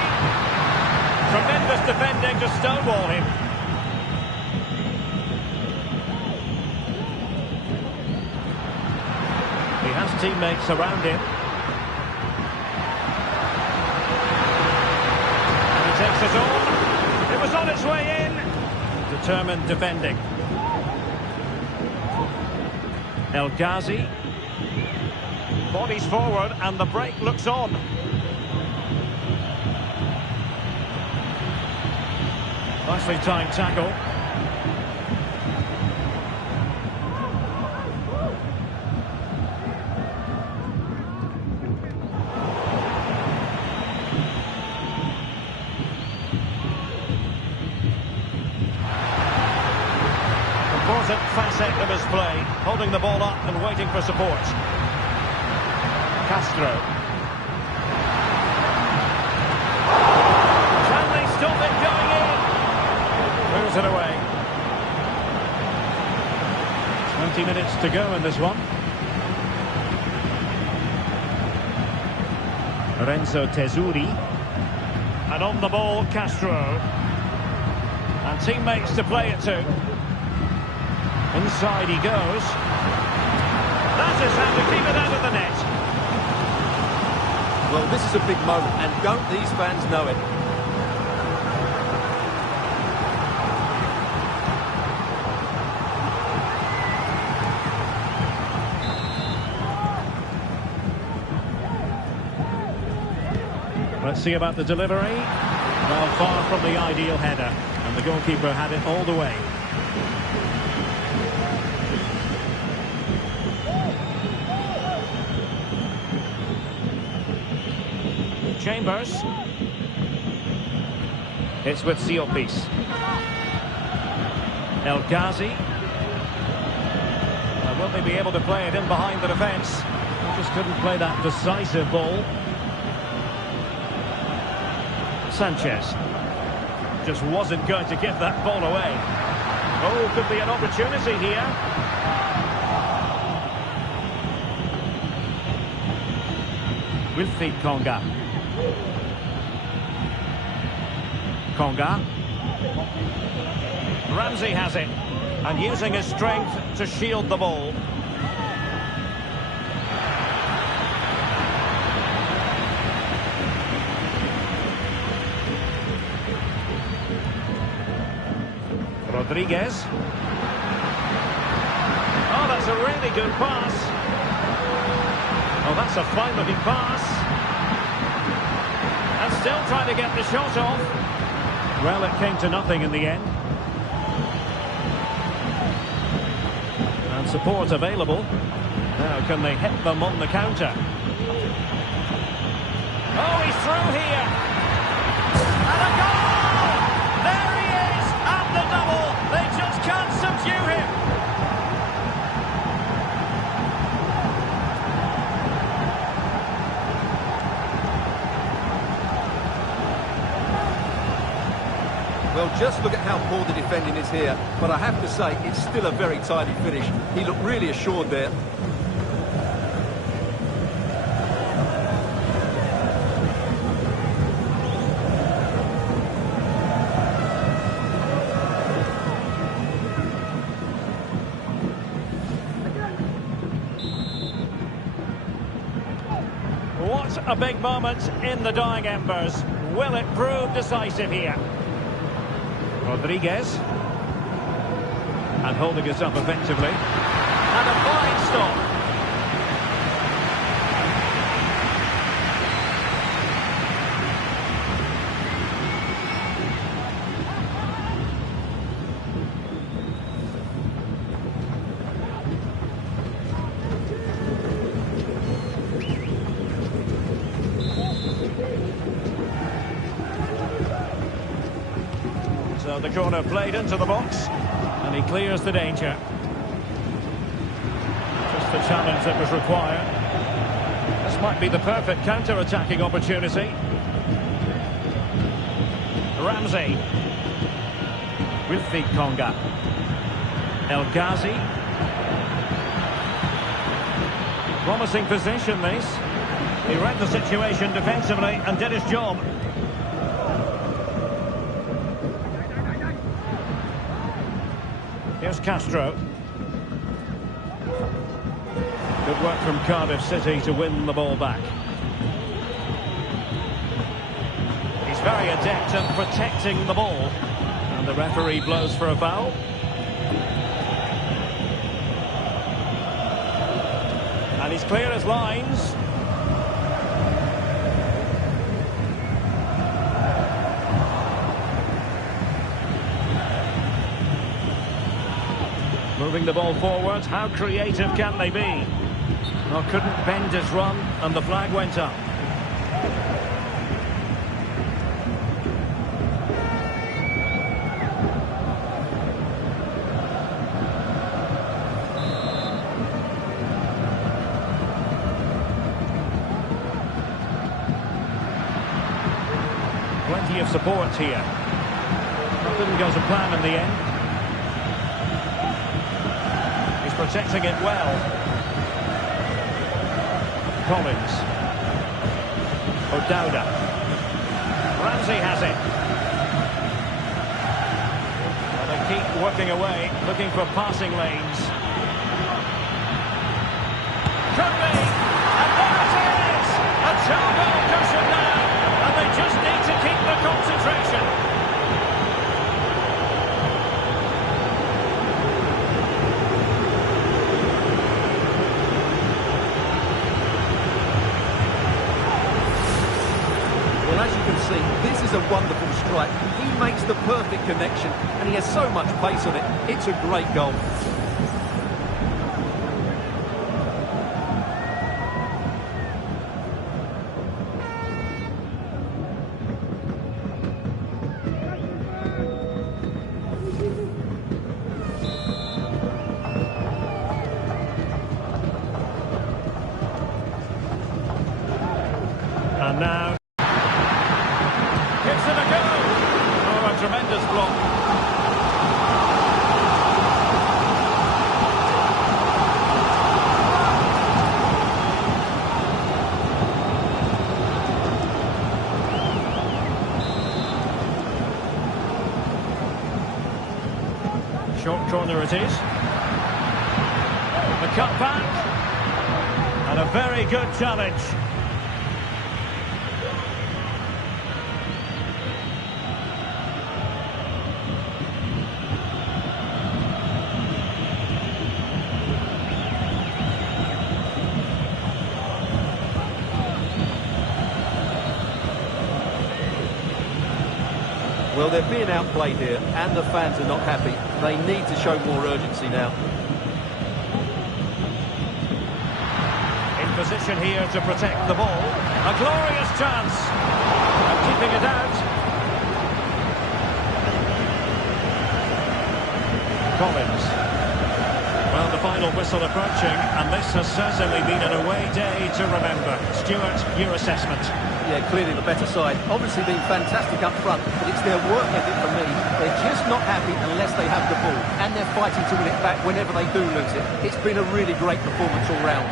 Tremendous defending to stonewall him. He has teammates around him. And he takes it on. It was on its way in. Determined defending. El Ghazi. Bodies forward and the break looks on. Nicely timed tackle. Important facet of his play, holding the ball up and waiting for support. Castro. Can they stop it going in? Moves it away. 20 minutes to go in this one. Lorenzo Tesuri. And on the ball, Castro. And teammates to play it to. Inside he goes. That is how to keep it out of the net. Well, this is a big moment, and don't these fans know it? Let's see about the delivery. Well, far from the ideal header, and the goalkeeper had it all the way. Chambers. It's with Siopis. El Ghazi. Will they be able to play it in behind the defence? Just couldn't play that decisive ball. Sanchez. Just wasn't going to give that ball away. Oh, could be an opportunity here. Wilfried Konga. Konga. Ramsey has it. And using his strength to shield the ball. Rodriguez. Oh, that's a really good pass. Oh, that's a fine-looking pass. And still trying to get the shot off. Well, it came to nothing in the end. And support available. Now, can they hit them on the counter? Oh, he's through here. And a goal! There he is, at the double. They just can't subdue him. Well, just look at how poor the defending is here. But I have to say, it's still a very tidy finish. He looked really assured there. What a big moment in the dying embers. Will it prove decisive here? Rodriguez. And holding us up effectively. And a fine stop. So the corner played into the box, and he clears the danger. Just the challenge that was required. This might be the perfect counter-attacking opportunity. Ramsey. With feet Konga. El Ghazi. Promising position, this. He read the situation defensively and did his job. Here's Castro. Good work from Cardiff City to win the ball back. He's very adept at protecting the ball. And the referee blows for a foul. And he's clear as lines. Moving the ball forward, how creative can they be? Well, couldn't bend his run, and the flag went up. Plenty of support here. Nothing goes to plan in the end. Protecting it well. Collins. O'Dowda. Ramsey has it. Well, they keep working away, looking for passing lanes. Could be! And there it is! A two-goal cushion now, and they just need to keep the concentration. This is a wonderful strike. He makes the perfect connection, and he has so much pace on it. It's a great goal. And now gives it a go. Oh, a tremendous block. Short corner it is. The cut back. And a very good challenge. Well, they're being outplayed here, and the fans are not happy. They need to show more urgency now. In position here to protect the ball. A glorious chance. And keeping it out. Collins. Well, the final whistle approaching, and this has certainly been an away day to remember. Stuart, your assessment? Yeah, clearly the better side. Obviously being fantastic up front, but it's their work ethic for me. They're just not happy unless they have the ball, and they're fighting to win it back whenever they do lose it. It's been a really great performance all round.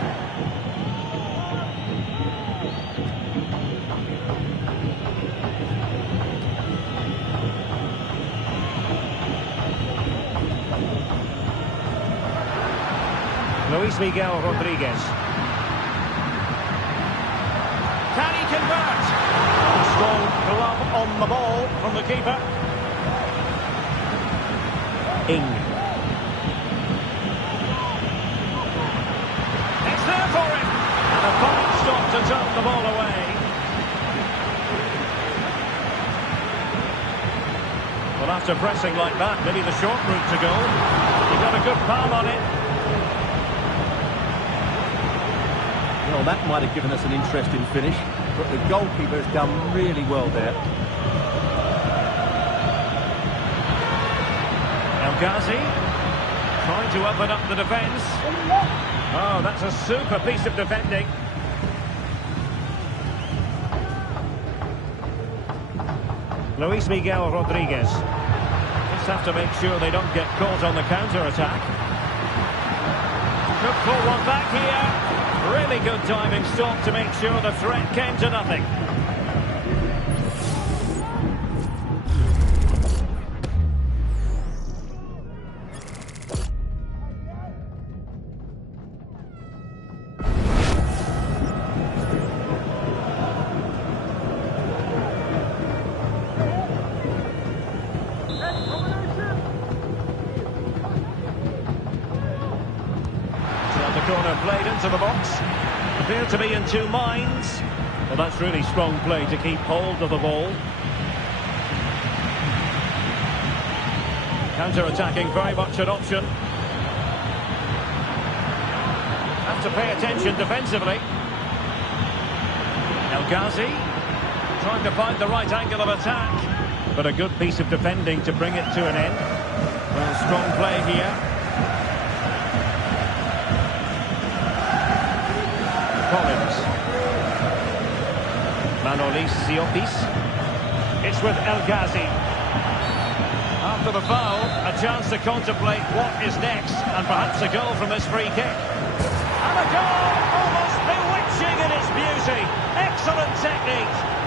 Luis Miguel Rodriguez. Can he convert? A strong glove on the ball from the keeper. Ing. It's there for him. And a fine stop to turn the ball away. Well, after pressing like that, maybe the short route to goal. He got a good palm on it. Well, that might have given us an interesting finish, but the goalkeeper has done really well there. El Ghazi trying to open up the defence. Oh, that's a super piece of defending. Luis Miguel Rodriguez. Just have to make sure they don't get caught on the counter-attack. Could pull one back here. Really good diving stop to make sure the threat came to nothing. Corner played into the box. Appear to be in two minds. Well, that's really strong play to keep hold of the ball. Counter-attacking very much an option. Have to pay attention defensively. El Ghazi trying to find the right angle of attack, but a good piece of defending to bring it to an end. Well, strong play here. Collins. Manolis Siopis. It's with El Ghazi. After the foul, a chance to contemplate what is next, and perhaps a goal from this free kick. And a goal! Almost bewitching in its beauty. Excellent technique.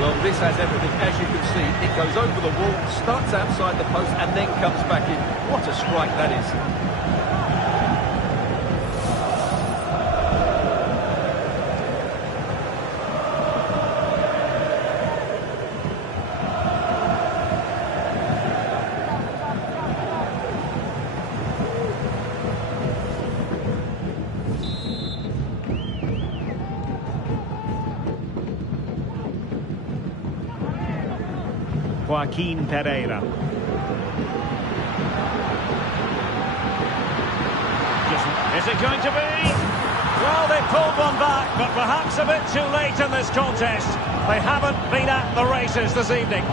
Well, this has everything. As you can see, it goes over the wall, starts outside the post, and then comes back in. What a strike that is. Joaquin Pereira. Is it going to be? Well, they pulled one back, but perhaps a bit too late in this contest. They haven't been at the races this evening.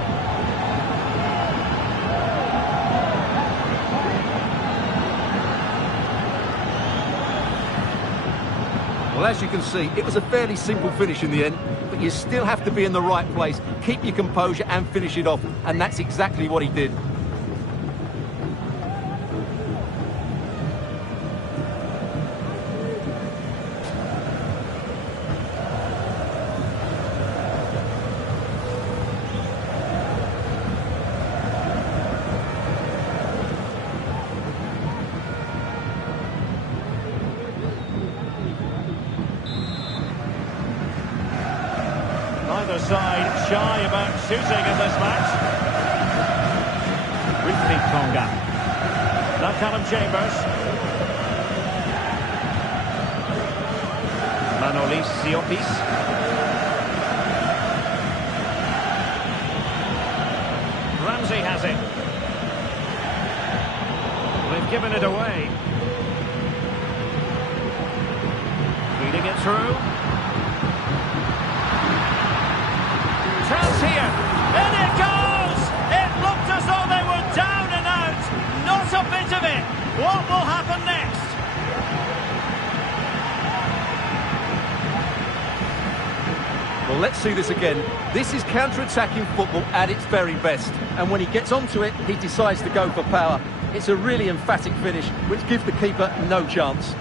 Well, as you can see, it was a fairly simple finish in the end, but you still have to be in the right place, keep your composure and finish it off, and that's exactly what he did. Neither side shy about shooting in this match. Wilfried Konga. Now Callum Chambers. Manolis Siopis. Ramsey has it. They've given it away. Feeding it through. Chance here, and it goes! It looked as though they were down and out, not a bit of it. What will happen next? Well, let's see this again. This is counter-attacking football at its very best, and when he gets onto it, he decides to go for power. It's a really emphatic finish, which gives the keeper no chance.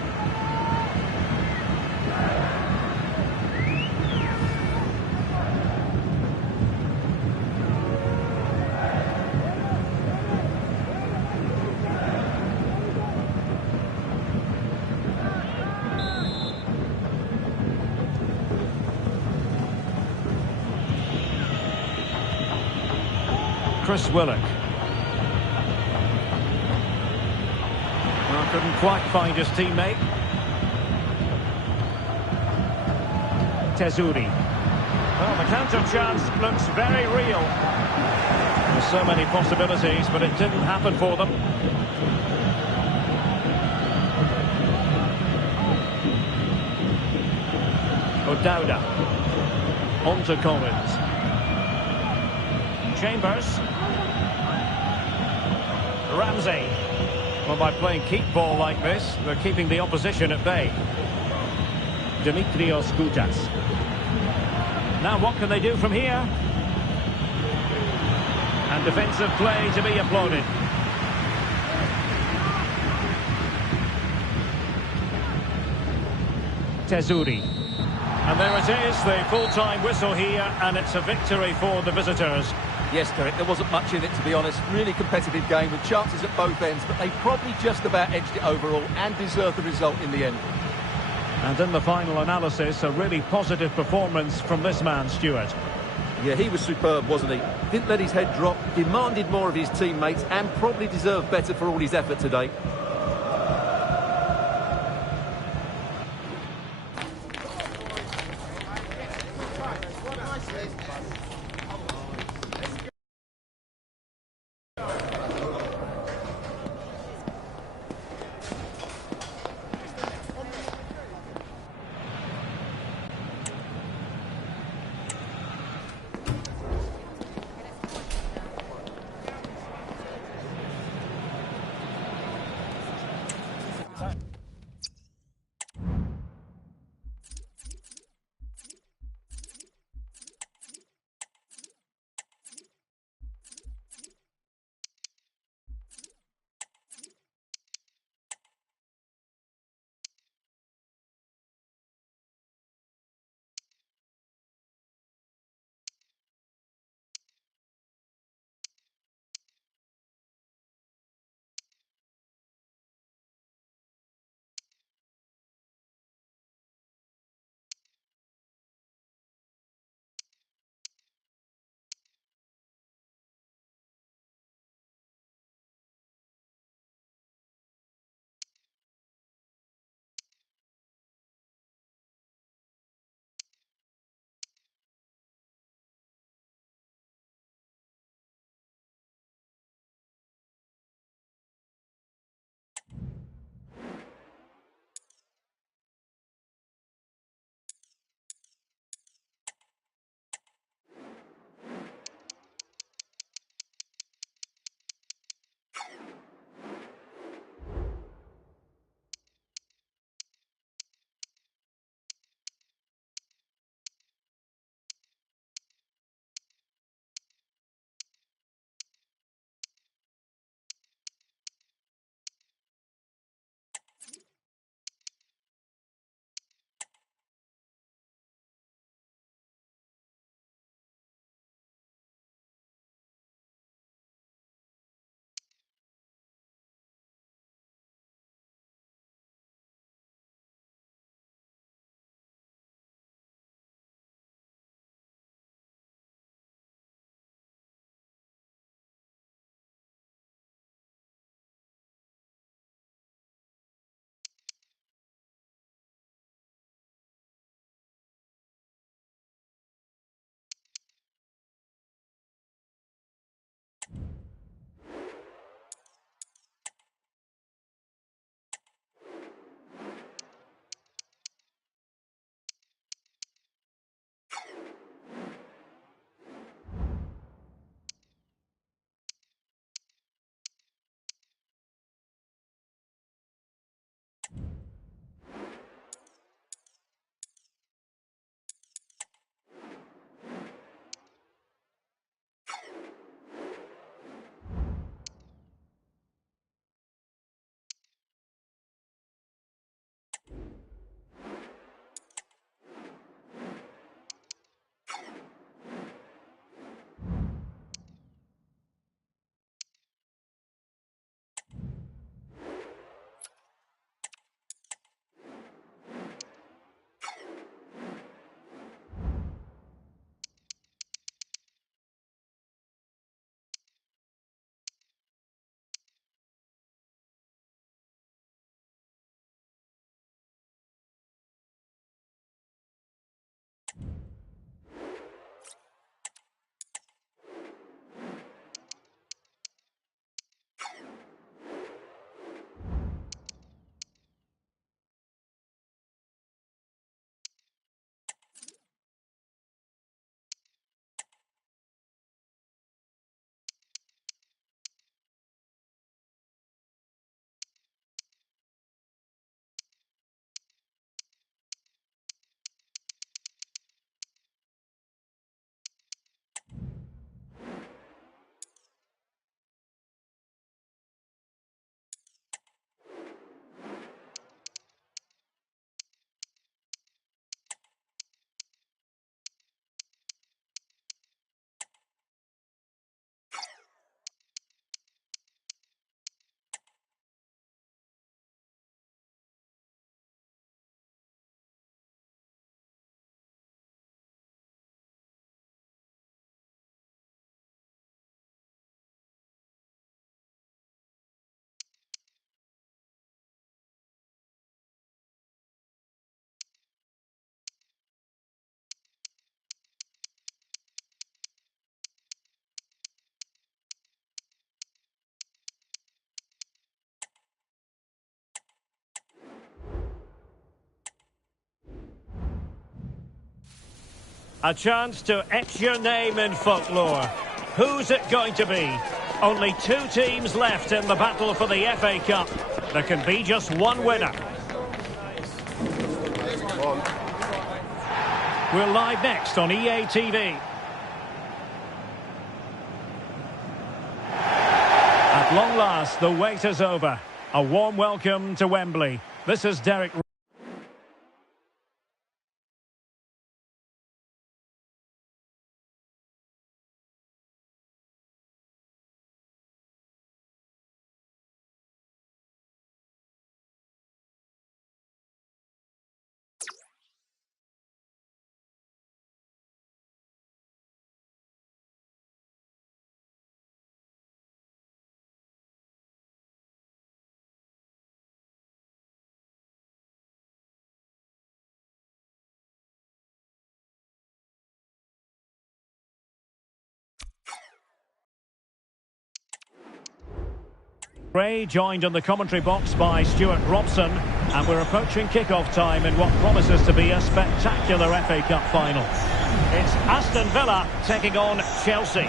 Chris Willock. Well, couldn't quite find his teammate. Tesuri. Well, the counter chance looks very real. There's so many possibilities, but it didn't happen for them. O'Dowda. On to Collins. Chambers. Ramsey. Well, by playing keep ball like this, they're keeping the opposition at bay. Dimitrios Koutas. Now what can they do from here? And defensive play to be applauded. Tesuri. And there it is, the full-time whistle here, and it's a victory for the visitors. Yes, Derek, there wasn't much in it, to be honest. Really competitive game with chances at both ends, but they probably just about edged it overall and deserved the result in the end. And in the final analysis, a really positive performance from this man, Stuart. Yeah, he was superb, wasn't he? Didn't let his head drop, demanded more of his teammates, and probably deserved better for all his effort today. A chance to etch your name in folklore. Who's it going to be? Only 2 teams left in the battle for the FA Cup. There can be just one winner. We're live next on EA TV. At long last, the wait is over. A warm welcome to Wembley. This is Derek. Ray joined in the commentary box by Stuart Robson, and we're approaching kick-off time in what promises to be a spectacular FA Cup final. It's Aston Villa taking on Chelsea.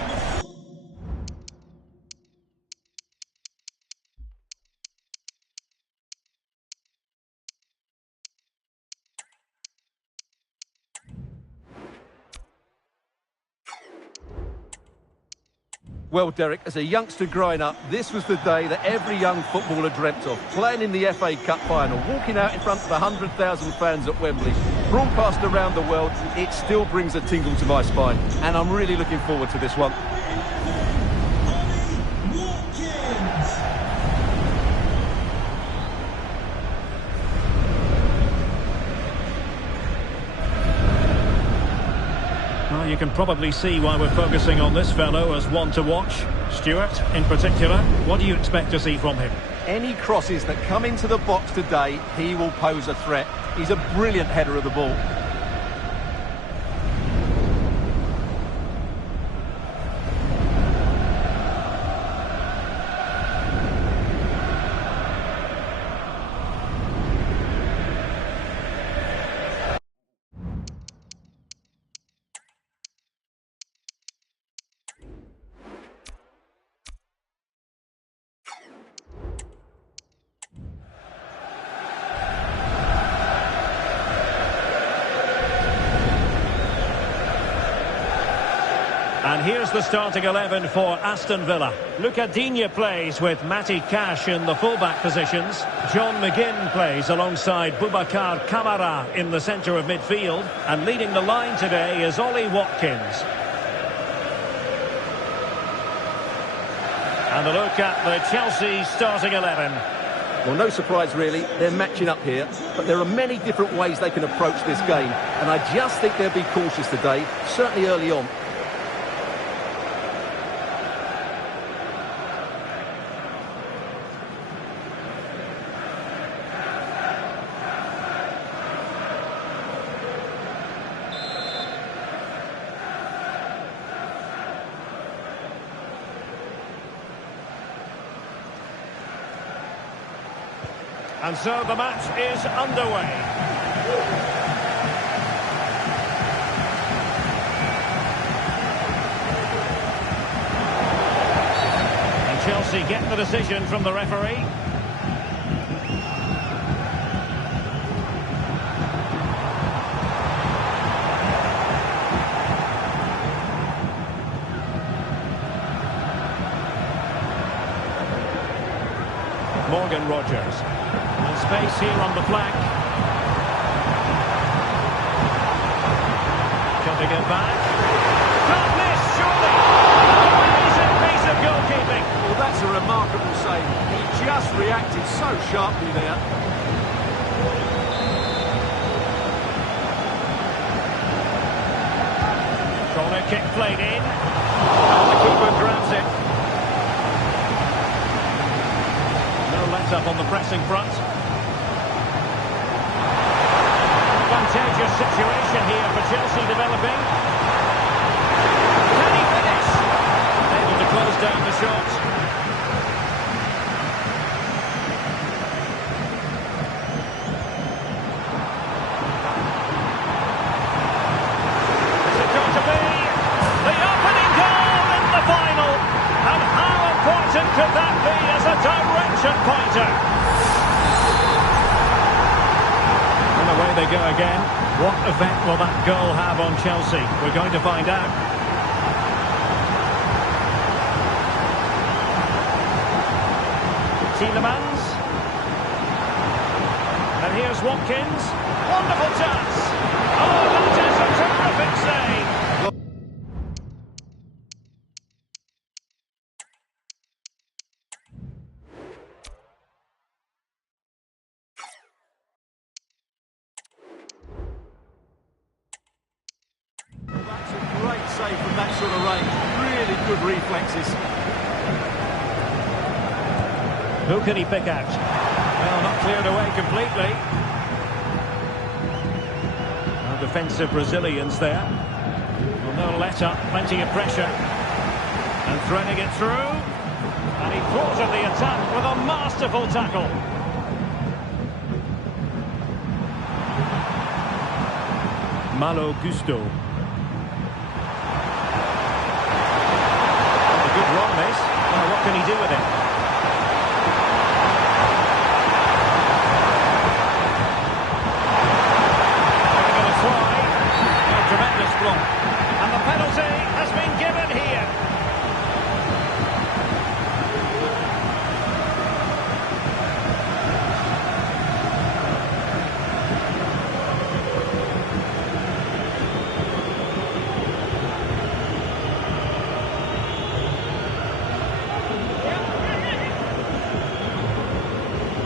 Well, Derek, as a youngster growing up, this was the day that every young footballer dreamt of. Playing in the FA Cup final, walking out in front of 100,000 fans at Wembley, broadcast around the world, it still brings a tingle to my spine. And I'm really looking forward to this one. Well, you can probably see why we're focusing on this fellow as one to watch. Stuart, in particular, what do you expect to see from him? Any crosses that come into the box today, he will pose a threat. He's a brilliant header of the ball. And here's the starting 11 for Aston Villa. Luca Digne plays with Matty Cash in the fullback positions. John McGinn plays alongside Boubacar Kamara in the centre of midfield. And leading the line today is Ollie Watkins. And a look at the Chelsea starting 11. Well, no surprise really, they're matching up here, but there are many different ways they can approach this game, and I just think they'll be cautious today, certainly early on. And so the match is underway. And Chelsea get the decision from the referee. Morgan Rogers. And space here on the flank. Cutting it back. Can't miss, surely! Amazing piece of goalkeeping. Well, that's a remarkable save. He just reacted so sharply there. Corner kick played in. And the keeper grabs it. Up on the pressing front. Advantageous situation here for Chelsea developing. Can he finish? Able to close down the shot. It's a And could that be as a direction pointer? And away they go again. What effect will that goal have on Chelsea? We're going to find out. Tielemans. And here's Watkins. Wonderful chance. Oh, that is a terrific save. That's a great save from that sort of range. Really good reflexes. Who can he pick out? Well, not cleared away completely. No defensive resilience there. Well, no let up, plenty of pressure. And threading it through. And he thwarted the attack with a masterful tackle. Malo Gusto. A good run, this. Well, what can he do with it? Tremendous block. And the penalty has been given here.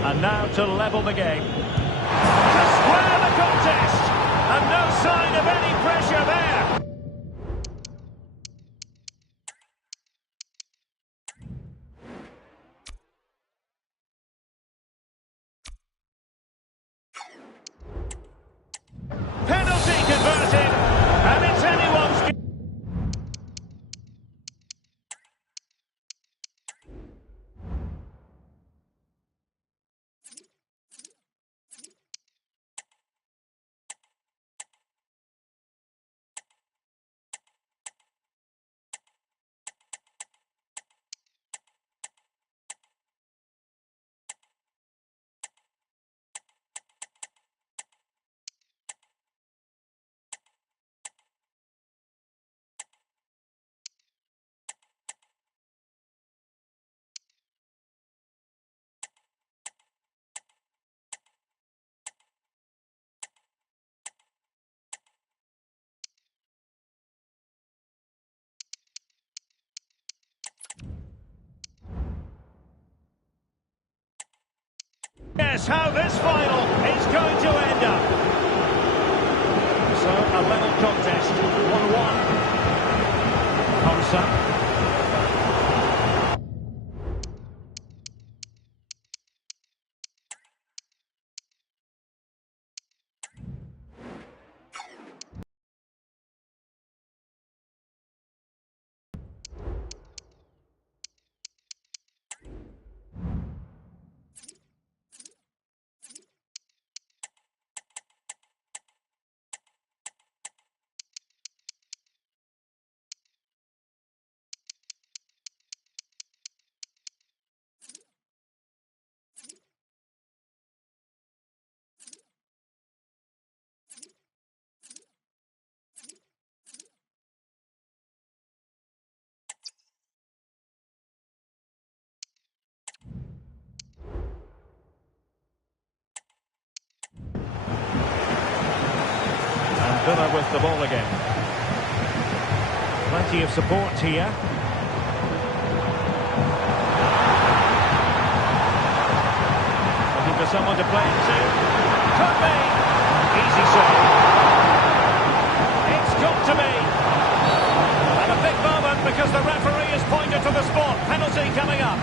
And now to level the game. To square the contest. And no sign of any pressure there. Penalty converted. And it's anyone's game. Guess how this final is going to end up. So, a level contest, 1-1. Konsa. Villa with the ball again. Plenty of support here. Looking for someone to play into. Could be. Easy save. It's got to be. And a big moment because the referee has pointed to the spot. Penalty coming up.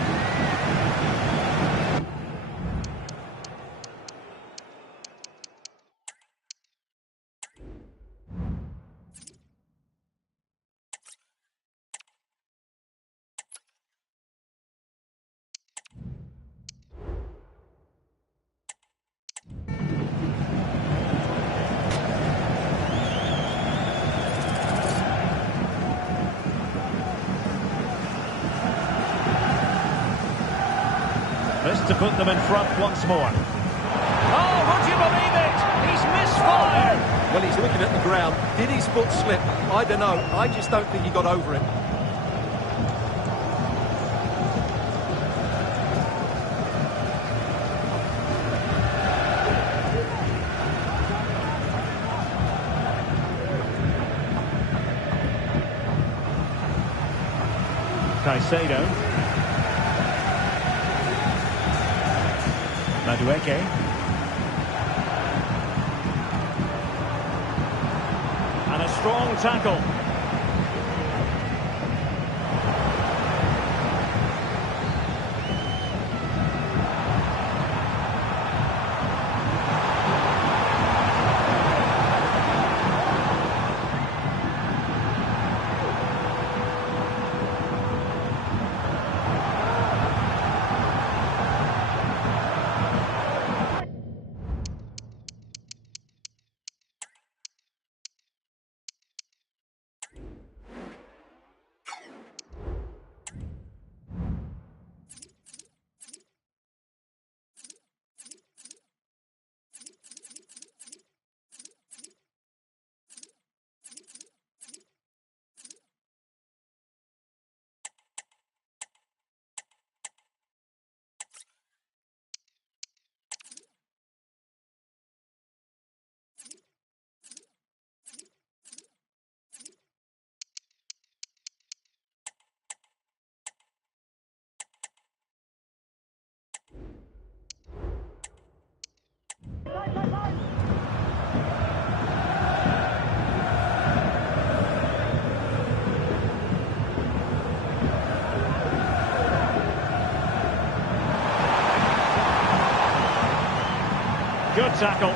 This to put them in front once more. Oh, would you believe it? He's misfired. Well, he's looking at the ground. Did his foot slip? I don't know. I just don't think he got over it. Caicedo. Madueke. And a strong tackle. Good tackle.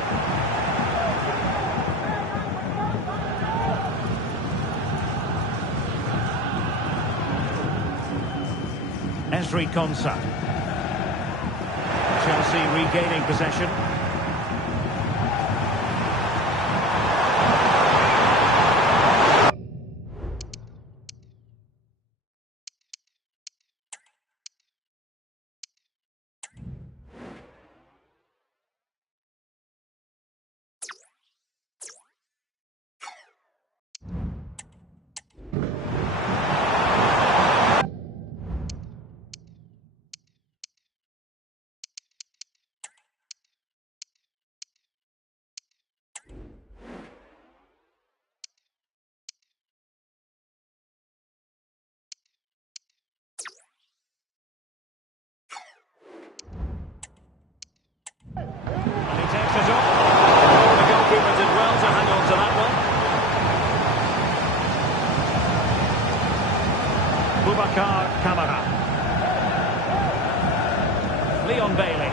Esri Konsa. Chelsea regaining possession. And he takes it up. The goalkeeper did well to hang on to that one. Boubacar Kamara. Leon Bailey.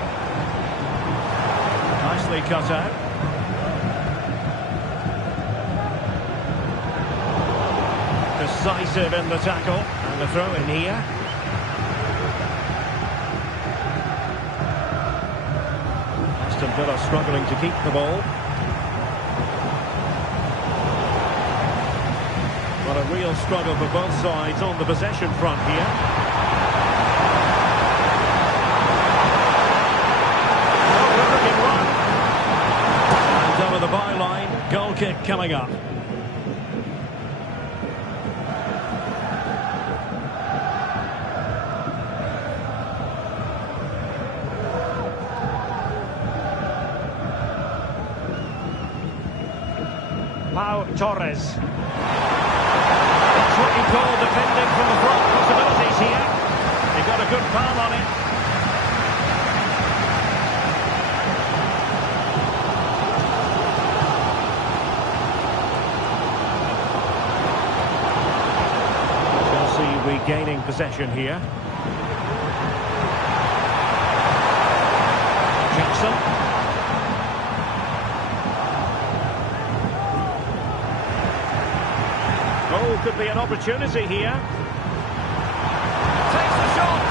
Nicely cut out. Decisive in the tackle. And the throw in here. Aston Villa struggling to keep the ball. But a real struggle for both sides on the possession front here. Oh, good looking run. And over the byline, goal kick coming up. Pau Torres. That's what you call defending from the front. Possibilities here. He got a good palm on it. Chelsea regaining possession here. Jackson. Oh, could be an opportunity here. Takes the shot.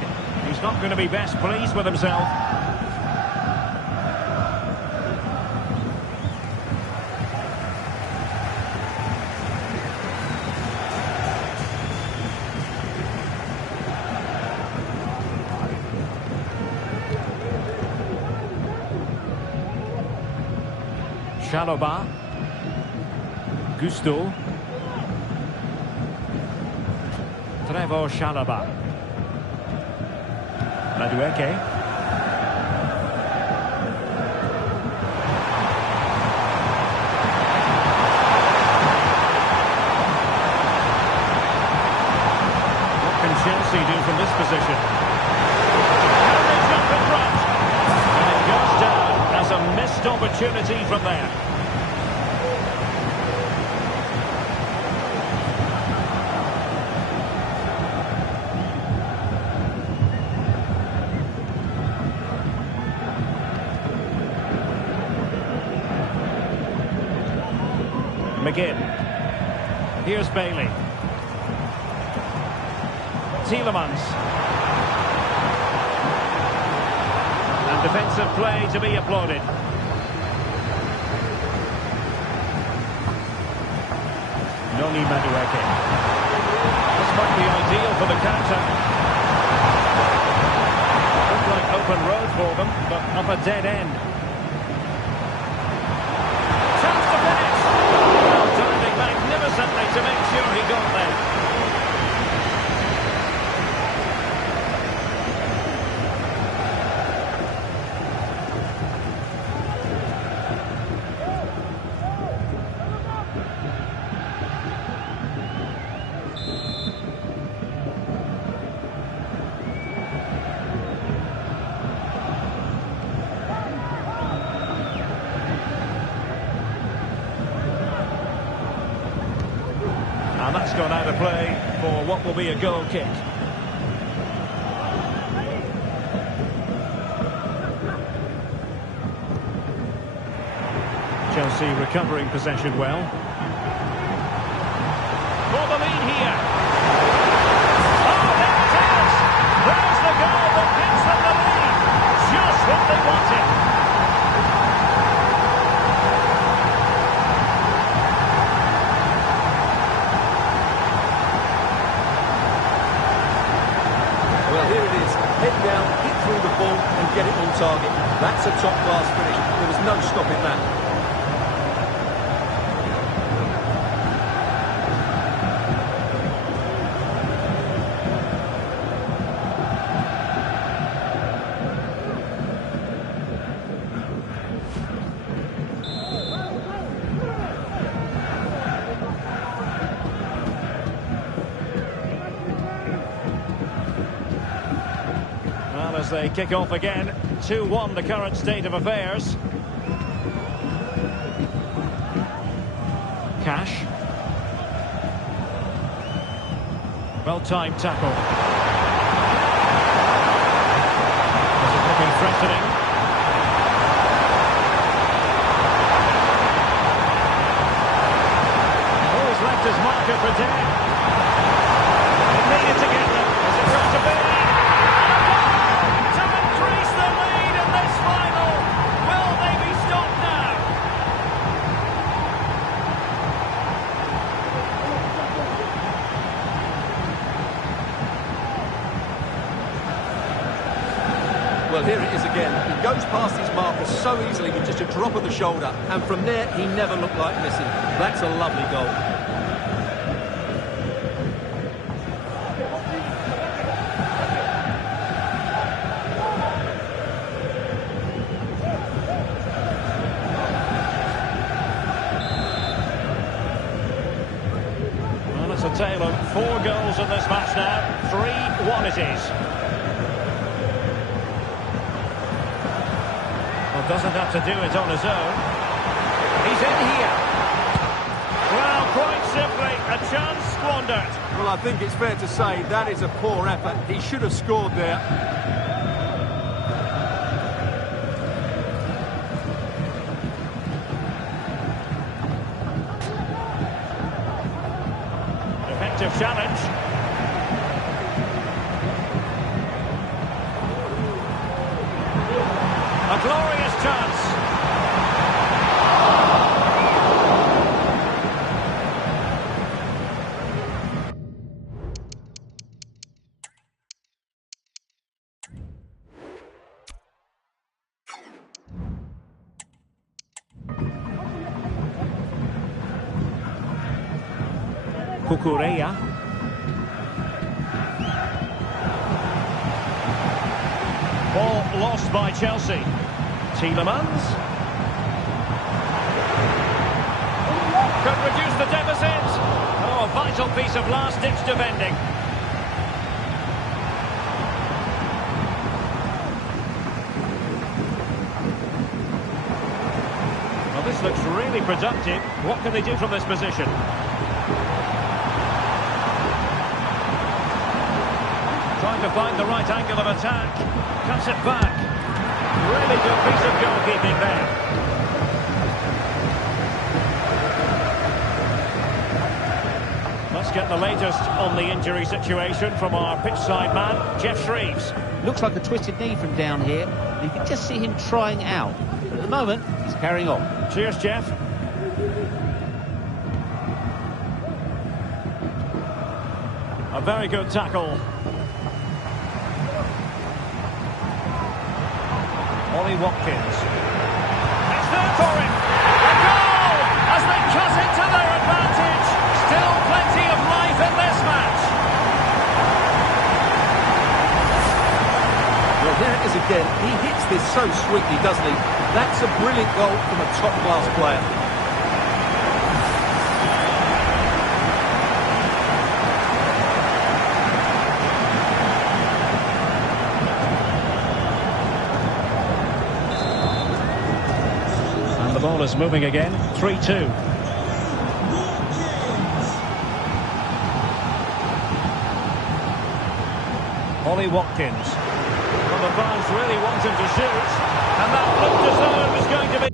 lead. He's not going to be best pleased with himself. Chalobah. Gusto. Trevor Chalobah. Madueke. What can Chelsea do from this position? Can they jump in front? And it goes down as a missed opportunity from there. McGinn. Here's Bailey. Tielemans. And defensive play to be applauded. Noni Madueke. This might be ideal for the counter. Looked like open road for them, but up a dead end. Chance to finish. Well, turning magnificently to make sure he got there. And that's gone out of play for what will be a goal kick. Chelsea recovering possession well. For the lead here. Oh, there it is! There's the goal that gives them the lead. Just what they wanted. Here it is, head down, hit through the ball and get it on target. That's a top-class finish. There was no stopping that. As they kick off again, 2-1 the current state of affairs. Cash. Well-timed tackle. Is it looking threatening? Oh, he's left his marker for dead. He needed to get them. Is it going to be? Well, here it is again. He goes past his marker so easily with just a drop of the shoulder, and from there he never looked like missing. That's a lovely goal. Well, it's a tale of 4 goals in this match now. 3-1 it is. Doesn't have to do it on his own. He's in here. Well, quite simply, a chance squandered. Well, I think it's fair to say that is a poor effort. He should have scored there. Effective challenge. A glorious chance. Cucurella. Ball lost by Chelsea. Tielemans. Could reduce the deficit. Oh, a vital piece of last-ditch defending. Well, this looks really productive. What can they do from this position? Trying to find the right angle of attack. Cuts it back. Really good piece of goalkeeping there. Let's get the latest on the injury situation from our pitchside man, Jeff Shreves. Looks like a twisted knee from down here. And you can just see him trying out. But at the moment, he's carrying on. Cheers, Jeff. A very good tackle. Ollie Watkins. It's there for him. A goal as they cut into their advantage. Still plenty of life in this match. Well, here it is again. He hits this so sweetly, doesn't he? That's a brilliant goal from a top-class player. The ball is moving again. 3-2. Ollie Watkins. Well, the fans really want him to shoot, and that looked as though it was going to be.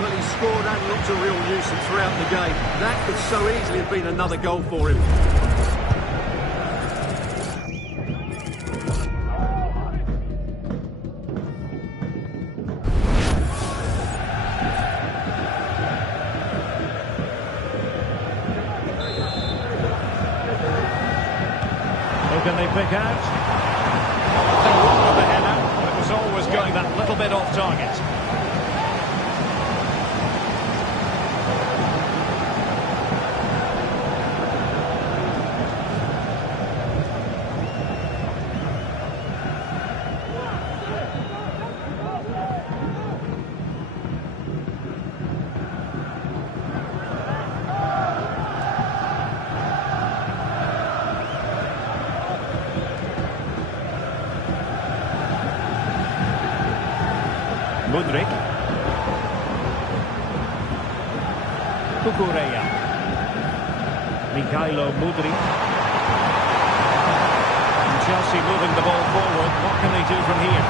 Well, he scored and looked a real nuisance throughout the game. That could so easily have been another goal for him. Who can they pick out? Nothing wrong with the header, but it was always going that little bit off target. Mudryk. Cucurella. Mikhailo Mudryk. And Chelsea moving the ball forward. What can they do from here?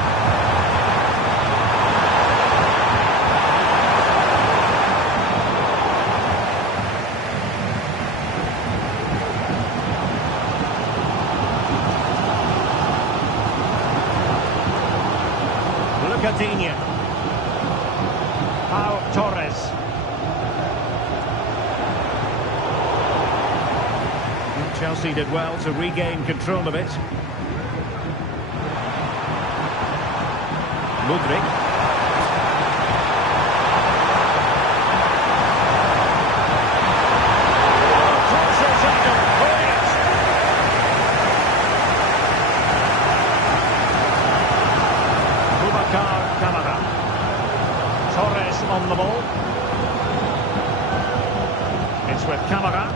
Lucadinha. Pau Torres. And Chelsea did well to regain control of it. Mudryk. Crucial tackle. Brilliant. Boubacar Kamara. Torres on the ball. It's with Kamara.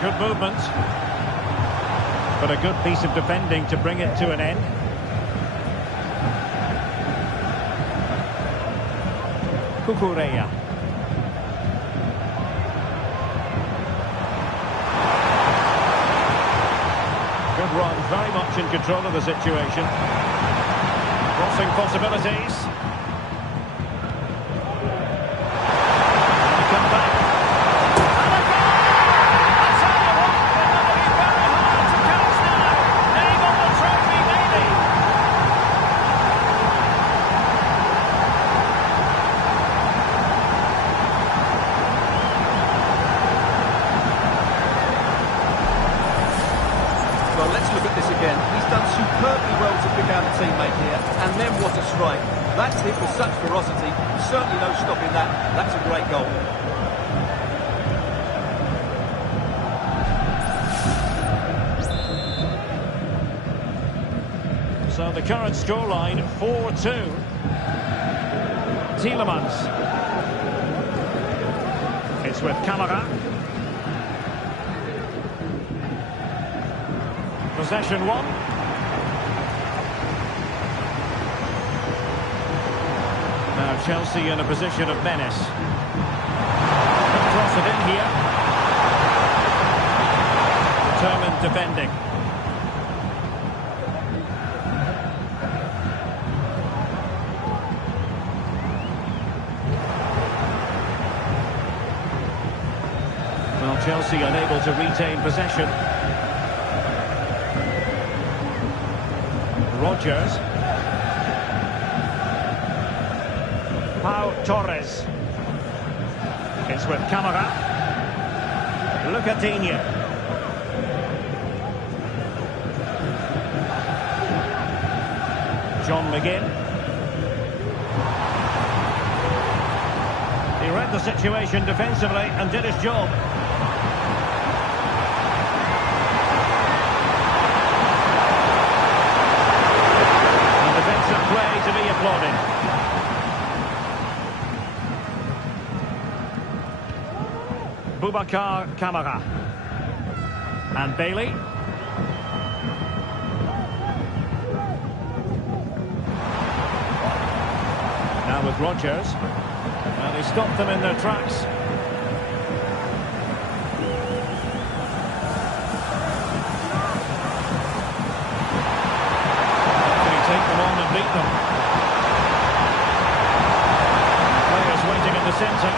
Good movement. But a good piece of defending to bring it to an end. Cucurella. Good run, very much in control of the situation. Crossing possibilities. And come back. And a goal! I tell you what, they're going to be very hard to catch now. Name on the trophy, maybe. Well, let's look at this again. He's done superbly well to pick out a teammate here, and then what a strike. That's hit with such ferocity. Certainly no stopping that. That's a great goal. So the current scoreline, 4-2. Tielemans. It's with Camara. Possession one. Now Chelsea in a position of menace. Cross it in here. Determined defending. Well, Chelsea unable to retain possession. Rodgers. Pau Torres. It's with Camara. Lucadinha. John McGinn. He read the situation defensively and did his job. Play to be applauded. Boubacar Kamara. And Bailey. Now with Rodgers. And he stopped them in their tracks. Take them on and beat them. Players waiting in the centre.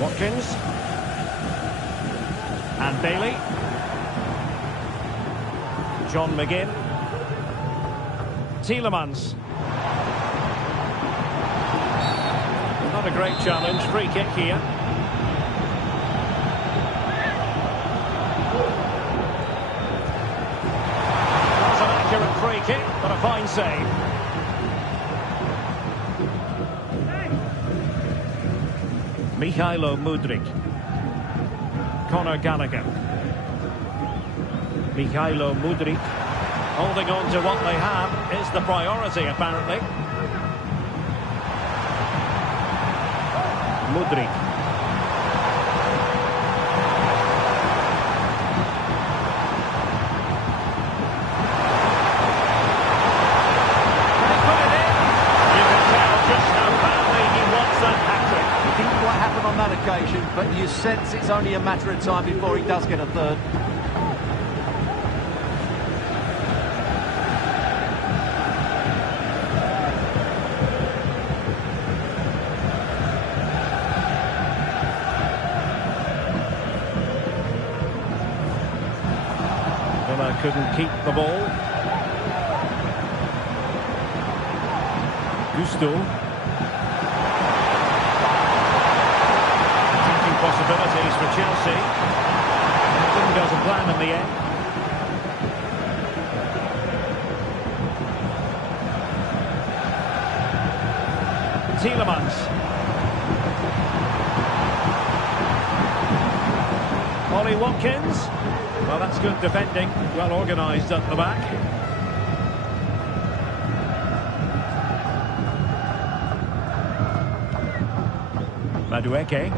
Watkins. And Bailey. John McGinn. Tielemans. Not a great challenge. Free kick here. Free kick, but a fine save. Michailo Mudryk. Conor Gallagher. Michailo Mudryk. Holding on to what they have is the priority, apparently. Mudryk. Occasion, but you sense it's only a matter of time before he does get a third. Villa couldn't keep the ball. Gusto. Possibilities for Chelsea. It didn't go to plan in the end. Tielemans. Ollie Watkins. Well, that's good defending. Well organised at the back. Madueke.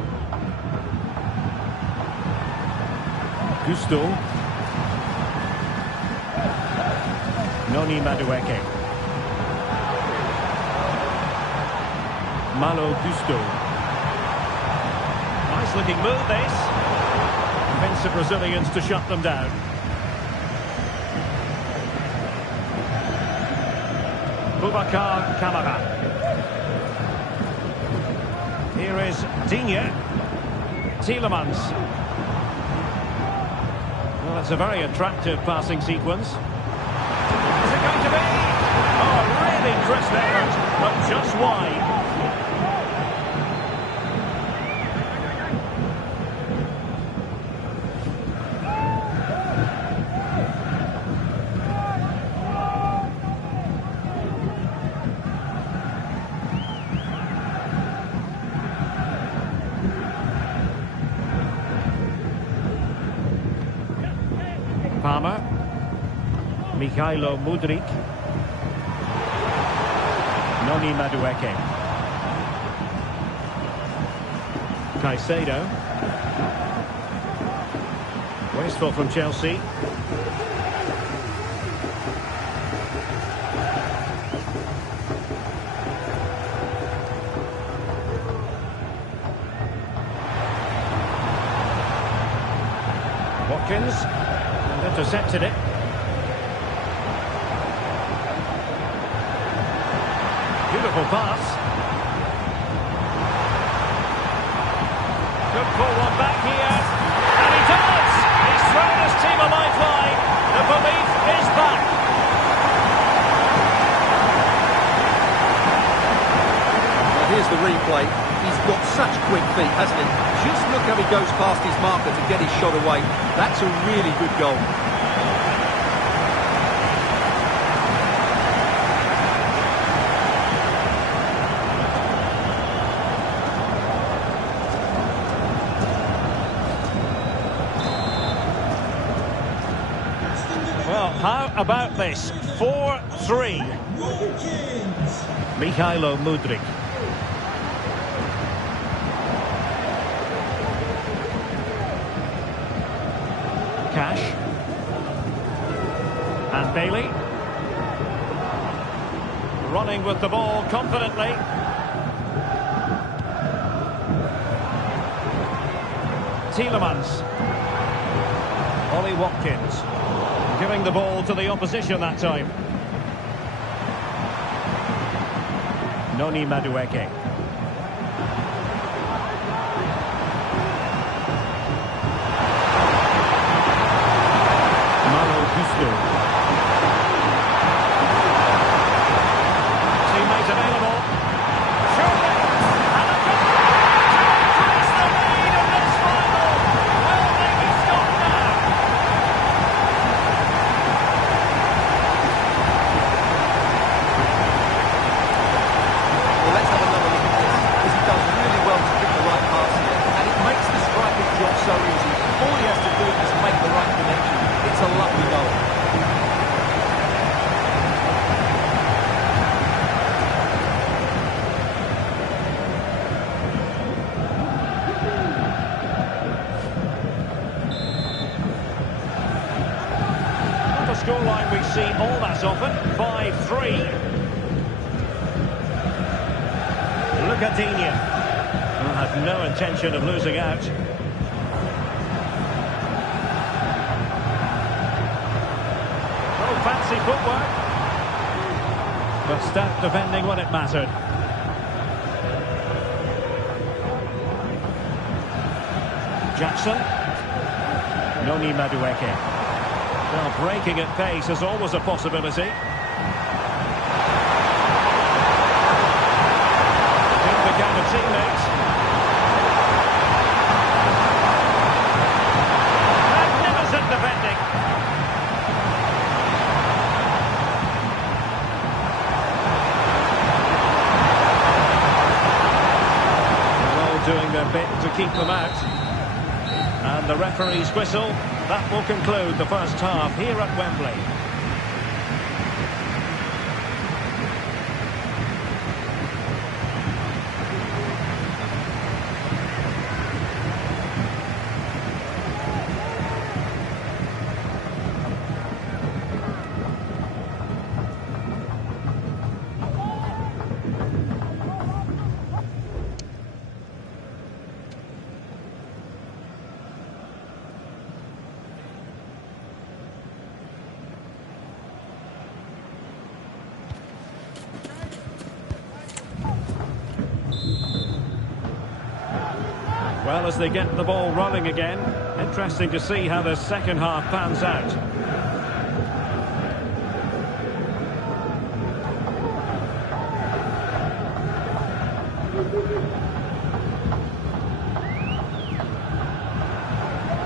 Gusto. Noni Madueke. Malo Gusto. Nice Nice-looking move, this. Convince the Brazilians to shut them down. Boubacar Kamara. Here is Digne. Tielemans. Well, it's a very attractive passing sequence. Is it going to be? Oh, really crisp effort, but just wide. Palmer, Mikhailo Mudryk, Noni Madueke, Caicedo, wasteful from Chelsea. Watkins. Intercepted it. Beautiful pass. Could pull one back here. And he does! He's thrown his team a lifeline. The belief is back. Well, here's the replay. He's got such quick feet, hasn't he? Just look how he goes past his marker to get his shot away. That's a really good goal. Well, how about this? 4-3. Mikhailo Mudryk. Cash. And Bailey. Running with the ball confidently. Tielemans. Ollie Watkins. Giving the ball to the opposition that time. Noni Madueke. Teammate available. Surely. And a goal to increase the lead in this final. Will they be stopped now? Well, let's have another look at this, because he does really well to pick the right pass here, and it makes the striker's job so easy. All he has to do is make the right connection. It's a lovely goal. Scoreline we see all that often, 5-3. Look at Digne. Had no intention of losing out. Oh, fancy footwork. But stout defending when it mattered. Jackson. Noni Madueke. Well, breaking at pace is always a possibility. It became a teammate. Magnificent defending. They're all doing their bit to keep them out. And the referee's whistle, that will conclude the first half here at Wembley. Well, as they get the ball rolling again, interesting to see how the second half pans out.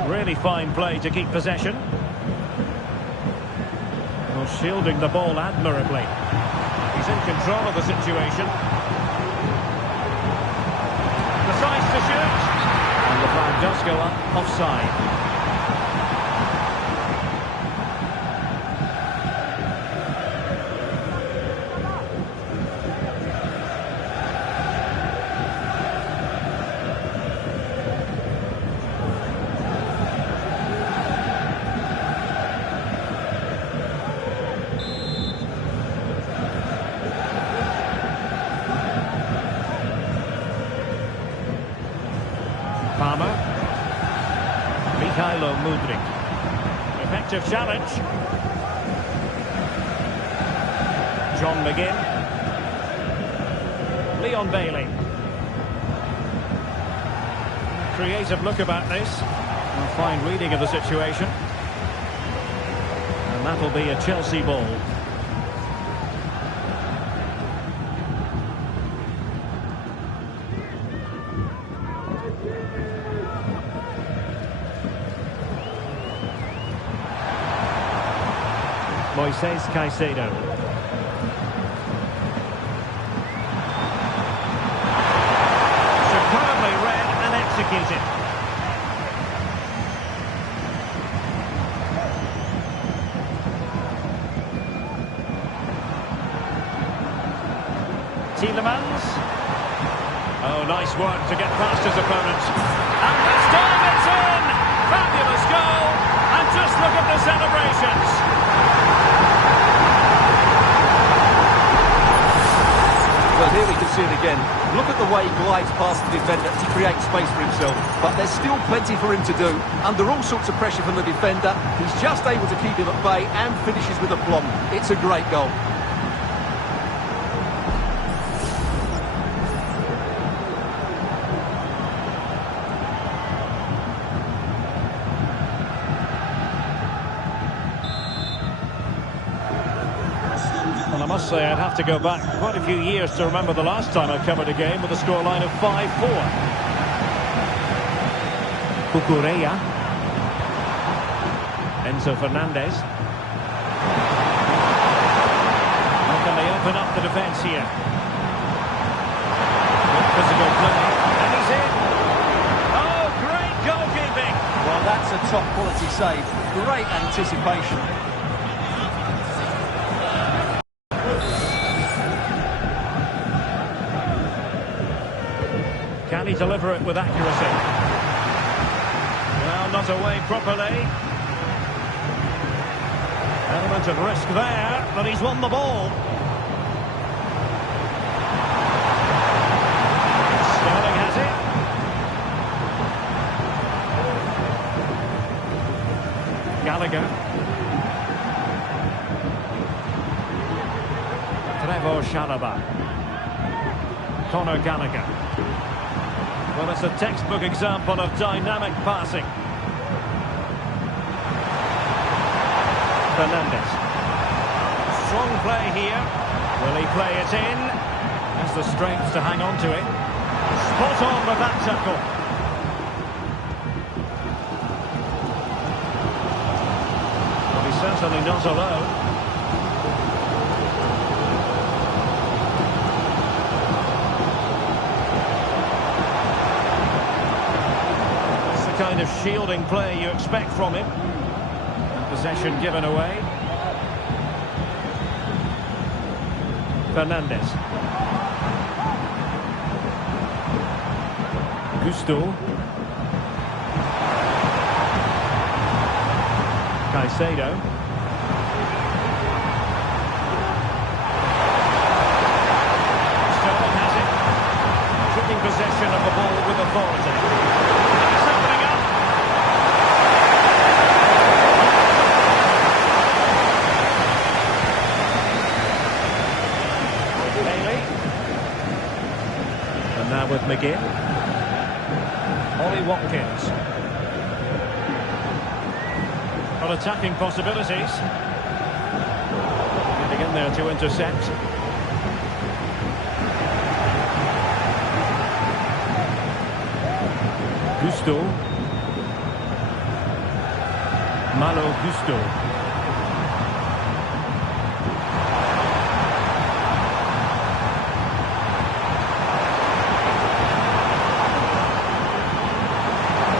Really fine play to keep possession. Well, shielding the ball admirably. He's in control of the situation. Decides to shoot. And the flag does go up, offside. Palmer. Mikhailo Mudryk. Effective challenge. John McGinn. Leon Bailey. Creative look about this. A fine reading of the situation. And that'll be a Chelsea ball. Moises Caicedo. Superbly read and executed. Tielemans. Oh, nice work to get past his opponent. And this time it's in! Fabulous goal! And just look at the celebrations. Well, here we can see it again. Look at the way he glides past the defender to create space for himself. But there's still plenty for him to do. Under all sorts of pressure from the defender, he's just able to keep him at bay and finishes with aplomb. It's a great goal. Well, I must say I'd have to go back quite a few years to remember the last time I covered a game with a scoreline of 5-4. Cucurella. Enzo Fernandez. How can they open up the defence here? Good physical play. And he's in. Oh, great goalkeeping. Well, that's a top quality save. Great anticipation. Can he deliver it with accuracy? Well, not away properly. Element of risk there, but he's won the ball. Sterling has it. Gallagher. Trevor Chalobah. Conor Gallagher. Well, it's a textbook example of dynamic passing. Fernandez. Strong play here. Will he play it in? Has the strength to hang on to it. Spot on with that tackle. Well, he's certainly not alone. Kind of shielding play you expect from him. And possession given away. Fernandez. Gusto. Caicedo. Sterling has it. Keeping possession of the ball with authority. With McGinn. Ollie Watkins. Got attacking possibilities. Getting in there to intercept. Gusto. Malo Gusto.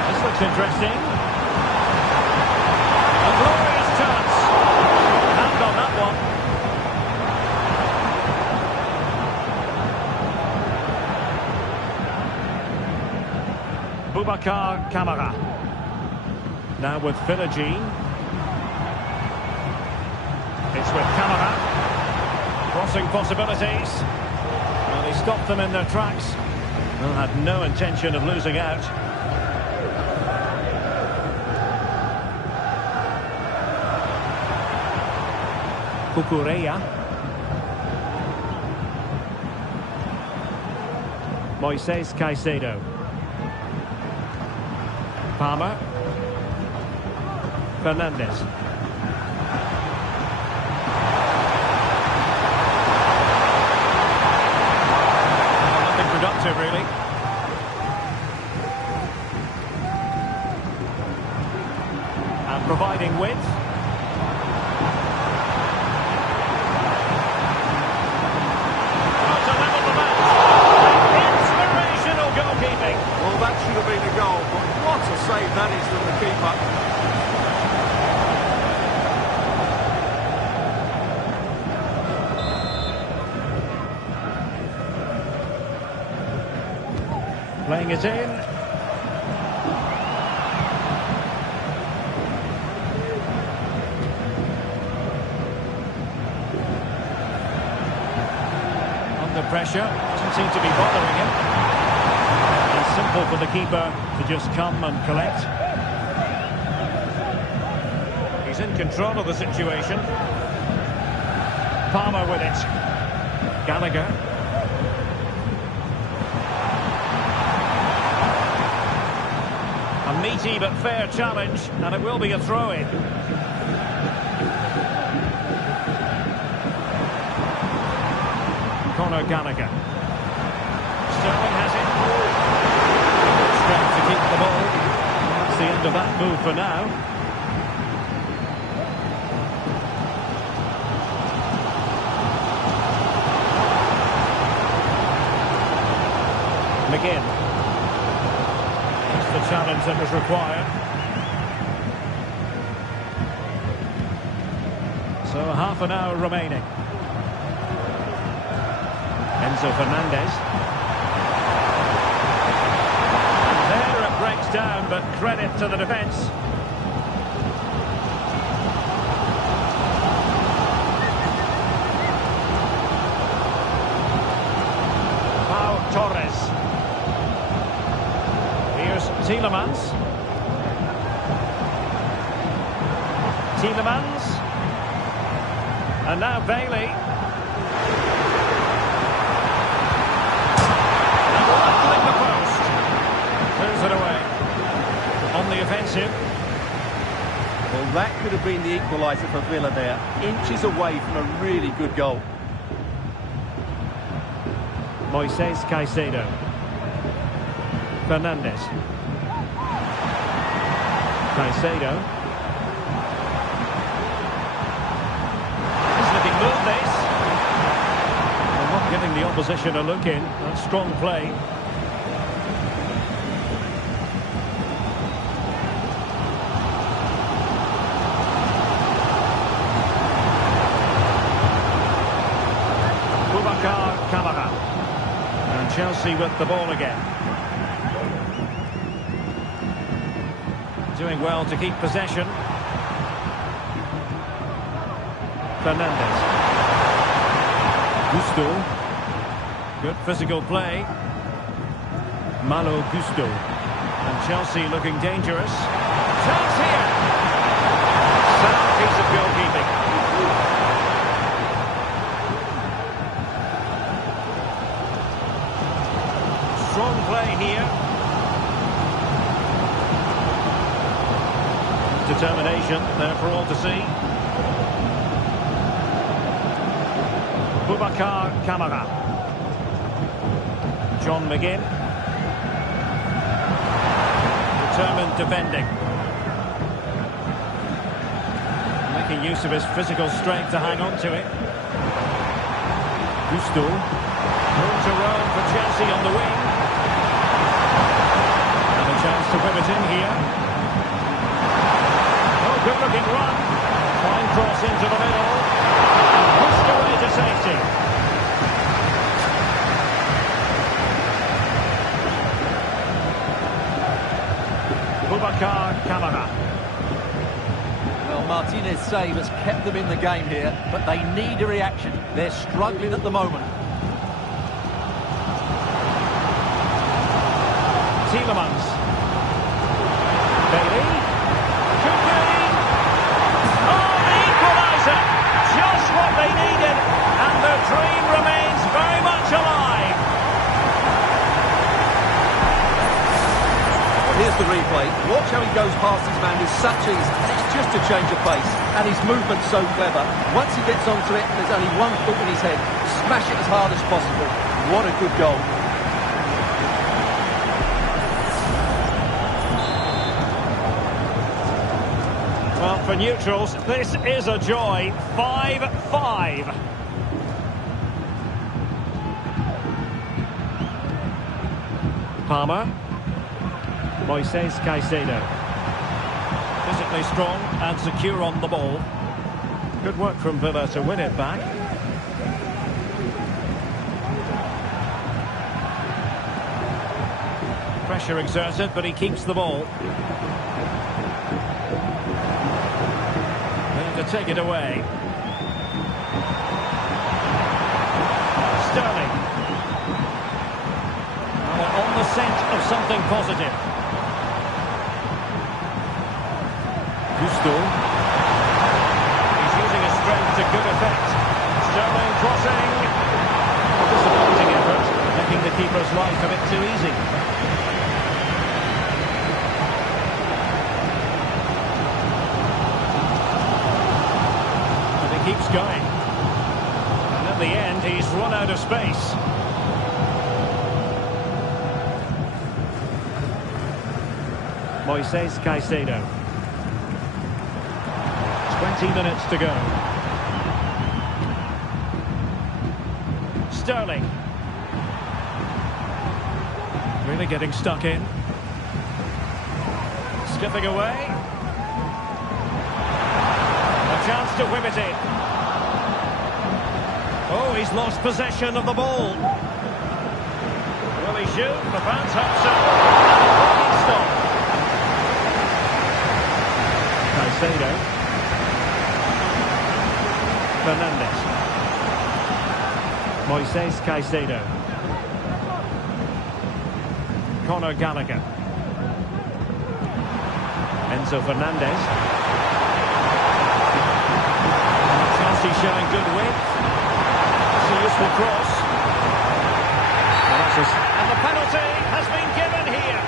This looks interesting. A glorious chance. Hand on that one. Boubacar Kamara. Now with Philogene. It's with Kamara. Crossing possibilities. Well, he stopped them in their tracks. Well, had no intention of losing out. Cucurella. Moises Caicedo. Palmer. Fernandes. Nothing productive, really. And providing width. To level the match. Inspirational goalkeeping. Well, that should have been a goal, but what a save that is from the keeper. Playing it in. Under pressure. Doesn't seem to be bothering him. It's simple for the keeper to just come and collect. He's in control of the situation. Palmer with it. Gallagher. A meaty but fair challenge, and it will be a throw-in. Conor Gallagher. Sterling has it. Strength to keep the ball. That's the end of that move for now. McGinn. That's the challenge that was required. So half an hour remaining. Enzo Fernandez. And there it breaks down, but credit to the defence. Pau Torres. Here's Tielemans. Tielemans. And now Bailey. Clears it away. On the offensive. Well, that could have been the equaliser for Villa there. Inches away from a really good goal. Moises Caicedo. Fernandes. Caicedo. Nice looking move, this. Well, not giving the opposition a look in. That's strong play. Kamara. And Chelsea with the ball again. Doing well to keep possession. Fernandes. Gusto. Good physical play. Malo Gusto. And Chelsea looking dangerous. Chance here. Sound piece of goalkeeping. Strong play here. Determination there for all to see. Boubacar Kamara. John McGinn. Determined defending. Making use of his physical strength to hang on to it. Gusto. Room to roam for Chelsea on the wing. And a chance to whip it in here. Oh, good looking run. Fine cross into the middle. And pushed away to safety. Boubacar Kamara. Well, Martinez's save has kept them in the game here, but they need a reaction. They're struggling at the moment. Tielemans. Bailey. Could be. Oh, the equaliser. Just what they needed. And their dream remains very much alive. Here's the replay. Watch how he goes past his man with such ease. It's just a change of pace. And his movement's so clever. Once he gets onto it, there's only one thought in his head. Smash it as hard as possible. What a good goal. Well, for neutrals, this is a joy. 5-5. Palmer. Moises Caicedo. Physically strong and secure on the ball. Good work from Villa to win it back. Pressure exerted, but he keeps the ball. There to take it away. Sterling. Well, they're on the scent of something positive. Gusto. He's using his strength to good effect. Sterling crossing. A disappointing effort, making the keeper's life a bit too easy. And he keeps going. And in the end, he's run out of space. Moises Caicedo. 20 minutes to go. Sterling. Really getting stuck in. Skipping away. A chance to whip it in. Oh, he's lost possession of the ball. Will he shoot? The fans hope so. And a stop. Caicedo. Fernandes. Moises Caicedo. Conor Gallagher. Enzo Fernandez. Chelsea showing good width. It's a useful cross. And the penalty has been given here.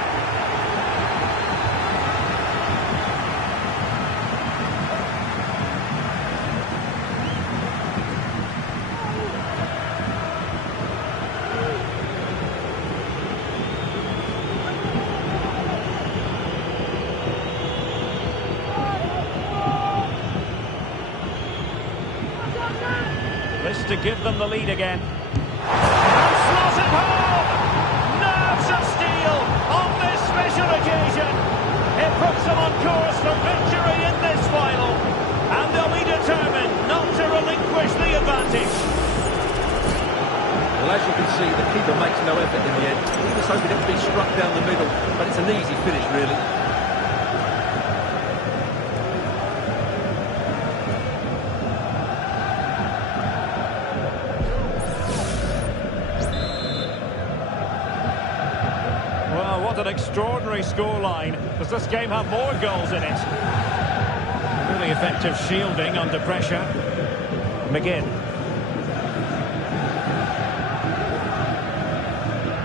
This to give them the lead again. And slots it home! Nerves of steel on this special occasion. It puts them on course for victory in this final. And they'll be determined not to relinquish the advantage. Well, as you can see, the keeper makes no effort in the end. He was hoping it to be struck down the middle, but it's an easy finish, really. What an extraordinary scoreline. Does this game have more goals in it? Really effective shielding under pressure. McGinn.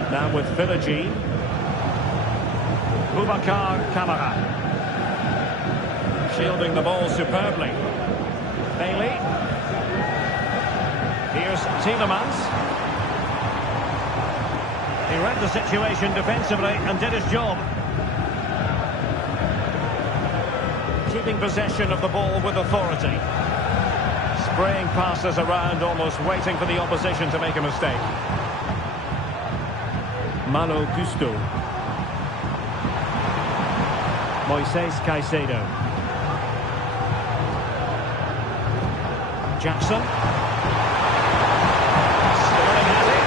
Now with Philogene. Boubacar Kamara. Shielding the ball superbly. Bailey. Here's Tielemans. He read the situation defensively and did his job. Keeping possession of the ball with authority. Spraying passes around, almost waiting for the opposition to make a mistake. Malo Gusto. Moises Caicedo. Jackson. Sterling has it.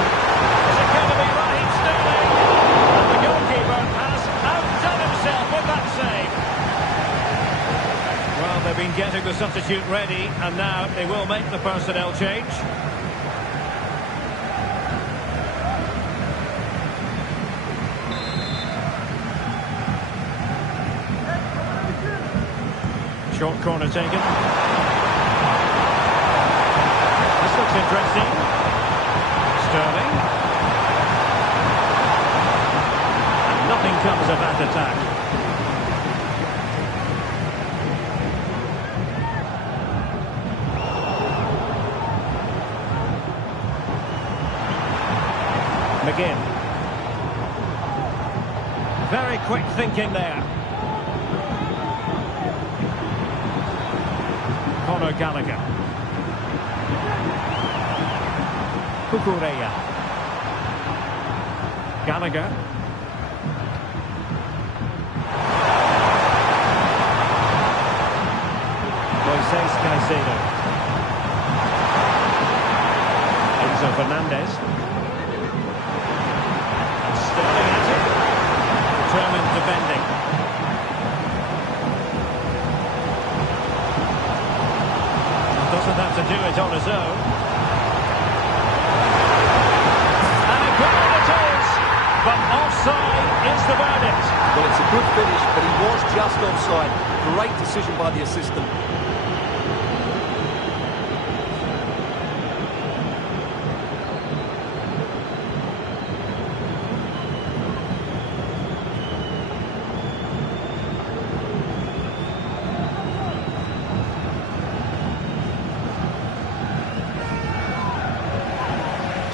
Is it going to be Raheem Sterling? And the goalkeeper has outdone himself with that save. Well, they've been getting the substitute ready, and now they will make the personnel change. Short corner taken. This looks interesting. Sterling. And nothing comes of that attack. McGinn. Very quick thinking there. Conor Gallagher. Cucurella. Gallagher. Moises Caicedo. Enzo Fernandez. And Sterling at it. Determined defending. Doesn't have to do it on his own. And a goal it is! But offside is the verdict. Well, it's a good finish, but he was just offside. Great decision by the assistant.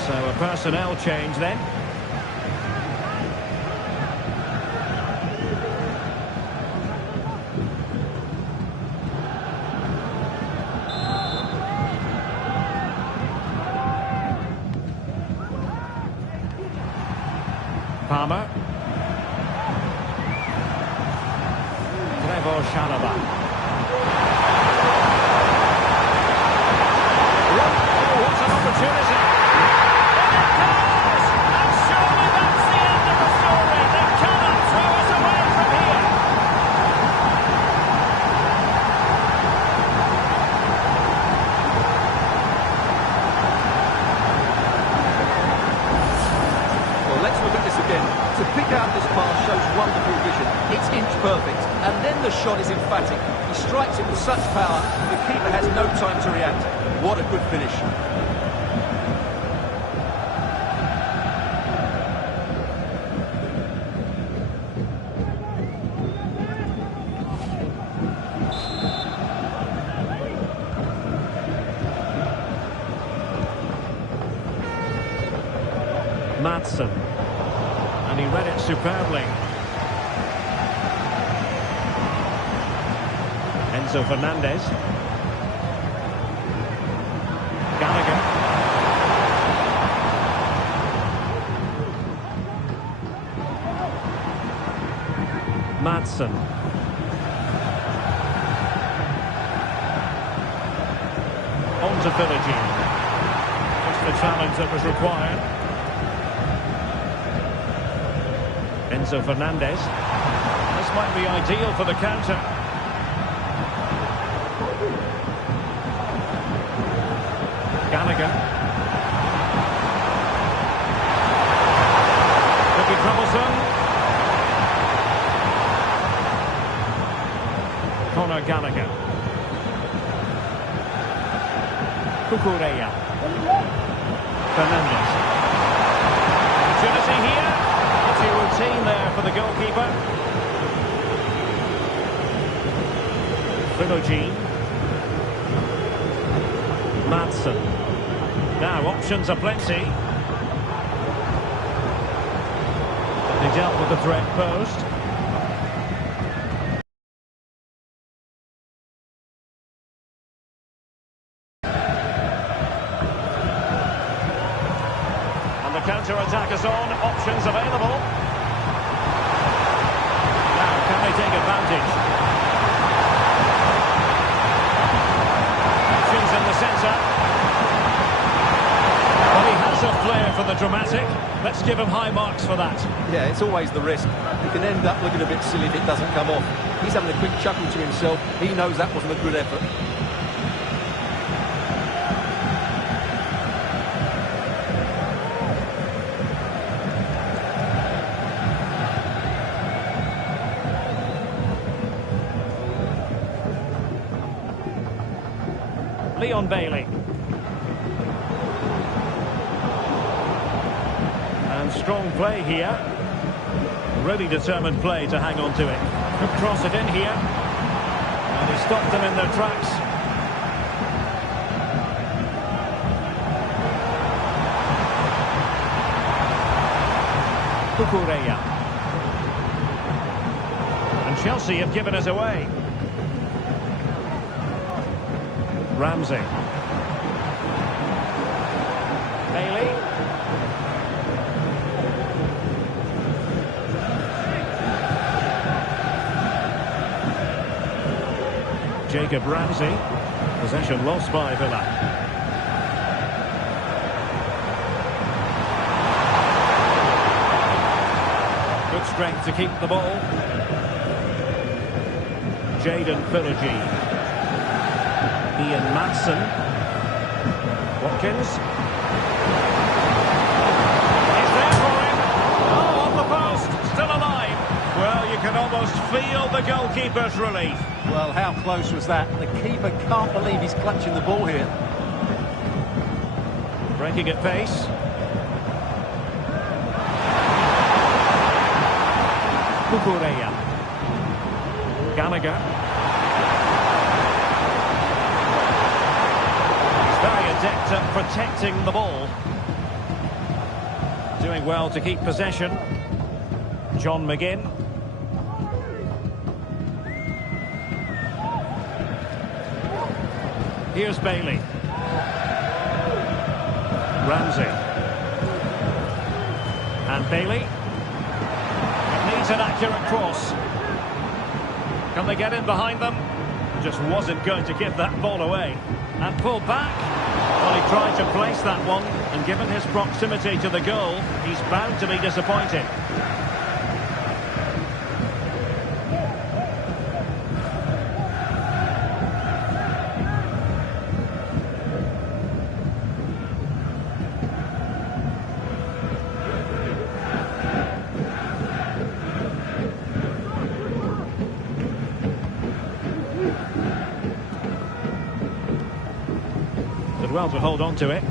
So a personnel change then. Palmer. Trevor Chalobah. What an opportunity! To pick out this pass shows wonderful vision. It's inch perfect, and then the shot is emphatic. He strikes it with such power, the keeper has no time to react. What a good finish. Madsen. And he read it superbly. Enzo Fernandez. Gallagher. Madsen. On to Philogene. Just the challenge that was required. Enzo Fernandez. This might be ideal for the counter. Gallagher. Could be troublesome. Conor Gallagher. Cucurella. Fernandez. Opportunity here. Routine there for the goalkeeper. Philogene. Madsen. Now options are plenty. They dealt with the threat posed. And the counter-attack is on. Options available. Now, can they take advantage? Options in the centre. Well, he has a flair for the dramatic. Let's give him high marks for that. Yeah, it's always the risk. He can end up looking a bit silly if it doesn't come off. He's having a quick chuckle to himself. He knows that wasn't a good effort. Leon Bailey. And strong play here. Really determined play to hang on to it. Could cross it in here. And he stopped them in their tracks. Kukureya. And Chelsea have given us away. Ramsey. Bailey. Jacob Ramsey. Possession lost by Villa. Good strength to keep the ball. Jaden Philogene. Ian Madsen. Watkins. He's there for him. Oh, on the post. Still alive. Well, you can almost feel the goalkeeper's relief. Well, how close was that? The keeper can't believe he's clutching the ball here. Breaking at pace. Kukureya. Gallagher. Very adept at protecting the ball. Doing well to keep possession. John McGinn. Here's Bailey. Ramsey. And Bailey. It needs an accurate cross. Can they get in behind them? Just wasn't going to give that ball away. And pull back. Well, he tried to place that one, and given his proximity to the goal, he's bound to be disappointed. Well to hold on to it.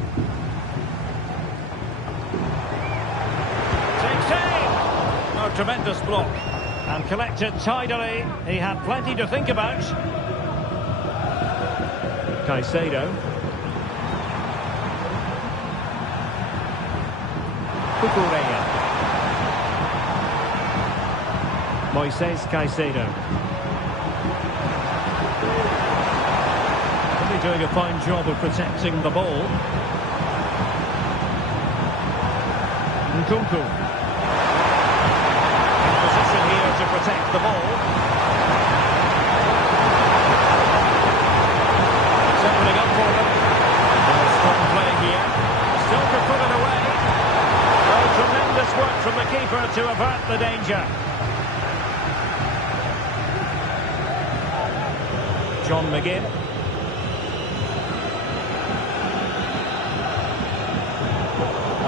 Takes aim! Oh, tremendous block. And collected tidily. He had plenty to think about. Caicedo. Kukureya. Moises Caicedo. Doing a fine job of protecting the ball. Nkunku. In position here to protect the ball. It's opening up for them. Strong play here. Still could put it away. Oh, tremendous work from the keeper to avert the danger. John McGinn.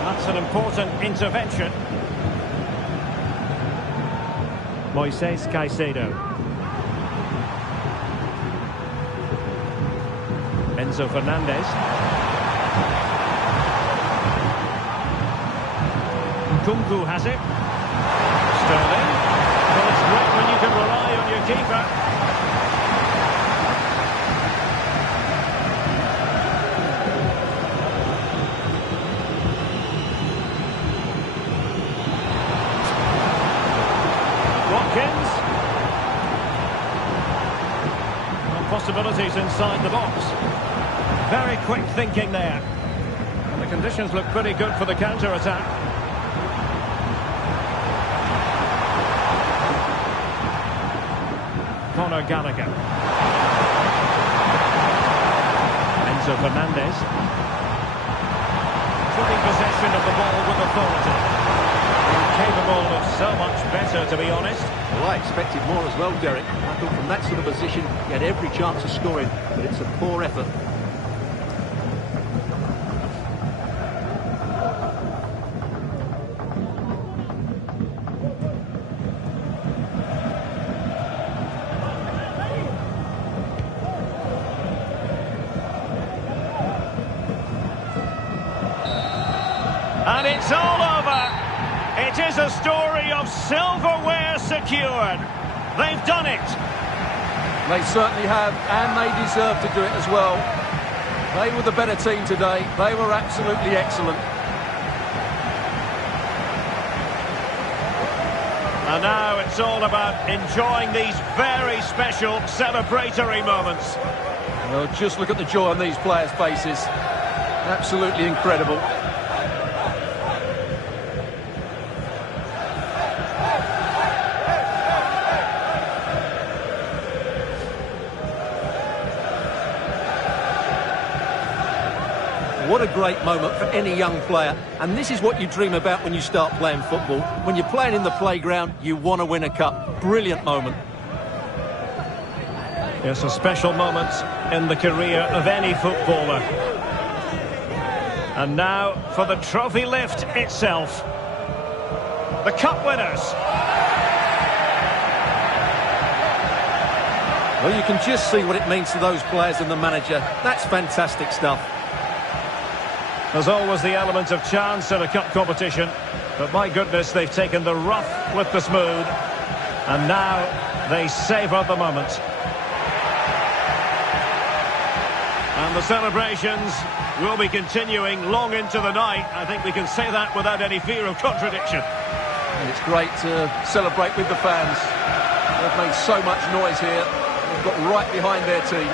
That's an important intervention. Moises Caicedo. Enzo Fernandez. Nkunku has it. Sterling. Well, it's great when you can rely on your keeper. Watkins. Well, possibilities inside the box. Very quick thinking there. And the conditions look pretty good for the counter-attack. Conor Gallagher. Enzo Fernandez. Taking possession of the ball with authority. Capable of so much better, to be honest. Well, I expected more as well, Derek. I thought from that sort of position, he had every chance of scoring, but it's a poor effort. And it's all over. It is a story of silverware secured. They've done it. They certainly have, and they deserve to do it as well. They were the better team today. They were absolutely excellent. And now it's all about enjoying these very special celebratory moments. Well, just look at the joy on these players' faces. Absolutely incredible. What a great moment for any young player. And this is what you dream about when you start playing football. When you're playing in the playground, you want to win a cup. Brilliant moment. It's a special moment in the career of any footballer. And now for the trophy lift itself. The cup winners. Well, you can just see what it means to those players and the manager. That's fantastic stuff. There's always the element of chance in a cup competition, but my goodness, they've taken the rough with the smooth, and now they savour the moment. And the celebrations will be continuing long into the night. I think we can say that without any fear of contradiction. And it's great to celebrate with the fans. They've made so much noise here. They've got right behind their team.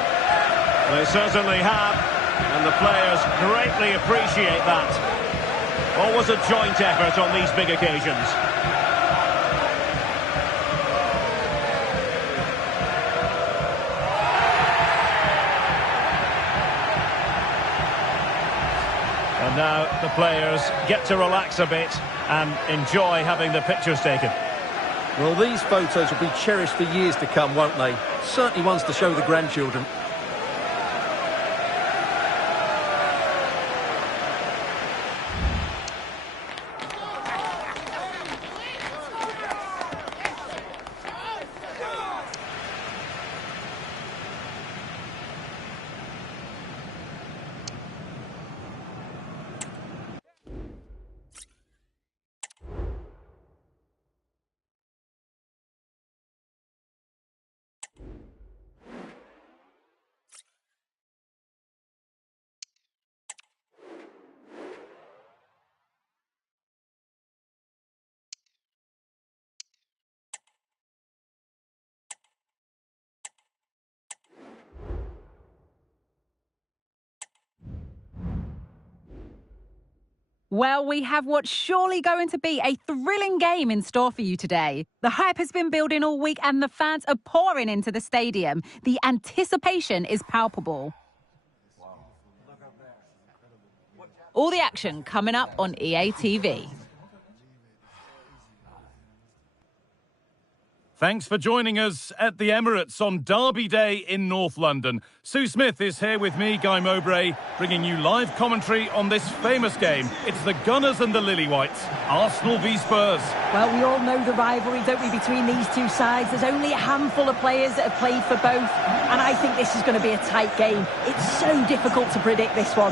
They certainly have. And the players greatly appreciate that. Always a joint effort on these big occasions. And now the players get to relax a bit and enjoy having the pictures taken. Well, these photos will be cherished for years to come, won't they? Certainly ones to show the grandchildren. Well, we have what's surely going to be a thrilling game in store for you today. The hype has been building all week and the fans are pouring into the stadium. The anticipation is palpable. All the action coming up on EA TV. Thanks for joining us at the Emirates on Derby Day in North London. Sue Smith is here with me, Guy Mowbray, bringing you live commentary on this famous game. It's the Gunners and the Lily-Whites, Arsenal v Spurs. Well, we all know the rivalry, don't we, between these two sides. There's only a handful of players that have played for both, and I think this is going to be a tight game. It's so difficult to predict this one.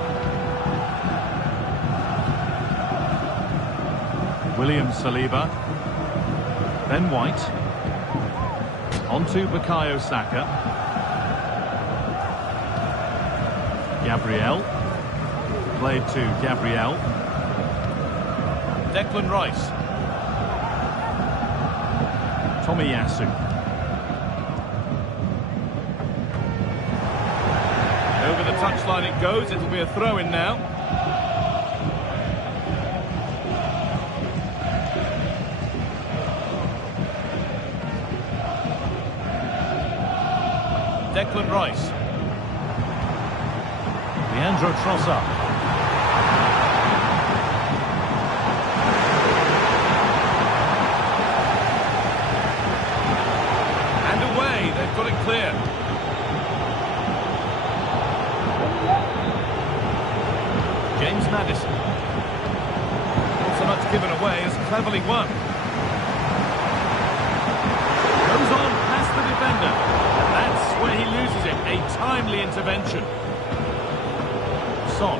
William Saliba. Ben White. Onto Bukayo Saka. Gabriel. Played to Gabriel. Declan Rice. Tomiyasu. Over the touchline it goes. It'll be a throw-in now. Declan Rice. Leandro Trossard. And away, they've got it clear. James Maddison. Not so much given away as cleverly won. Goes on past the defender. That's where he loses it. A timely intervention. Son.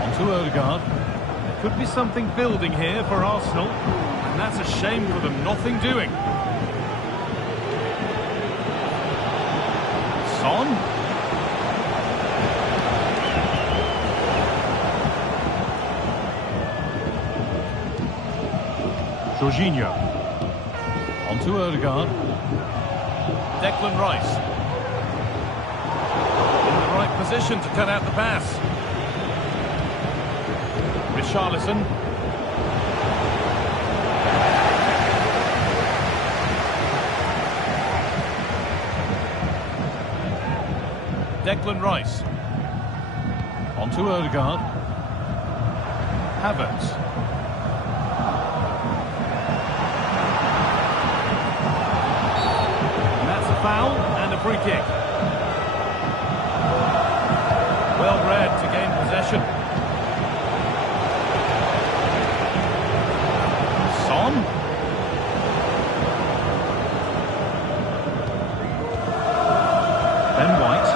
On to Odegaard. There could be something building here for Arsenal. And that's a shame for them. Nothing doing. Son. Jorginho. On to Odegaard. Declan Rice. In the right position to cut out the pass. Richarlison. Declan Rice. On to Odegaard. Havertz. Foul and a free kick. Well read to gain possession. Son. Ben White.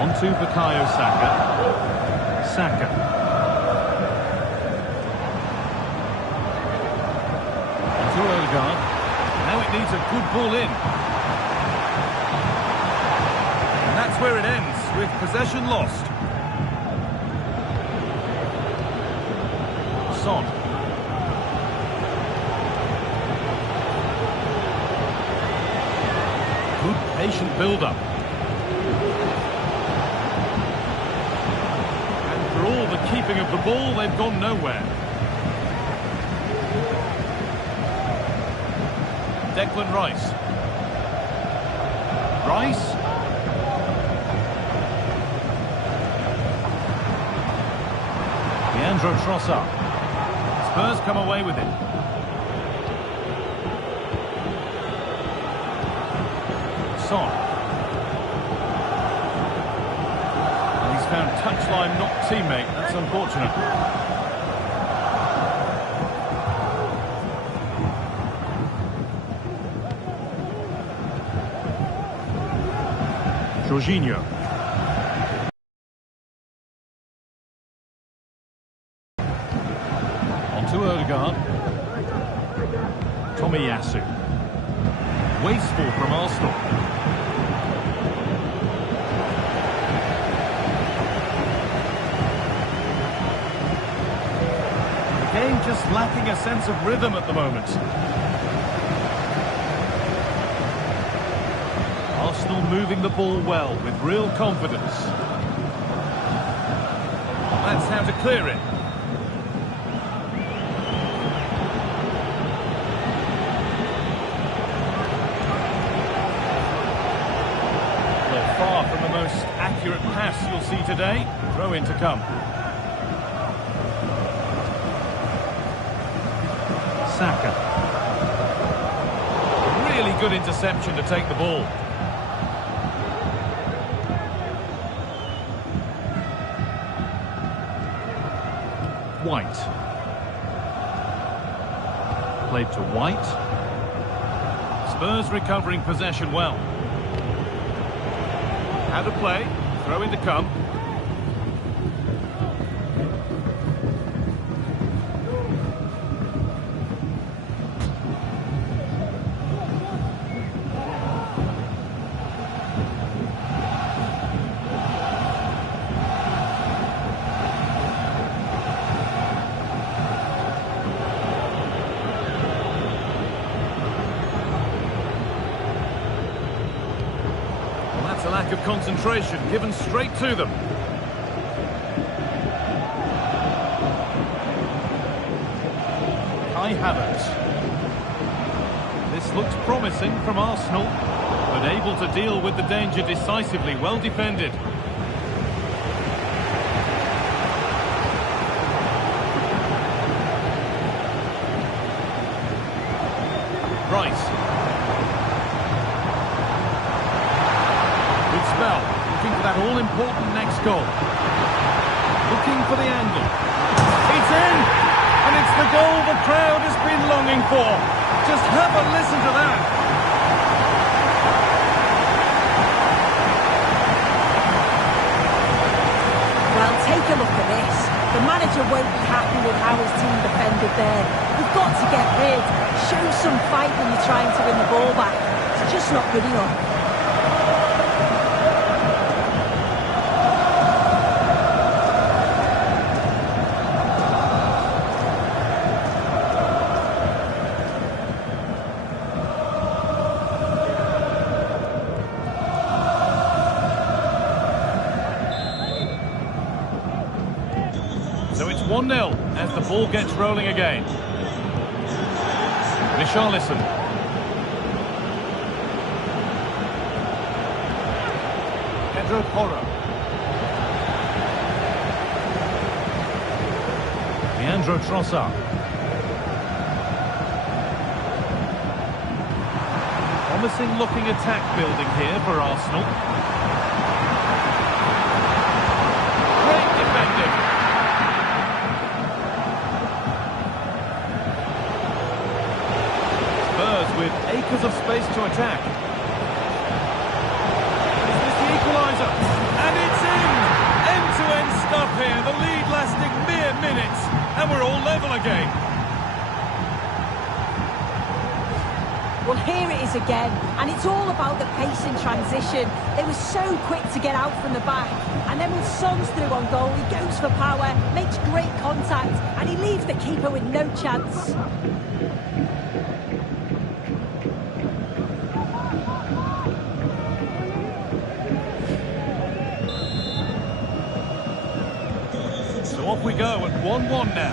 Onto Bukayo Saka. Saka. Onto Odegaard. Now it needs a good ball in. That's where it ends, with possession lost. Son. Good patient build-up. And for all the keeping of the ball, they've gone nowhere. Declan Rice. Rice. Leandro Trossard. Spurs come away with it. Son. And he's found touchline, not teammate. That's unfortunate. Jorginho. To Odegaard. Tomiyasu. Wasteful from Arsenal. The game just lacking a sense of rhythm at the moment. Arsenal moving the ball well with real confidence. That's how to clear it. Far from the most accurate pass you'll see today. Throw in to come. Saka. Really good interception to take the ball. White. Played to White. Spurs recovering possession well. How to play, throw in to come. That's a lack of concentration, given straight to them. Kai Havertz. This looks promising from Arsenal, but able to deal with the danger decisively. Well defended. Rice. Good spell. Looking for that all-important next goal. Looking for the angle. It's in! And it's the goal the crowd has been longing for. Just have a listen to that. Well, take a look at this. The manager won't be happy with how his team defended there. You've got to get rid. Show some fight when you're trying to win the ball back. It's just not good enough. So it's 1-0 as the ball gets rolling again. Richarlison. Pedro Porro. Leandro Trossard. Promising looking attack building here for Arsenal. Great defending. With acres of space to attack. Is this the equaliser? And it's in! End-to-end stuff here. The lead lasting mere minutes. And we're all level again. Well, here it is again. And it's all about the pace in transition. They were so quick to get out from the back. And then when Son's through on goal, he goes for power, makes great contact, and he leaves the keeper with no chance. Off we go at 1-1 now.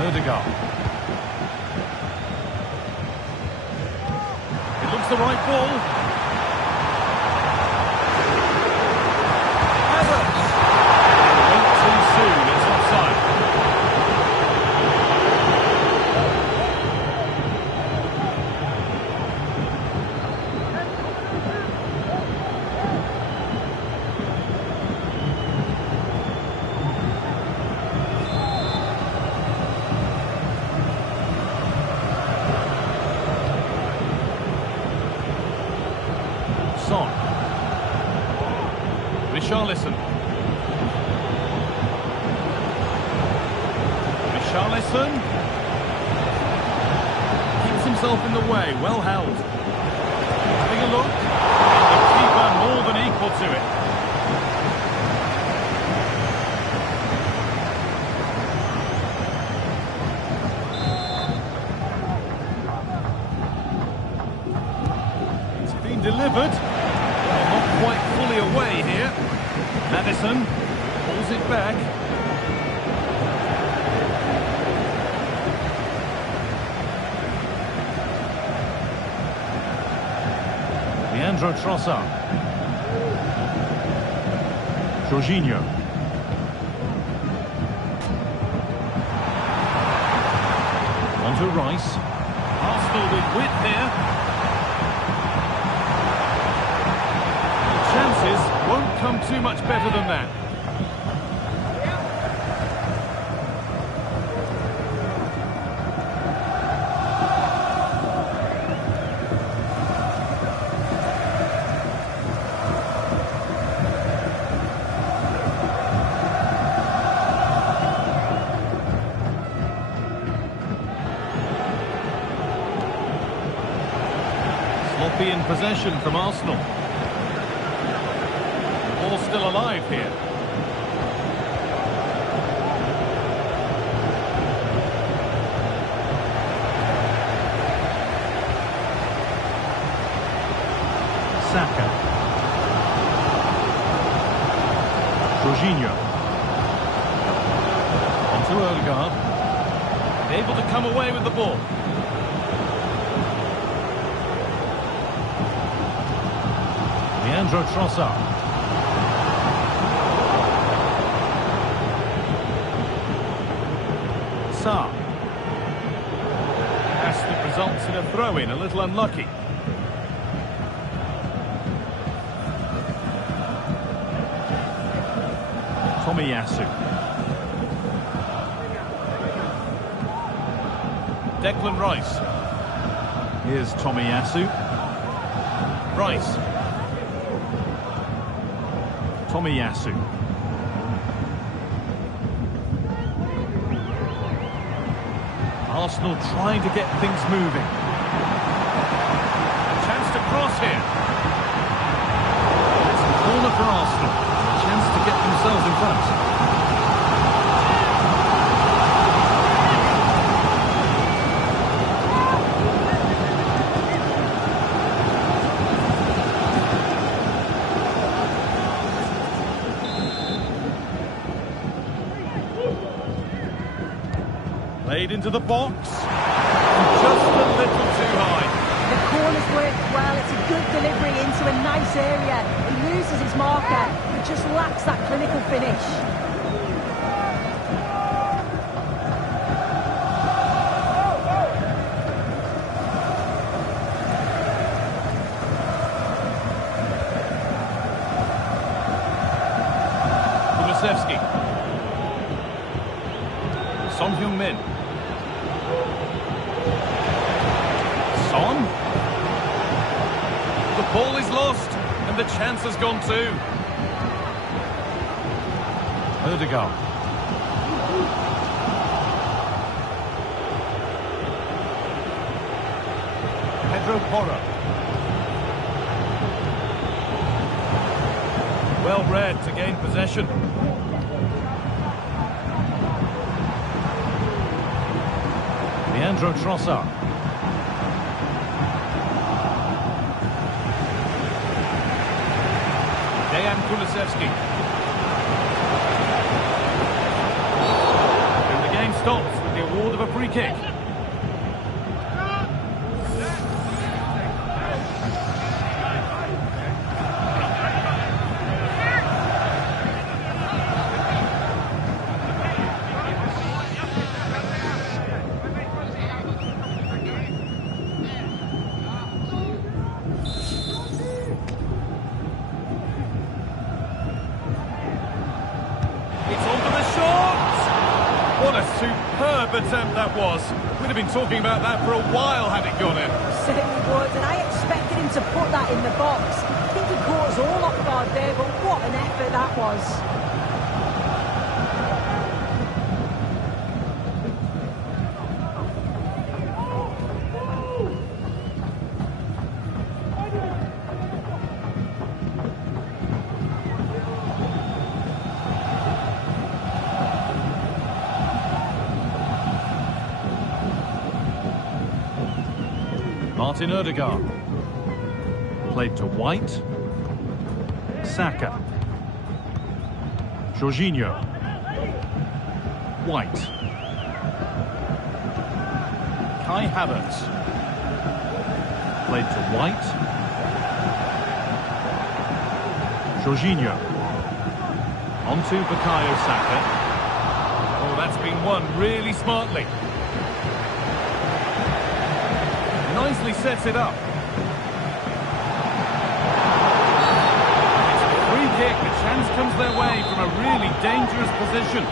Ødegaard. It looks the right ball. Havertz. Went too soon, it's offside. Son. Richarlison. Richarlison. Keeps himself in the way, well held. Having a look. And the keeper more than equal to it. It's been delivered. Not quite fully away here. Madison pulls it back. Leandro Trossard. Jorginho. On to Rice. Arsenal with width here. Chances won't come too much better than that. Sloppy in possession from Arsenal. All still alive here. Saka. Jorginho. On to Odegaard. Able to come away with the ball. Leandro Trossard. Sarr. Pass that results in a throw-in, a little unlucky. Tomiyasu. Declan Rice. Here's Tomiyasu. Rice. Tomiyasu. Arsenal trying to get things moving. A chance to cross here. It's a corner for Arsenal. A chance to get themselves in front. Played into the box. Just a little too high. The corner's worked well. It's a good delivery into a nice area. He loses his marker, but just lacks that clinical finish. Kulusevski. Son Heung-min. Son. The ball is lost, and the chance has gone too. Odegaard. Pedro Porro. Well read to gain possession. Leandro Trossard. Dejan Kulusevski. And the game stops with the award of a free kick. What a superb attempt that was. We'd have been talking about that for a while had it gone in. Certainly would, and I expected him to put that in the box. I think he caught us all off guard there, but what an effort that was. Martin Odegaard. Played to White. Saka. Jorginho. White. Kai Havertz. Played to White. Jorginho. Onto Bukayo Saka. Oh, that's been won really smartly. Nicely sets it up. It's a free kick. The chance comes their way from a really dangerous position.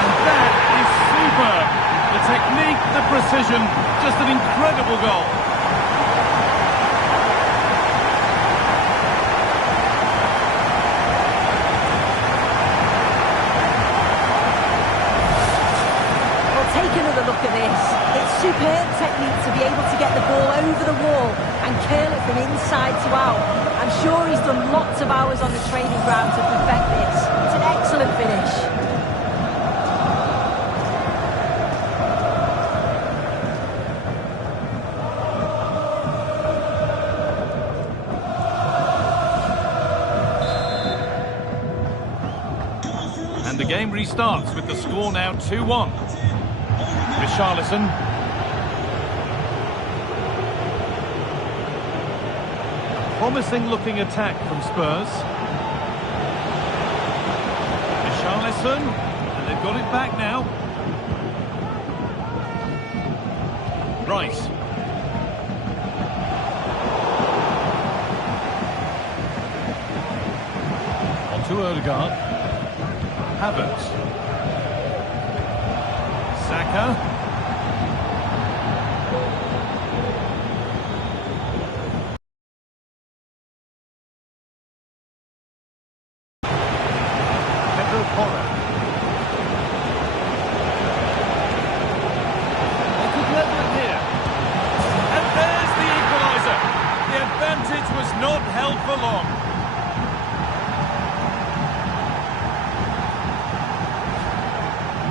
And that is superb. The technique, the precision, just an incredible goal. Look at this. It's superb technique to be able to get the ball over the wall and curl it from inside to out. I'm sure he's done lots of hours on the training ground to perfect this. It's an excellent finish. game restarts with the score now 2-1. Richarlison. A promising looking attack from Spurs. Richarlison, and they've got it back now. Rice. On to Odegaard. Havertz. Saka. Not held for long.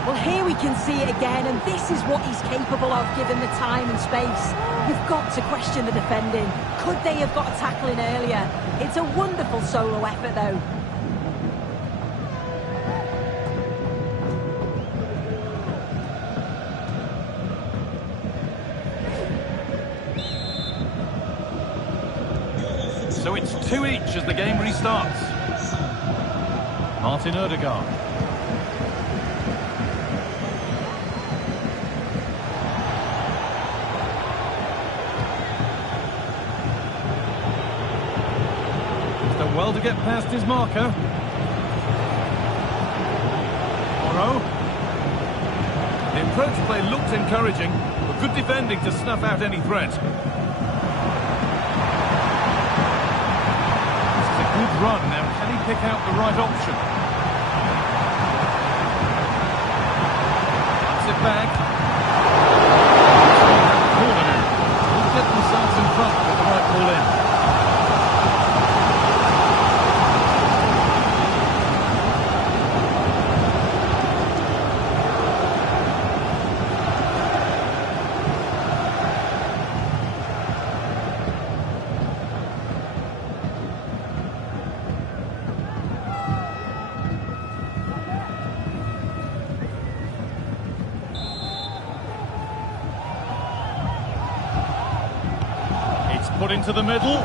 Well, here we can see it again, and this is what he's capable of given the time and space. You've got to question the defending. Could they have got a tackle in earlier? It's a wonderful solo effort, though. So it's 2 each as the game restarts. Martin Odegaard. He's done well to get past his marker. Morrow. The approach play looked encouraging, but good defending to snuff out any threat. Good run. Now, can he pick out the right option? Puts it back. Corner now. He'll get themselves in front with the right ball in. Put into the middle.